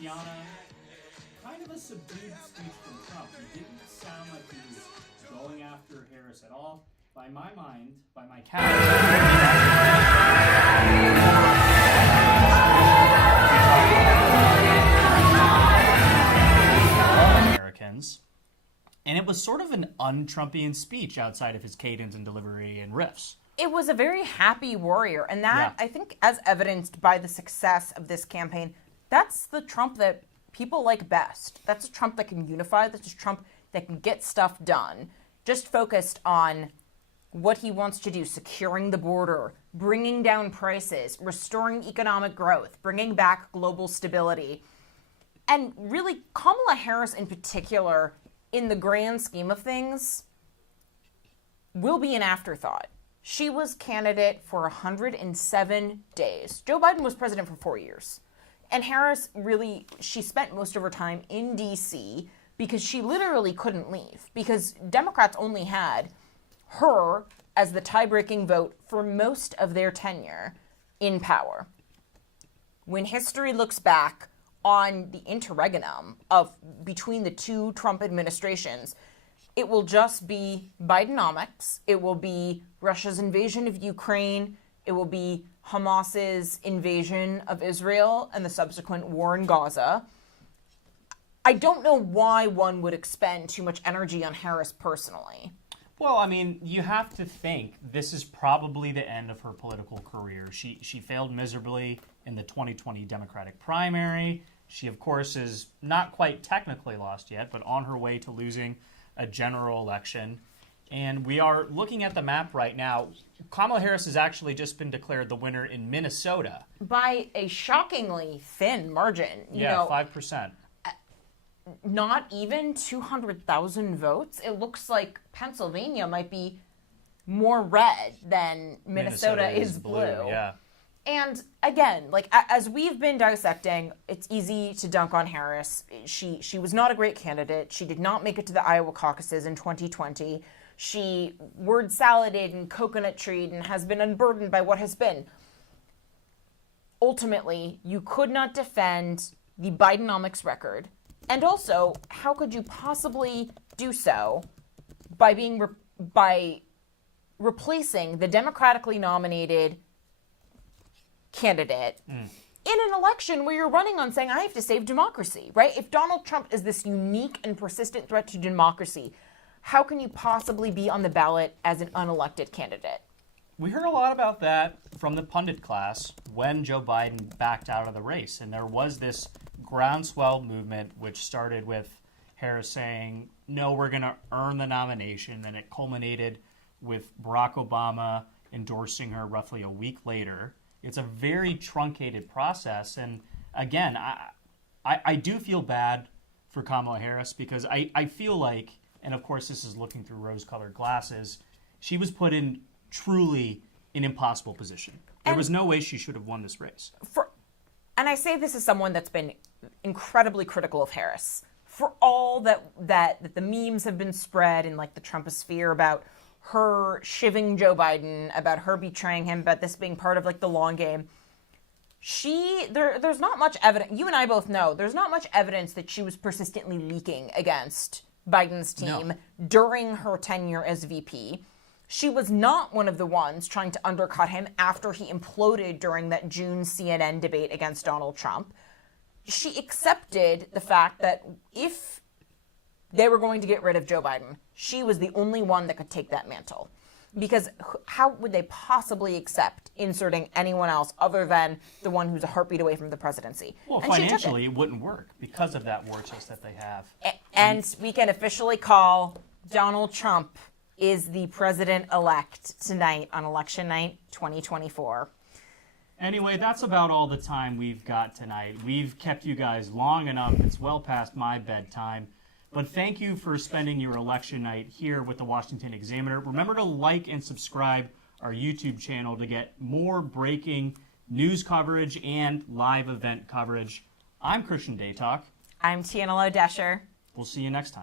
Tiana, kind of a subdued speech from Trump. He didn't sound like he was going after Harris at all. By my mind, by my count, Americans, and it was sort of an un-Trumpian speech outside of his cadence and delivery and riffs. It was a very happy warrior, and that, I think, as evidenced by the success of this campaign, that's the Trump that people like best. That's a Trump that can unify. That's a Trump that can get stuff done. Just focused on what he wants to do, securing the border, bringing down prices, restoring economic growth, bringing back global stability. And really, Kamala Harris in particular, in the grand scheme of things, will be an afterthought. She was candidate for 107 days. Joe Biden was president for 4 years. And Harris really, she spent most of her time in D.C. because she literally couldn't leave, because Democrats only had her as the tie-breaking vote for most of their tenure in power. When history looks back on the interregnum of between the two Trump administrations, it will just be Bidenomics. It will be Russia's invasion of Ukraine. It will be Hamas's invasion of Israel and the subsequent war in Gaza. I don't know why one would expend too much energy on Harris personally. Well, I mean, you have to think this is probably the end of her political career. She failed miserably in the 2020 Democratic primary. She, of course, is not quite technically lost yet, but on her way to losing a general election. And we are looking at the map right now. Kamala Harris has actually just been declared the winner in Minnesota. By a shockingly thin margin. You know, 5%. Not even 200,000 votes. It looks like Pennsylvania might be more red than Minnesota is blue. Yeah. And again, like as we've been dissecting, it's easy to dunk on Harris. She was not a great candidate. She did not make it to the Iowa caucuses in 2020. She word saladed and coconut treed and has been unburdened by what has been. Ultimately, you could not defend the Bidenomics record. And also, how could you possibly do so by replacing the democratically nominated candidate in an election where you're running on saying, I have to save democracy, right? If Donald Trump is this unique and persistent threat to democracy, how can you possibly be on the ballot as an unelected candidate? We heard a lot about that from the pundit class when Joe Biden backed out of the race. And there was this groundswell movement, which started with Harris saying, no, we're going to earn the nomination. Then it culminated with Barack Obama endorsing her roughly a week later. It's a very truncated process. And again, I do feel bad for Kamala Harris because I feel like, and of course this is looking through rose-colored glasses, she was put in truly an impossible position. There was no way she should have won this race. And I say this as someone that's been incredibly critical of Harris. For all that the memes have been spread in like the Trumposphere about her shivving Joe Biden, about her betraying him, about this being part of like the long game, there's not much evidence. You and I both know there's not much evidence that she was persistently leaking against Biden's team during her tenure as VP. She was not one of the ones trying to undercut him after he imploded during that June CNN debate against Donald Trump. She accepted the fact that if they were going to get rid of Joe Biden, she was the only one that could take that mantle. Because how would they possibly accept inserting anyone else other than the one who's a heartbeat away from the presidency? Well, and financially, it wouldn't work because of that war chest that they have. And we can officially call Donald Trump is the president-elect tonight on election night 2024. Anyway, that's about all the time we've got tonight. We've kept you guys long enough. It's well past my bedtime. But thank you for spending your election night here with the Washington Examiner. Remember to like and subscribe our YouTube channel to get more breaking news coverage and live event coverage. I'm Christian Daytalk. I'm Tiana Lowe Desher. We'll see you next time.